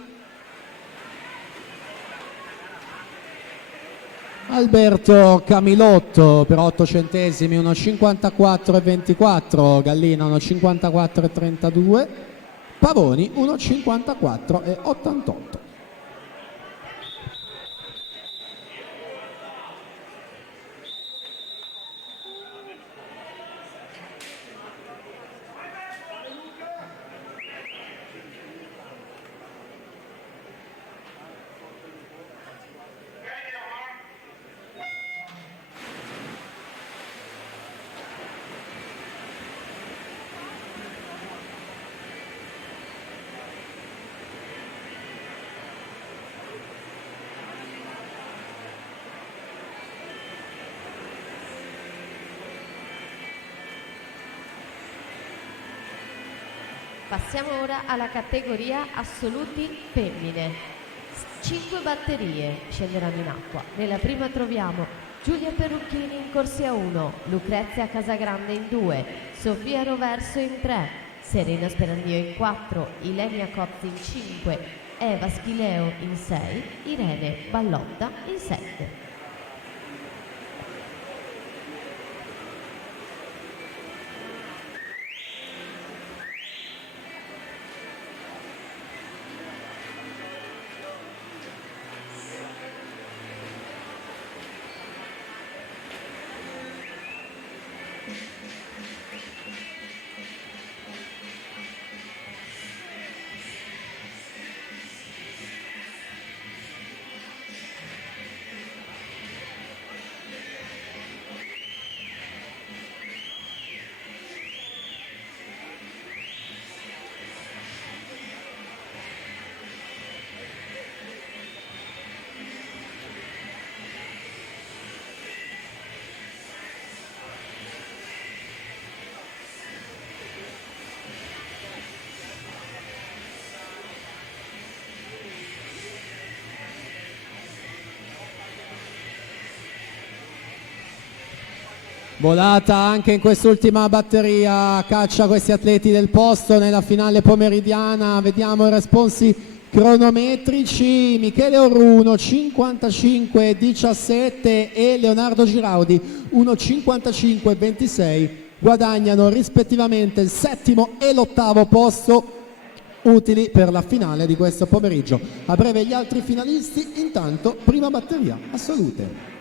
Alberto Camilotto per 8 centesimi 1,54,24, Gallina 1,54,32, Pavoni 1,54,88. Passiamo ora alla categoria assoluti femmine. 5 batterie scenderanno in acqua. Nella prima troviamo Giulia Perucchini in corsia 1, Lucrezia Casagrande in 2, Sofia Roverso in 3, Serena Sperandio in 4, Ilenia Cozzi in 5, Eva Schileo in 6, Irene Ballotta in 7. Volata anche in quest'ultima batteria, caccia questi atleti del posto nella finale pomeridiana. Vediamo i responsi cronometrici: Michele Orru 1:55:17 e Leonardo Giraudi 1:55:26 guadagnano rispettivamente il settimo e l'ottavo posto, utili per la finale di questo pomeriggio. A breve gli altri finalisti, intanto prima batteria a salute.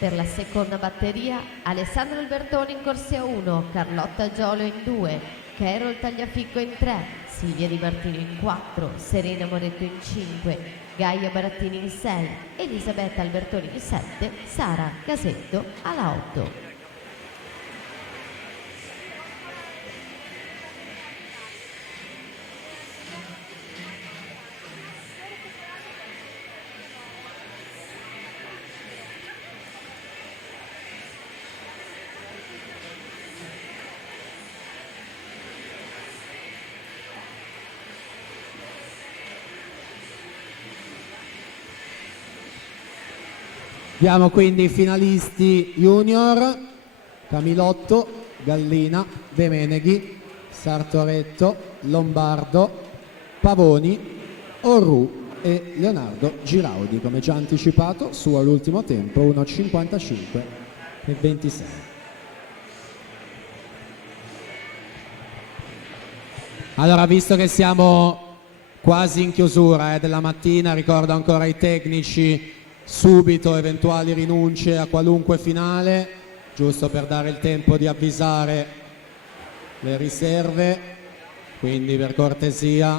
Per la seconda batteria, Alessandra Albertoni in corsia 1, Carlotta Giolo in 2, Carol Tagliaficco in 3, Silvia Di Martino in 4, Serena Moretto in 5, Gaia Barattini in 6, Elisabetta Albertoni in 7, Sara Casetto alla 8. Abbiamo quindi i finalisti junior: Camilotto, Gallina, De Meneghi, Sartoretto, Lombardo, Pavoni, Orru e Leonardo Giraudi, come già anticipato, suo all'ultimo tempo 1:55:26. Allora, visto che siamo quasi in chiusura della mattina, ricordo ancora ai tecnici subito eventuali rinunce a qualunque finale, giusto per dare il tempo di avvisare le riserve. Quindi per cortesia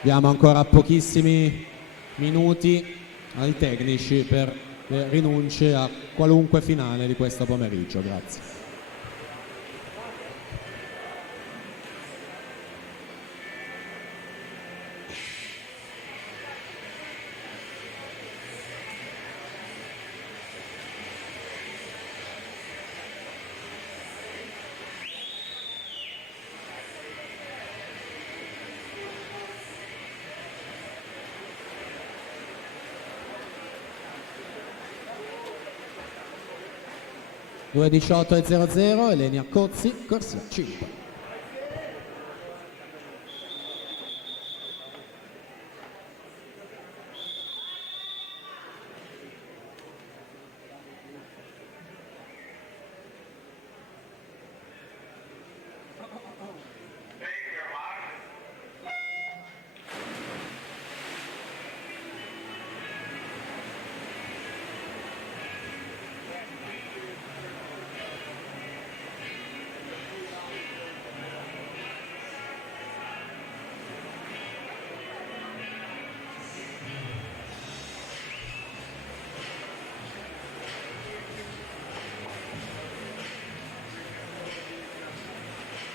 diamo ancora pochissimi minuti ai tecnici per le rinunce a qualunque finale di questo pomeriggio. Grazie. Due 18:00, Elenia Cozzi, corsia 5.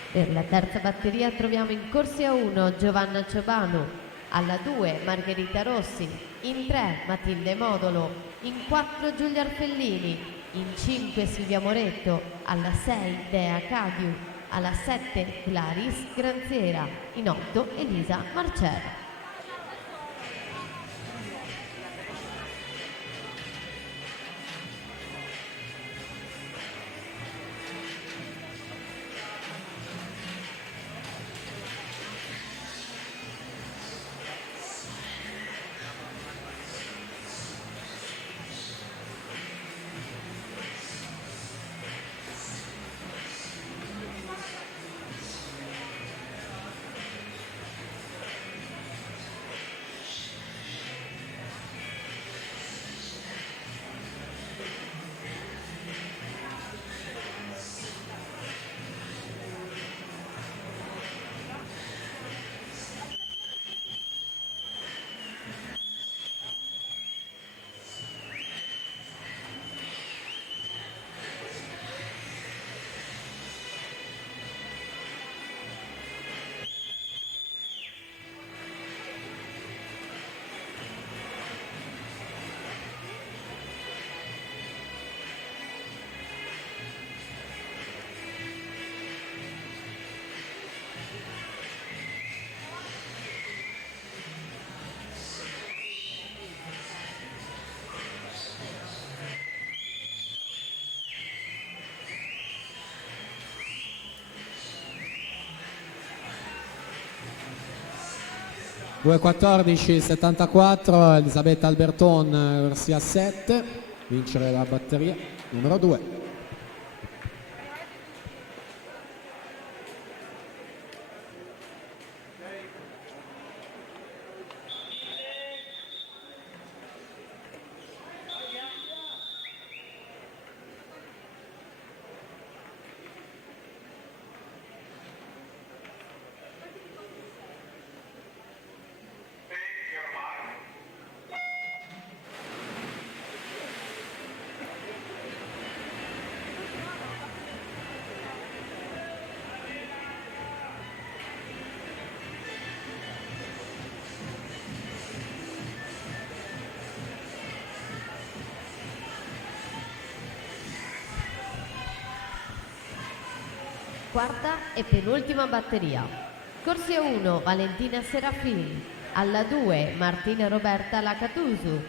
Per la terza batteria troviamo in corsia 1 Giovanna Ciobanu, alla 2 Margherita Rossi, in 3 Matilde Modolo, in 4 Giulia Arfellini, in 5 Silvia Moretto, alla 6 Dea Cadiu, alla 7 Claris Granziera, in 8 Elisa Marcello. (2:14,74) Elisabetta Alberton, corsia 7, vincere la batteria numero 2. Quarta e penultima batteria. Corsia 1 Valentina Serafin, alla 2 Martina Roberta Lacatusu,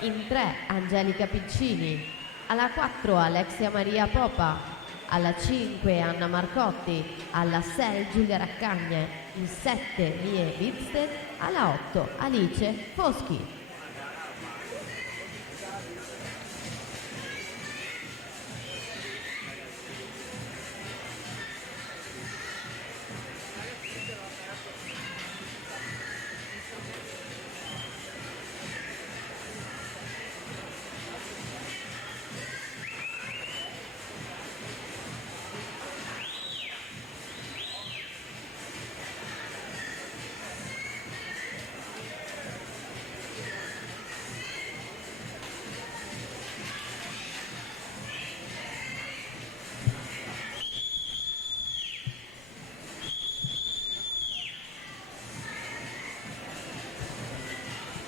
in 3 Angelica Piccini, alla 4 Alexia Maria Popa, alla 5 Anna Marcotti, alla 6 Giulia Raccagna, in 7 Mie Widsted, alla 8 Alice Foschi.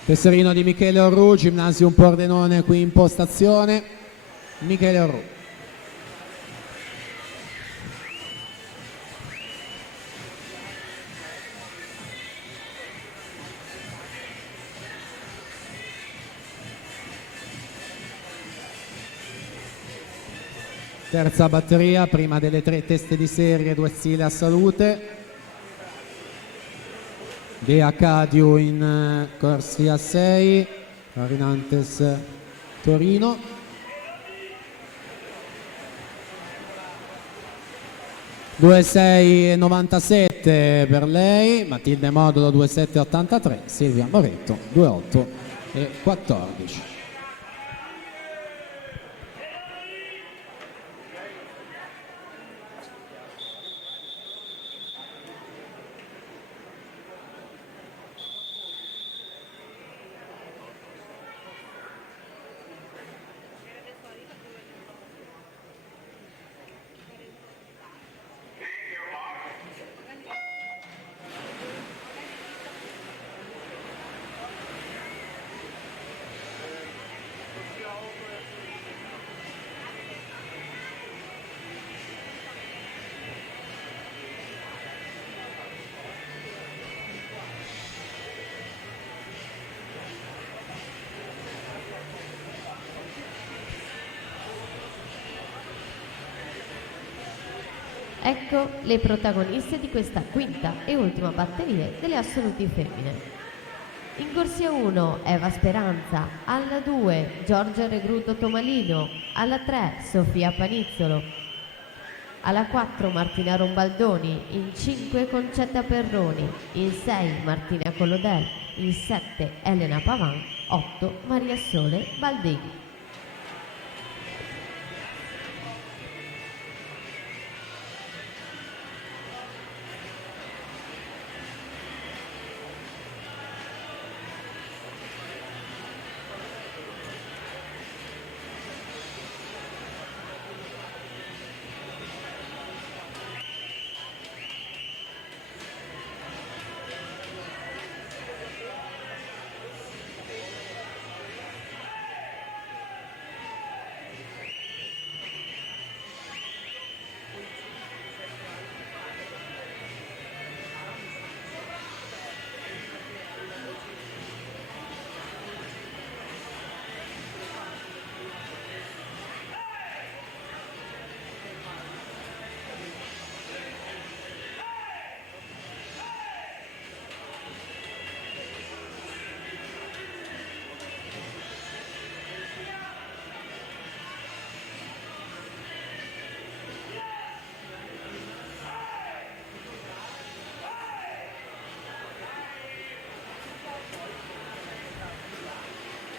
Tesserino di Michele Orru, Ginnasium Pordenone qui in postazione. Michele Orru. Terza batteria, prima delle 3 teste di serie, 2 stile a salute. Dea Cadiu in corsia 6, Farinantes Torino. (2:6,97) per lei, Matilde Modolo 2:7,83, Silvia Moretto 2:8,14. Ecco le protagoniste di questa quinta e ultima batteria delle assoluti femmine. In corsia 1 Eva Speranza, alla 2 Giorgia Regruto Tomalino, alla 3 Sofia Panizzolo, alla 4 Martina Rombaldoni, in 5 Concetta Perroni, in 6 Martina Collodel, in 7 Elena Pavan, 8 Maria Sole Baldini.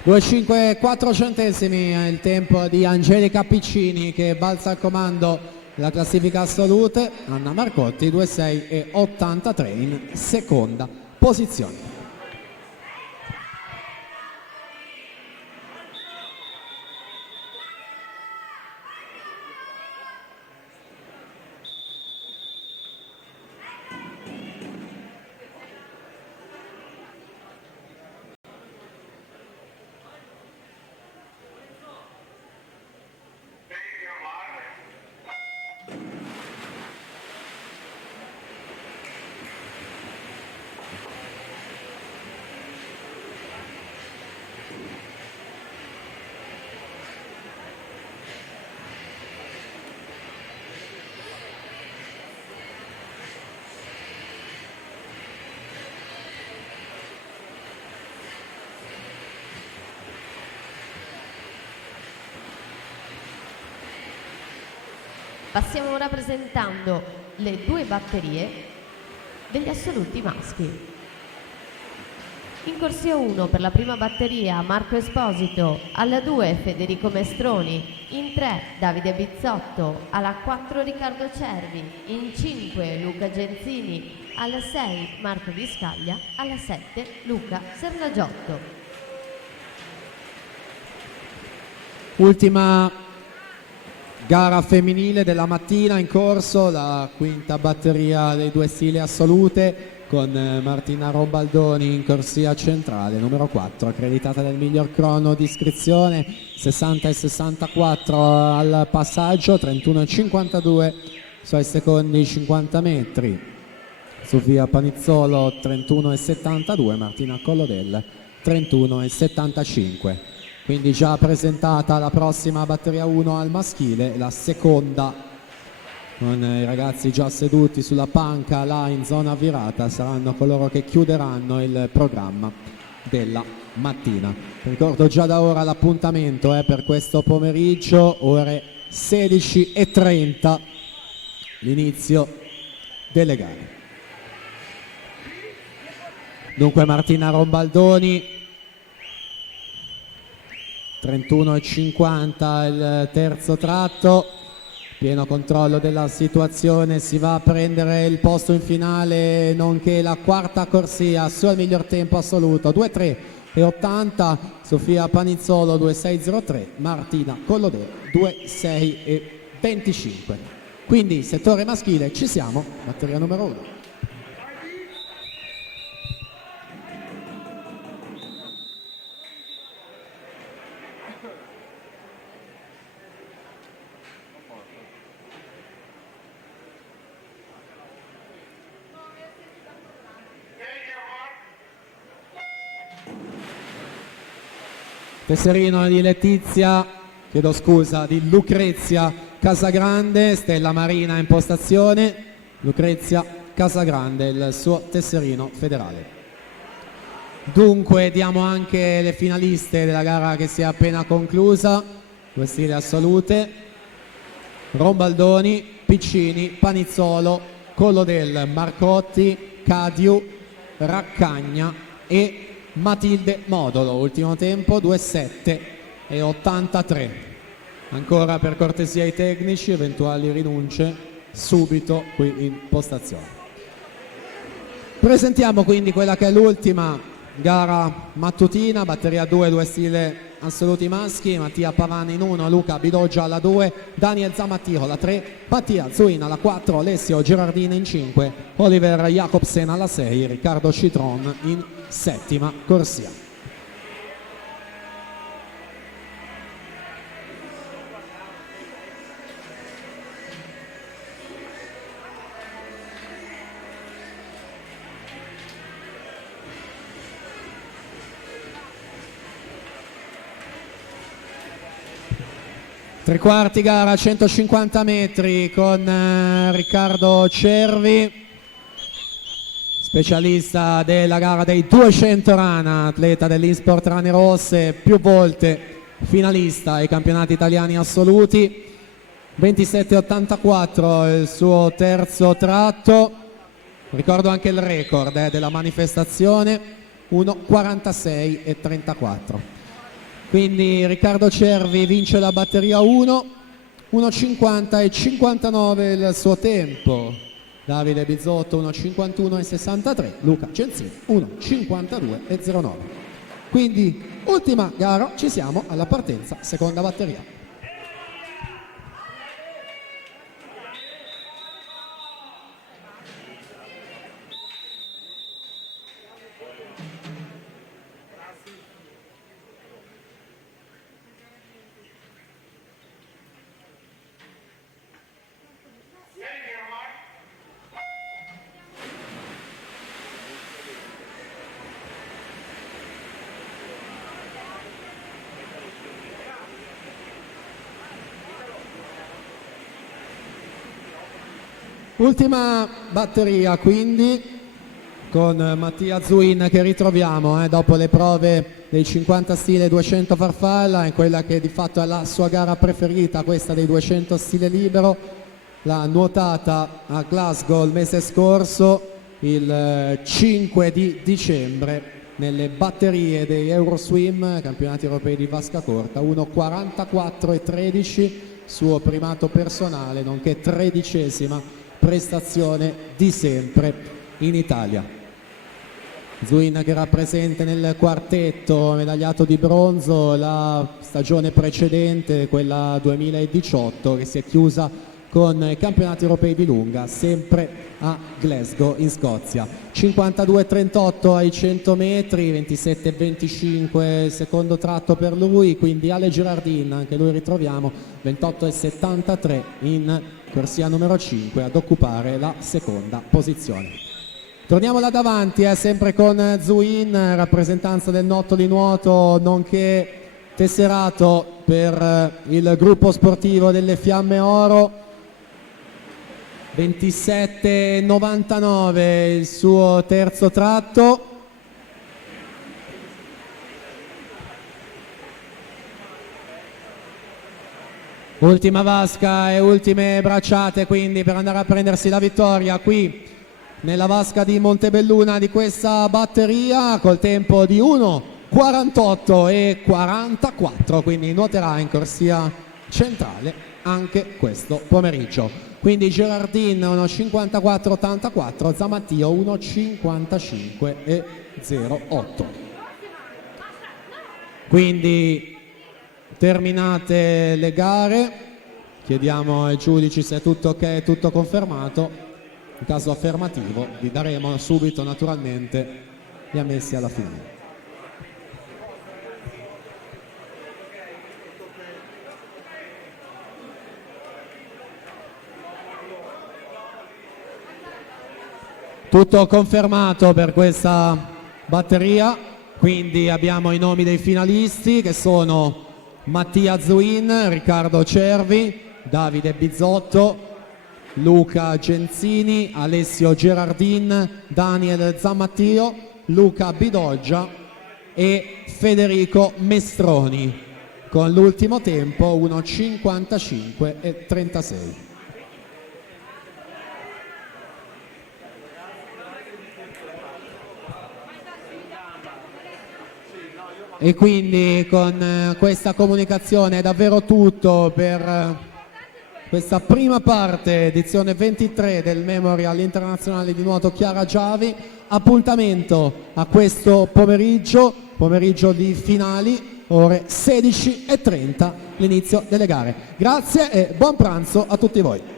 $2,54 è il tempo di Angelica Piccini che balza al comando della classifica assolute. Anna Marcotti 2,6,83 in seconda posizione. Passiamo ora presentando le due batterie degli assoluti maschi. In corsia 1 per la prima batteria Marco Esposito, alla 2 Federico Mestroni, in 3 Davide Bizzotto, alla 4 Riccardo Cervi, in 5 Luca Genzini, alla 6 Marco Viscaglia, alla 7 Luca Sernagiotto. Ultima gara femminile della mattina in corso, la quinta batteria dei due stili assolute con Martina Rombaldoni in corsia centrale, numero 4, accreditata nel miglior crono di iscrizione, 60 e 64 al passaggio, 31 e 52 sui secondi 50 metri. Sofia Panizzolo 31 e 72, Martina Collodel 31 e 75. Quindi già presentata la prossima batteria 1 al maschile, la seconda con i ragazzi già seduti sulla panca là in zona virata saranno coloro che chiuderanno il programma della mattina. Ricordo già da ora l'appuntamento per questo pomeriggio, ore 16:30, l'inizio delle gare. Dunque Martina Rombaldoni 31,50 il terzo tratto, pieno controllo della situazione, si va a prendere il posto in finale nonché la quarta corsia sul miglior tempo assoluto, 2,3,80, Sofia Panizzolo 2,6,03, Martina Collodel 2,6,25. Quindi settore maschile ci siamo, batteria numero 1. Tesserino di Letizia, chiedo scusa, di Lucrezia Casagrande, Stella Marina in postazione, Lucrezia Casagrande, il suo tesserino federale. Dunque diamo anche le finaliste della gara che si è appena conclusa, due stile assolute: Rombaldoni, Piccini, Panizzolo, Collodel, Marcotti, Cadiu, Raccagna e Matilde Modolo. Ultimo tempo 2:7 e 83. Ancora per cortesia ai tecnici, eventuali rinunce subito qui in postazione. Presentiamo quindi quella che è l'ultima gara mattutina, batteria 2, due stile assoluti maschi: Mattia Pavani in 1, Luca Bidoggia alla 2, Daniel Zamattiro alla 3, Mattia Zuin alla 4, Alessio Gerardini in 5, Oliver Jacobsen alla 6, Riccardo Citron in settima corsia. Tre quarti gara, 150 metri con Riccardo Cervi, specialista della gara dei 200 rana, atleta dell'Insport Rane Rosse, più volte finalista ai campionati italiani assoluti. 27,84 il suo terzo tratto, ricordo anche il record della manifestazione, 1,46,34. Quindi Riccardo Cervi vince la batteria 1, 1,50 e 59 il suo tempo. Davide Bizzotto 1,51 e 63, Luca Cenzini 1,52 e 09. Quindi ultima gara, ci siamo alla partenza, seconda batteria. Ultima batteria quindi, con Mattia Zuin che ritroviamo dopo le prove dei 50 stile 200 farfalla, in quella che di fatto è la sua gara preferita, questa dei 200 stile libero. L'ha nuotata a Glasgow il mese scorso, il 5 di dicembre, nelle batterie dei Euroswim, campionati europei di vasca corta, 1,44 e 13, suo primato personale, nonché 13ª prestazione di sempre in Italia. Zuin che era presente nel quartetto, medagliato di bronzo la stagione precedente, quella 2018, che si è chiusa con i campionati europei di lunga, sempre a Glasgow in Scozia. 52,38 ai 100 metri, 27,25 secondo tratto per lui, quindi Ale Girardin, anche lui ritroviamo, 28,73 in corsia numero 5 ad occupare la seconda posizione. Torniamo là davanti, sempre con Zuin, rappresentanza del Notto di Nuoto, nonché tesserato per il gruppo sportivo delle Fiamme Oro. 27,99 il suo terzo tratto. Ultima vasca e ultime bracciate quindi per andare a prendersi la vittoria qui nella vasca di Montebelluna di questa batteria, col tempo di 1,48 e 44, quindi nuoterà in corsia centrale anche questo pomeriggio. Quindi Gerardin 1,54,84, Zamattio 1,55 e 08. Quindi terminate le gare, chiediamo ai giudici se è tutto ok, tutto confermato. In caso affermativo vi daremo subito naturalmente gli ammessi alla fine. Tutto confermato per questa batteria, quindi abbiamo i nomi dei finalisti che sono Mattia Zuin, Riccardo Cervi, Davide Bizzotto, Luca Genzini, Alessio Gerardin, Daniel Zammattio, Luca Bidoggia e Federico Mestroni, con l'ultimo tempo 1:55:36. E quindi con questa comunicazione è davvero tutto per questa prima parte, edizione 23 del Memorial Internazionale di Nuoto Chiara Giavi. Appuntamento a questo pomeriggio di finali, ore 16:30, l'inizio delle gare. Grazie e buon pranzo a tutti voi.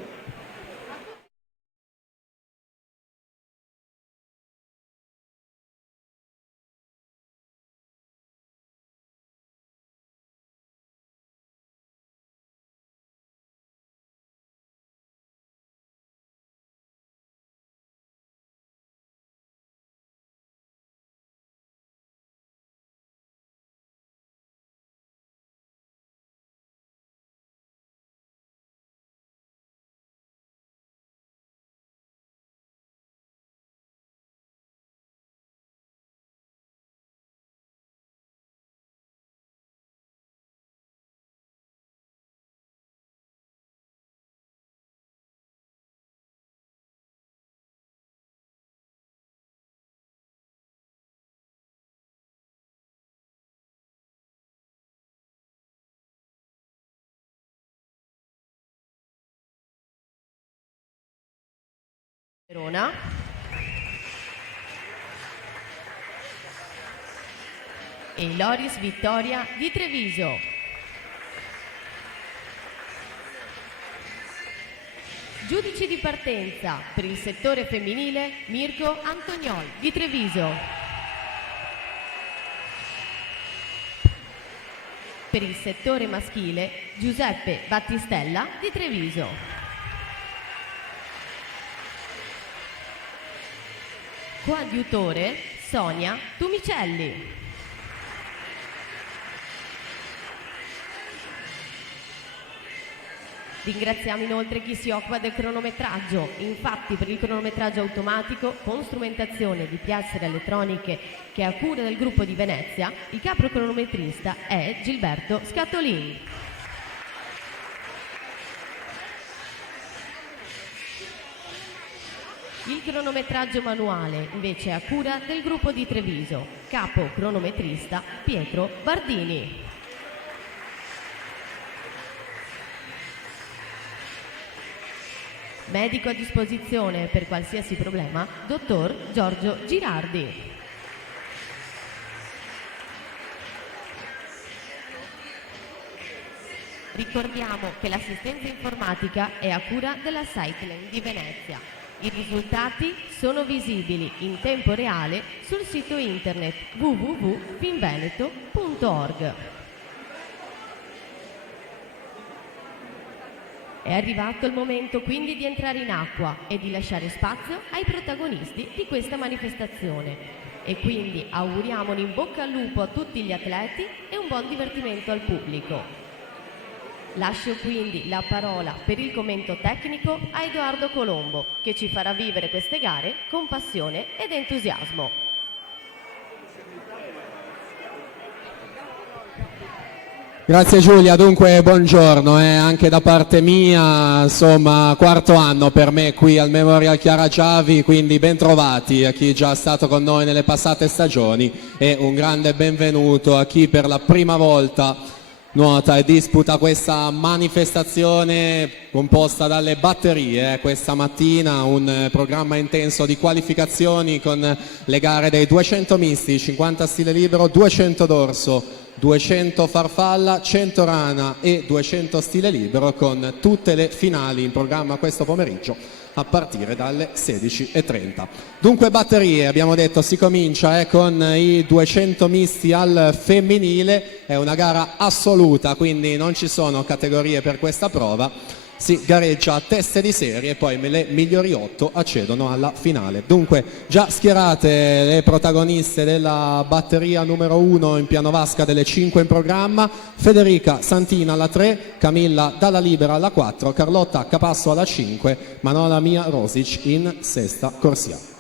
Verona. E Loris Vittoria di Treviso. Giudice di partenza per il settore femminile Mirko Antoniol di Treviso. Per il settore maschile Giuseppe Battistella di Treviso. Coadiutore Sonia Tumicelli. Ringraziamo inoltre chi si occupa del cronometraggio. Infatti per il cronometraggio automatico con strumentazione di piastre elettroniche che è a cura del gruppo di Venezia, il capo cronometrista è Gilberto Scattolini. Il cronometraggio manuale invece è a cura del gruppo di Treviso, capo cronometrista Pietro Bardini. Medico a disposizione per qualsiasi problema, dottor Giorgio Girardi. Ricordiamo che l'assistenza informatica è a cura della Cycling di Venezia. I risultati sono visibili in tempo reale sul sito internet www.finveneto.org. È arrivato il momento quindi di entrare in acqua e di lasciare spazio ai protagonisti di questa manifestazione. E quindi auguriamo un in bocca al lupo a tutti gli atleti e un buon divertimento al pubblico. Lascio quindi la parola per il commento tecnico a Edoardo Colombo, che ci farà vivere queste gare con passione ed entusiasmo. Grazie Giulia, dunque buongiorno anche da parte mia, insomma quarto anno per me qui al Memorial Chiara Giavi, quindi ben trovati a chi è già stato con noi nelle passate stagioni e un grande benvenuto a chi per la prima volta nuota e disputa questa manifestazione composta dalle batterie. Questa mattina un programma intenso di qualificazioni con le gare dei 200 misti, 50 stile libero, 200 dorso, 200 farfalla, 100 rana e 200 stile libero, con tutte le finali in programma questo pomeriggio a partire dalle 16:30. Dunque batterie, abbiamo detto, si comincia con i 200 misti al femminile, è una gara assoluta, quindi non ci sono categorie per questa prova si gareggia a teste di serie e poi le migliori 8 accedono alla finale. Dunque già schierate le protagoniste della batteria numero 1 in piano vasca delle 5 in programma: Federica Santina alla 3, Camilla Dalla Libera alla 4, Carlotta Capasso alla 5, Manola Mia Rosic in sesta corsia.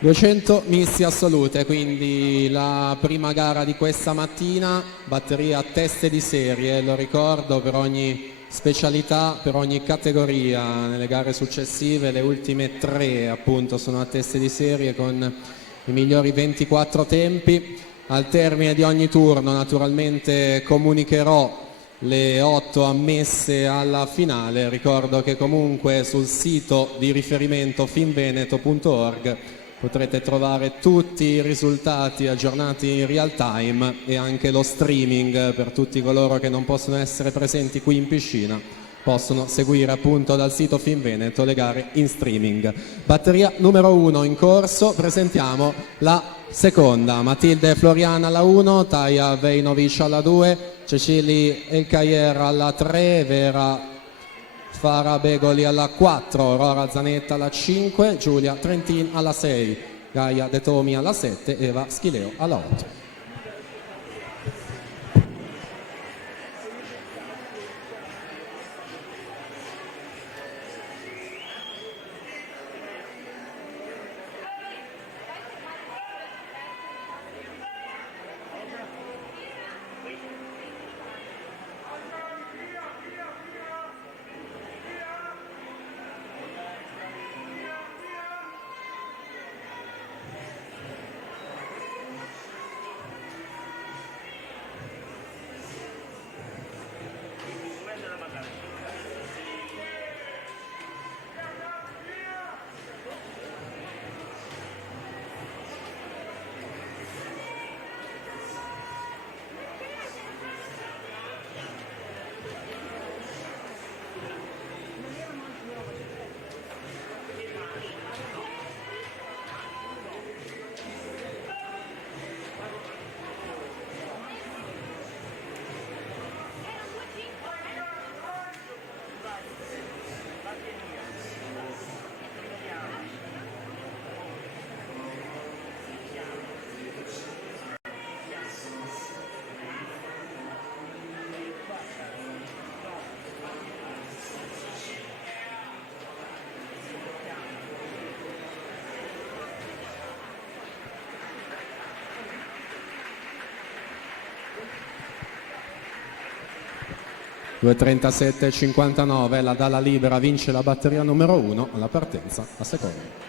...200 missi assolute, quindi la prima gara di questa mattina, batteria a teste di serie, lo ricordo, per ogni specialità, per ogni categoria. Nelle gare successive le ultime 3 appunto sono a teste di serie con i migliori 24 tempi. Al termine di ogni turno naturalmente comunicherò le 8 ammesse alla finale. Ricordo che comunque sul sito di riferimento finveneto.org potrete trovare tutti i risultati aggiornati in real time e anche lo streaming per tutti coloro che non possono essere presenti qui in piscina. Possono seguire appunto dal sito Finveneto le gare in streaming. Batteria numero 1 in corso, presentiamo la seconda: Matilde Floriana alla 1, Taia Vejnovic alla 2, Cecili Elkayer alla 3, Vera Farabegoli alla 4, Aurora Zanetta alla 5, Giulia Trentin alla 6, Gaia De Tomi alla 7, Eva Schileo alla 8. (2:37:59), la Dalla Libera vince la batteria numero 1 alla partenza a seconda.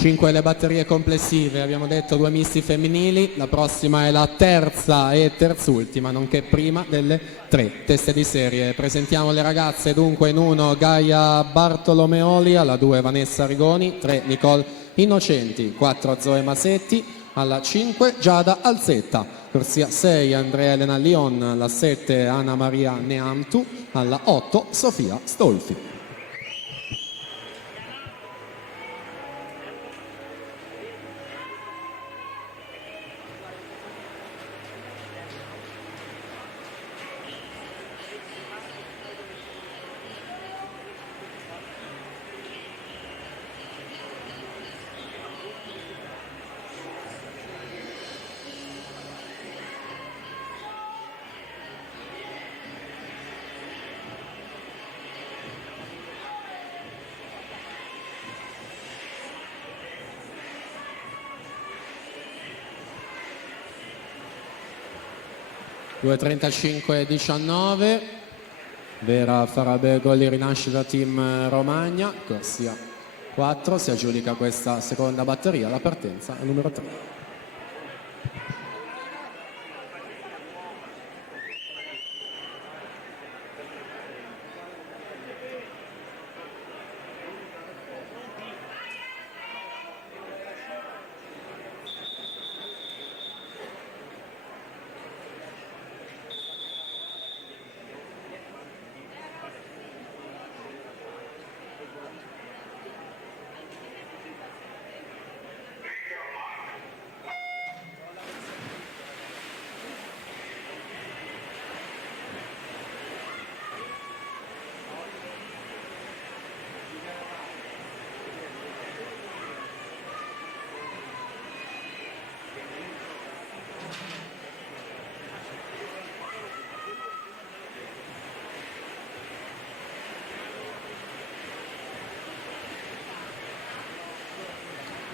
5 le batterie complessive, abbiamo detto 2 misti femminili, la prossima è la terza e terzultima, nonché prima delle 3 teste di serie. Presentiamo le ragazze dunque: in 1 Gaia Bartolomeoli, alla 2 Vanessa Rigoni, 3 Nicole Innocenti, 4 Zoe Masetti, alla 5 Giada Alzetta, corsia 6 Andrea Elena Lion, alla 7 Anna Maria Neamtu, alla 8 Sofia Stolfi. Due 35-19, Vera Farabegoli, Rinascita Team Romagna, corsia 4, si aggiudica questa seconda batteria, la partenza è numero 3.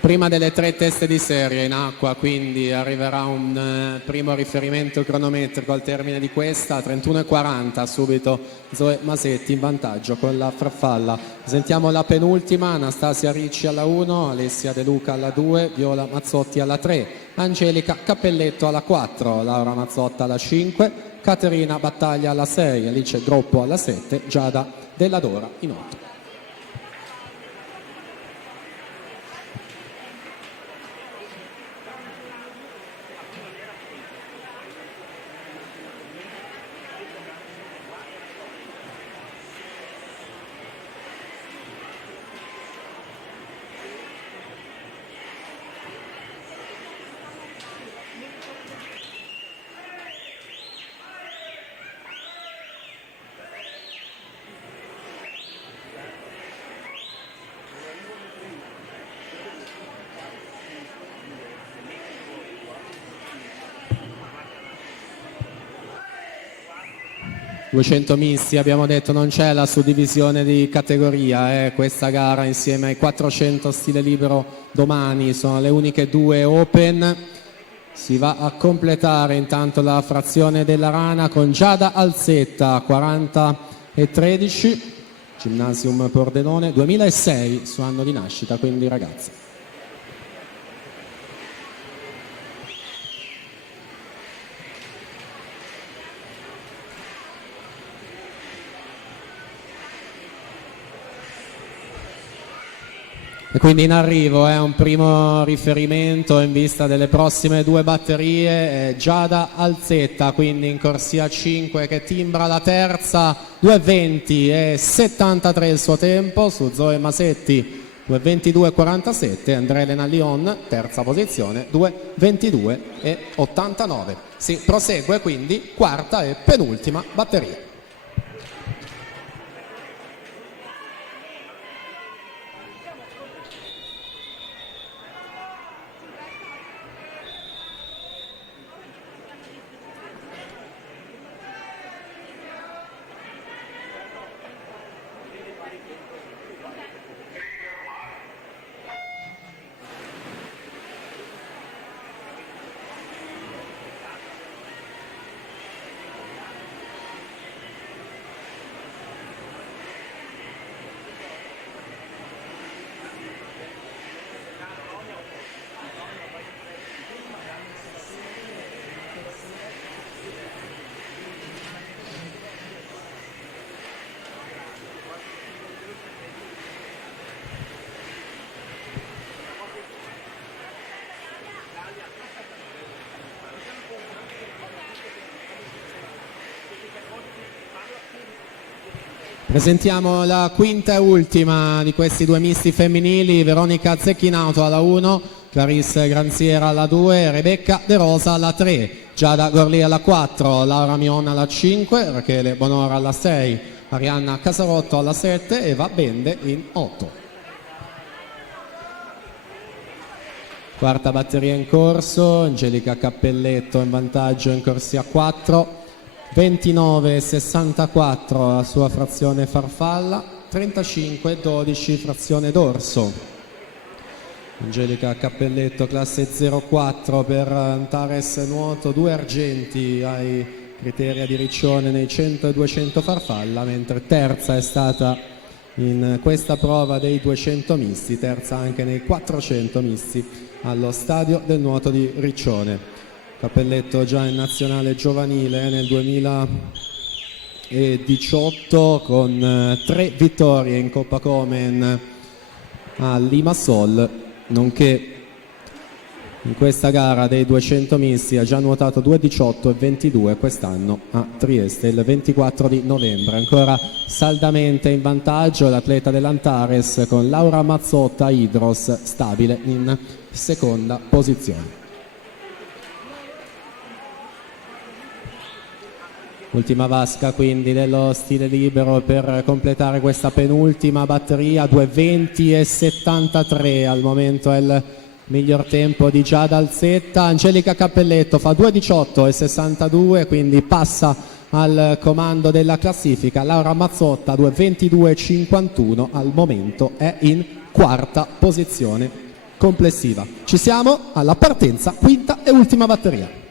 Prima delle 3 teste di serie in acqua, quindi arriverà un primo riferimento cronometrico al termine di questa, 31:40, subito Zoe Masetti in vantaggio con la farfalla. Sentiamo la penultima: Anastasia Ricci alla 1, Alessia De Luca alla 2, Viola Mazzotti alla 3, Angelica Cappelletto alla 4, Laura Mazzotta alla 5, Caterina Battaglia alla 6, Alice Groppo alla 7, Giada Della Dora in 8. ...200 misti, abbiamo detto, non c'è la suddivisione di categoria, questa gara insieme ai 400 stile libero domani sono le uniche 2 open. Si va a completare intanto la frazione della rana con Giada Alzetta, 40,13, Gymnasium Pordenone, 2006 suo anno di nascita, quindi ragazzi. E quindi in arrivo è un primo riferimento in vista delle prossime 2 batterie, Giada Alzetta, quindi in corsia 5 che timbra la terza, 2:20 e 73 il suo tempo, su Zoe Masetti 2:22,47, Andrea Elena Lion terza posizione 2:22 e 89. Si prosegue quindi quarta e penultima batteria. Presentiamo la quinta e ultima di questi due misti femminili: Veronica Zecchinauto alla 1, Clarisse Granziera alla 2, Rebecca De Rosa alla 3, Giada Gorli alla 4, Laura Mion alla 5, Rachele Bonora alla 6, Arianna Casarotto alla 7 e Eva Bende in 8. Quarta batteria in corso, Angelica Cappelletto in vantaggio in corsia 4, 29,64 la sua frazione farfalla, 35,12 frazione dorso. Angelica Cappelletto classe 04 per Antares nuoto, 2 argenti ai criteri di Riccione nei 100 e 200 farfalla, mentre terza è stata in questa prova dei 200 misti, terza anche nei 400 misti allo stadio del nuoto di Riccione. Cappelletto già in nazionale giovanile nel 2018 con 3 vittorie in Coppa Komen a Limassol, nonché in questa gara dei 200 misti ha già nuotato 2,18 e 22 quest'anno a Trieste il 24 di novembre. Ancora saldamente in vantaggio l'atleta dell'Antares con Laura Mazzotta Idros stabile in seconda posizione. Ultima vasca quindi dello stile libero per completare questa penultima batteria, 2:20,73 al momento è il miglior tempo di Giada Alzetta. Angelica Cappelletto fa 2:18,62, quindi passa al comando della classifica. Laura Mazzotta 2:22,51 al momento è in quarta posizione complessiva. Ci siamo alla partenza, quinta e ultima batteria.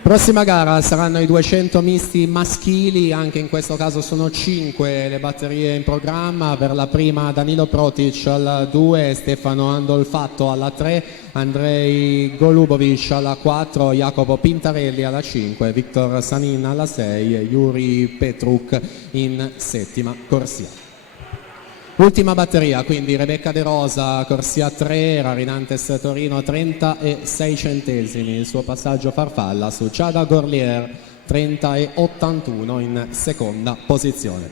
Prossima gara saranno i 200 misti maschili, anche in questo caso sono 5 le batterie in programma. Per la prima Danilo Protic alla 2, Stefano Andolfatto alla 3, Andrei Golubovic alla 4, Jacopo Pintarelli alla 5, Victor Sanin alla 6 e Yuri Petruk in settima corsia. Ultima batteria, quindi Rebecca De Rosa, corsia 3, Rarinantes Torino 36 centesimi, il suo passaggio farfalla su Giada Gorlier 30,81 in seconda posizione.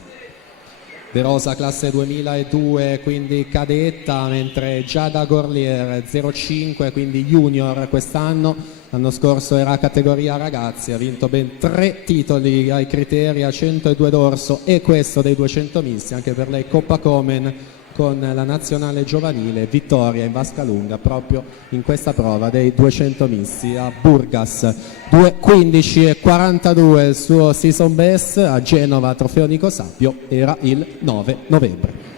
De Rosa classe 2002, quindi cadetta, mentre Giada Gorlier 05, quindi junior quest'anno. L'anno scorso era categoria ragazzi, ha vinto ben 3 titoli ai criteri a 102 dorso e questo dei 200 misti, anche per lei Coppa Komen con la nazionale giovanile, vittoria in vasca lunga proprio in questa prova dei 200 misti a Burgas. 2:15,42 il suo season best, a Genova Trofeo Nico Sappio era il 9 novembre.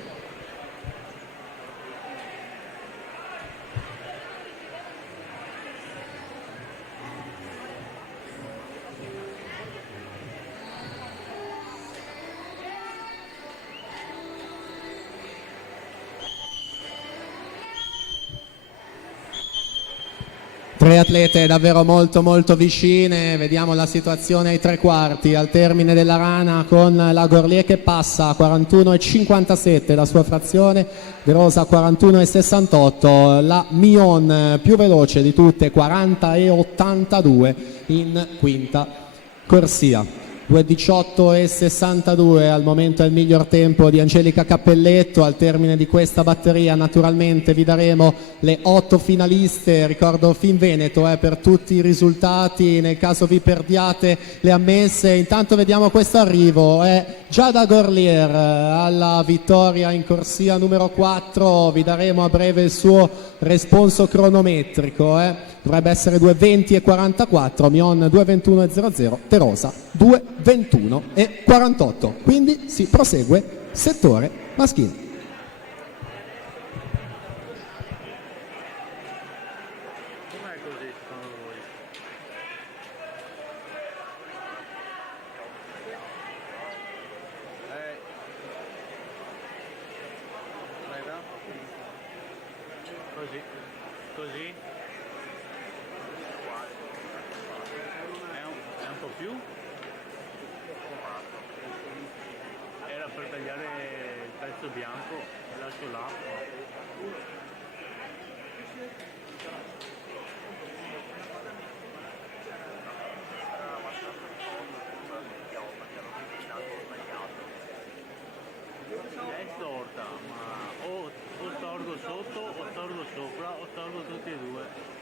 Tre atlete davvero molto vicine, vediamo la situazione ai 3/4 al termine della rana con la Gorlier che passa a 41,57 la sua frazione, De Rosa 41,68, la Mion più veloce di tutte 40,82 in quinta corsia. 2:18,62 al momento è il miglior tempo di Angelica Cappelletto. Al termine di questa batteria naturalmente vi daremo le 8 finaliste, ricordo Finveneto per tutti i risultati nel caso vi perdiate le ammesse. Intanto vediamo questo arrivo, è Giada Gorlier alla vittoria in corsia numero 4, vi daremo a breve il suo responso cronometrico, dovrebbe essere 2:20,44, Mion 2:21,00, De Rosa 2:21,48, quindi si prosegue settore maschile. così, così. È un po' più. Era per tagliare il pezzo bianco, lascio là. È storta, ma o storgo sotto o storgo sopra o storgo tutti e due.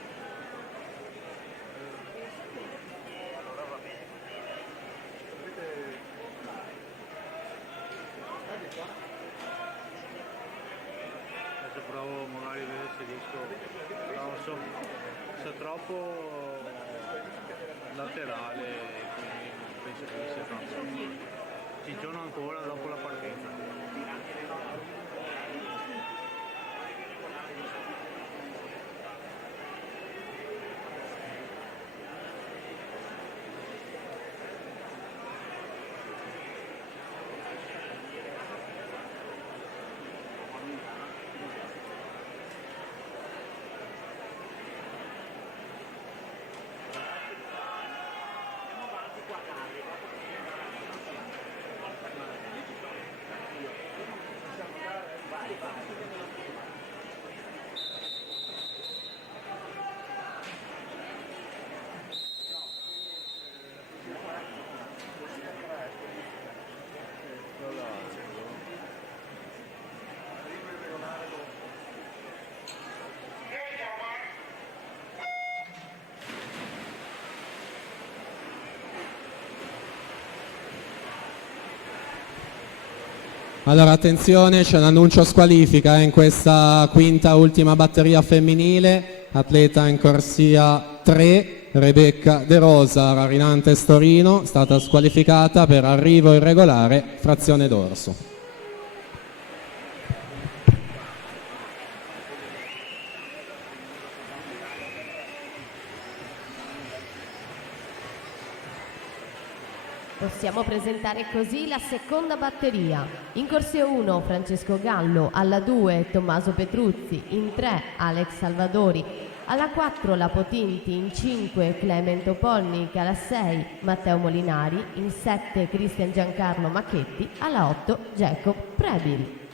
Adesso provo magari a vedere se riesco. No, so troppo laterale, quindi non penso che sia tanto. Ciccione ancora dopo la partenza. Allora attenzione, c'è un annuncio squalifica in questa quinta ultima batteria femminile, atleta in corsia 3, Rebecca De Rosa, Rarinantes Torino, stata squalificata per arrivo irregolare, frazione dorso. Possiamo presentare così la seconda batteria. In corsia 1 Francesco Gallo, alla 2 Tommaso Petruzzi, in 3 Alex Salvadori, alla 4 Lapo Tinti, in 5 Clement Opolnik, alla 6 Matteo Molinari, in 7 Cristian Giancarlo Macchetti, alla 8 Jacob Prebil.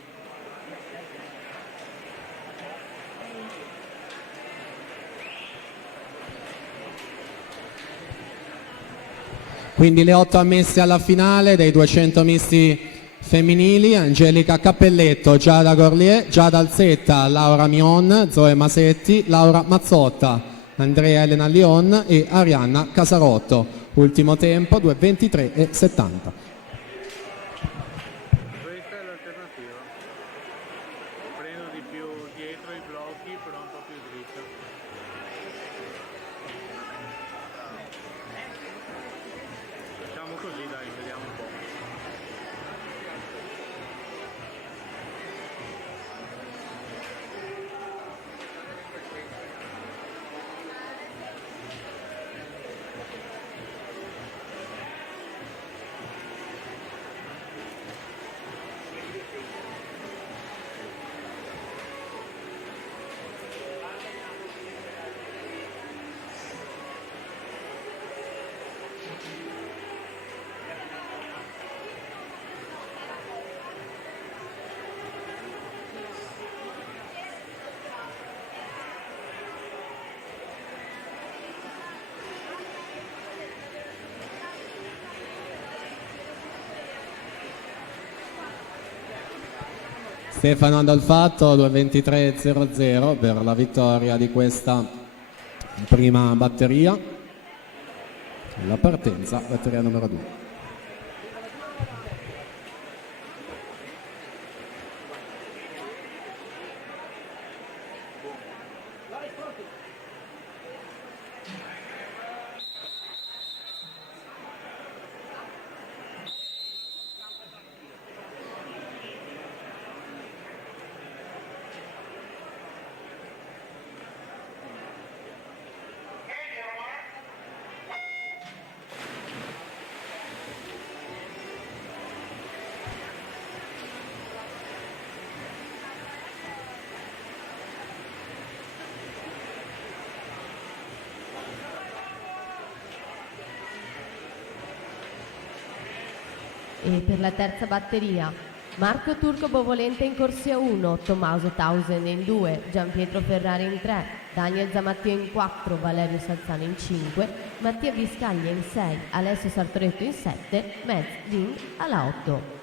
Quindi le 8 ammesse alla finale dei 200 misti femminili: Angelica Cappelletto, Giada Gorlier, Giada Alzetta, Laura Mion, Zoe Masetti, Laura Mazzotta, Andrea Elena Lion e Arianna Casarotto. Ultimo tempo 2:23:70. Questa è l'alternativa. Prendo di più dietro i blocchi, però un po' più dritta. Facciamo così, dai, vediamo un po'. Stefano Andolfatto 2:23:00 per la vittoria di questa prima batteria. La partenza, batteria numero 2. E per la terza batteria, Marco Turco Bovolente in corsia 1, Tommaso Tausen in 2, Gianpietro Ferrari in 3, Daniel Zamattio in 4, Valerio Salzano in 5, Mattia Biscaglia in 6, Alessio Sartoretto in 7, Metz Ding alla 8.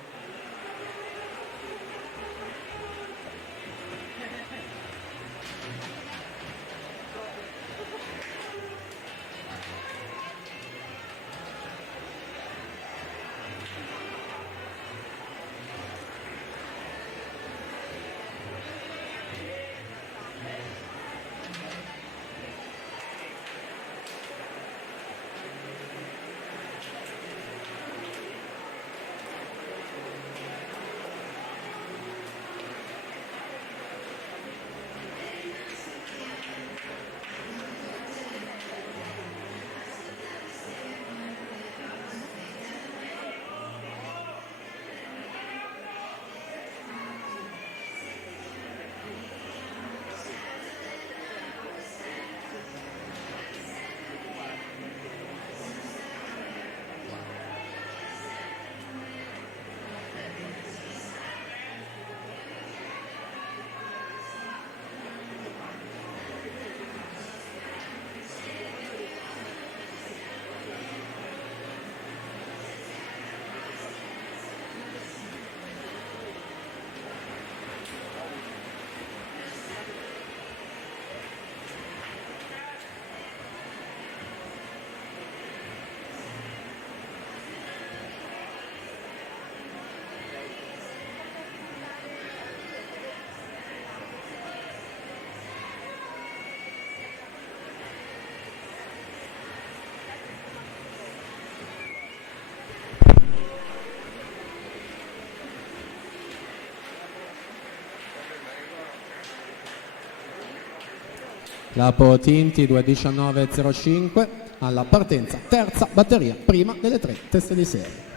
Lapo Tinti 2:19.05 alla partenza, terza batteria, prima delle 3 teste di serie.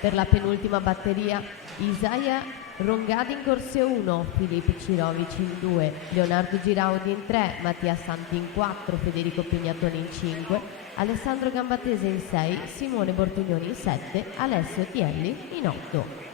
Per la penultima batteria, Isaia Rongadi in corsia 1, Filippo Cirovic in 2, Leonardo Giraudi in 3, Mattia Santi in 4, Federico Pignatoni in 5, Alessandro Gambatese in 6, Simone Bortognoni in 7, Alessio Tielli in 8.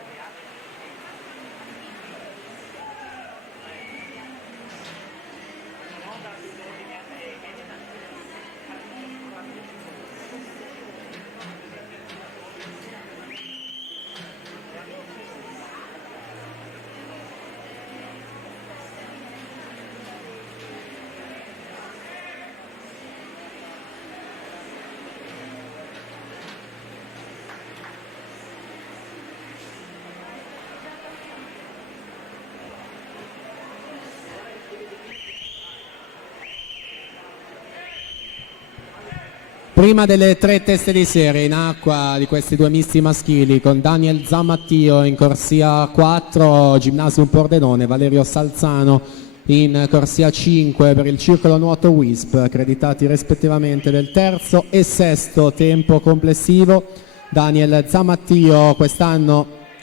Prima delle 3 teste di serie in acqua di questi due misti maschili, con Daniel Zamattio in corsia 4, Ginnasium Pordenone, Valerio Salzano in corsia 5 per il circolo nuoto WISP, accreditati rispettivamente del terzo e sesto tempo complessivo. Daniel Zamattio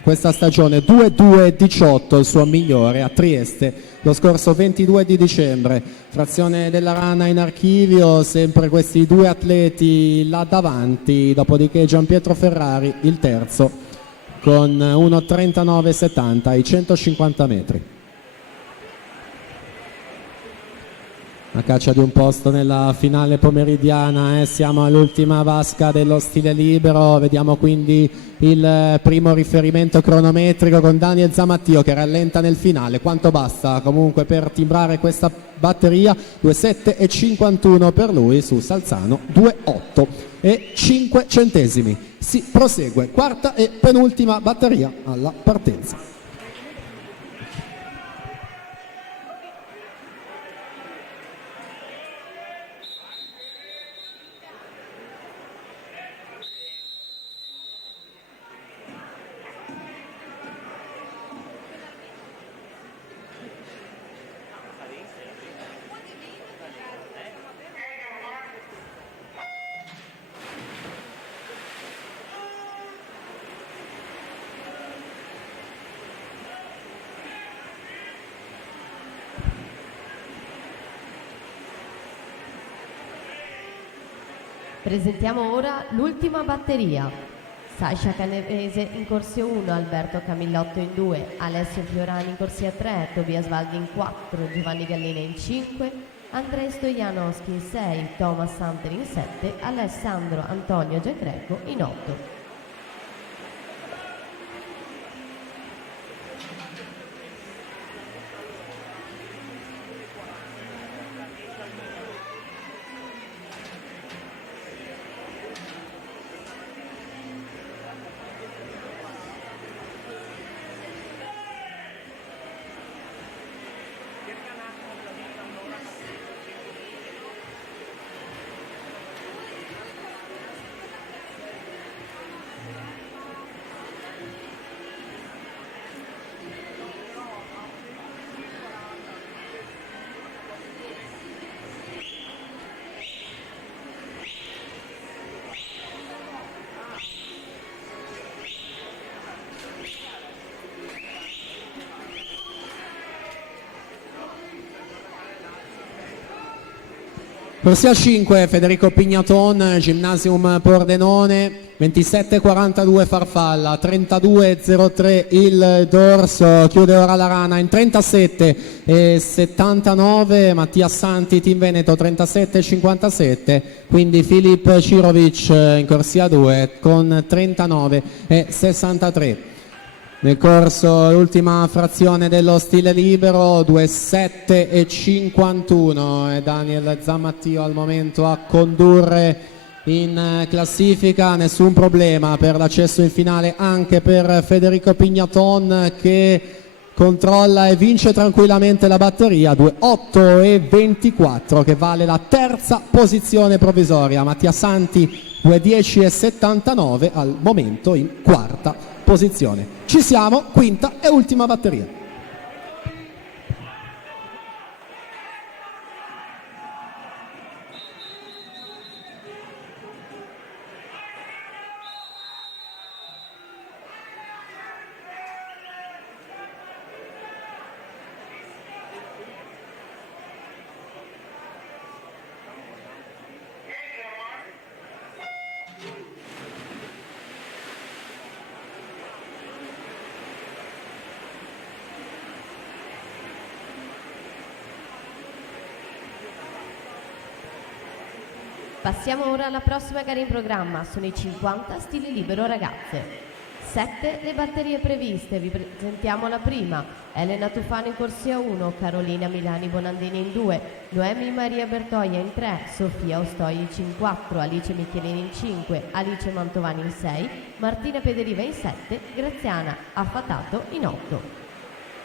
questa stagione 2:2:18, il suo migliore a Trieste lo scorso 22 di dicembre. Frazione della Rana in archivio, sempre questi due atleti là davanti, dopodiché Gianpietro Ferrari il terzo con 1:39:70 ai 150 metri. A caccia di un posto nella finale pomeridiana, siamo all'ultima vasca dello stile libero. Vediamo quindi il primo riferimento cronometrico con Daniel Zamattio che rallenta nel finale. Quanto basta comunque per timbrare questa batteria? 2:7:51 per lui su Salzano, 2:8:05. Si prosegue, quarta e penultima batteria alla partenza. Presentiamo ora l'ultima batteria. Sasha Canevese in corsia 1, Alberto Camillotto in 2, Alessio Fiorani in corsia 3, Tobias Valdi in 4, Giovanni Gallina in 5, Andrei Stojanowski in 6, Thomas Santer in 7, Alessandro Antonio Giacreco in 8. Corsia 5, Federico Pignaton, Gymnasium Pordenone, 27,42 Farfalla, 32,03 il dorso, chiude ora la rana in 37,79 Mattia Santi, Team Veneto 37,57, quindi Filip Cirovic in corsia 2 con 39,63. Nel corso l'ultima frazione dello stile libero, 2,7,51 e Daniel Zammattio al momento a condurre in classifica. Nessun problema per l'accesso in finale anche per Federico Pignaton, che controlla e vince tranquillamente la batteria, 2,8,24 che vale la terza posizione provvisoria. Mattia Santi 2,10,79 al momento in quarta posizione. Ci siamo, quinta e ultima batteria. Passiamo ora alla prossima gara in programma, sono i 50 stile libero ragazze. 7 le batterie previste, vi presentiamo la prima: Elena Tufano in corsia 1, Carolina Milani Bonandini in 2, Noemi Maria Bertoia in 3, Sofia Ostoici in 4, Alice Michelini in 5, Alice Mantovani in 6, Martina Pederiva in 7, Graziana Affatato in 8.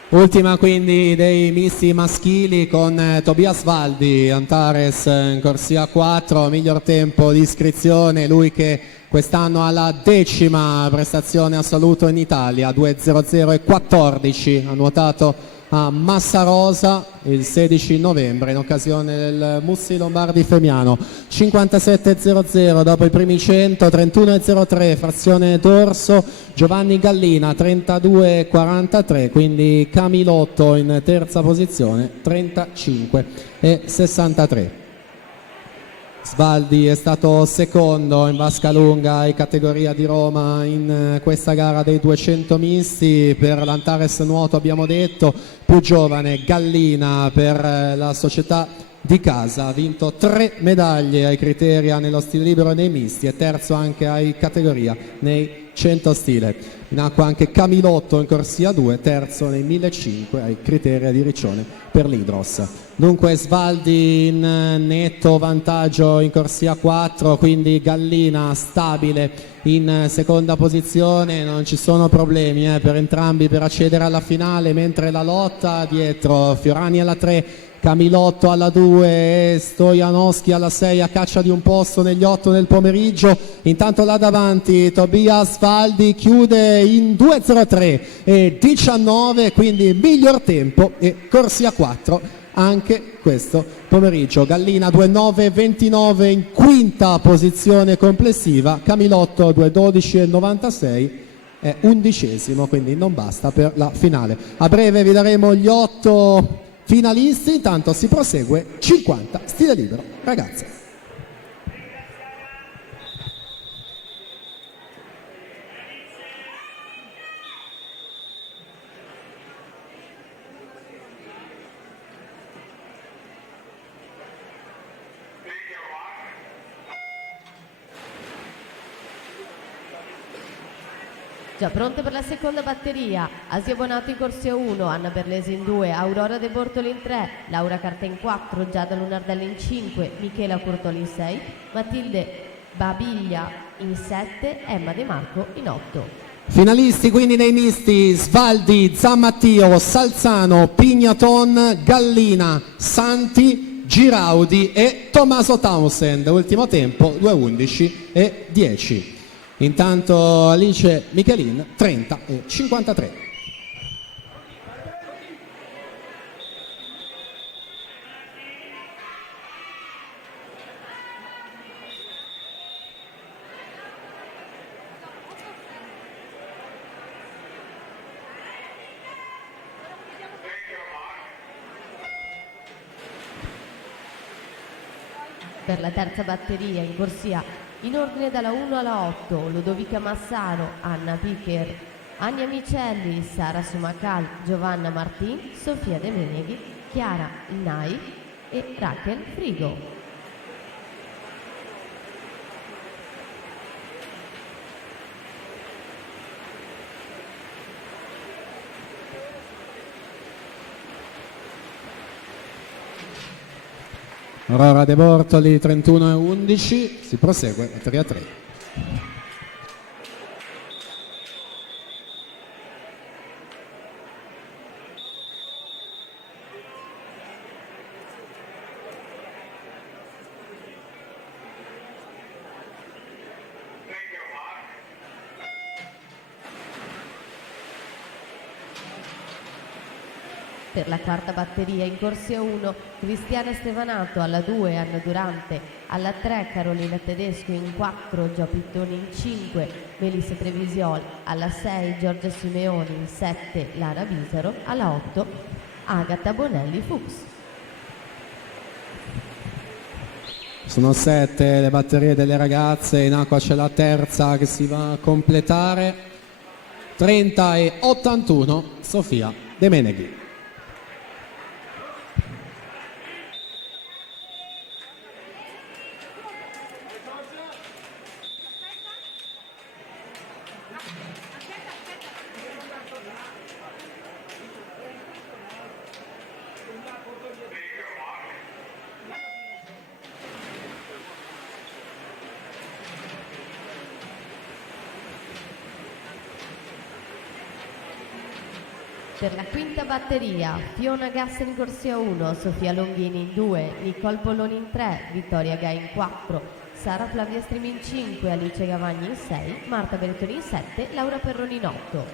Ultima quindi dei misti maschili con Tobias Valdi, Antares in corsia 4, miglior tempo di iscrizione, lui che quest'anno ha la 10ª prestazione assoluta in Italia, 2.00.14, ha nuotato a Massarosa il 16 novembre in occasione del Mussi Lombardi Femiano. 57.00 dopo i primi 100, 31.03 frazione dorso, Giovanni Gallina 32.43, quindi Camilotto in terza posizione 35.63. Svaldi è stato secondo in vasca lunga in categoria di Roma in questa gara dei 200 misti. Per l'Antares nuoto abbiamo detto, più giovane Gallina per la società di casa, ha vinto 3 medaglie ai criteria nello stile libero e nei misti e terzo anche ai categoria nei 100 stile. In acqua anche Camilotto in corsia 2, terzo nei 1500 ai criteria di Riccione per l'Hydros. Dunque Svaldi in netto vantaggio in corsia 4, quindi Gallina stabile in seconda posizione, non ci sono problemi per entrambi per accedere alla finale, mentre la lotta dietro Fiorani alla 3, Camilotto alla 2 e Stojanowski alla 6 a caccia di un posto negli 8 del pomeriggio. Intanto là davanti Tobias Valdi chiude in 2.03 e 19, quindi miglior tempo e corsia 4 anche questo pomeriggio. Gallina 2.9.29 in quinta posizione complessiva, Camilotto 2.12.96 è 11°, quindi non basta per la finale. A breve vi daremo gli 8 finalisti, intanto si prosegue 50 stile libero ragazze. Già pronte per la seconda batteria, Asia Bonato in corsia 1, Anna Berlesi in 2, Aurora De Bortoli in 3, Laura Carta in 4, Giada Lunardelli in 5, Michela Curtoli in 6, Matilde Babiglia in 7, Emma De Marco in 8. Finalisti quindi nei misti: Svaldi, Zammattio, Salzano, Pignaton, Gallina, Santi, Giraudi e Tommaso Townsend. Ultimo tempo 2:11 e 10. Intanto Alice Michelin 30 e 53. Per la terza batteria in corsia in ordine dalla 1 alla 8, Ludovica Massaro, Anna Picher, Ania Micelli, Sara Sumacal, Giovanna Martin, Sofia De Meneghi, Chiara Nai e Raquel Frigo. Aurora De Bortoli 31 e 11, si prosegue 3 a 3. Per la quarta batteria in corsia 1, Cristiana Stevanato, alla 2 Anna Durante, alla 3 Carolina Tedesco, in 4 Gio Pittoni, in 5 Melissa Trevisiol, alla 6 Giorgia Simeoni, in 7 Lara Bisaro, alla 8 Agata Bonelli Fuchs. Sono 7 le batterie delle ragazze, in acqua c'è la terza che si va a completare. 30 e 81 Sofia De Meneghi. Per la quinta batteria, Fiona Gassen in corsia 1, Sofia Longhini in 2, Nicole Polloni in 3, Vittoria Gai in 4, Sara Flavia Strimi in 5, Alice Gavagni in 6, Marta Bertoni in 7, Laura Perroni in 8.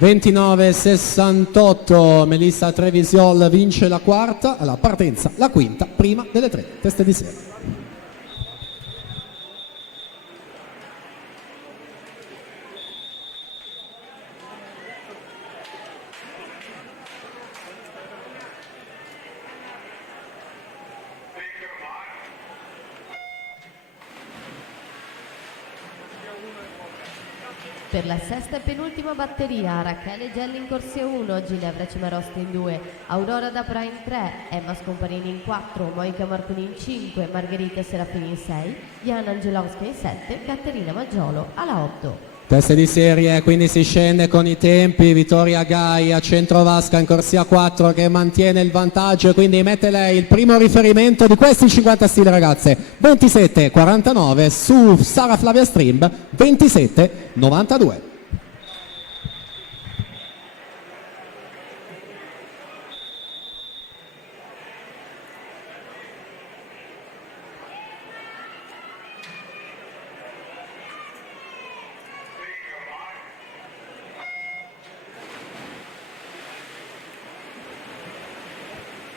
(29-68) Melissa Trevisiol vince la quarta, alla partenza la quinta, prima delle 3 teste di serie. Per la sesta e penultima batteria, Rachele Gelli in corsia 1, Ginevra Cimarosti in 2, Aurora Dabra in 3, Emma Scomparini in 4, Monica Marconi in 5, Margherita Serafini in 6, Diana Angelowska in 7, Caterina Maggiolo alla 8. Teste di serie, quindi si scende con i tempi. Vittoria Gai a centro vasca in corsia 4 che mantiene il vantaggio e quindi mette lei il primo riferimento di questi 50 stile ragazze. 27-49 su Sara Flavia Strimb, 27-92.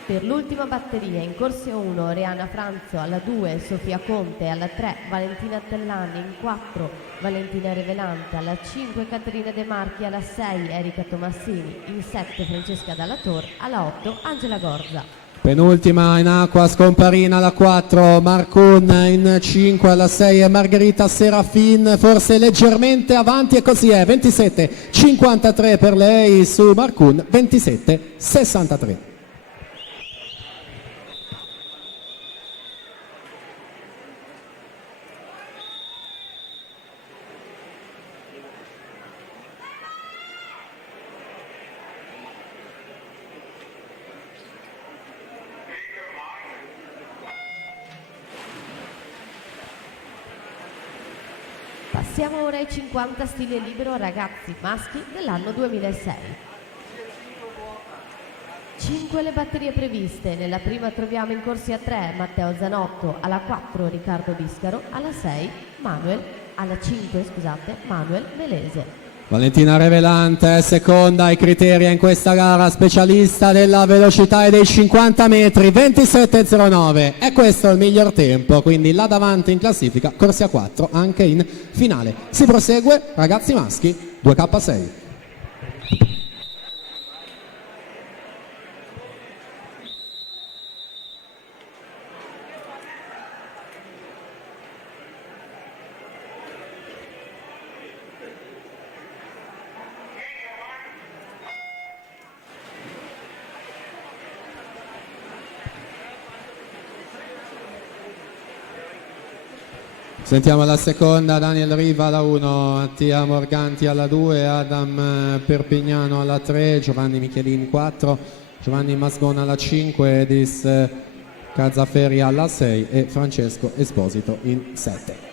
Per l'ultima batteria in corsia 1, Reana Franzo, alla 2 Sofia Conte, alla 3 Valentina Tellani, in 4 Valentina Revelante, alla 5 Caterina De Marchi, alla 6 Erika Tomassini, in 7 Francesca Dalla Tor, alla 8 Angela Gorza. Penultima in acqua Scomparina, alla 4 Marcun, in 5 alla 6 Margherita Serafin, forse leggermente avanti e così è. 27-53 per lei su Marcun, 27-63. Passiamo ora ai 50 stile libero ragazzi maschi dell'anno 2006. 5 le batterie previste. Nella prima troviamo in corsia 3 Matteo Zanotto, alla 4 Riccardo Biscaro, alla 6 alla 5 Manuel Velese. Valentina Revelante, seconda ai criteri in questa gara, specialista della velocità e dei 50 metri, 27.09. È questo il miglior tempo, quindi là davanti in classifica, corsia 4 anche in finale. Si prosegue, ragazzi maschi, 2K6. Sentiamo la seconda, Daniel Riva alla 1, Mattia Morganti alla 2, Adam Perpignano alla 3, Giovanni Michelin 4, Giovanni Masgona alla 5, Edis Cazzaferi alla 6 e Francesco Esposito in 7.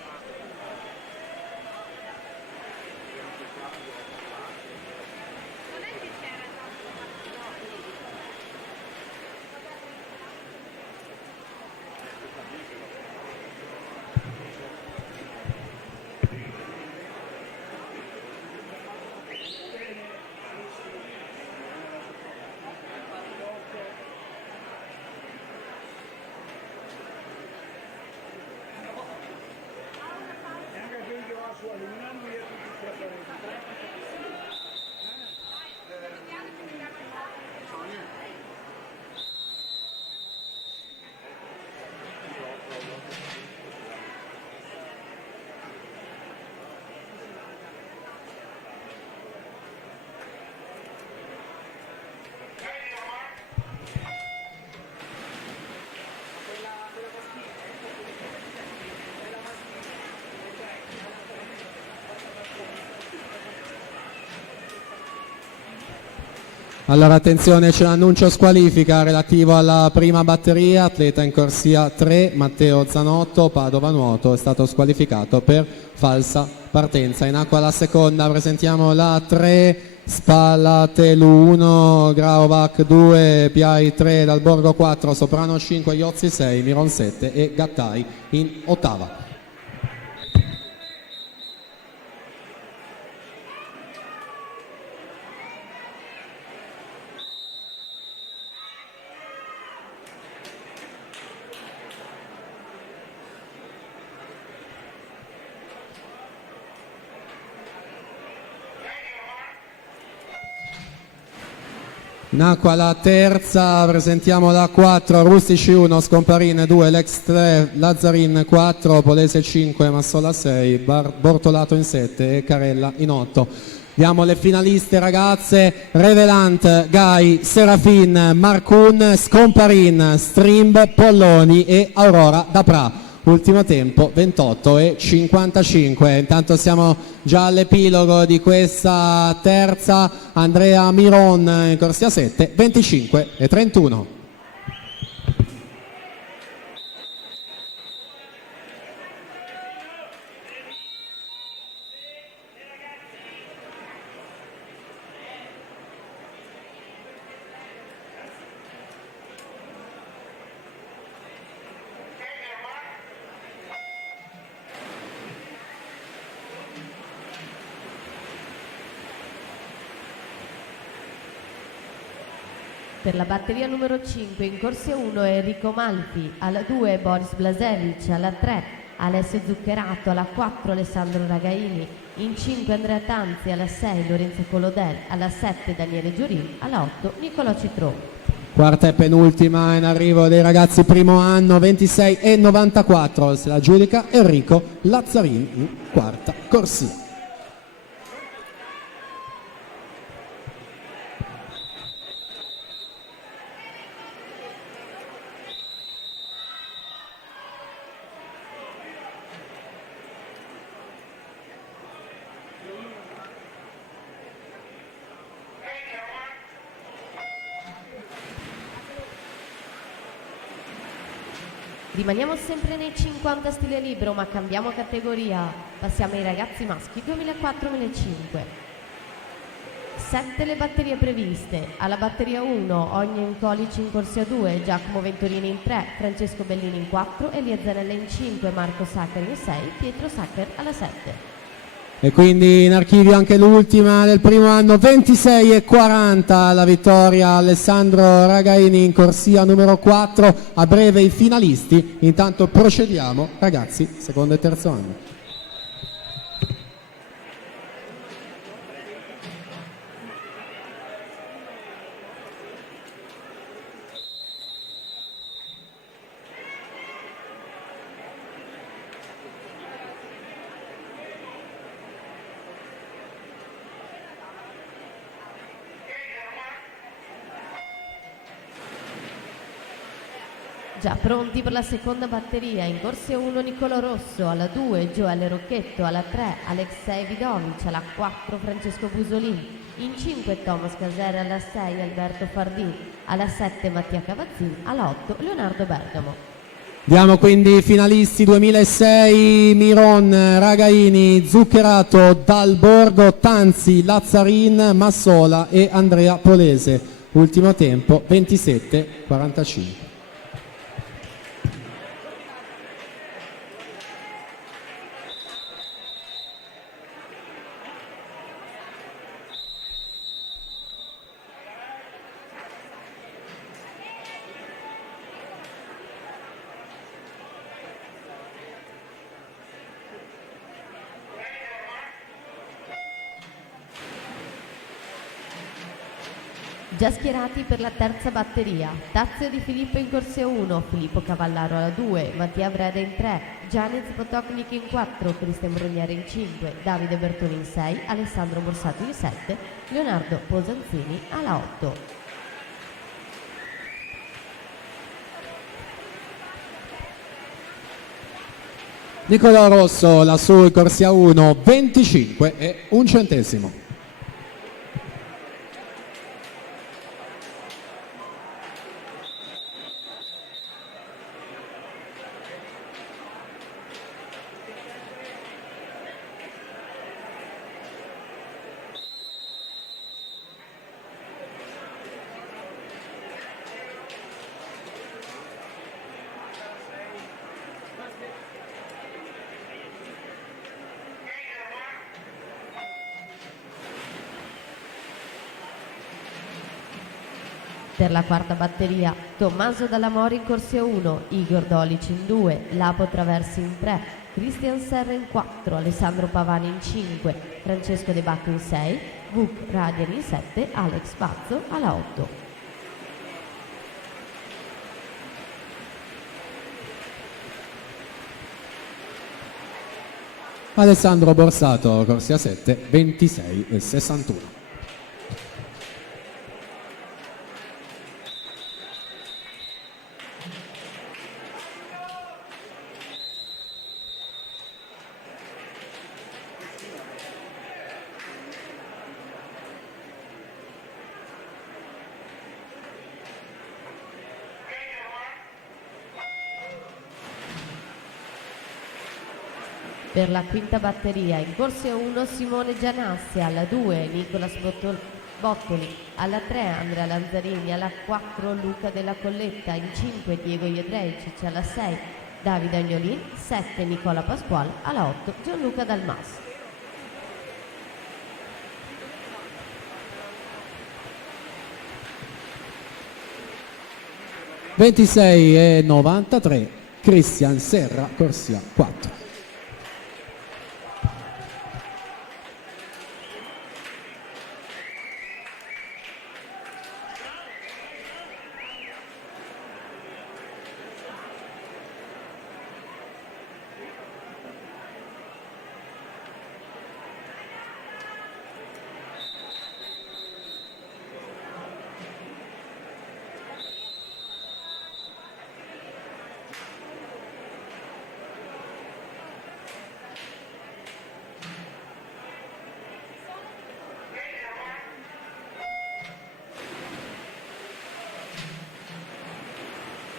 Allora attenzione, c'è l'annuncio squalifica relativo alla prima batteria, atleta in corsia 3, Matteo Zanotto, Padova Nuoto, è stato squalificato per falsa partenza. In acqua la seconda, presentiamo la 3, Spalatelu 1, Graovac 2, Piai 3, Dal Borgo 4, Soprano 5, Iozzi 6, Miron 7 e Gattai in ottava. In acqua la terza, presentiamo la 4, Rustici 1, Scomparin 2, Lex 3, Lazzarin 4, Polese 5, Massola 6, Bortolato in 7 e Carella in 8. Diamo le finaliste ragazze: Revelant, Gai, Serafin, Marcun, Scomparin, Strimb, Polloni e Aurora Dapra. Ultimo tempo 28:55. Intanto siamo già all'epilogo di questa terza. Andrea Miron in corsia 7, 25:31. Per la batteria numero 5 in corsia 1 Enrico Malfi, alla 2 Boris Blasevic, alla 3 Alessio Zuccherato, alla 4 Alessandro Ragaini, in 5 Andrea Tanzi, alla 6 Lorenzo Colodel, alla 7 Daniele Giurin, alla 8 Nicolò Citrò. Quarta e penultima in arrivo dei ragazzi primo anno, 26:94. Se la giudica Enrico Lazzarini in quarta corsia. Rimaniamo sempre nei 50 stile libero, ma cambiamo categoria. Passiamo ai ragazzi maschi 2004-2005. 7 le batterie previste. Alla batteria 1 Ognen Colici in corsia 2, Giacomo Venturini in 3, Francesco Bellini in 4, Elia Zanella in 5, Marco Saccari in 6, Pietro Saccar alla 7. E quindi in archivio anche l'ultima del primo anno, 26,40 la vittoria Alessandro Ragaini in corsia numero 4, a breve i finalisti. Intanto procediamo, ragazzi, secondo e terzo anno. Già pronti per la seconda batteria. In corsia 1 Niccolò Rosso, alla 2 Gioele Rocchetto, alla 3 Alexei Vidovic, alla 4 Francesco Busolini, in 5 Thomas Casere, alla 6 Alberto Fardin, alla 7 Mattia Cavazzini, alla 8 Leonardo Bergamo. Diamo quindi i finalisti 2006: Miron, Ragaini, Zuccherato, Dalborgo, Tanzi, Lazzarin, Massola e Andrea Polese. Ultimo tempo 27,45. Già schierati per la terza batteria. Tazio Di Filippo in corsia 1, Filippo Cavallaro alla 2, Mattia Breda in 3, Gianez Potocnik in 4, Cristian Brugnere in 5, Davide Bertoni in 6, Alessandro Borsato in 7, Leonardo Posanzini alla 8. Niccolò Rosso lassù in corsia 1, 25,1. Per la quarta batteria, Tommaso Dallamori in corsia 1, Igor Dolic in 2, Lapo Traversi in 3, Christian Serra in 4, Alessandro Pavani in 5, Francesco De Bacco in 6, Vuk Radian in 7, Alex Pazzo alla 8. Alessandro Borsato, corsia 7, 26,61. Per la quinta batteria, in corsia 1 Simone Gianassi, alla 2 Nicolas Bottoli, alla 3 Andrea Lanzarini, alla 4 Luca Della Colletta, in 5 Diego Jedreicic, alla 6 Davide Agnolin, 7 Nicola Pasquale, alla 8 Gianluca Dalmas. (26,93) Christian Serra, corsia 4.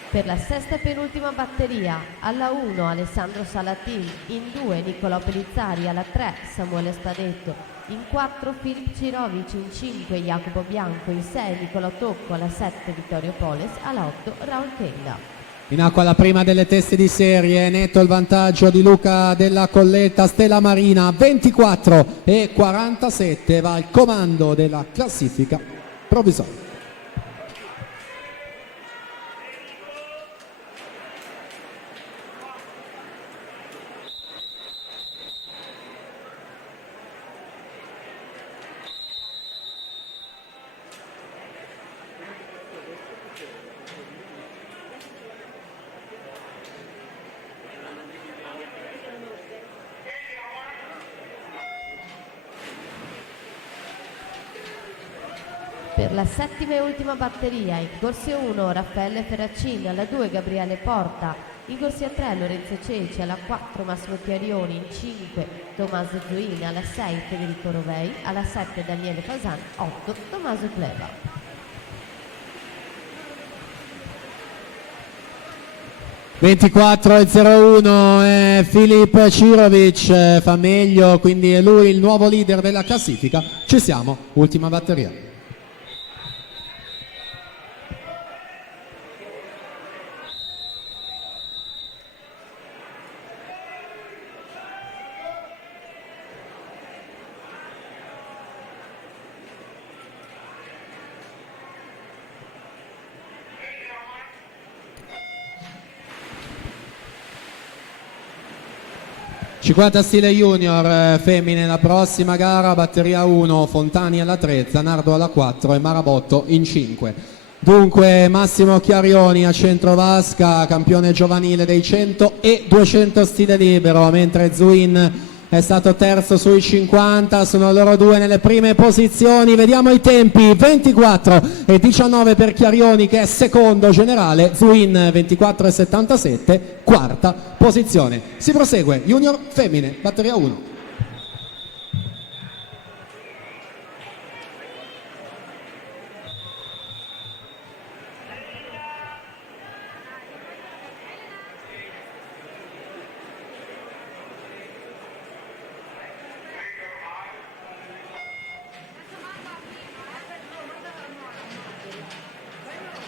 Per la sesta e penultima batteria, alla 1 Alessandro Salatin, in 2 Niccolò Pellizzari, alla 3 Samuele Spadetto, in 4 Filip Cirovic, in 5 Jacopo Bianco, in 6 Niccolò Tocco, alla 7 Vittorio Poles, alla 8 Raul Chenda. In acqua la prima delle teste di serie, netto il vantaggio di Luca Della Colletta, Stella Marina 24 e 47, va al comando della classifica provvisoria. Per la settima e ultima batteria, in corsia 1 Raffaele Ferracini, alla 2 Gabriele Porta, in corsia 3 Lorenzo Ceci, alla 4 Massimo Chiarioni, in 5 Tommaso Zuin, alla 6 Federico Rovei, alla 7 Daniele Fasan, 8 Tommaso Pleva. 24-01 Filip Cirovic fa meglio, quindi è lui il nuovo leader della classifica. Ci siamo, ultima batteria. ...50 stile junior femmine la prossima gara, batteria 1, Fontani alla 3, Zanardo alla 4 e Marabotto in 5. Dunque Massimo Chiarioni a centrovasca, campione giovanile dei 100 e 200 stile libero, mentre Zuin è stato terzo sui 50, sono loro due nelle prime posizioni. Vediamo i tempi: 24 e 19 per Chiarioni che è secondo generale, Zuin 24 e 77, quarta posizione. Si prosegue, junior femmine, batteria 1.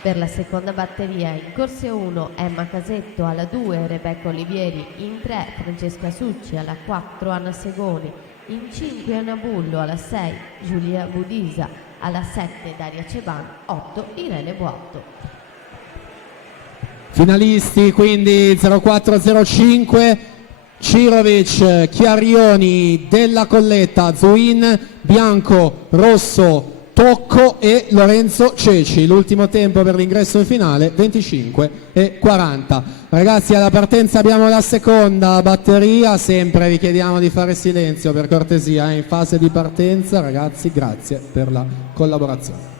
Per la seconda batteria, in corsia 1 Emma Casetto, alla 2 Rebecca Olivieri, in 3 Francesca Succi, alla 4 Anna Segoni, in 5 Anna Bullo, alla 6 Giulia Budisa, alla 7 Daria Ceban, 8 Irene Boatto. Finalisti quindi 0405, Cirovic, Chiarioni, Della Colletta, Zuin, Bianco, Rosso, Tocco e Lorenzo Ceci. L'ultimo tempo per l'ingresso in finale 25 e 40. Ragazzi, alla partenza abbiamo la seconda batteria, sempre vi chiediamo di fare silenzio per cortesia in fase di partenza. Ragazzi, grazie per la collaborazione.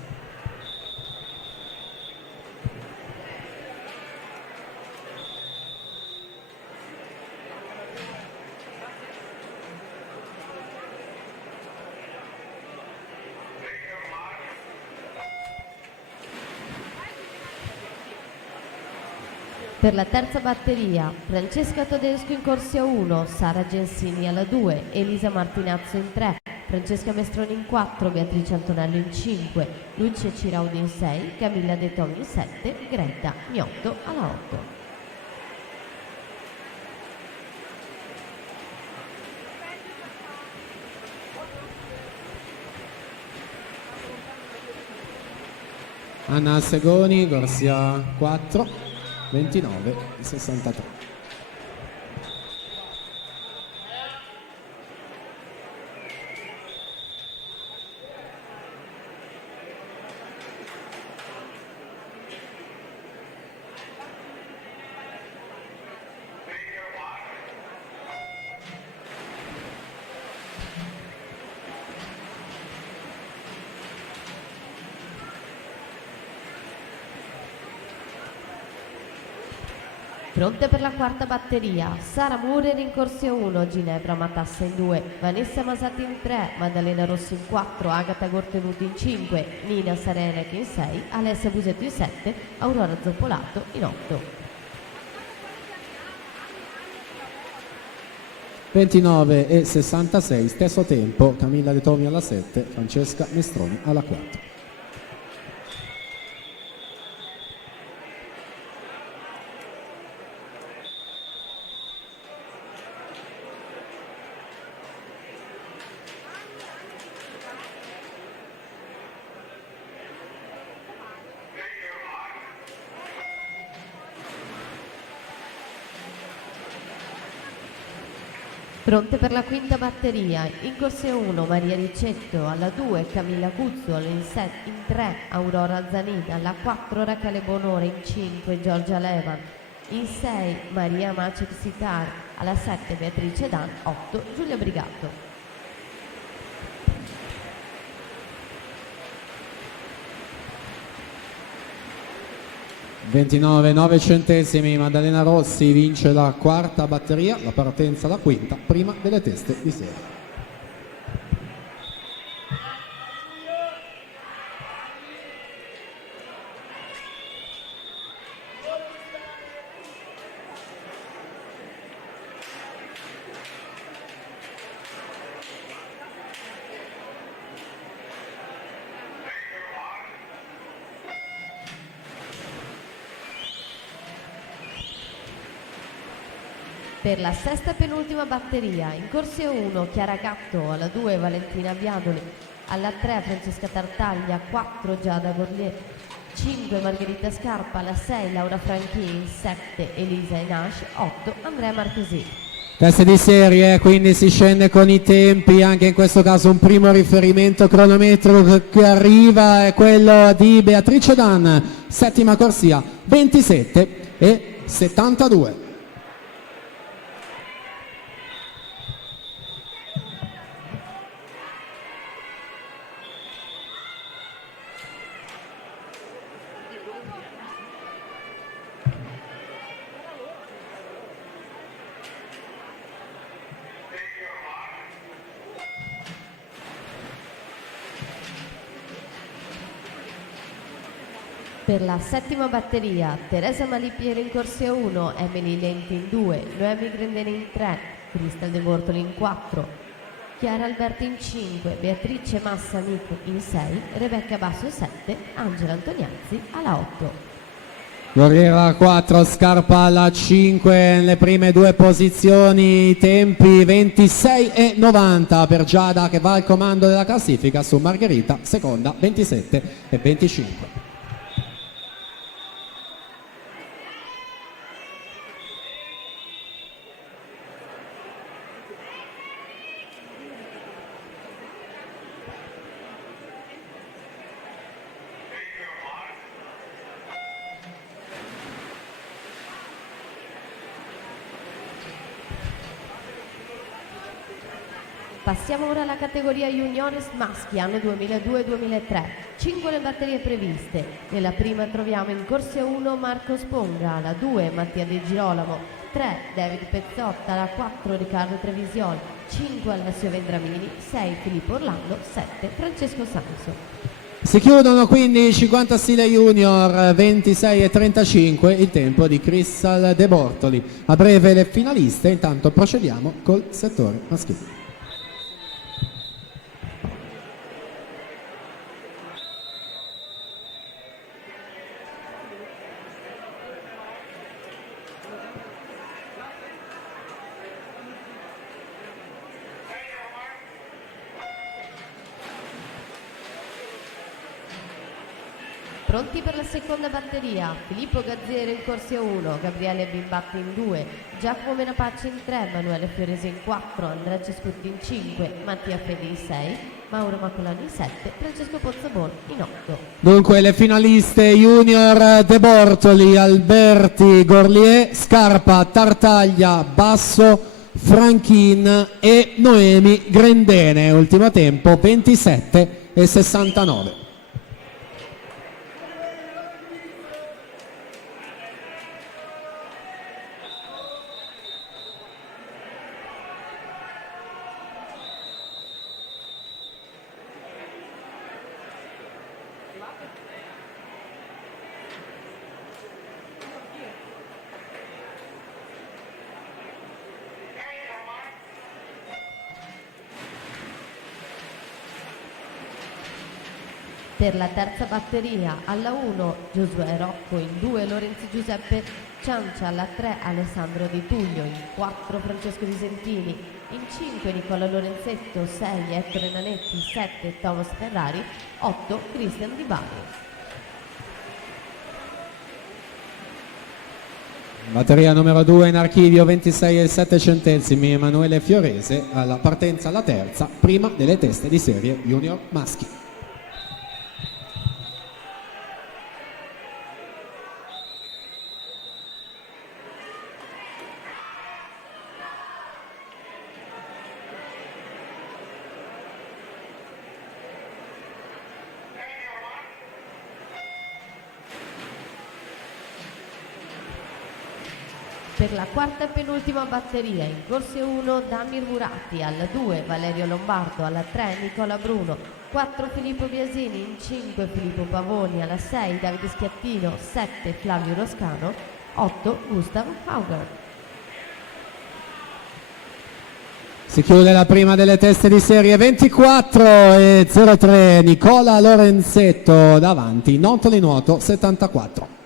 Per la terza batteria, Francesca Todesco in corsia 1, Sara Gensini alla 2, Elisa Martinazzo in 3, Francesca Mestroni in 4, Beatrice Antonello in 5, Lucia Ciraudi in 6, Camilla De Tomi in 7, Greta Gnotto alla 8. Anna Segoni, corsia 4. 29 e 63. Pronte per la quarta batteria, Sara Murer in corsia 1, Ginevra Matassa in 2, Vanessa Masati in 3, Maddalena Rossi in 4, Agata Gortenuti in 5, Nina Sarenek in 6, Alessia Busetto in 7, Aurora Zoppolato in 8. 29 e 66, stesso tempo, Camilla De Tomi alla 7, Francesca Mestroni alla 4. Pronte per la quinta batteria, in corsia 1 Maria Ricetto, alla 2 Camilla Cuzzolo, in 3 Aurora Zanina, alla 4 Rachele Bonore, in 5 Giorgia Levan, in 6 Maria Macek Sitar, alla 7 Beatrice Dan, 8 Giulia Brigato. 29 9 centesimi, Maddalena Rossi vince la quarta batteria, la partenza la quinta, prima delle teste di serie. Per la sesta e penultima batteria, in corsia 1 Chiara Gatto, alla 2 Valentina Biadoli, alla 3 Francesca Tartaglia, 4 Giada Gorlier, 5 Margherita Scarpa, alla 6 Laura Franchi, 7 Elisa Inash, 8 Andrea Marchesi. Teste di serie, quindi si scende con i tempi, anche in questo caso un primo riferimento cronometrico che arriva è quello di Beatrice Dan, settima corsia, 27 e 72. Per la settima batteria, Teresa Malipieri in corsia 1, Emily Lenti in 2, Noemi Grendene in 3, Cristal De Bortoli in 4, Chiara Alberti in 5, Beatrice Massanico in 6, Rebecca Basso in 7, Angela Antoniazzi alla 8. Guerriera 4, Scarpa alla 5 nelle prime due posizioni, tempi 26 e 90 per Giada che va al comando della classifica su Margherita, seconda 27 e 25. Passiamo ora alla categoria juniores maschi, anno 2002-2003. 5 le batterie previste. Nella prima troviamo in corsia 1 Marco Sponga, alla 2 Mattia De Girolamo, 3 David Pezzotta, alla 4 Riccardo Trevisiol, 5 Alessio Vendramini, 6 Filippo Orlando, 7 Francesco Sanso. Si chiudono quindi i 50 stile junior, 26 e 35 il tempo di Cristal De Bortoli. A breve le finaliste, intanto procediamo col settore maschile. Pronti per la seconda batteria, Filippo Gazziere in corsia 1, Gabriele Bimbatti in 2, Giacomo Menapacci in 3, Emanuele Fiorese in 4, Andrea Cescutti in 5, Mattia Fedi in 6, Mauro Macolani in 7, Francesco Pozzabon in 8. Dunque le finaliste junior: De Bortoli, Alberti, Gorlier, Scarpa, Tartaglia, Basso, Franchin e Noemi Grendene. Ultimo tempo 27 e 69. Per la terza batteria, alla 1 Giosuè Rocco, in 2 Lorenzi Giuseppe Ciancia, alla 3 Alessandro Di Tullio, in 4 Francesco Visentini, in 5 Nicola Lorenzetto, 6 Ettore Nanetti, 7 Thomas Ferrari, 8 Cristian Di Bari. Batteria numero 2 in archivio, 26 e 7 centesimi, Emanuele Fiorese, alla partenza alla terza, prima delle teste di serie junior maschi. Per la quarta e penultima batteria, in corsia 1 Damir Murati, alla 2 Valerio Lombardo, alla 3 Nicola Bruno, 4 Filippo Biasini, in 5 Filippo Pavoni, alla 6 Davide Schiattino, 7 Flavio Roscano, 8 Gustav Hauger. Si chiude la prima delle teste di serie, 24 e 03 Nicola Lorenzetto davanti, Nottoli Nuoto 74.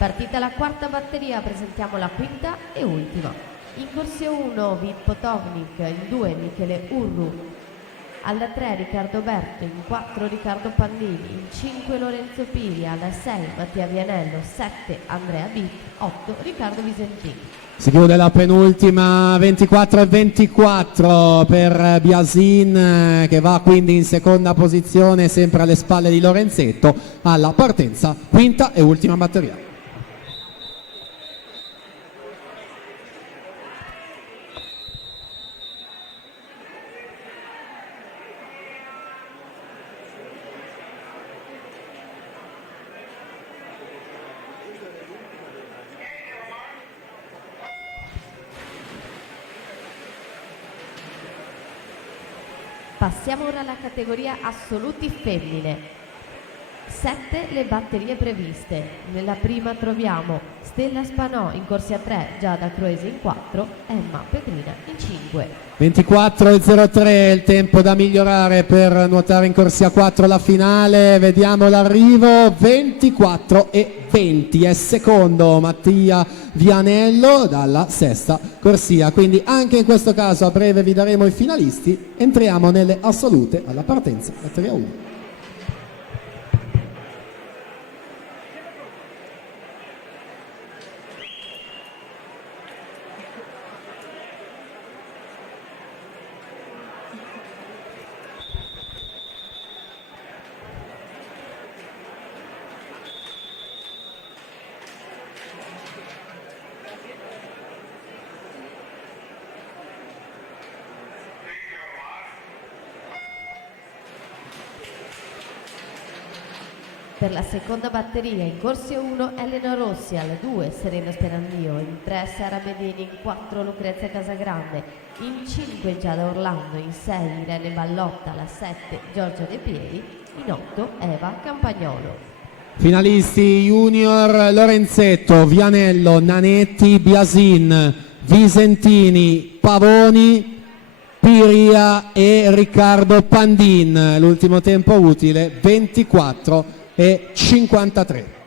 Partita la quarta batteria, presentiamo la quinta e ultima. In corsia 1 Vit Potovnik, in 2 Michele Urru, alla 3 Riccardo Berto, in 4 Riccardo Pannini, in 5 Lorenzo Piri, alla 6 Mattia Vianello, 7 Andrea Bit, 8 Riccardo Visentini. Si chiude la penultima, 24 e 24 per Biasin, che va quindi in seconda posizione sempre alle spalle di Lorenzetto, alla partenza quinta e ultima batteria. Passiamo ora alla categoria assoluti femmine. 7 le batterie previste. Nella prima troviamo Stella Spanò in corsia 3, Giada Cruesi in 4, Emma Petrina in 5. 24 e 03 il tempo da migliorare per nuotare in corsia 4 la finale, vediamo l'arrivo, 24 e 20 è secondo Mattia Vianello dalla sesta corsia, quindi anche in questo caso a breve vi daremo i finalisti. Entriamo nelle assolute alla partenza batteria 1. Per la seconda batteria in corsia 1 Elena Rossi, alla 2 Serena Sperandio, in 3 Sara Bedini, in 4 Lucrezia Casagrande, in 5 Giada Orlando, in 6 Irene Ballotta, alla 7 Giorgia De Pieri, in 8 Eva Campagnolo. Finalisti junior Lorenzetto, Vianello, Nanetti, Biasin, Visentini, Pavoni, Piria e Riccardo Pandin. L'ultimo tempo utile 24 e 53.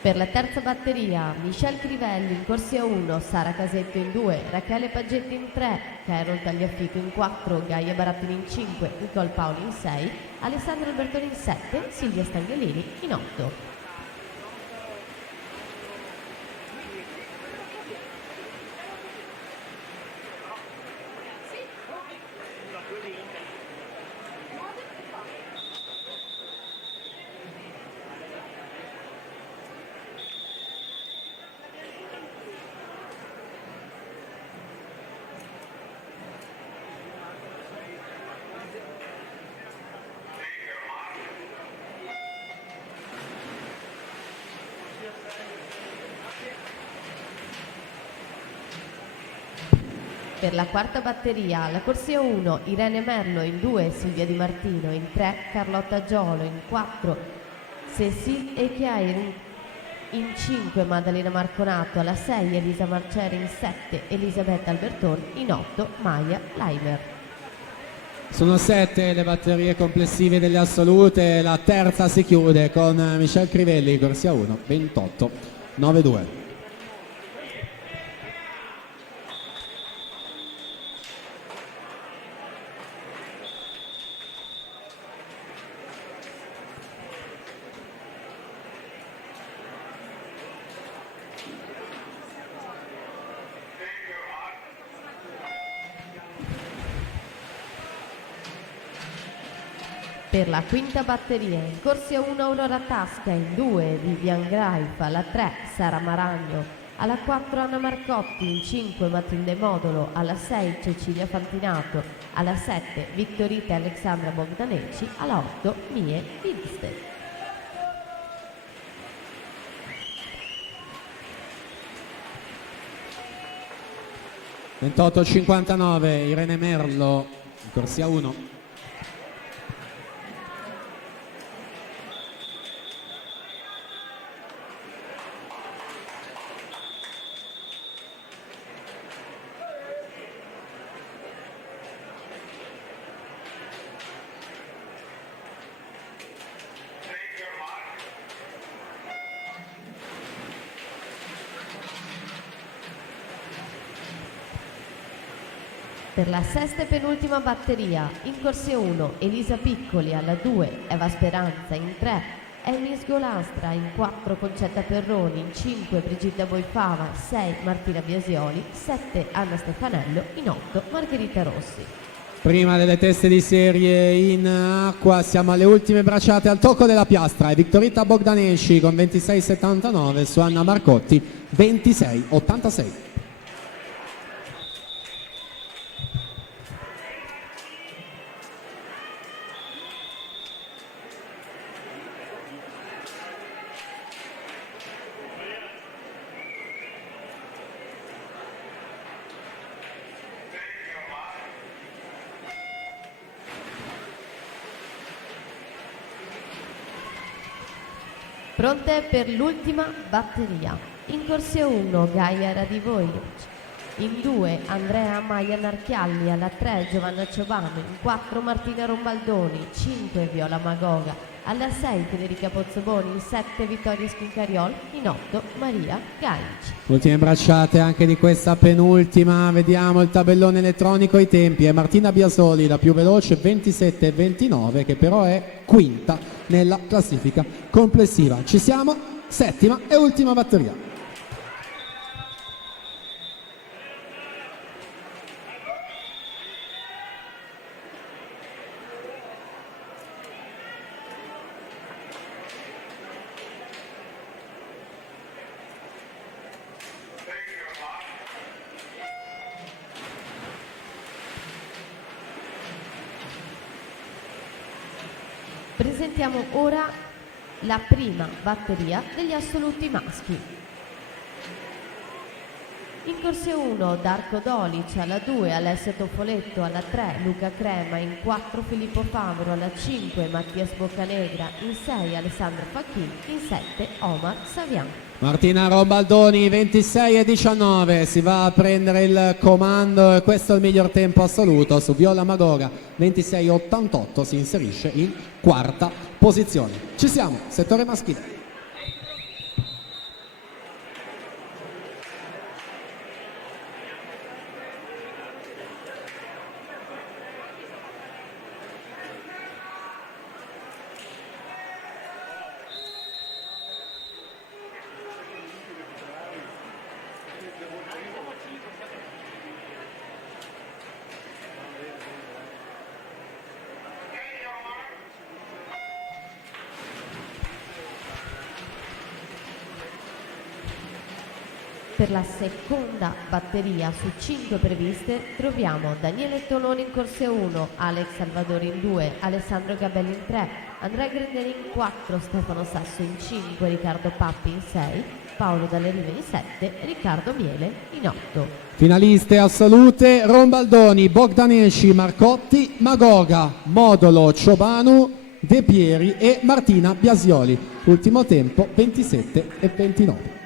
Per la terza batteria, Michelle Crivelli in corsia 1, Sara Casetto in 2, Rachele Paggetti in 3, Carol Tagliafico in 4, Gaia Barattini in 5, Nicole Paoli in 6, Alessandra Albertoni in 7, Silvia Stangelini in 8. Per la quarta batteria, la corsia 1, Irene Merlo in 2, Silvia Di Martino in 3, Carlotta Giolo in 4, Cecil Echiair in 5, Maddalena Marconato alla 6, Elisa Marceri in 7, Elisabetta Albertoni in 8, Maya Leimer. Sono 7 le batterie complessive delle assolute, la terza si chiude con Michelle Crivelli, corsia 1, 28-9-2. Per la quinta batteria, in corsia 1 Aurora Tasca, in 2 Vivian Graif, alla 3 Sara Maragno, alla 4 Anna Marcotti, in 5 Matilde Modolo, alla 6 Cecilia Fantinato, alla 7 Vittorita e Alexandra Bogdanecci, alla 8 Mie Wilstedt. (28-59) Irene Merlo, in corsia 1. Per la sesta e penultima batteria, in corsia 1 Elisa Piccoli, alla 2 Eva Speranza, in 3 Amy Sgolastra, in 4 Concetta Perroni, in 5 Brigitta Boifava, 6 Martina Biasioli, 7 Anna Stefanello, in 8 Margherita Rossi. Prima delle teste di serie in acqua siamo alle ultime bracciate al tocco della piastra e Vittorita Bogdanecci con 26,79 su Anna Marcotti 26,86. Pronte per l'ultima batteria. In corsia 1 Gaia Radivojevic, in 2 Andrea Maia Narchialli, alla 3 Giovanna Ciobano, in 4 Martina Rombaldoni, 5 Viola Magoga, alla 6 Federica Pozzoboni, in 7 Vittoria Schincariol, in 8 Maria Gaic. Ultime bracciate anche di questa penultima, vediamo il tabellone elettronico, i tempi è Martina Biasoli la più veloce 27,29 che però è quinta nella classifica complessiva. Ci siamo, settima e ultima batteria. Presentiamo ora la prima batteria degli assoluti maschi. In corsia 1 Darko Dolic, alla 2 Alessio Toffoletto, alla 3 Luca Crema, in 4 Filippo Favro, alla 5 Mattias Boccanegra, in 6 Alessandro Facchini, in 7 Omar Savian. Martina Rombaldoni 26,19, si va a prendere il comando e questo è il miglior tempo assoluto su Viola Magoga 26,88, si inserisce in quarta posizione. Ci siamo, settore maschile. Per la seconda batteria su 5 previste troviamo Daniele Toloni in corsia 1, Alex Salvadori in 2, Alessandro Gabelli in 3, Andrea Grendelli in 4, Stefano Sasso in 5, Riccardo Pappi in 6, Paolo Dalle Rive in 7, Riccardo Miele in 8. Finaliste assolute: Rombaldoni, Bogdanesci, Marcotti, Magoga, Modolo, Ciobanu, De Pieri e Martina Biasioli. Ultimo tempo 27 e 29.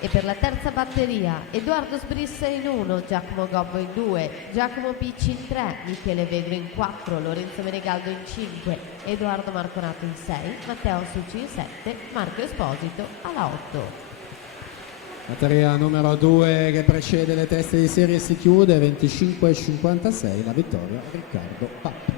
E per la terza batteria Edoardo Sbrissa in 1, Giacomo Gobbo in 2, Giacomo Picci in 3, Michele Vegro in 4, Lorenzo Menegaldo in 5, Edoardo Marconato in 6, Matteo Succi in 7, Marco Esposito alla 8. Batteria numero 2 che precede le teste di serie si chiude 25-56, la vittoria Riccardo Pappi.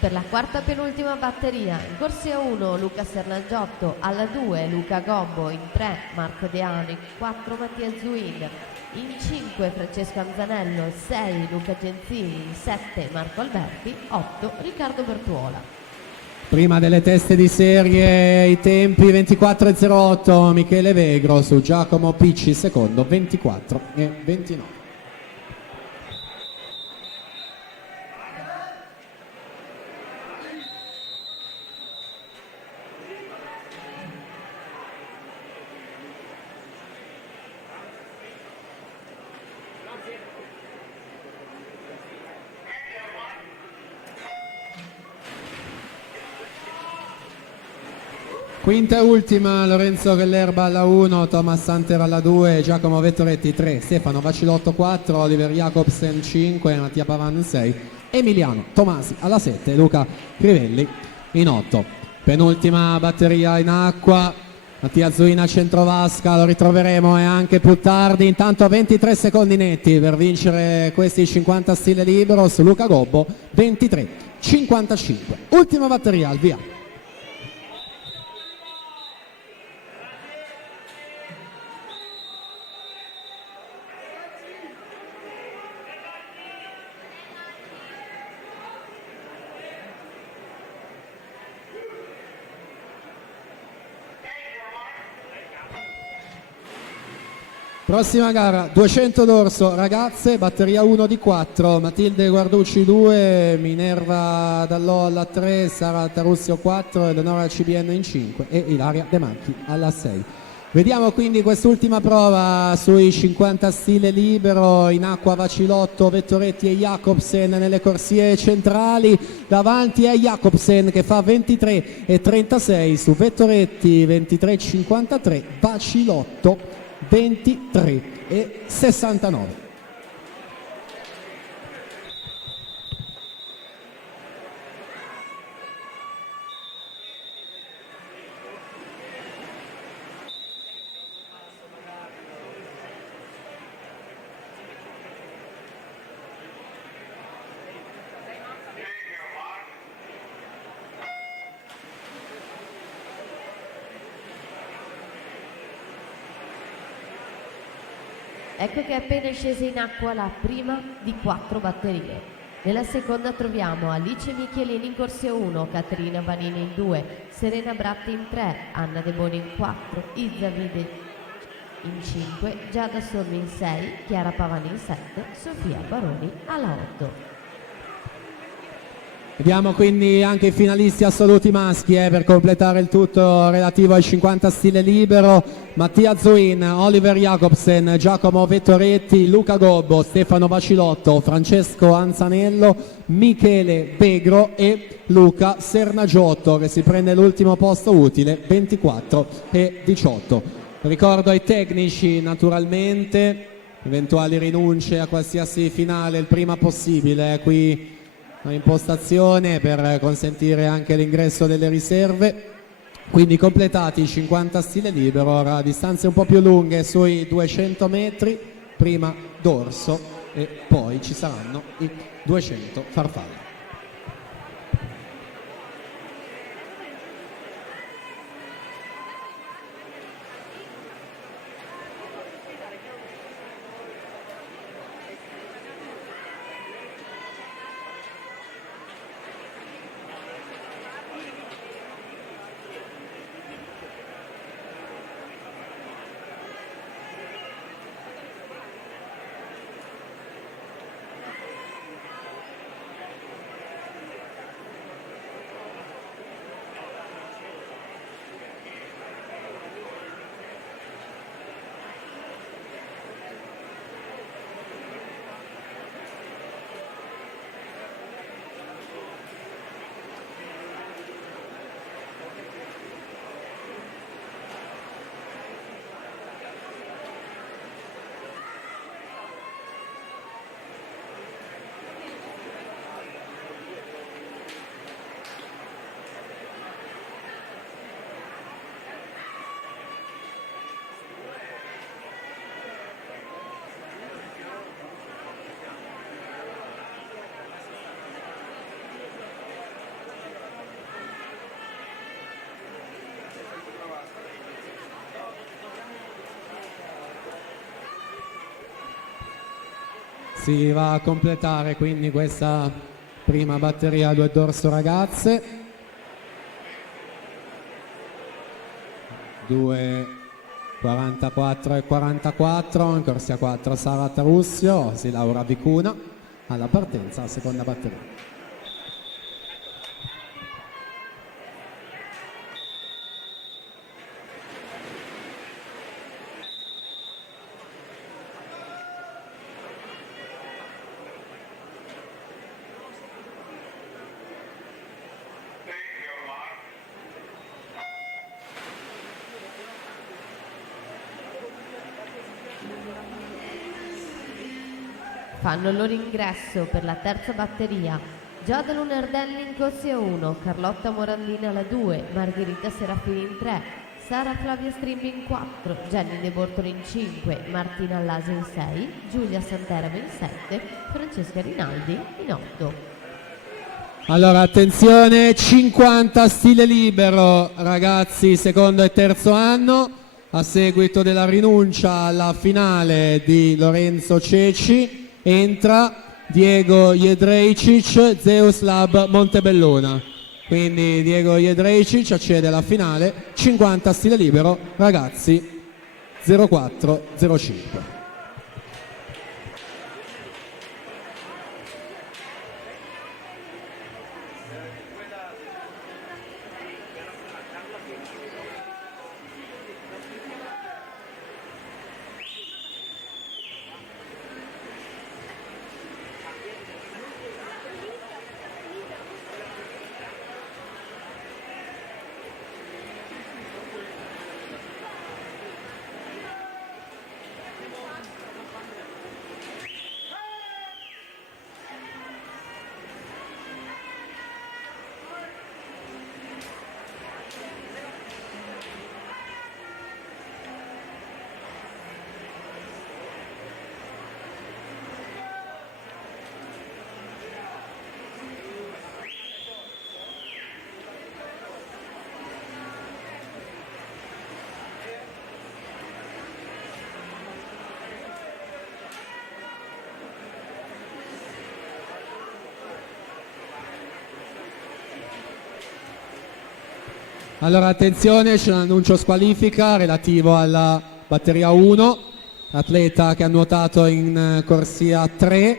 Per la quarta penultima batteria, in corsia 1 Luca Serlangiotto, alla 2 Luca Gobbo, in 3 Marco Deano, in 4 Mattia Zuin, in 5 Francesco Anzanello, 6 Luca Genzini, in 7 Marco Alberti, 8 Riccardo Bertuola. Prima delle teste di serie i tempi 24:08, Michele Vegro su Giacomo Picci secondo 24:29. Quinta e ultima, Lorenzo Gellerba alla 1, Thomas Santer alla 2, Giacomo Vettoretti 3, Stefano Vacilotto 4, Oliver Jacobsen 5, Mattia Pavan 6, Emiliano Tomasi alla 7, Luca Crivelli in 8. Penultima batteria in acqua, Mattia Zuina centrovasca, lo ritroveremo e anche più tardi. Intanto 23 secondi netti per vincere questi 50 stile libero su Luca Gobbo, 23:55. Ultima batteria al via. Prossima gara, 200 d'orso, ragazze, batteria 1 di 4, Matilde Guarducci 2, Minerva Dallò alla 3, Sara Tarussio 4, Eleonora CBN in 5 e Ilaria De Manchi alla 6. Vediamo quindi quest'ultima prova sui 50 stile libero, in acqua Vacilotto, Vettoretti e Jacobsen nelle corsie centrali, davanti è Jacobsen che fa 23:36 su Vettoretti, 23:53, Vacilotto 23:69. Ecco che è appena scesa in acqua la prima di 4 batterie. Nella seconda troviamo Alice Michelini in corsia 1, Caterina Vanini in 2, Serena Bratti in 3, Anna De Boni in 4, Izza Vide in 5, Giada Sormi in 6, Chiara Pavani in 7, Sofia Baroni alla 8. Abbiamo quindi anche i finalisti assoluti maschi per completare il tutto relativo ai 50 stile libero: Mattia Zuin, Oliver Jacobsen, Giacomo Vettoretti, Luca Gobbo, Stefano Vacilotto, Francesco Anzanello, Michele Begro e Luca Sernagiotto, che si prende l'ultimo posto utile, 24 e 18. Ricordo ai tecnici naturalmente eventuali rinunce a qualsiasi finale il prima possibile, qui impostazione per consentire anche l'ingresso delle riserve. Quindi completati i 50 stile libero, ora distanze un po' più lunghe sui 200 metri, prima dorso e poi ci saranno i 200 farfalle. Si va a completare quindi questa prima batteria a 2 dorso ragazze, 2:44 e 44, in corsia 4 Sara Tarussio, si Laura Vicuna alla partenza, seconda batteria. Fanno il loro ingresso per la terza batteria Giada Lunardelli in corsia 1, Carlotta Morandina alla 2, Margherita Serafini in 3, Sara Flavia Strimbi in 4, Jenny De Bortoli in 5, Martina Allasi in 6, Giulia Santeramo in 7, Francesca Rinaldi in 8. Allora attenzione, 50 stile libero ragazzi, secondo e terzo anno, a seguito della rinuncia alla finale di Lorenzo Ceci entra Diego Jedrejcic, Zeus Lab Montebelluna. Quindi Diego Jedrejcic accede alla finale, 50 stile libero ragazzi, 04-05. Allora attenzione, c'è un annuncio squalifica relativo alla batteria 1, atleta che ha nuotato in corsia 3,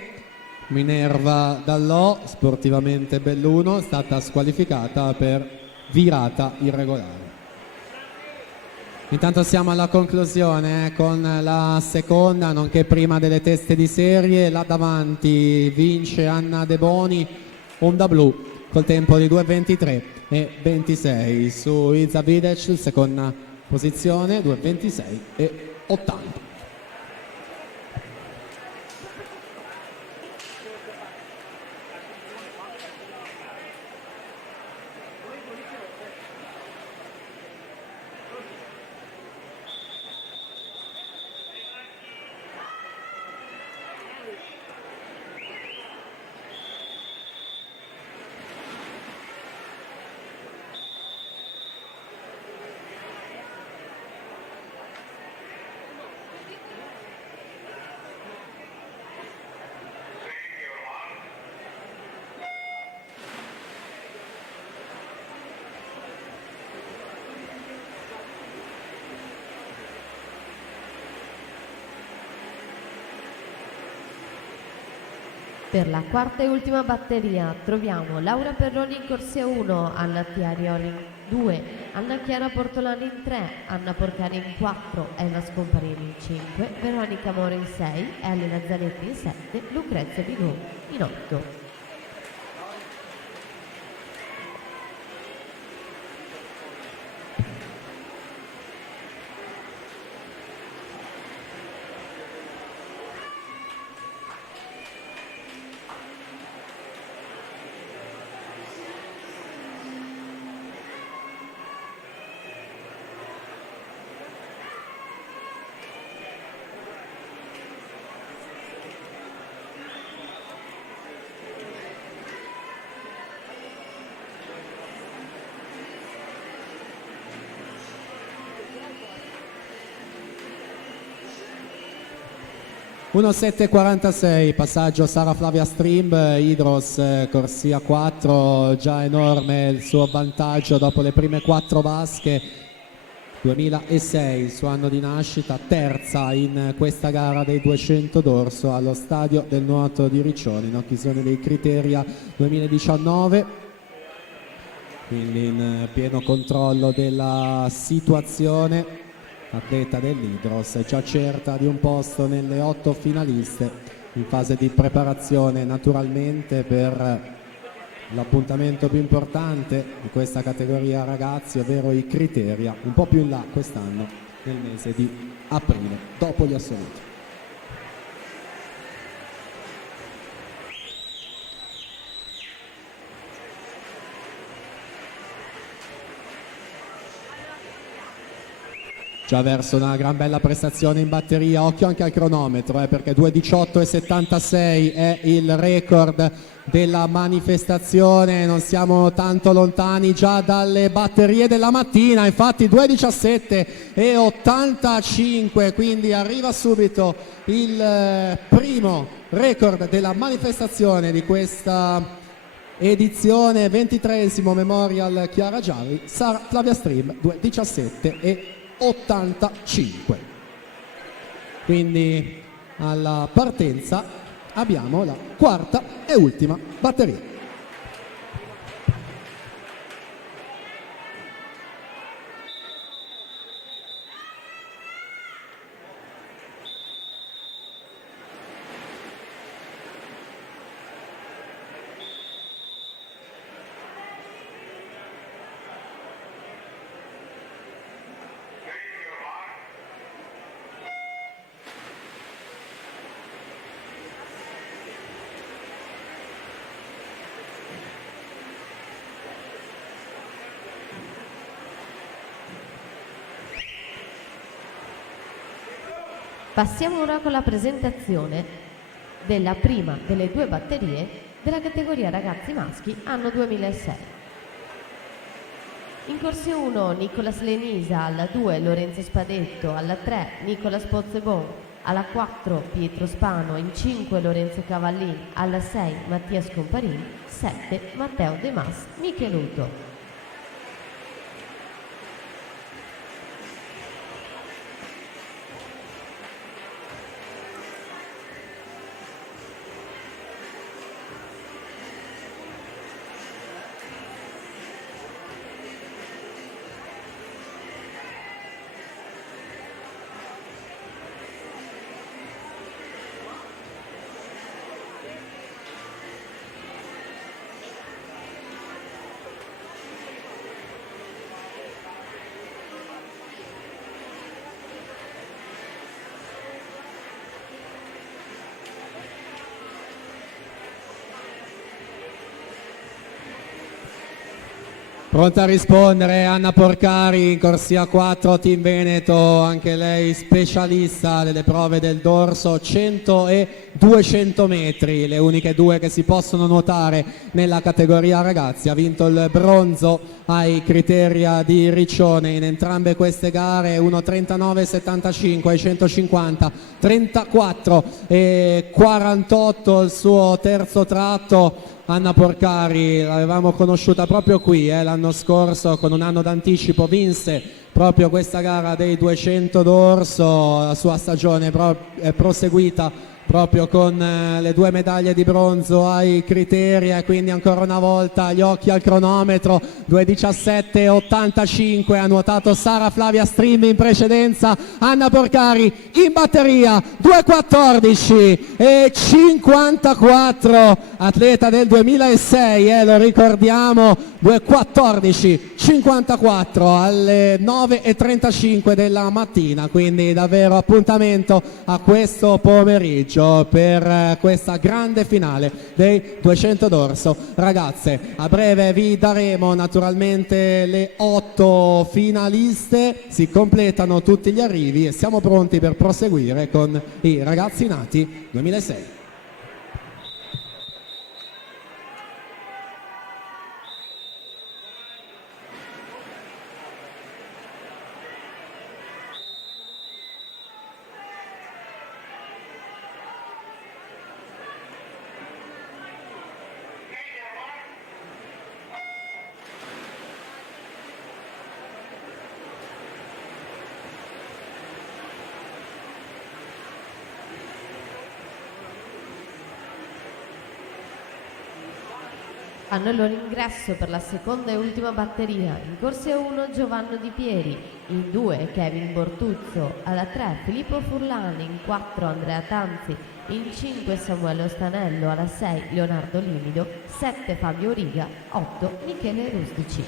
Minerva Dallò, sportivamente Belluno, è stata squalificata per virata irregolare. Intanto siamo alla conclusione con la seconda, nonché prima delle teste di serie. Là davanti vince Anna De Boni, Onda Blu, col tempo di 2:23 e 26. Su Iza Videc, seconda posizione, 2:26 e 80. Per la quarta e ultima batteria troviamo Laura Perroni in corsia 1, Anna Tiarioli in 2, Anna Chiara Portolani in 3, Anna Porcari in 4, Elena Scomparini in 5, Veronica Moro in 6, Elena Zanetti in 7, Lucrezia Bigoni in 8. (1:07:46), passaggio Sara Flavia Strimb, Hydros corsia 4, già enorme il suo vantaggio dopo le prime 4 vasche. 2006 il suo anno di nascita, terza in questa gara dei 200 d'orso allo stadio del nuoto di Riccione in occasione dei Criteria 2019, quindi in pieno controllo della situazione. Atleta dell'Hydros, già certa di un posto nelle 8 finaliste, in fase di preparazione naturalmente per l'appuntamento più importante di questa categoria ragazzi, ovvero i Criteria, un po' più in là quest'anno nel mese di aprile, dopo gli assoluti. Già verso una gran bella prestazione in batteria, occhio anche al cronometro perché 2:18:76 è il record della manifestazione, non siamo tanto lontani già dalle batterie della mattina, infatti 2:17:85, quindi arriva subito il primo record della manifestazione di questa edizione, 23esimo Memorial Chiara Giavi, Sara Flavia Strimb, 2:17:85. Quindi alla partenza abbiamo la quarta e ultima batteria. Passiamo ora con la presentazione della prima delle 2 batterie della categoria ragazzi maschi anno 2006. In corsia 1 Nicolas Lenisa, alla 2 Lorenzo Spadetto, alla 3 Nicolas Pozzebon, alla 4 Pietro Spano, in 5 Lorenzo Cavallin, alla 6 Mattia Scomparini, 7 Matteo De Mas Micheluto. Pronta a rispondere Anna Porcari in corsia 4, Team Veneto, anche lei specialista delle prove del dorso, 100 e 200 metri, le uniche due che si possono nuotare nella categoria ragazzi. Ha vinto il bronzo ai Criteria di Riccione in entrambe queste gare, 1:39,75 ai 150, 34 e 48 il suo terzo tratto. Anna Porcari l'avevamo conosciuta proprio qui l'anno scorso, con un anno d'anticipo vinse proprio questa gara dei 200 d'orso. La sua stagione è proseguita proprio con le 2 medaglie di bronzo ai Criteri, e quindi ancora una volta gli occhi al cronometro. 2:17,85 ha nuotato Sara Flavia Stream, in precedenza Anna Porcari in batteria 2:14,54, atleta del 2006, lo ricordiamo, 2:14,54 alle 9:35 della mattina, quindi davvero appuntamento a questo pomeriggio per questa grande finale dei 200 d'orso ragazze. A breve vi daremo naturalmente le 8 finaliste, si completano tutti gli arrivi e siamo pronti per proseguire con i ragazzi nati 2006. Hanno il loro ingresso per la seconda e ultima batteria. In corsia 1 Giovanni Di Pieri, in 2 Kevin Bortuzzo, alla 3 Filippo Furlani, in 4 Andrea Tanzi, in 5 Samuele Ostanello, alla 6 Leonardo Limido, 7 Fabio Riga, 8 Michele Rustici.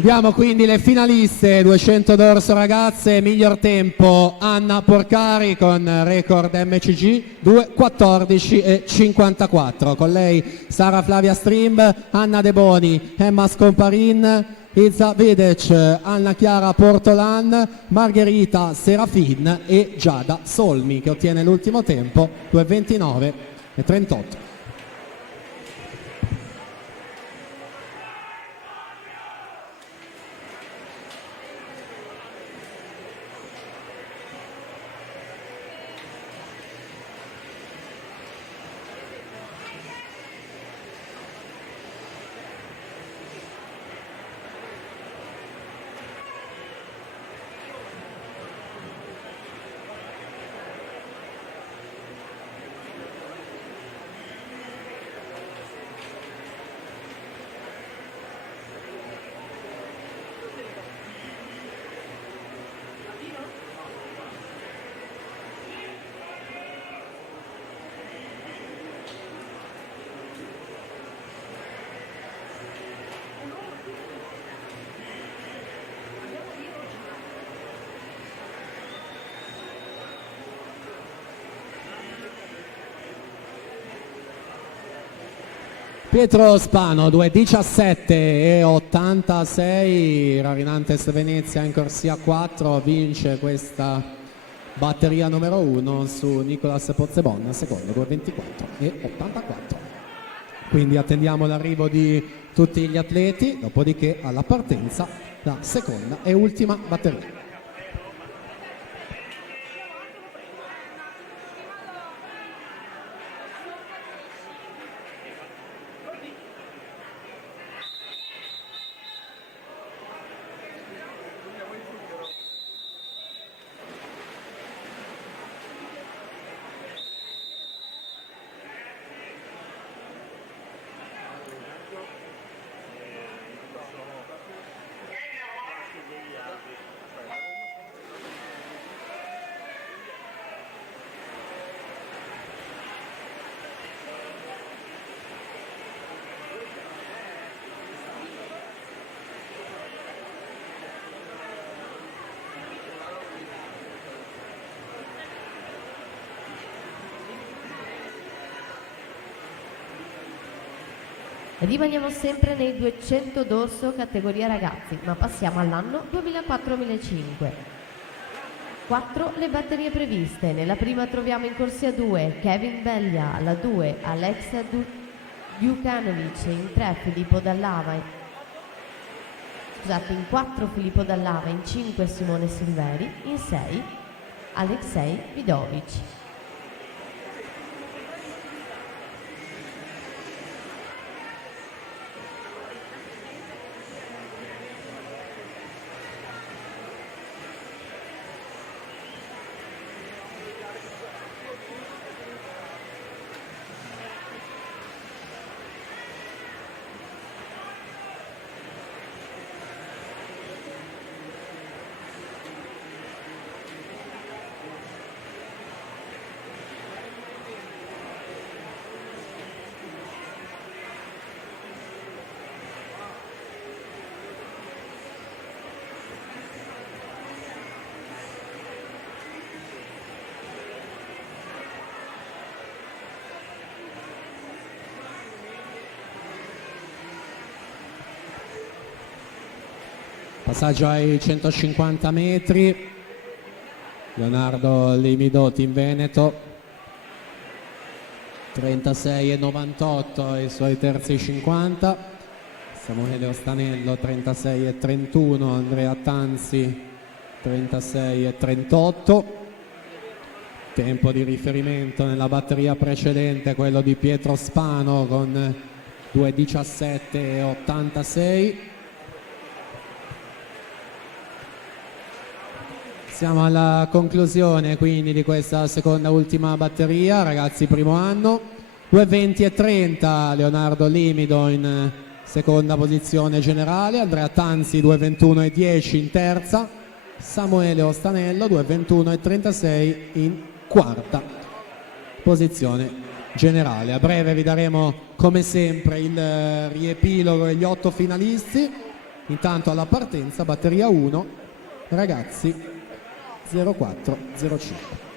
Abbiamo quindi le finaliste 200 d'orso ragazze. Miglior tempo Anna Porcari con record MCG 2:14,54. Con lei Sara Flavia Stream, Anna De Boni, Emma Scomparin, Izza Vedec, Anna Chiara Portolan, Margherita Serafin e Giada Solmi, che ottiene l'ultimo tempo 2:29,38. Pietro Spano 2:17,86, Rarinantes Venezia in corsia 4 vince questa batteria numero 1 su Nicolas Pozzebon, secondo 2:24,84. Quindi attendiamo l'arrivo di tutti gli atleti, dopodiché alla partenza la seconda e ultima batteria. Rimaniamo sempre nei 200 dorso categoria ragazzi, ma passiamo all'anno 2004-2005. 4 le batterie previste. Nella prima troviamo in corsia 2 Kevin Bellia, alla 2 Alexa Djukanovic, in 3 Filippo Dallava, in 4 Filippo Dallava, in 5 Simone Silveri, in 6 Alexei Vidovic. Passaggio ai 150 metri, Leonardo Limido, Team Veneto, 36,98 i suoi terzi 50, Samuele Ostanello 36,31, Andrea Tanzi 36,38. Tempo di riferimento nella batteria precedente quello di Pietro Spano con 2,17,86. Siamo alla conclusione quindi di questa seconda ultima batteria, ragazzi primo anno, 2,20,30 Leonardo Limido in seconda posizione generale, Andrea Tanzi 2,21,10 in terza, Samuele Ostanello 2,21,36 in quarta posizione generale. A breve vi daremo come sempre il riepilogo e gli 8 finalisti. Intanto alla partenza batteria 1, ragazzi 0405.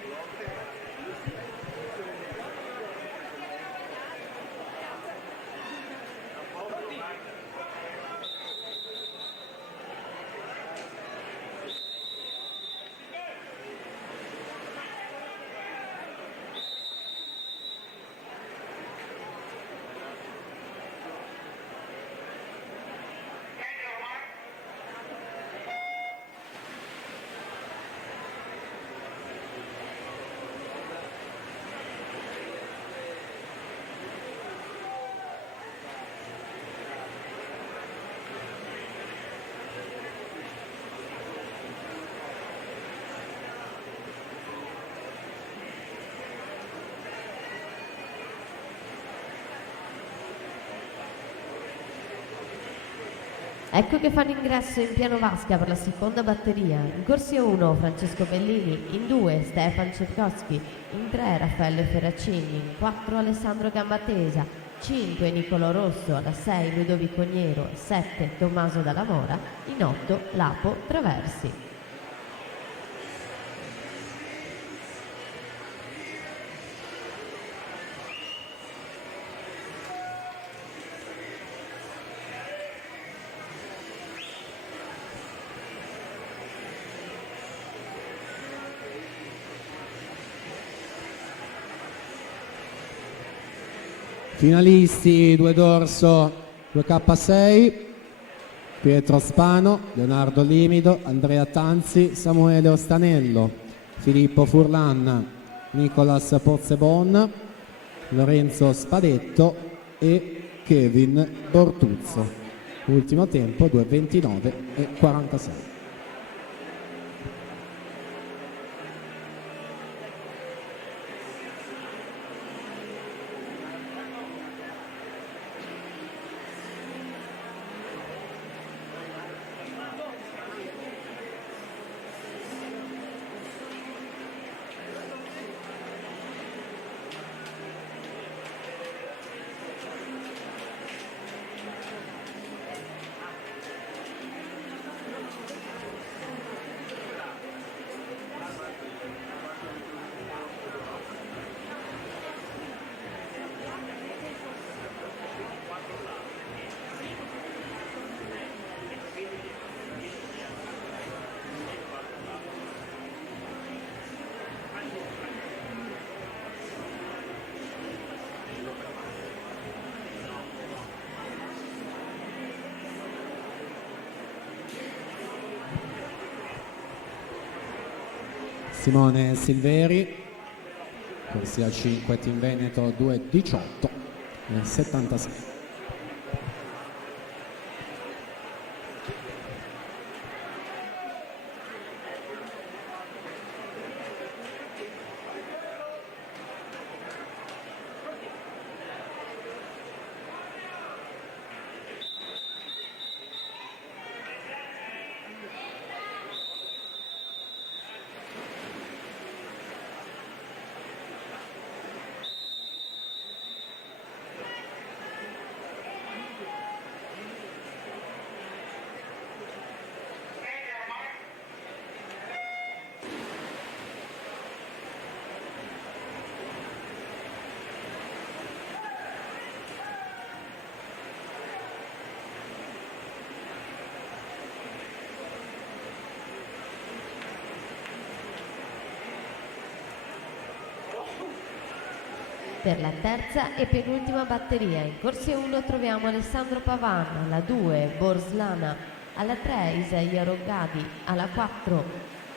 Ecco che fanno ingresso in piano vasca per la seconda batteria. In corsia 1 Francesco Bellini, in 2 Stefan Cerkowski, in 3 Raffaele Ferracini, in 4 Alessandro Gambatesa, 5 Nicolo Rosso, alla 6 Ludovico Niero, 7 Tommaso Dalla Mora, in 8 Lapo Traversi. Finalisti 2 dorso 2K6, Pietro Spano, Leonardo Limido, Andrea Tanzi, Samuele Ostanello, Filippo Furlan, Nicolas Pozzebon, Lorenzo Spadetto e Kevin Bortuzzo. Ultimo tempo 2:29:46. Simone Silveri, corsia 5 Team Veneto 2.18 nel 76. Per la terza e penultima batteria in corsia 1 troviamo Alessandro Pavan, alla 2 Borslana, alla 3 Isaia Rogadi, alla 4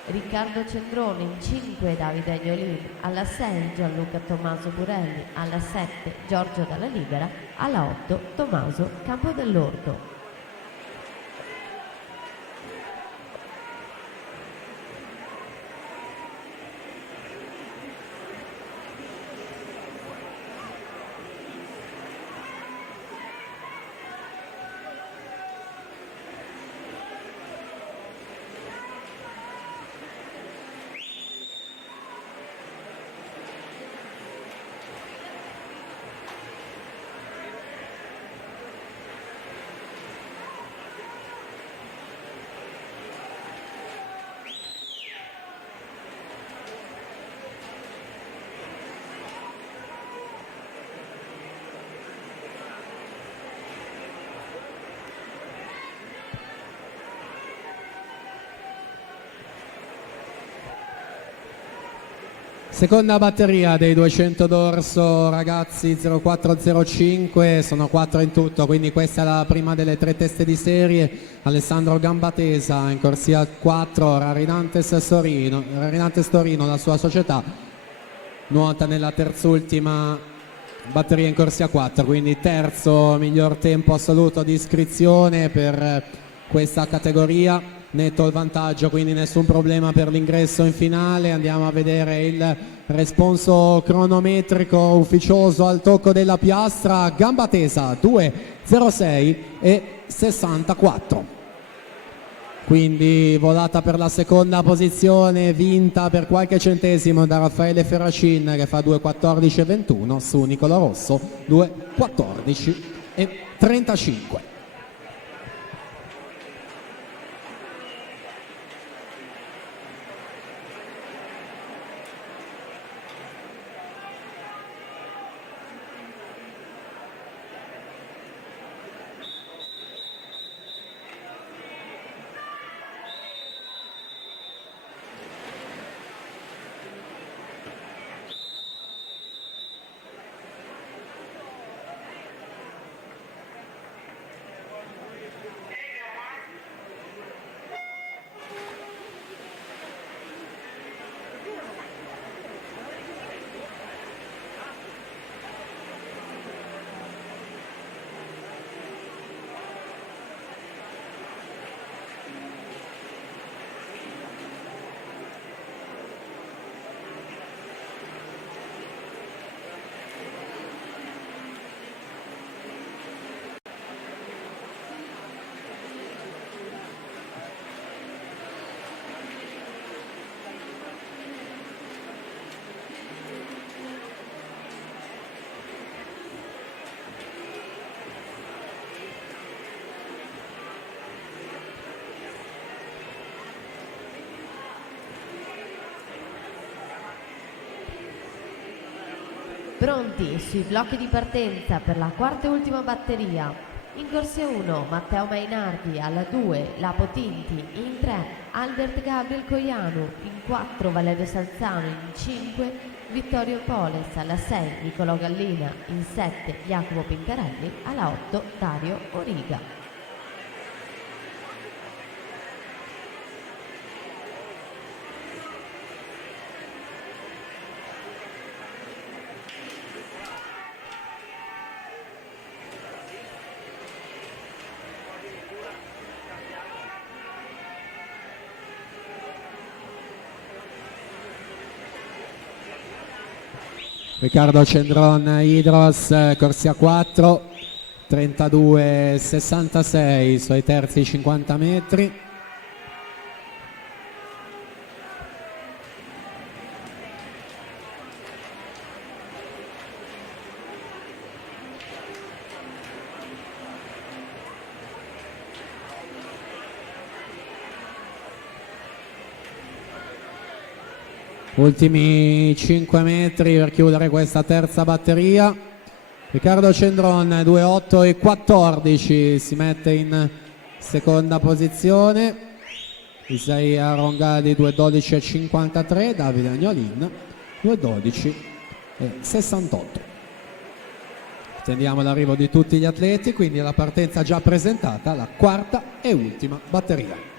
Riccardo Cendrone, in 5 Davide Agnolin, alla 6 Gianluca Tommaso Burelli, alla 7 Giorgio Dalla Libera, alla 8 Tommaso Campodell'Orto. Seconda batteria dei 200 d'orso ragazzi 0405, sono 4 in tutto, quindi questa è la prima delle 3 teste di serie. Alessandro Gambatesa in corsia 4, Rarinantes Torino, la sua società, nuota nella terzultima batteria in corsia 4, quindi terzo miglior tempo assoluto di iscrizione per questa categoria. Netto il vantaggio, quindi nessun problema per l'ingresso in finale. Andiamo a vedere il responso cronometrico ufficioso al tocco della piastra. Gambatesa 2.06 e 64, quindi volata per la seconda posizione, vinta per qualche centesimo da Raffaele Ferracin che fa 2.14 e 21 su Nicola Rosso 2.14 e 35. Pronti sui blocchi di partenza per la quarta e ultima batteria. In corsia 1 Matteo Mainardi, alla 2 Lapo Tinti, in 3 Albert Gabriel Coianu, in 4 Valerio Salzano, in 5 Vittorio Poles, alla 6 Nicolò Gallina, in 7 Jacopo Pincarelli, alla 8 Dario Origa. Riccardo Cendron Hydros, corsia 4, 32,66 suoi terzi 50 metri. Ultimi 5 metri per chiudere questa terza batteria. Riccardo Cendron 2,8 e 14 si mette in seconda posizione. Isaia Rongadi 2,12 e 53, Davide Agnolin 2,12 e 68. Attendiamo l'arrivo di tutti gli atleti, quindi la partenza già presentata, la quarta e ultima batteria.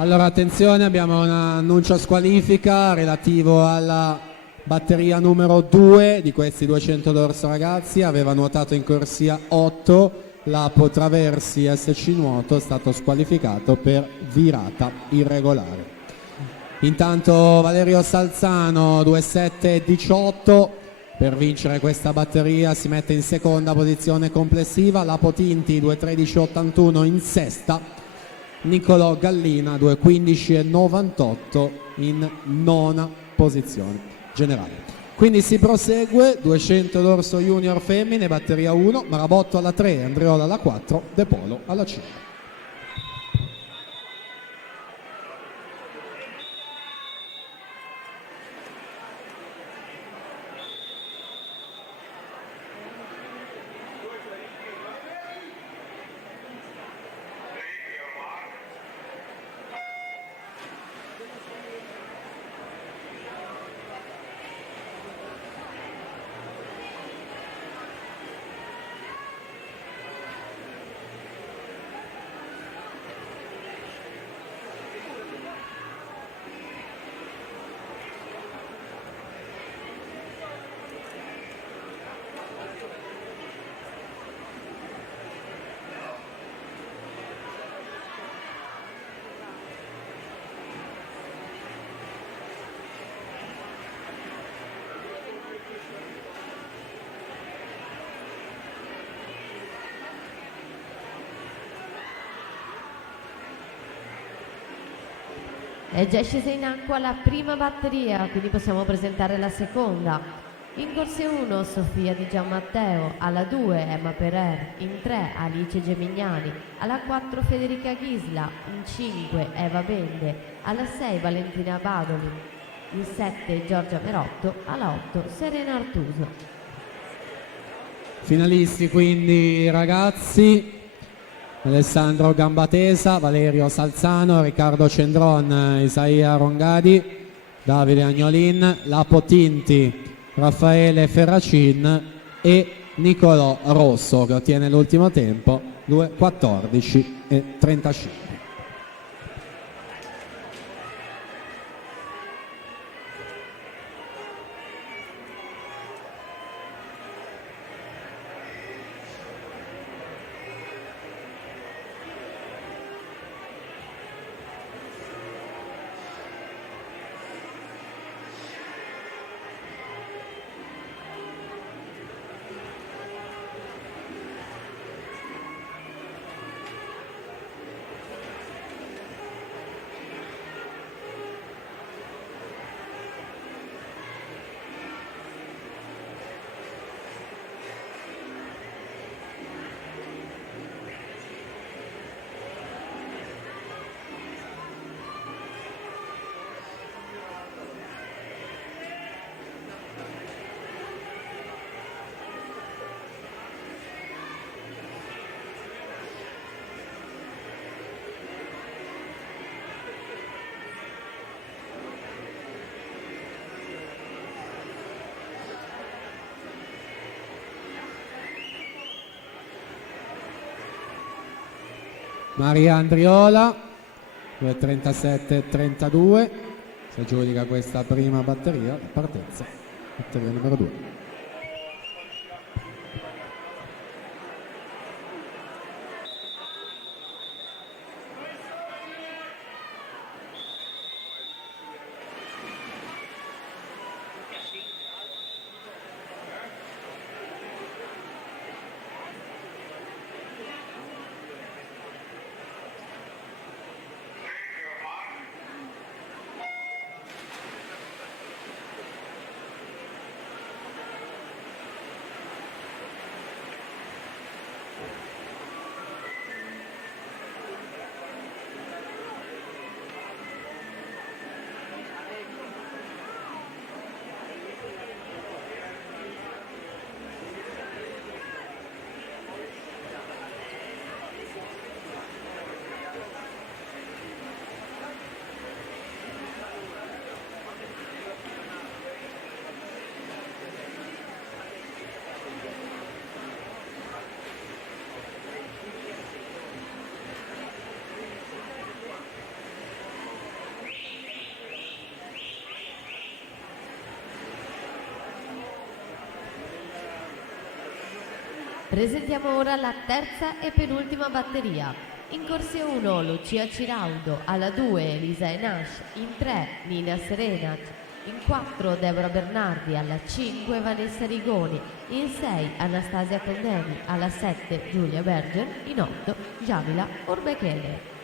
Allora attenzione, abbiamo un annuncio a squalifica relativo alla batteria numero 2 di questi 200 d'orso ragazzi. Aveva nuotato in corsia 8, Lapo Traversi SC Nuoto è stato squalificato per virata irregolare. Intanto Valerio Salzano 2,7,18 per vincere questa batteria si mette in seconda posizione complessiva. Lapo Tinti 2,13,81 in sesta. Nicolò Gallina 2,15,98 in nona posizione generale. Quindi si prosegue, 200 d'orso junior femmine, batteria 1, Marabotto alla 3, Andreola alla 4, De Polo alla 5. È già scesa in acqua la prima batteria, quindi possiamo presentare la seconda. In corse 1 Sofia Di Gianmatteo, alla 2 Emma Perer, in 3 Alice Gemignani, alla 4 Federica Ghisla, in 5 Eva Bende, alla 6 Valentina Badoli, in 7 Giorgia Merotto, alla 8 Serena Artuso. Finalisti quindi ragazzi: Alessandro Gambatesa, Valerio Salzano, Riccardo Cendron, Isaia Rongadi, Davide Agnolin, Lapo Tinti, Raffaele Ferracin e Nicolò Rosso, che ottiene l'ultimo tempo 2:14:35. Maria Andriola, 2:37:32, si aggiudica questa prima batteria, partenza, batteria numero 2. Presentiamo ora la terza e penultima batteria. In corse 1 Lucia Ciraudo, alla 2 Elisa Enash, in 3 Nina Serenat, in 4 Deborah Bernardi, alla 5 Vanessa Rigoni, in 6 Anastasia Condeni, alla 7 Giulia Berger, in 8 Jamila Orbekele.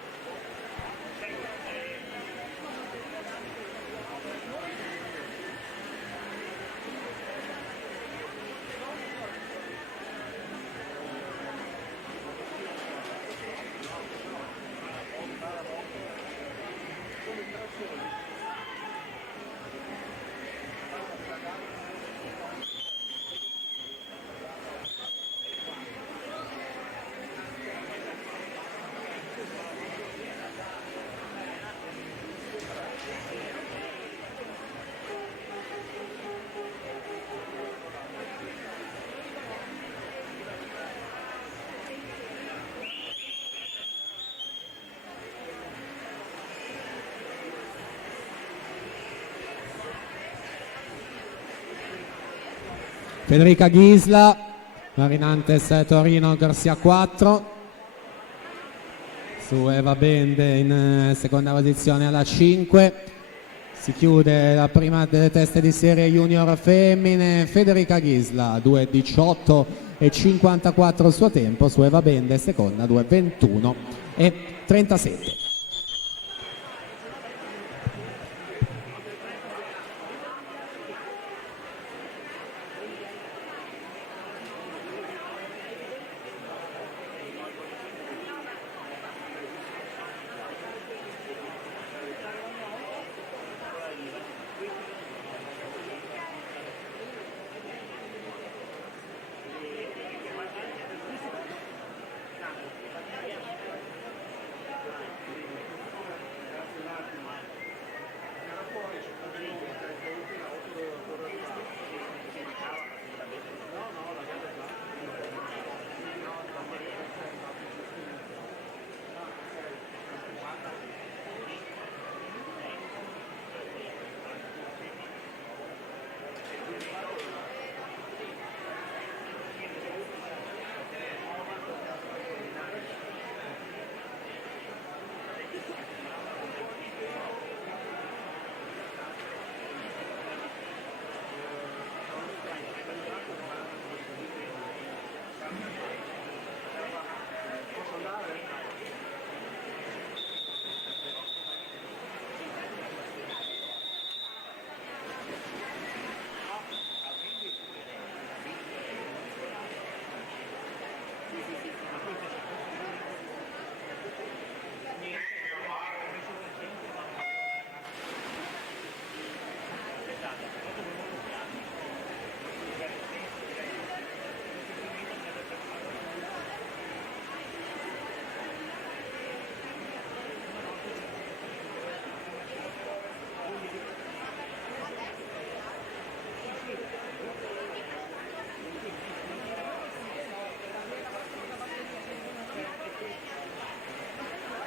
Federica Ghisla, Marinantes Torino, Garcia 4, su Eva Bende in seconda posizione alla 5. Si chiude la prima delle teste di serie junior femmine, Federica Ghisla 2:18:54 il suo tempo, su Eva Bende seconda 2:21:37.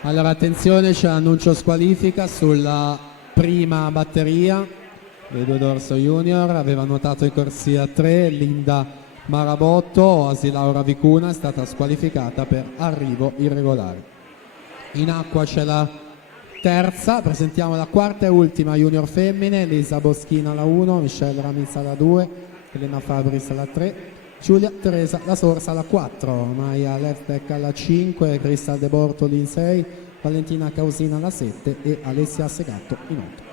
Allora attenzione, c'è l'annuncio squalifica sulla prima batteria dei due Dorso Junior. Aveva nuotato in corsia 3 Linda Marabotto, Oasi Laura Vicuna è stata squalificata per arrivo irregolare. In acqua c'è la terza, presentiamo la quarta e ultima junior femmine: Elisa Boschina alla 1, Michelle Ramizza alla 2, Elena Fabris alla 3, Giulia Teresa La Sorsa alla 4, Maia Lefbeck alla 5, Cristal De Bortoli in 6, Valentina Causina alla 7 e Alessia Segatto in 8.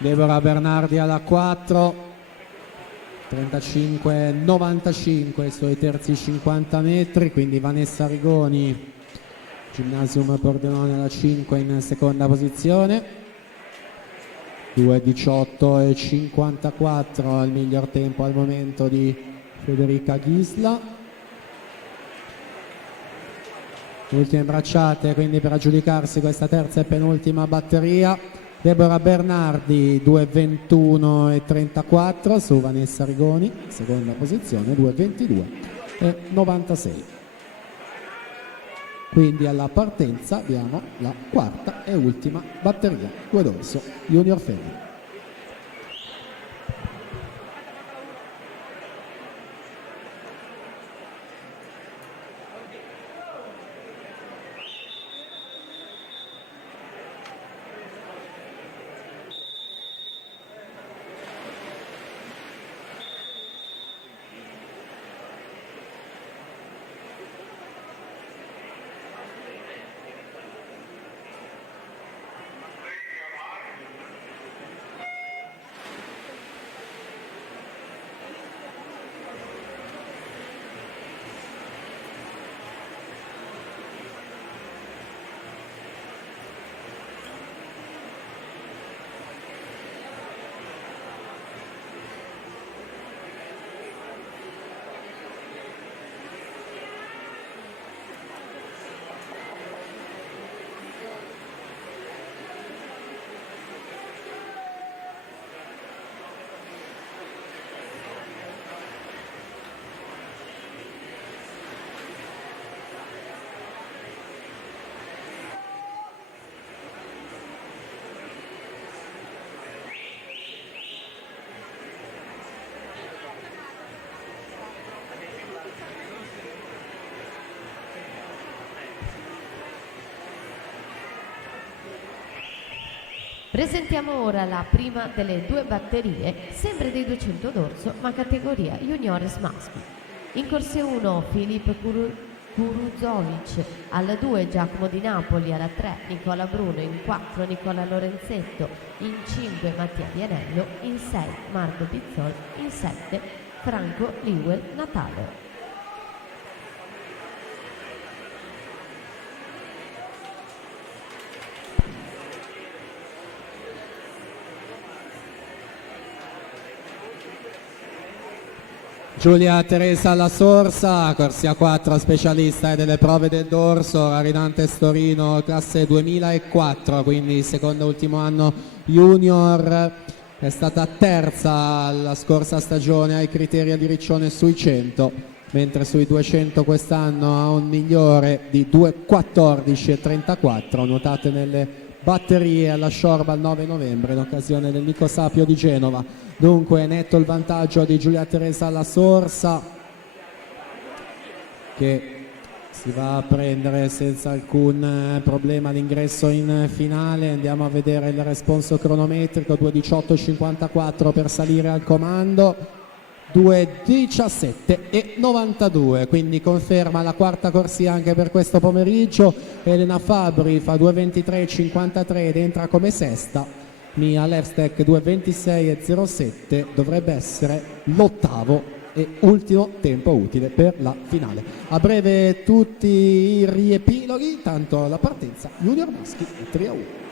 Deborah Bernardi alla 4, 35-95 i suoi terzi 50 metri, quindi Vanessa Rigoni, Gymnasium Pordenone alla 5 in seconda posizione, 2:18:54 il miglior tempo al momento di Federica Ghisla. Ultime bracciate quindi per aggiudicarsi questa terza e penultima batteria. Deborah Bernardi 2:21:34 su Vanessa Rigoni, seconda posizione 2:22:96. Quindi alla partenza abbiamo la quarta e ultima batteria, due Dorso Junior Femmine. Presentiamo ora la prima delle due batterie, sempre dei 200 dorso, ma categoria juniores maschi. In corsia 1 Filippo Kuruzovic, alla 2 Giacomo Di Napoli, alla 3 Nicola Bruno, in 4 Nicola Lorenzetto, in 5 Mattia Vianello, in 6 Marco Pizzol, in 7 Franco Liwell Natale. Giulia Teresa La Sorsa, corsia 4, specialista delle prove del dorso, Rarinantes Torino, classe 2004, quindi secondo ultimo anno junior, è stata terza la scorsa stagione ai criteri di Riccione sui 100, mentre sui 200 quest'anno ha un migliore di 2:14:34, nuotate nelle batterie alla Sciorba il 9 novembre in occasione del Nico Sapio di Genova. Dunque netto il vantaggio di Giulia Teresa La Sorsa, che si va a prendere senza alcun problema l'ingresso in finale. Andiamo a vedere il responso cronometrico, 2:18:54 per salire al comando. 2:17 e 92, quindi conferma la quarta corsia anche per questo pomeriggio. Elena Fabri fa 2:23,53 ed entra come sesta. Mia Levstek 2:26,07, dovrebbe essere l'ottavo e ultimo tempo utile per la finale. A breve tutti i riepiloghi, tanto la partenza junior maschi 3-1.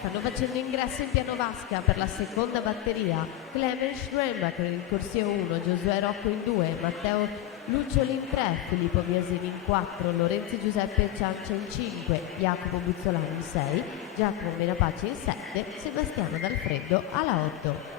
Stanno facendo ingresso in piano vasca per la seconda batteria Clemens Schrenbach in corsia 1, Giosuè Rocco in 2, Matteo Luccioli in 3, Filippo Biasini in 4, Lorenzo Giuseppe Ciancia in 5, Jacopo Buzzolani in 6, Giacomo Menapace in 7, Sebastiano D'Alfredo alla 8.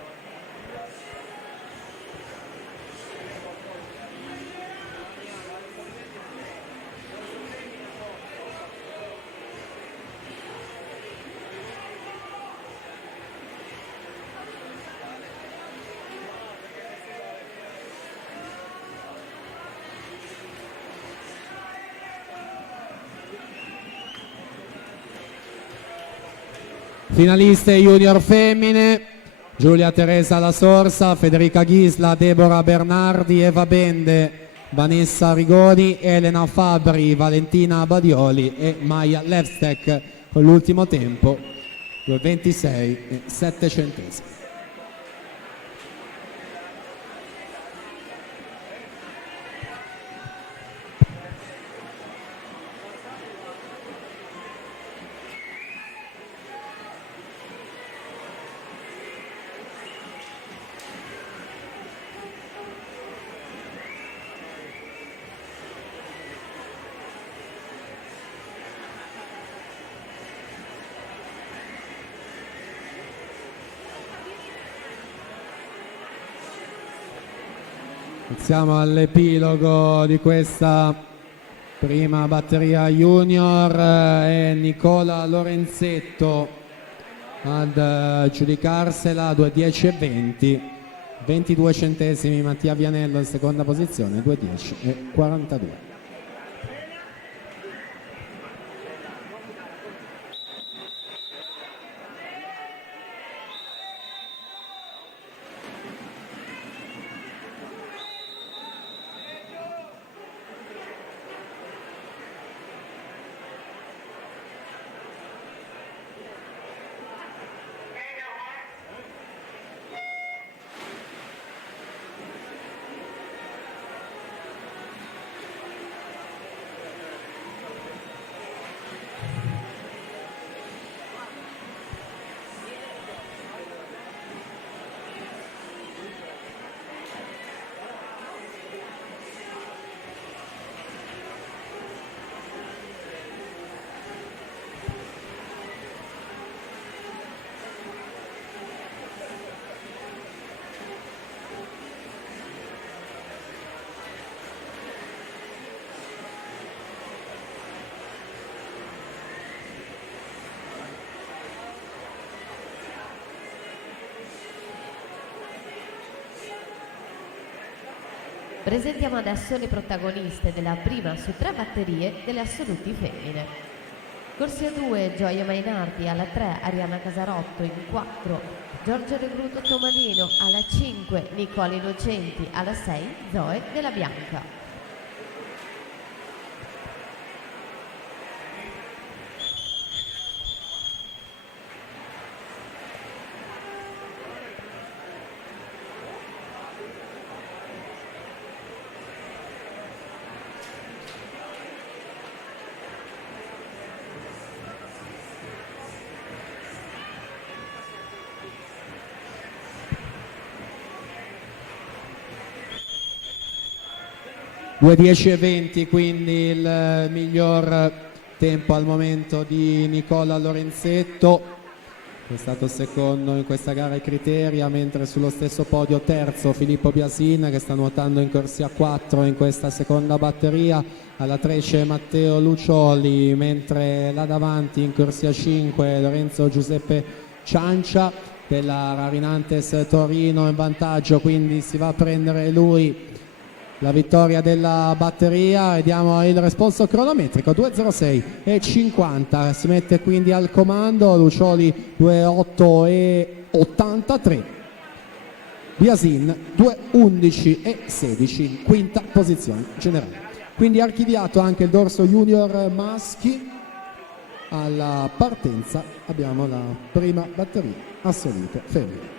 Finaliste junior femmine: Giulia Teresa La Sorsa, Federica Ghisla, Deborah Bernardi, Eva Bende, Vanessa Rigoni, Elena Fabri, Valentina Badioli e Maya Levstek con l'ultimo tempo 2:26,07. Siamo all'epilogo di questa prima batteria junior e Nicola Lorenzetto ad giudicarsela 2:10,20, 22 centesimi Mattia Vianello in seconda posizione 2:10,42. Presentiamo adesso le protagoniste della prima su 3 batterie delle assoluti femmine. Corsia 2 Gioia Mainardi, alla 3 Arianna Casarotto, in 4 Giorgio Regruto Tomalino, alla 5 Nicola Innocenti, alla 6 Zoe Della Bianca. 2:10 e 20, quindi il miglior tempo al momento di Nicola Lorenzetto, che è stato secondo in questa gara ai Criteria, mentre sullo stesso podio terzo Filippo Biasin, che sta nuotando in corsia 4 in questa seconda batteria. Alla 3 c'è Matteo Lucioli, mentre là davanti in corsia 5 Lorenzo Giuseppe Ciancia della Rarinantes Torino in vantaggio, quindi si va a prendere lui la vittoria della batteria. Vediamo il responso cronometrico: 2:06 e 50, si mette quindi al comando Lucioli 2:08 e 83, Biasin 2:11 e 16 in quinta posizione generale. Quindi archiviato anche il dorso junior maschi. Alla partenza abbiamo la prima batteria assoluta femminile.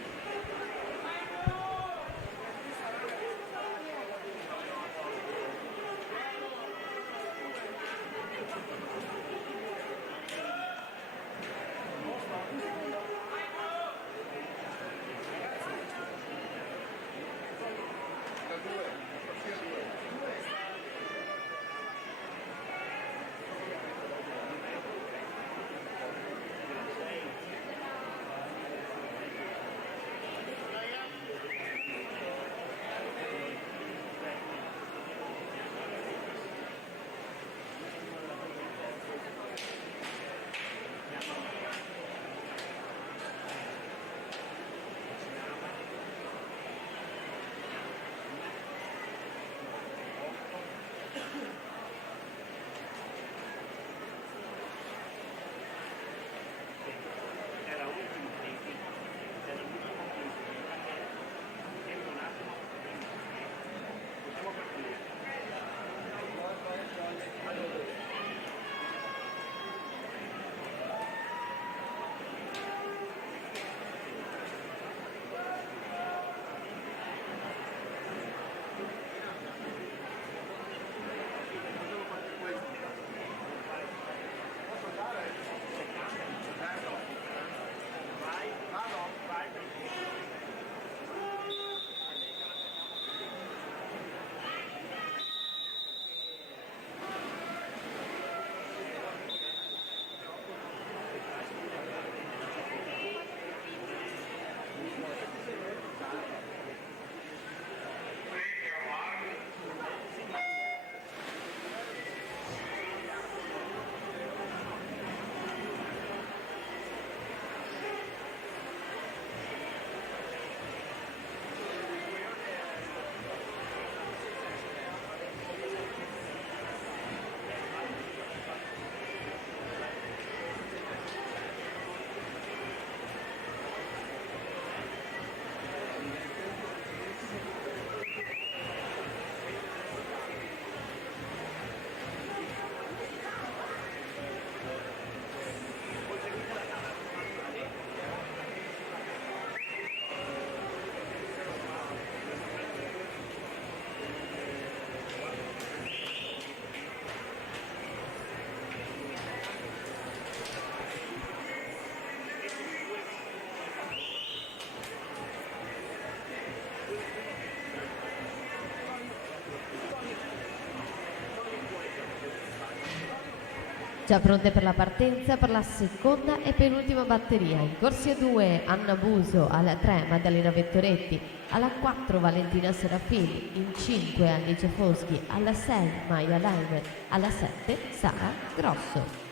Già pronte per la partenza per la seconda e penultima batteria. In corsia 2 Anna Buso, alla 3 Maddalena Vettoretti, alla 4 Valentina Serafini, in 5 Alice Foschi, alla 6 Maia Leimer, alla 7 Sara Grosso.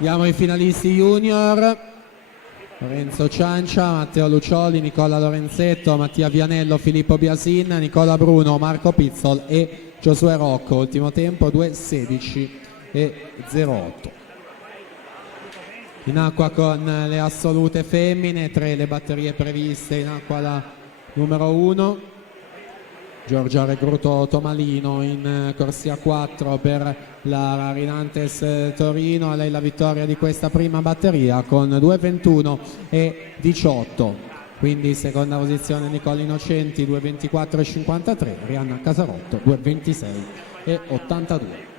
Diamo i finalisti junior: Lorenzo Ciancia, Matteo Lucioli, Nicola Lorenzetto, Mattia Vianello, Filippo Biasin, Nicola Bruno, Marco Pizzol e Giosuè Rocco. Ultimo tempo 2:16 e 08. In acqua con le assolute femmine, 3 le batterie previste in acqua la numero 1. Giorgia Recruto Tomalino in corsia 4 per la Rinantes Torino. A lei la vittoria di questa prima batteria con 2:21 e 18. Quindi seconda posizione Nicola Innocenti 2:24 e 53, Rianna Casarotto 2:26 e 82.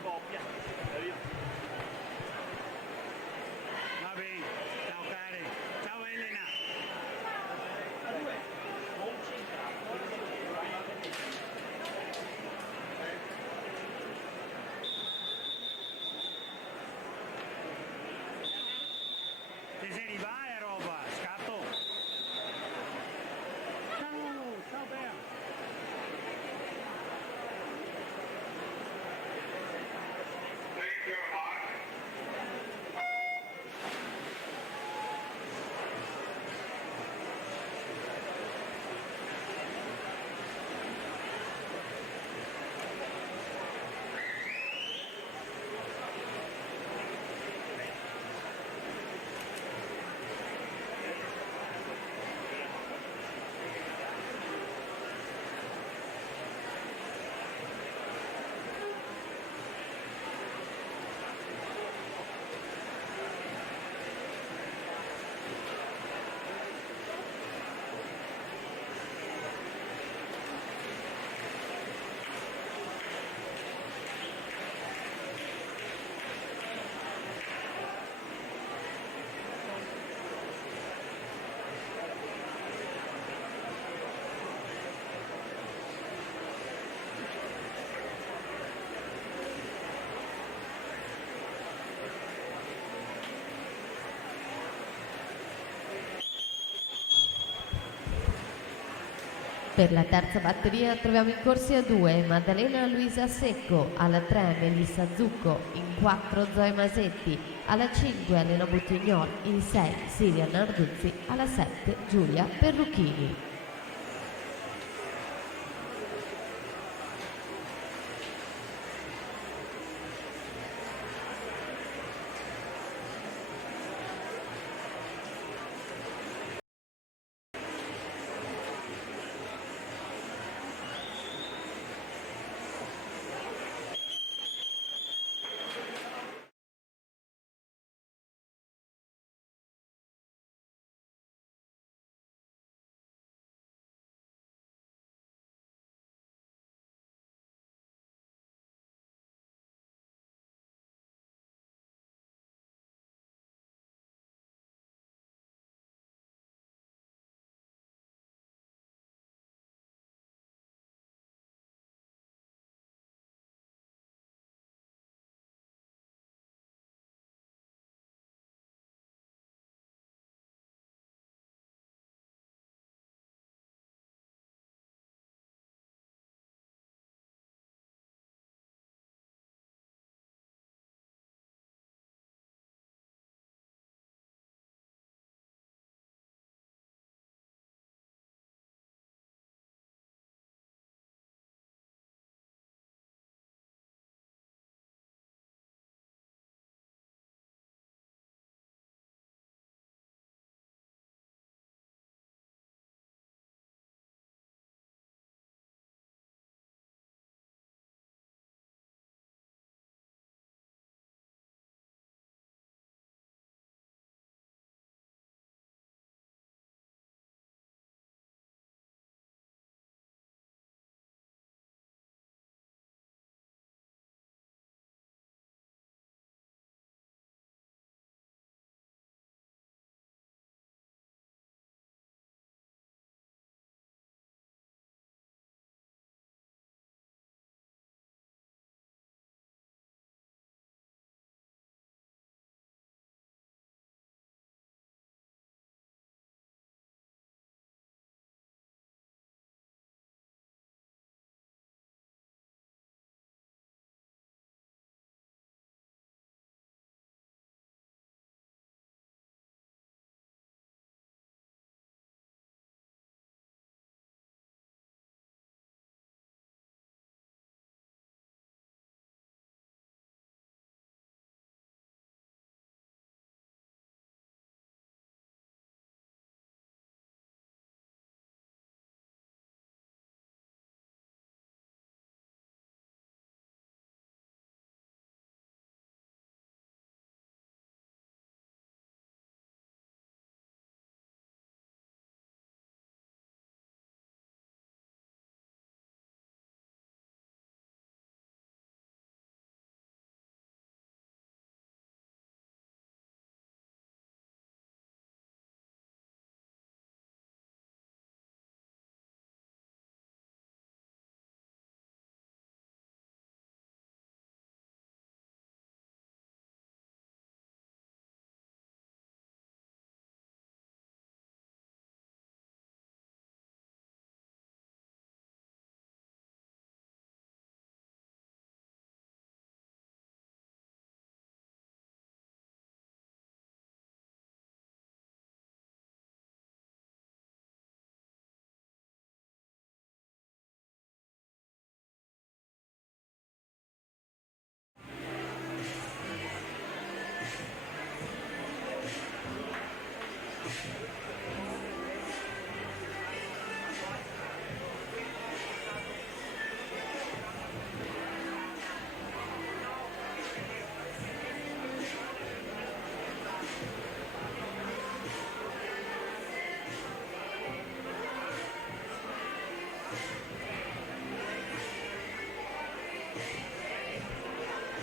Per la terza batteria troviamo in corsia 2 Maddalena Luisa Secco, alla 3 Melissa Zucco, in 4 Zoe Masetti, alla 5 Elena Buttignol, in 6 Silvia Narduzzi, alla 7 Giulia Perrucchini.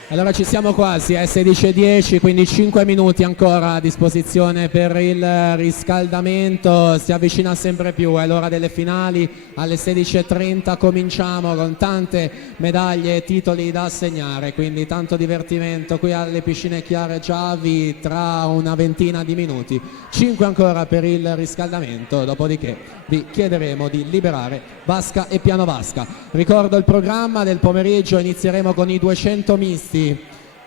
Allora ci siamo quasi, è 16:10, quindi 5 minuti ancora a disposizione per il riscaldamento, si avvicina sempre più, è l'ora delle finali, alle 16:30 cominciamo con tante medaglie e titoli da assegnare, quindi tanto divertimento qui alle piscine Chiara Giavi tra una ventina di minuti, 5 ancora per il riscaldamento, dopodiché vi chiederemo di liberare vasca e piano vasca. Ricordo il programma del pomeriggio, inizieremo con i 200 misti,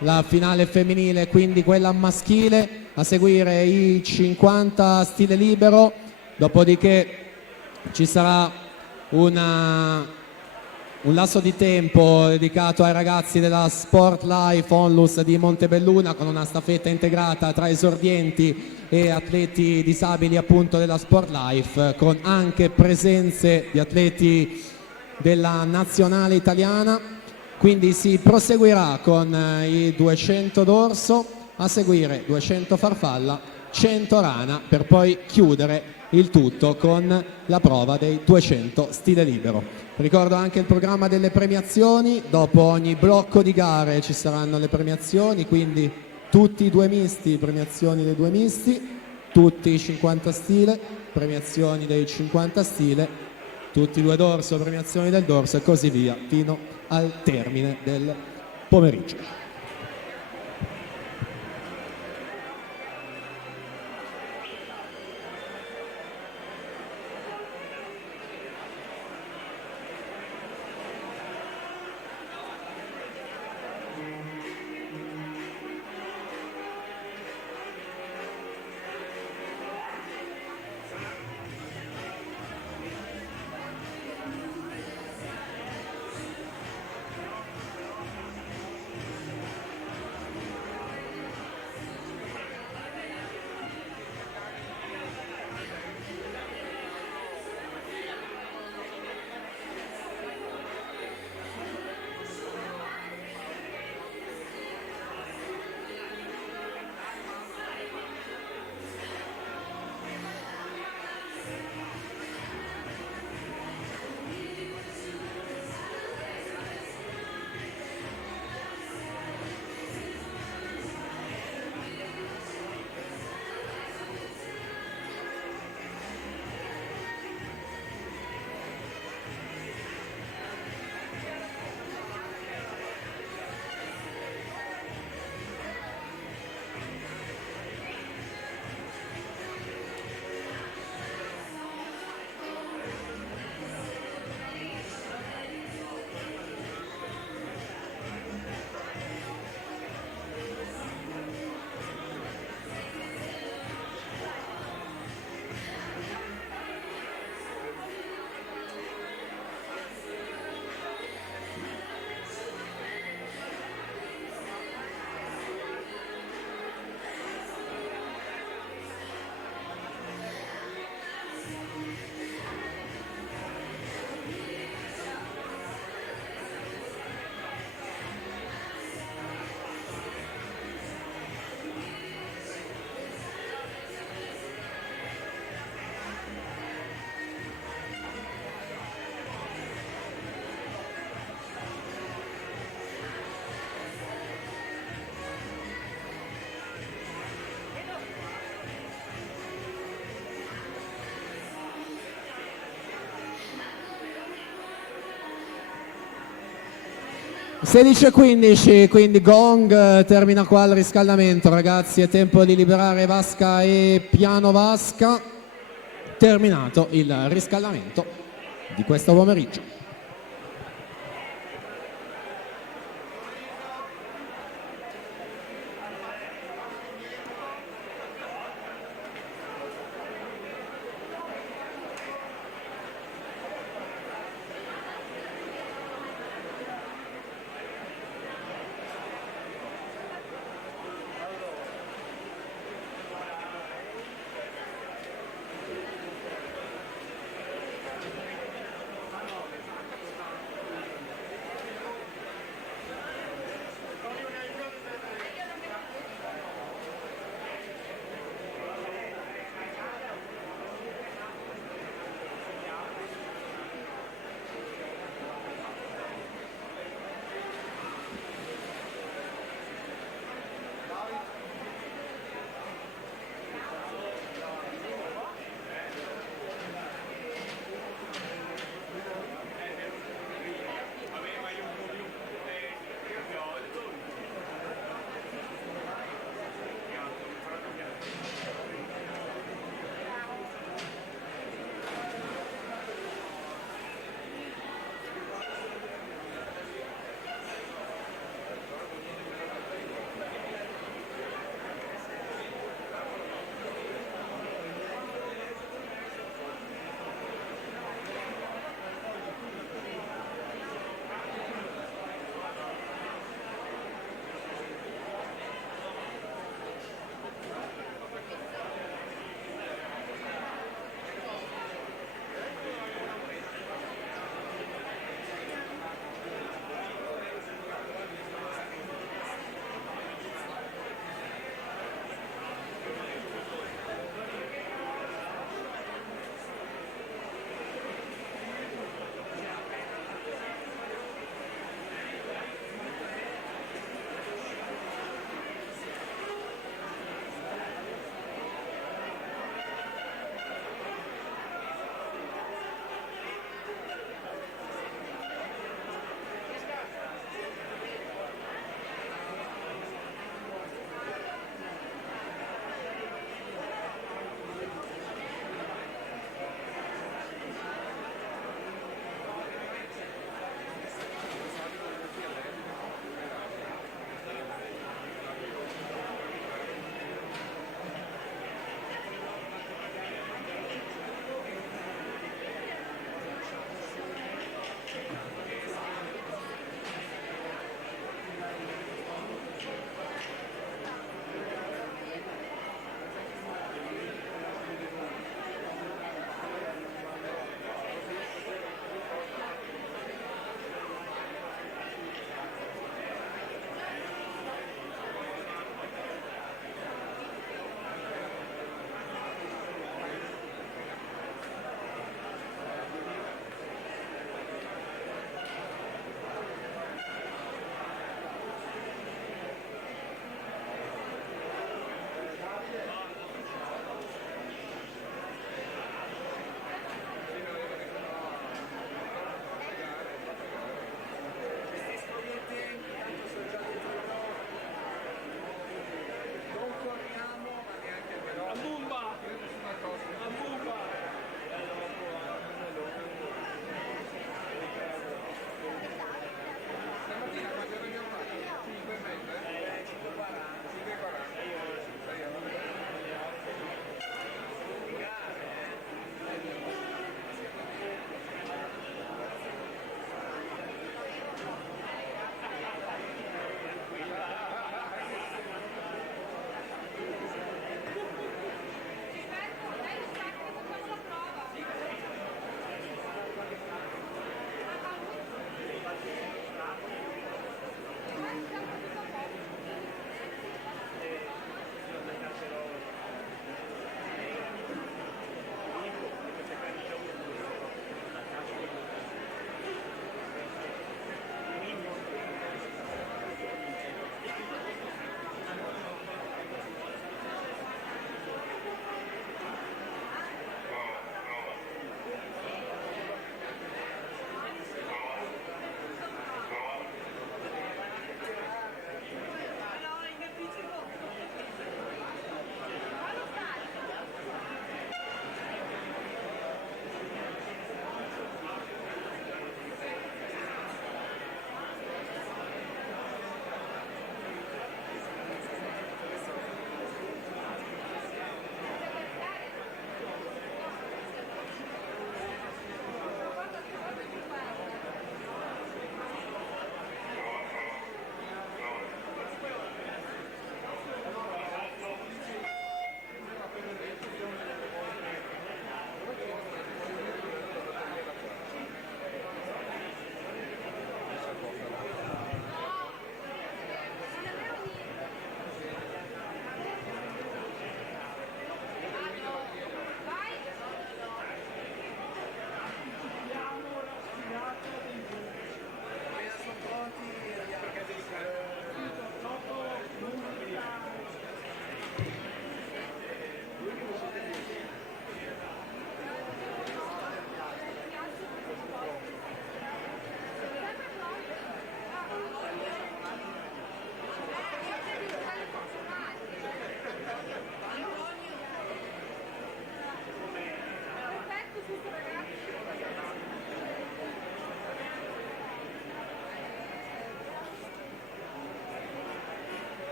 la finale femminile, quindi quella maschile, a seguire i 50 stile libero, dopodiché ci sarà un lasso di tempo dedicato ai ragazzi della Sport Life Onlus di Montebelluna con una staffetta integrata tra esordienti e atleti disabili appunto della Sport Life, con anche presenze di atleti della nazionale italiana. Quindi si proseguirà con i 200 dorso, a seguire 200 farfalla, 100 rana, per poi chiudere il tutto con la prova dei 200 stile libero. Ricordo anche il programma delle premiazioni, dopo ogni blocco di gare ci saranno le premiazioni, quindi tutti i 2 misti, premiazioni dei 2 misti, tutti i 50 stile, premiazioni dei 50 stile, tutti i 2 dorso, premiazioni del dorso e così via, fino al termine del pomeriggio. (16:15), quindi gong, termina qua il riscaldamento, ragazzi, è tempo di liberare vasca e piano vasca. Terminato il riscaldamento di questo pomeriggio.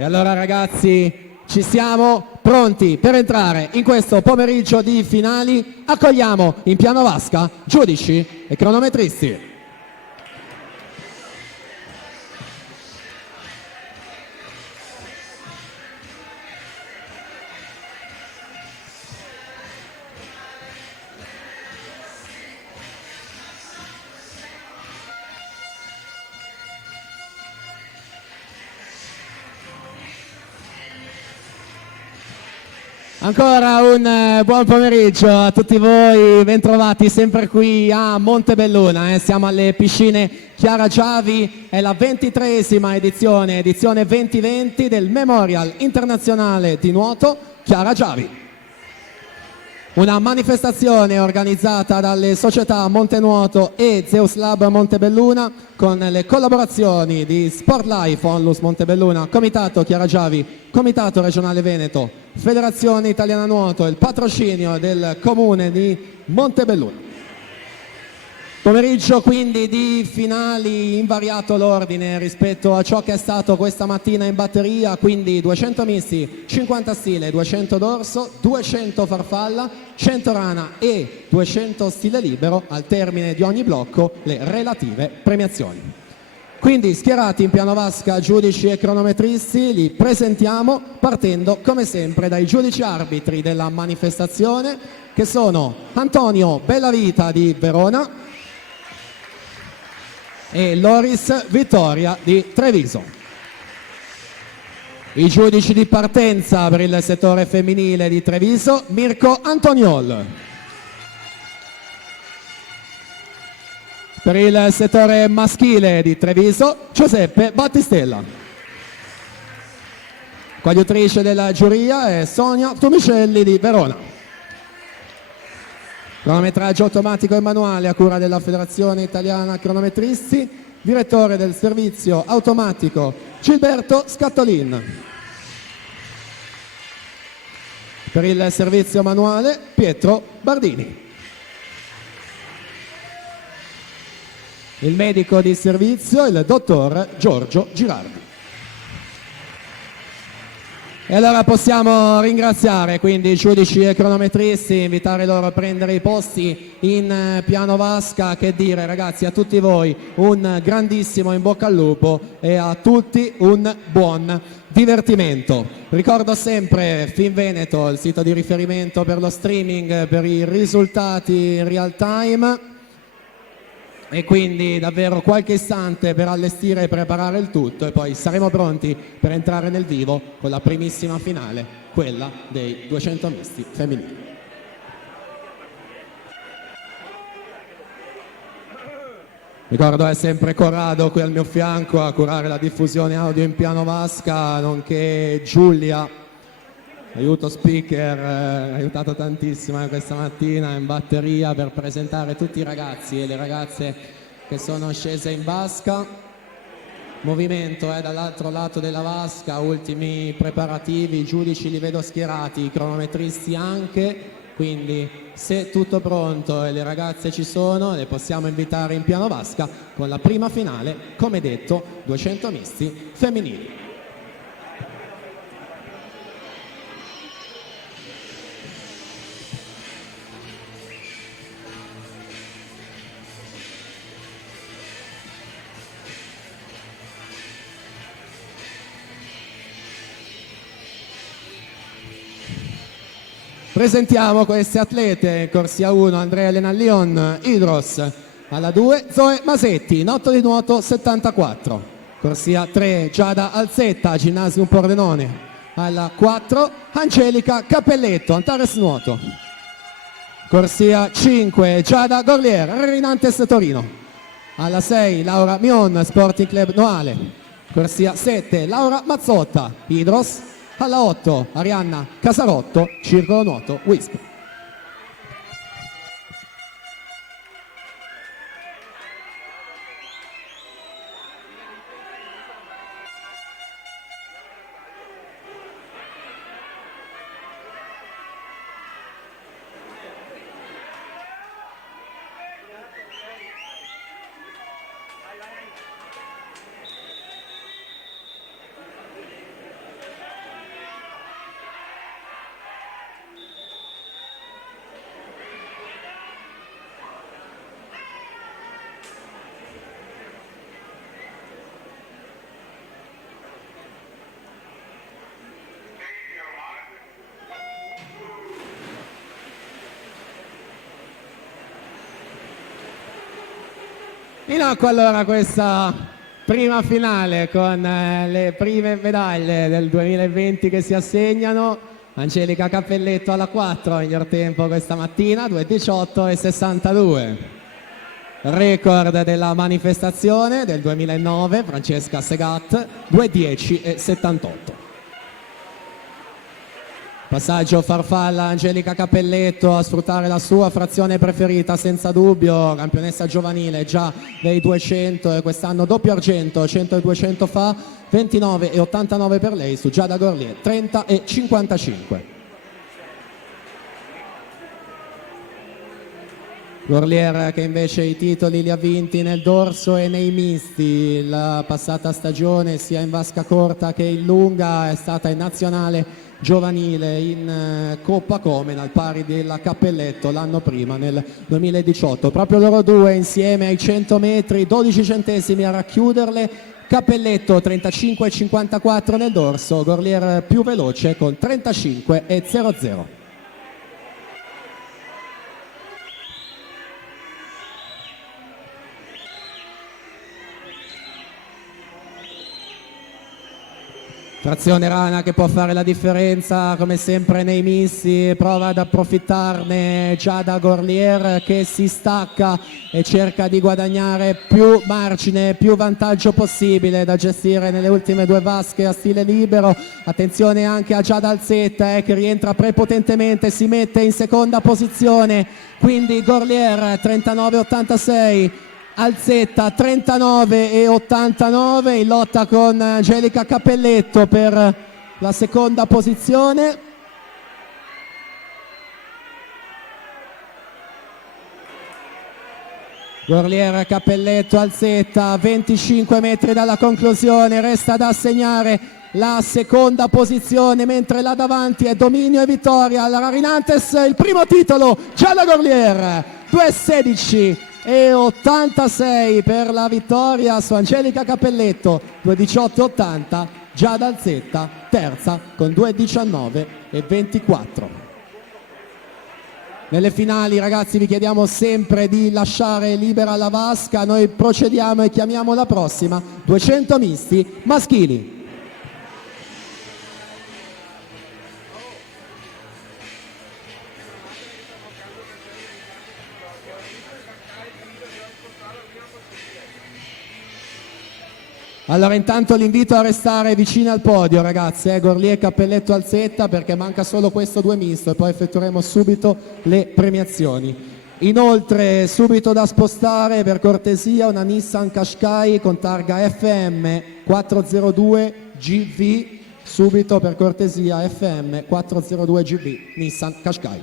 E allora ragazzi, ci siamo pronti per entrare in questo pomeriggio di finali. Accogliamo in piano vasca giudici e cronometristi. Ancora un buon pomeriggio a tutti voi, bentrovati sempre qui a Montebelluna, siamo alle piscine Chiara Giavi, è la 23esima edizione 2020 del Memorial Internazionale di Nuoto Chiara Giavi. Una manifestazione organizzata dalle società Montenuoto e Zeus Lab Montebelluna con le collaborazioni di Sport Life Onlus Montebelluna, Comitato Chiara Giavi, Comitato Regionale Veneto, Federazione Italiana Nuoto e il patrocinio del Comune di Montebelluna. Pomeriggio quindi di finali, invariato l'ordine rispetto a ciò che è stato questa mattina in batteria, quindi 200 misti, 50 stile, 200 dorso, 200 farfalla, 100 rana e 200 stile libero, al termine di ogni blocco le relative premiazioni. Quindi schierati in piano vasca giudici e cronometristi, li presentiamo partendo come sempre dai giudici arbitri della manifestazione, che sono Antonio Bellavita di Verona e Loris Vittoria di Treviso. I giudici di partenza per il settore femminile di Treviso, Mirko Antoniol. Per il settore maschile di Treviso, Giuseppe Battistella. Coadiutrice della giuria è Sonia Tomicelli di Verona. Cronometraggio automatico e manuale a cura della Federazione Italiana Cronometristi, direttore del servizio automatico Gilberto Scattolin. Per il servizio manuale Pietro Bardini. Il medico di servizio il dottor Giorgio Girardi. E allora possiamo ringraziare quindi i giudici e cronometristi, invitare loro a prendere i posti in piano vasca. Che dire ragazzi, a tutti voi un grandissimo in bocca al lupo e a tutti un buon divertimento. Ricordo sempre Finveneto, il sito di riferimento per lo streaming, per i risultati in real time. E quindi davvero qualche istante per allestire e preparare il tutto e poi saremo pronti per entrare nel vivo con la primissima finale, quella dei 200 misti femminili. Ricordo è sempre Corrado qui al mio fianco a curare la diffusione audio in piano vasca, nonché Giulia, aiuto speaker, aiutato tantissimo questa mattina in batteria per presentare tutti i ragazzi e le ragazze che sono scese in vasca. Movimento dall'altro lato della vasca, ultimi preparativi, i giudici li vedo schierati, i cronometristi anche, quindi se tutto pronto e le ragazze ci sono le possiamo invitare in piano vasca con la prima finale, come detto, 200 misti femminili. Presentiamo queste atlete: corsia 1 Andrea Elena Lion, Idros. Alla 2 Zoe Masetti, notto di nuoto 74. Corsia 3 Giada Alzetta, Ginnasium Pordenone. Alla 4 Angelica Cappelletto, Antares Nuoto. Corsia 5 Giada Gorlier, Rinantes Torino. Alla 6 Laura Mion, Sporting Club Noale. Corsia 7 Laura Mazzotta, Idros. Alla 8 Arianna Casarotto, Circolo Nuoto Wisp. In acqua allora questa prima finale con le prime medaglie del 2020 che si assegnano. Angelica Cappelletto alla 4, miglior tempo questa mattina, 2:18:62. Record della manifestazione del 2009, Francesca Segat, 2:10:78. Passaggio farfalla Angelica Cappelletto a sfruttare la sua frazione preferita, senza dubbio, campionessa giovanile già dei 200 e quest'anno doppio argento, 100 e 200 fa, 29:89 per lei su Giada Gorlier, 30:55. Gorlier che invece i titoli li ha vinti nel dorso e nei misti la passata stagione, sia in vasca corta che in lunga, è stata in nazionale giovanile in Coppa Komen al pari della Cappelletto l'anno prima nel 2018. Proprio loro due insieme ai 100 metri, 12 centesimi a racchiuderle. Cappelletto 35:54 nel dorso, Gorlier più veloce con 35:00. Trazione rana che può fare la differenza come sempre nei misti, prova ad approfittarne Giada Gorlier che si stacca e cerca di guadagnare più margine, più vantaggio possibile da gestire nelle ultime due vasche a stile libero. Attenzione anche a Giada Alzetta che rientra prepotentemente, si mette in seconda posizione, quindi Gorlier 39:86. Alzetta 39:89 in lotta con Angelica Cappelletto per la seconda posizione. Gorlier, Cappelletto, Alzetta, 25 metri dalla conclusione, resta da assegnare la seconda posizione, mentre là davanti è dominio e vittoria alla Rarinantes, il primo titolo Giada Gorlier, 2:16:86 per la vittoria su Angelica Cappelletto, 2:18:80. Giada Alzetta terza con 2:19:24. Nelle finali, ragazzi, vi chiediamo sempre di lasciare libera la vasca. Noi procediamo e chiamiamo la prossima 200 misti maschili. Allora intanto l'invito a restare vicino al podio, ragazzi, Gorlier, Cappelletto, Alzetta, perché manca solo questo due misto e poi effettueremo subito le premiazioni. Inoltre subito da spostare per cortesia una Nissan Qashqai con targa FM 402 GV, subito per cortesia FM 402 GV Nissan Qashqai.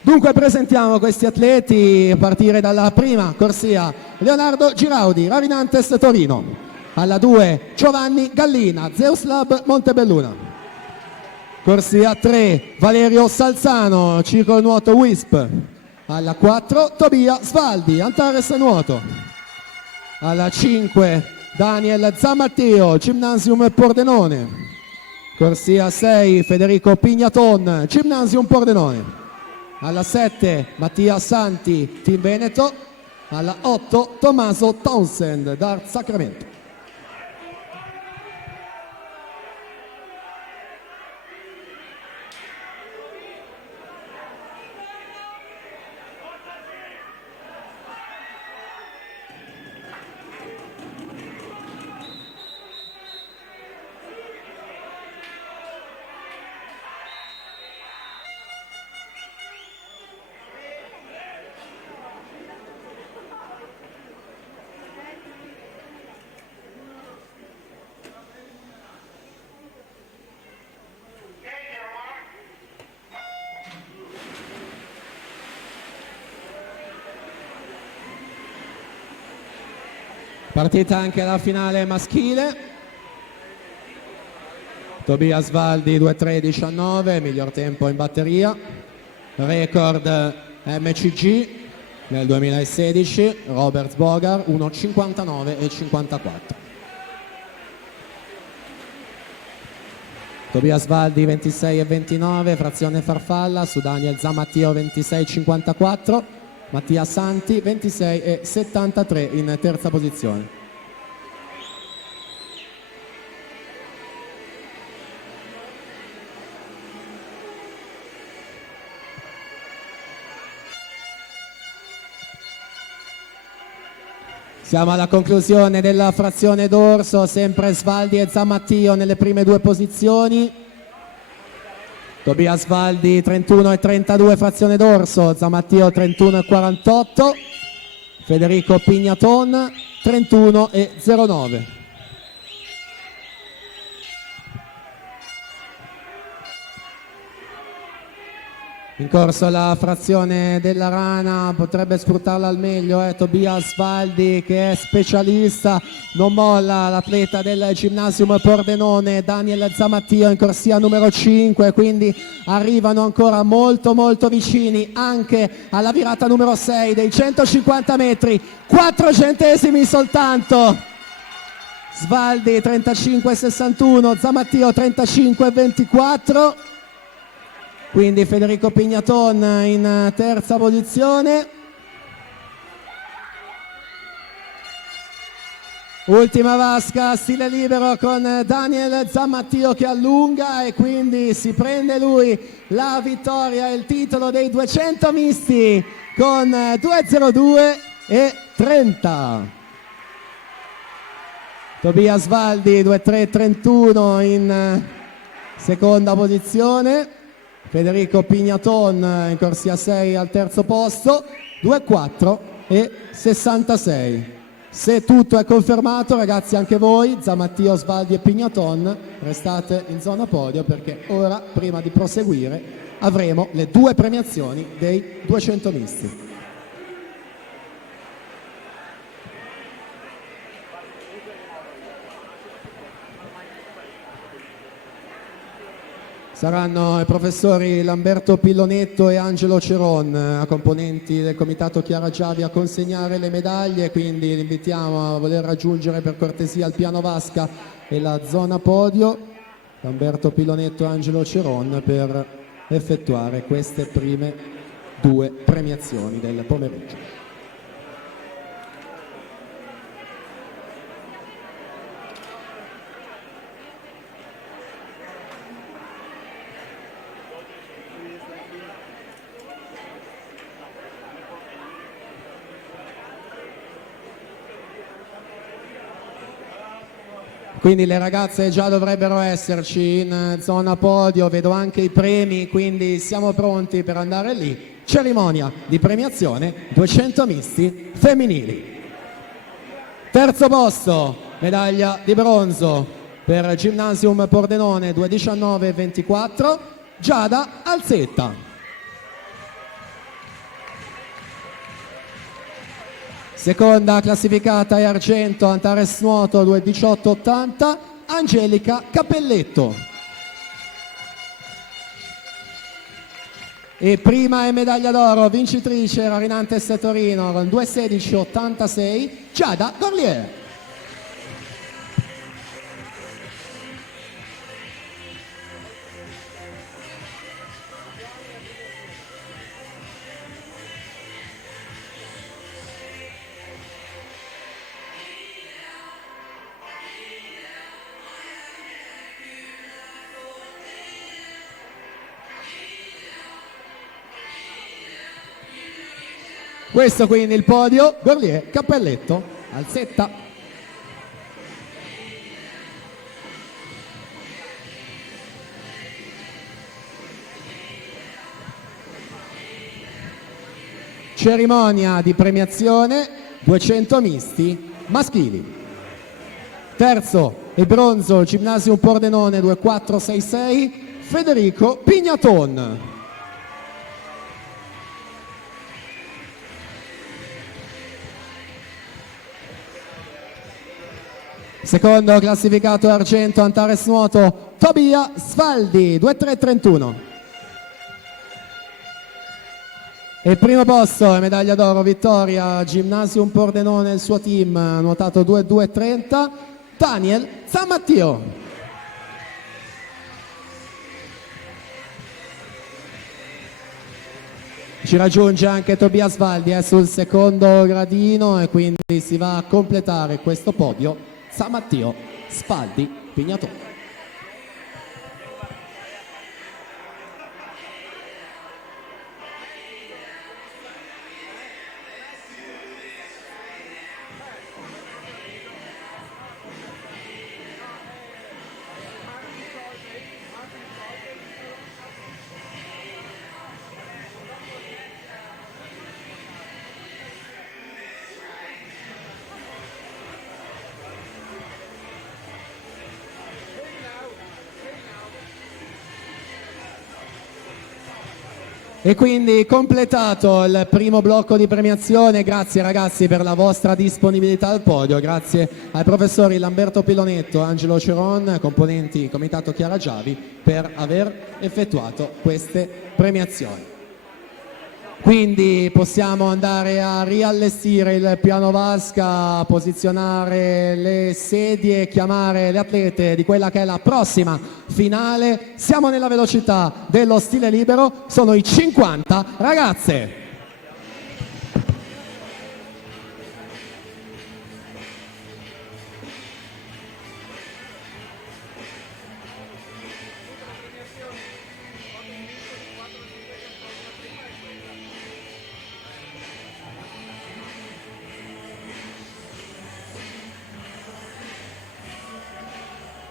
Dunque presentiamo questi atleti a partire dalla prima corsia: Leonardo Giraudi, Ravinantes Torino. Alla 2 Giovanni Gallina, Zeus Lab Montebelluna. Corsia 3 Valerio Salzano, Circolo Nuoto Wisp. Alla 4 Tobia Svaldi, Antares Nuoto. Alla 5 Daniel Zammatteo, Gymnasium Pordenone. Corsia 6 Federico Pignaton, Gymnasium Pordenone. alla 7 Mattia Santi, Team Veneto, alla 8 Tommaso Townsend, Dart Sacramento. Partita anche la finale maschile. Tobias Valdi 2:3:19, miglior tempo in batteria. Record MCG nel 2016, Robert Bogar 1:59:54. Tobias Valdi 26:29, frazione farfalla su Daniel Zamattio 26:54. Mattia Santi 26,73 in terza posizione. Siamo alla conclusione della frazione dorso, sempre Svaldi e Zamattio nelle prime due posizioni. Tobias Valdi 31,32 frazione dorso, Zamattio 31,48, Federico Pignaton 31,09. In corso la frazione della rana, potrebbe sfruttarla al meglio Tobias Valdi, che è specialista, non molla l'atleta del Gymnasium Pordenone, Daniel Zamattio in corsia numero 5, quindi arrivano ancora molto vicini anche alla virata numero 6 dei 150 metri, 4 centesimi soltanto. Svaldi 35,61, Zamattio 35,24. Quindi Federico Pignaton in terza posizione. Ultima vasca, stile libero con Daniel Zamattio che allunga e quindi si prende lui la vittoria e il titolo dei 200 misti con 2:02:30. Tobias Valdi 2:3:31 in seconda posizione. Federico Pignaton in corsia 6 al terzo posto, 2:04:66. Se tutto è confermato, ragazzi, anche voi, Zamattio, Svaldi e Pignaton, restate in zona podio perché ora, prima di proseguire, avremo le due premiazioni dei 200 misti. Saranno i professori Lamberto Pillonetto e Angelo Ceron, componenti del comitato Chiara Giavi, a consegnare le medaglie, quindi li invitiamo a voler raggiungere per cortesia il piano vasca e la zona podio, Lamberto Pillonetto e Angelo Ceron, per effettuare queste prime due premiazioni del pomeriggio. Quindi le ragazze già dovrebbero esserci in zona podio, vedo anche i premi, quindi siamo pronti per andare lì. Cerimonia di premiazione 200 misti femminili. Terzo posto, medaglia di bronzo per Gymnasium Pordenone 2:19:24, Giada Alzetta. Seconda classificata è argento, Antares Nuoto 2:18:80, Angelica Cappelletto. E prima è medaglia d'oro, vincitrice Rarinantes Torino con 2:16:86, Giada Gorlier. Questo quindi il podio, Gorlier, cappelletto, Alzetta. Cerimonia di premiazione 200 misti maschili. Terzo e bronzo Gymnasium Pordenone 2466 Federico Pignaton. Secondo classificato argento Antares Nuoto Tobia Sfaldi 2331. E il primo posto, medaglia d'oro, vittoria, Gymnasium Pordenone, il suo team, nuotato 2.2.30, Daniel Zammattio. Ci raggiunge anche Tobias Valdi sul secondo gradino e quindi si va a completare questo podio, Zammattio, Sfaldi, Pignaton. E quindi completato il primo blocco di premiazione. Grazie ragazzi per la vostra disponibilità al podio, grazie ai professori Lamberto Pilonetto, Angelo Ceron, componenti Comitato Chiara Giavi, per aver effettuato queste premiazioni. Quindi possiamo andare a riallestire il piano vasca, posizionare le sedie e chiamare le atlete di quella che è la prossima finale. Siamo nella velocità dello stile libero, sono i 50 ragazze.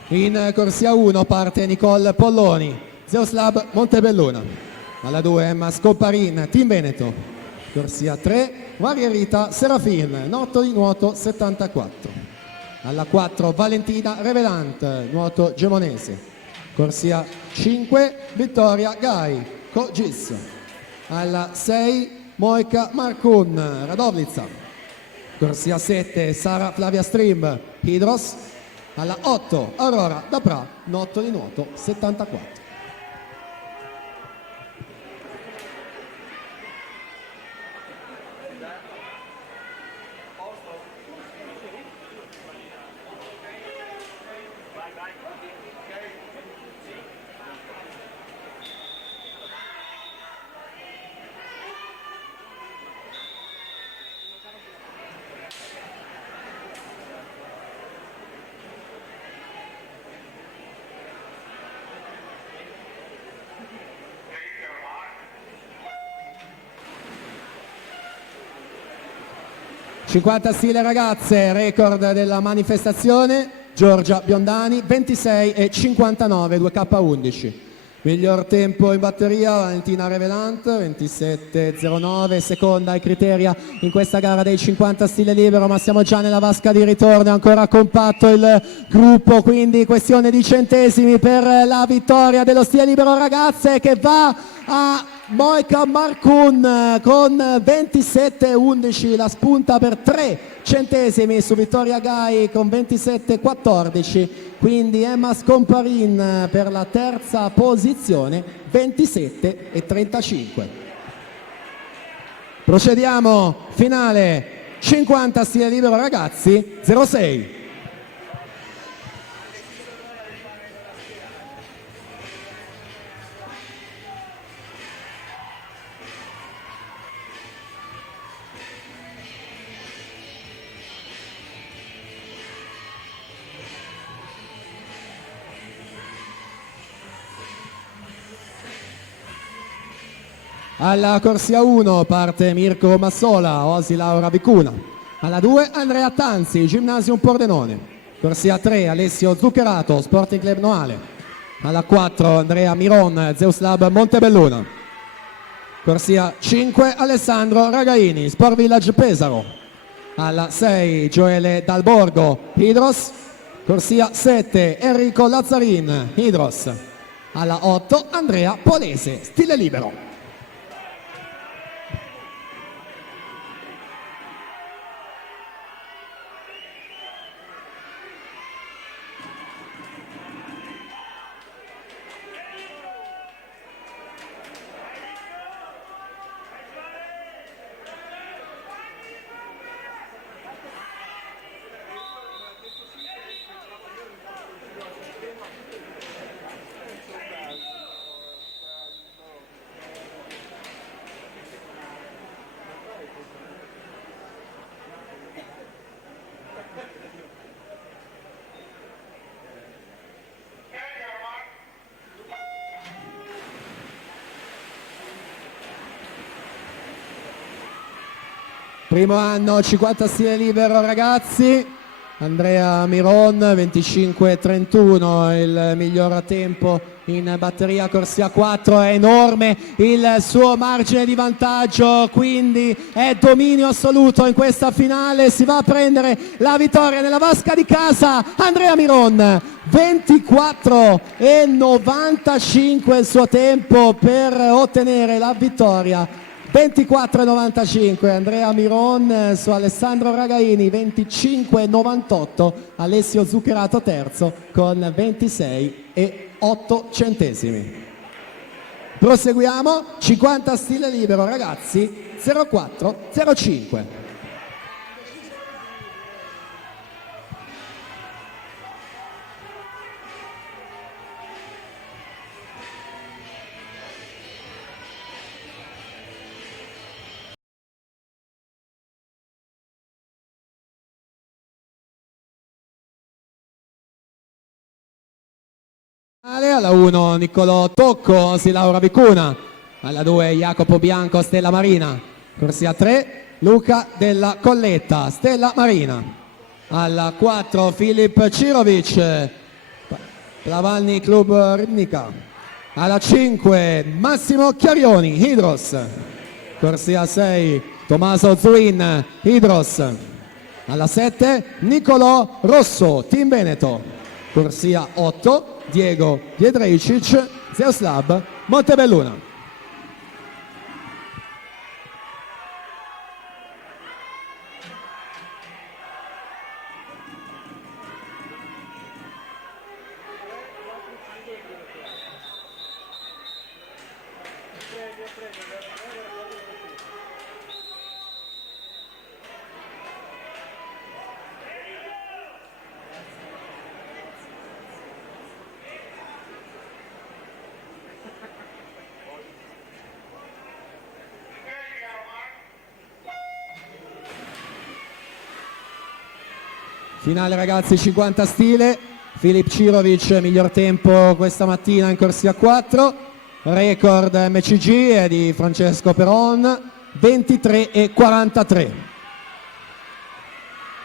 In corsia 1 parte Nicole Polloni, Zeoslab Montebelluna. Alla 2 Emma Scopparin, Team Veneto. Corsia 3 Margherita Serafin, Notto di nuoto 74. Alla 4 Valentina Revelant, nuoto gemonese. Corsia 5 Vittoria Gai, Co-Gis. Alla 6 Moika Markun, Radovlica. Corsia 7 Sara Flavia Stream, Hidros. Alla 8 Aurora Dapra, Notto di nuoto 74. Stile ragazze, record della manifestazione, Giorgia Biondani 26 e 59, 2K11. Miglior tempo in batteria Valentina Revelant 27.09, seconda ai criteria in questa gara dei 50 stile libero, ma siamo già nella vasca di ritorno, è ancora compatto il gruppo, quindi questione di centesimi per la vittoria dello stile libero ragazze, che va a Moika Markun con 27.11, la spunta per 3 centesimi su Vittoria Gai con 27.14, quindi Emma Scomparin per la terza posizione 27.35. Procediamo, finale 50 stile libero ragazzi 06. Alla corsia 1 parte Mirko Massola, Osi Laura Vicuna. Alla 2 Andrea Tanzi, Gymnasium Pordenone. Corsia 3 Alessio Zuccherato, Sporting Club Noale. Alla 4 Andrea Miron, Zeus Lab Montebelluna. Corsia 5 Alessandro Ragaini, Sport Village Pesaro. Alla 6 Gioele Dalborgo, Hydros. Corsia 7 Enrico Lazzarin, Hydros. Alla 8 Andrea Polese, Stile Libero. Primo anno, 50 stile libero ragazzi, Andrea Miron 25-31, il miglior tempo in batteria. Corsia 4, è enorme il suo margine di vantaggio, quindi è dominio assoluto in questa finale, si va a prendere la vittoria nella vasca di casa. Andrea Miron 24-95 il suo tempo per ottenere la vittoria. 24,95 Andrea Miron su Alessandro Ragaini, 25,98 Alessio Zuccherato terzo con 26,8 centesimi. Proseguiamo, 50 stile libero ragazzi, 04-05. Alla 1 Niccolò Tocco, si Laura Vicuna. Alla 2 Jacopo Bianco, Stella Marina. Corsia 3 Luca Della Colletta, Stella Marina. Alla 4 Filip Cirovic, Plavalny Club Ribnica. Alla 5 Massimo Chiarioni, Hydros. Corsia 6 Tommaso Zuin, Hydros. Alla 7 Niccolò Rosso, Team Veneto. Corsia 8 Diego Jedrejcic, Zeus Lab Montebelluna. Finale ragazzi, 50 stile, Filip Cirovic miglior tempo questa mattina in corsia 4, record MCG è di Francesco Peron, 23,43.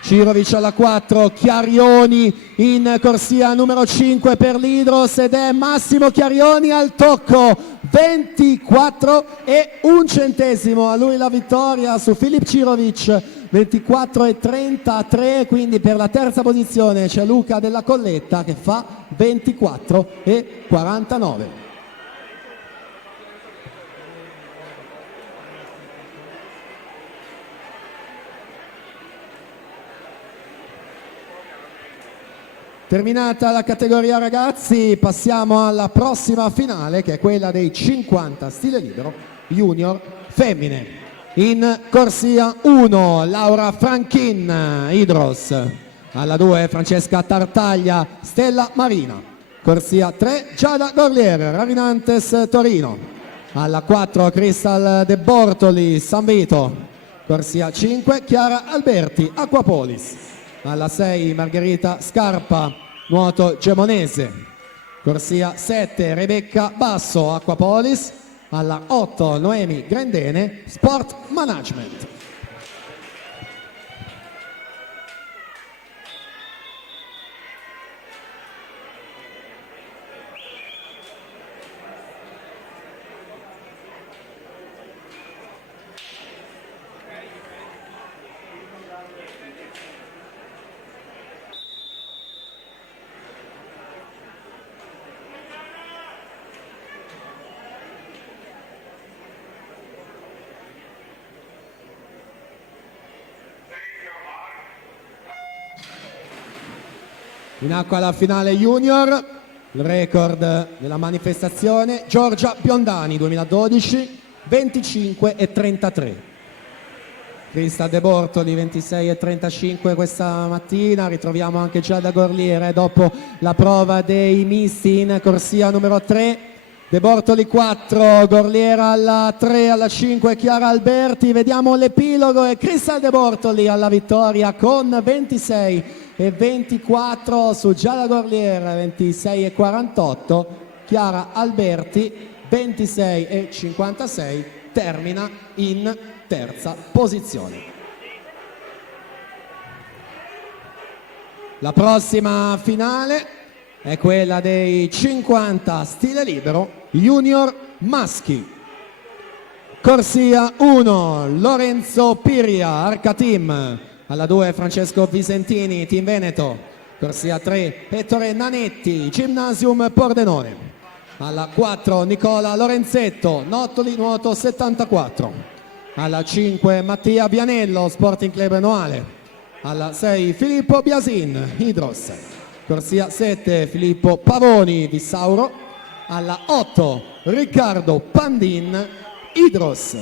Cirovic alla 4, Chiarioni in corsia numero 5 per l'Hydros ed è Massimo Chiarioni al tocco, 24,1 centesimo, a lui la vittoria su Filip Cirovic, 24,33, quindi per la terza posizione c'è Luca Della Colletta che fa 24,49. Terminata la categoria ragazzi, passiamo alla prossima finale che è quella dei 50 stile libero junior femmine. In corsia 1 Laura Franchin, Hydros. Alla 2 Francesca Tartaglia, Stella Marina. Corsia 3 Giada Gorlier, Ravinantes Torino. Alla 4 Crystal De Bortoli, San Vito. Corsia 5 Chiara Alberti, Aquapolis. Alla 6 Margherita Scarpa, Nuoto Gemonese. Corsia 7 Rebecca Basso, Aquapolis. alla 8 Noemi Grendene, Sport Management. In acqua la finale junior, il record della manifestazione, Giorgia Biondani 2012, 25 e 33. Crista De Bortoli 26 e 35 questa mattina, ritroviamo anche Giada Gorliere dopo la prova dei misti in corsia numero 3. De Bortoli 4, Gorliera alla 3, alla 5 Chiara Alberti, vediamo l'epilogo e Crista De Bortoli alla vittoria con 26 e 24 su Giada Gorliera, 26 e 48, Chiara Alberti 26 e 56, termina in terza posizione. La prossima finale è quella dei 50 stile libero junior maschi. Corsia 1, Lorenzo Piria, Arca Team. Alla 2 Francesco Visentini, Team Veneto. Corsia 3, Ettore Nanetti, Gymnasium Pordenone. Alla 4 Nicola Lorenzetto, Nottoli Nuoto 74. Alla 5 Mattia Vianello, Sporting Club Noale. Alla 6 Filippo Biasin, Hydros. Corsia 7 Filippo Pavoni, Vissauro. Alla 8 Riccardo Pandin, Hydros.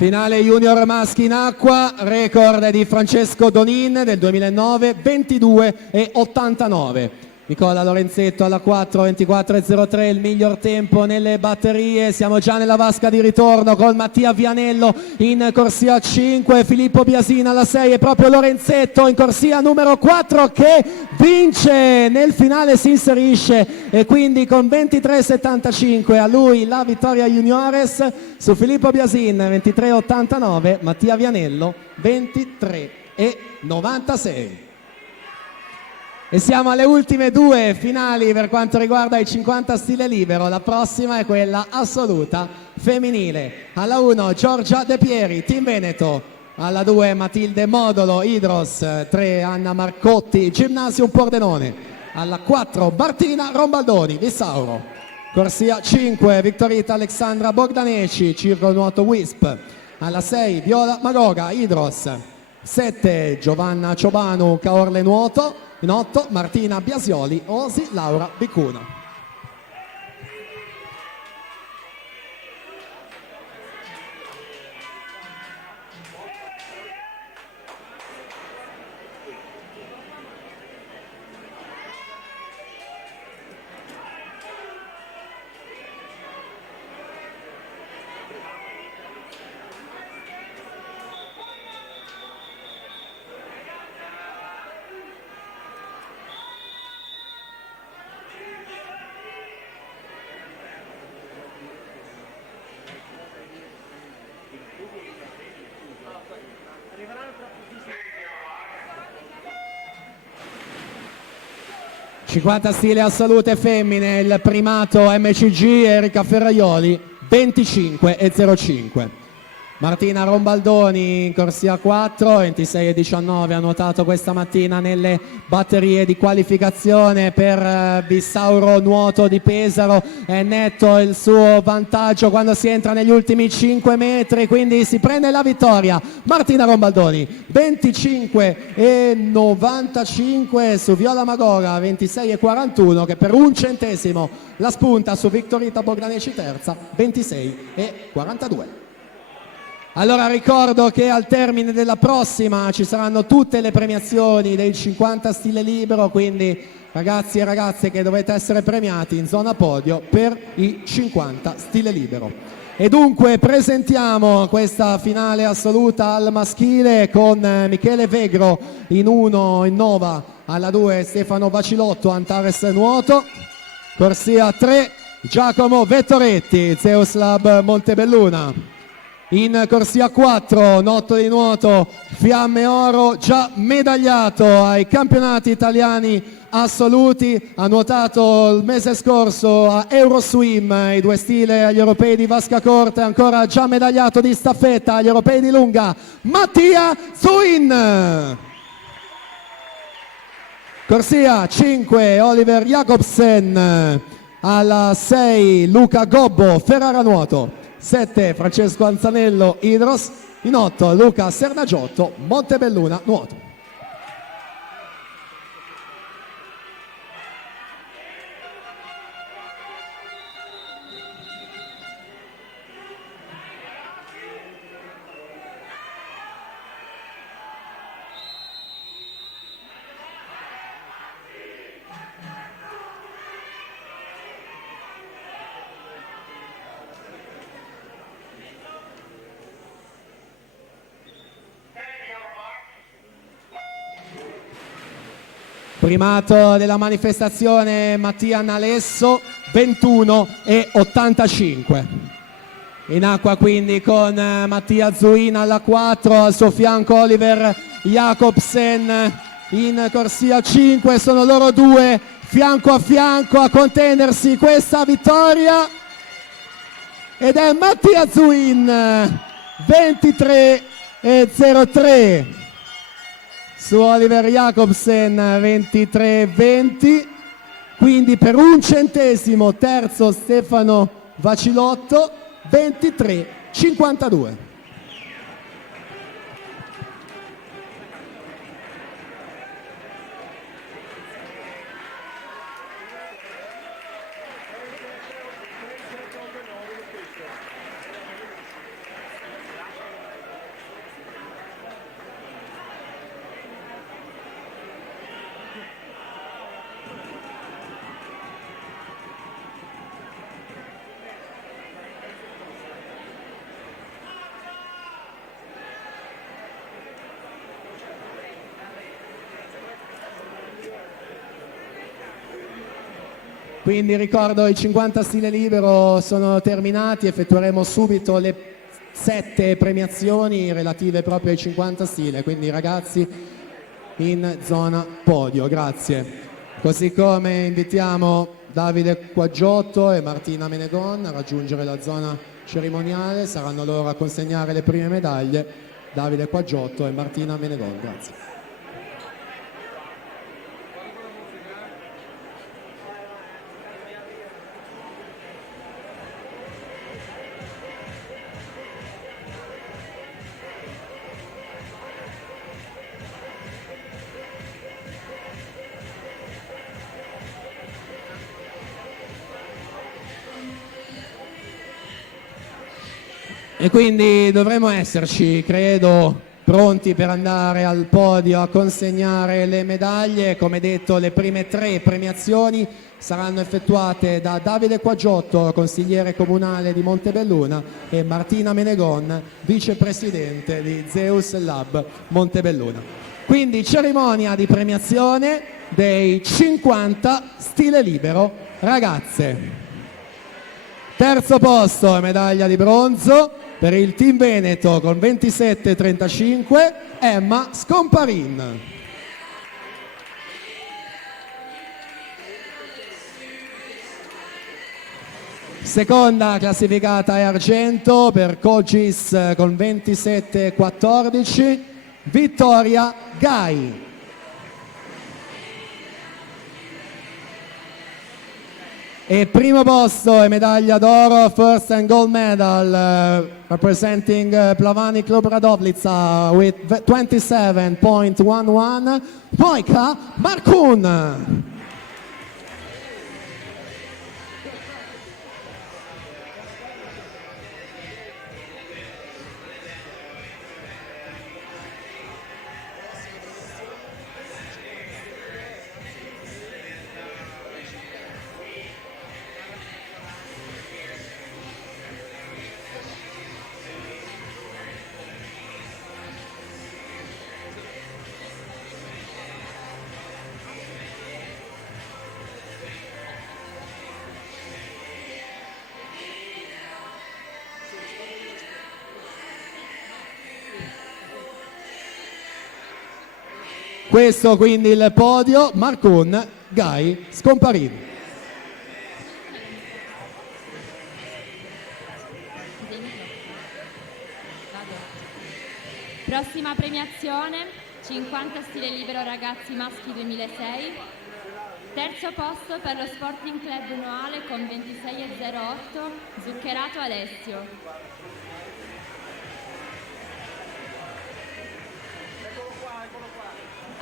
Finale junior maschi in acqua, record di Francesco Donin del 2009, 22 e 89. Nicola Lorenzetto alla 4, 24 e 03, il miglior tempo nelle batterie. Siamo già nella vasca di ritorno con Mattia Vianello in corsia 5, Filippo Biasina alla 6 e proprio Lorenzetto in corsia numero 4 che vince, nel finale si inserisce e quindi con 23,75 a lui la vittoria juniores su Filippo Biasin, 23,89, Mattia Vianello 23,96. E siamo alle ultime due finali per quanto riguarda i 50 stile libero. La prossima è quella assoluta femminile. Alla 1 Giorgia De Pieri, Team Veneto. Alla 2 Matilde Modolo, Hydros. 3 Anna Marcotti, Gymnasium Pordenone. Alla 4 Martina Rombaldoni, Vissauro. Corsia 5 Vittorita Alexandra Bogdaneci, Circolo Nuoto Wisp. Alla 6 Viola Magoga, Hydros. 7 Giovanna Ciobanu, Caorle Nuoto. In 8 Martina Biasioli, Osi Laura Bicuna. - 50 stile assolute femmine, il primato MCG Erika Ferraioli 25 e 05. Martina Rombaldoni in corsia 4, 26,19 ha nuotato questa mattina nelle batterie di qualificazione per Bissauro Nuoto di Pesaro. È netto il suo vantaggio quando si entra negli ultimi 5 metri, quindi si prende la vittoria Martina Rombaldoni, 25,95 su Viola Magora, 26,41, che per un centesimo la spunta su Victorita Bogdaneci terza, 26,42. Allora ricordo che al termine della prossima ci saranno tutte le premiazioni del 50 stile libero, quindi ragazzi e ragazze che dovete essere premiati in zona podio per i 50 stile libero. E dunque presentiamo questa finale assoluta al maschile con Michele Vegro in 1 in Nova, alla 2 Stefano Bacilotto, Antares Nuoto, corsia 3 Giacomo Vettoretti, Zeus Lab Montebelluna. In corsia 4 Notto di Nuoto Fiamme Oro, già medagliato ai campionati italiani assoluti, ha nuotato il mese scorso a Euroswim i 2 stile agli europei di vasca corta, ancora già medagliato di staffetta agli europei di lunga Mattia Zuin. Corsia 5 Oliver Jacobsen, alla 6 Luca Gobbo Ferrara Nuoto, 7 Francesco Anzanello Idros, in 8 Luca Sernagiotto Montebelluna Nuoto. Primato della manifestazione Mattia Nalesso, 21,85. In acqua quindi con Mattia Zuin alla 4, al suo fianco Oliver Jacobsen. In corsia 5 sono loro due fianco a contendersi questa vittoria, ed è Mattia Zuin, 23,03. Su Oliver Jacobsen 23,20, quindi per un centesimo terzo Stefano Vacilotto, 23,52. Quindi ricordo i 50 stile libero sono terminati, effettueremo subito le 7 premiazioni relative proprio ai 50 stile, quindi ragazzi in zona podio, grazie. Così come invitiamo Davide Quaggiotto e Martina Menegon a raggiungere la zona cerimoniale, saranno loro a consegnare le prime medaglie, Davide Quaggiotto e Martina Menegon, grazie. E quindi dovremo esserci, credo, pronti per andare al podio a consegnare le medaglie. Come detto, le prime 3 premiazioni saranno effettuate da Davide Quaggiotto, consigliere comunale di Montebelluna, e Martina Menegon, vicepresidente di Zeus Lab Montebelluna. Quindi cerimonia di premiazione dei 50 stile libero ragazze. Terzo posto e medaglia di bronzo per il team Veneto con 27,35 Emma Scomparin. Seconda classificata è argento per Kogis con 27-14, Vittoria Gai. E primo posto e medaglia d'oro, first and gold medal, representing Plavani Club Radovlica with 27.11, Wojka Markun. Questo quindi il podio, Markun, Gai, Scomparì. Prossima premiazione, 50 stile libero ragazzi maschi 2006. Terzo posto per lo Sporting Club Noale con 26,08, Zuccherato Alessio.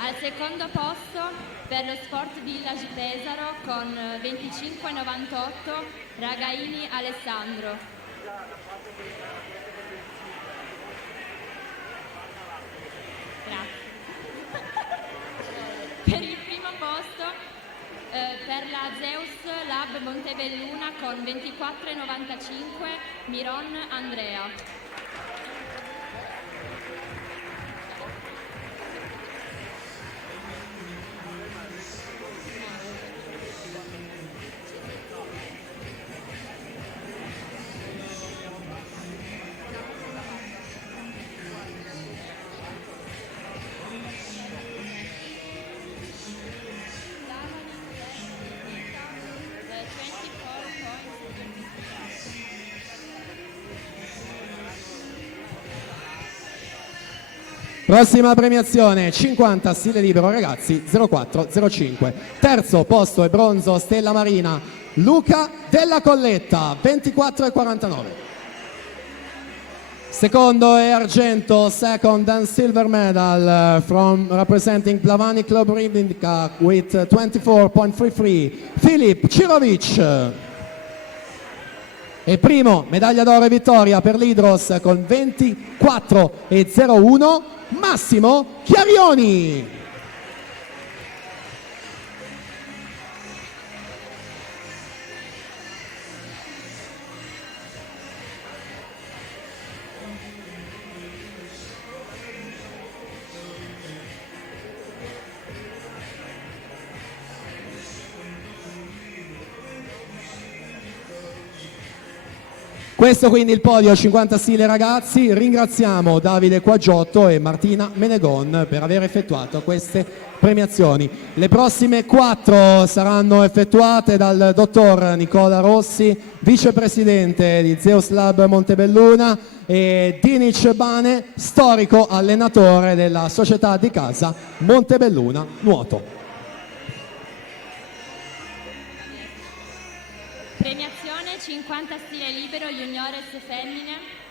Al secondo posto per lo Sport Village Pesaro con 25,98 Ragaini Alessandro. Grazie. Per il primo posto per la Zeus Lab Montebelluna con 24,95 Miron Andrea. Prossima premiazione, 50 stile libero ragazzi 0405. Terzo posto e bronzo Stella Marina, Luca Della Colletta, 24,49. Secondo e argento, second and silver medal from representing Plavani Club Rivnica with 24.33, Filip Cirovic. E primo, medaglia d'oro e vittoria per l'Hydros con 24,01, Massimo Chiarioni. Questo quindi il podio 50 stile ragazzi. Ringraziamo Davide Quaggiotto e Martina Menegon per aver effettuato queste premiazioni. Le prossime 4 saranno effettuate dal dottor Nicola Rossi, vicepresidente di Zeus Lab Montebelluna, e Dinic Bane, storico allenatore della società di casa Montebelluna Nuoto. Premiazione 50 stile libero juniores femmine.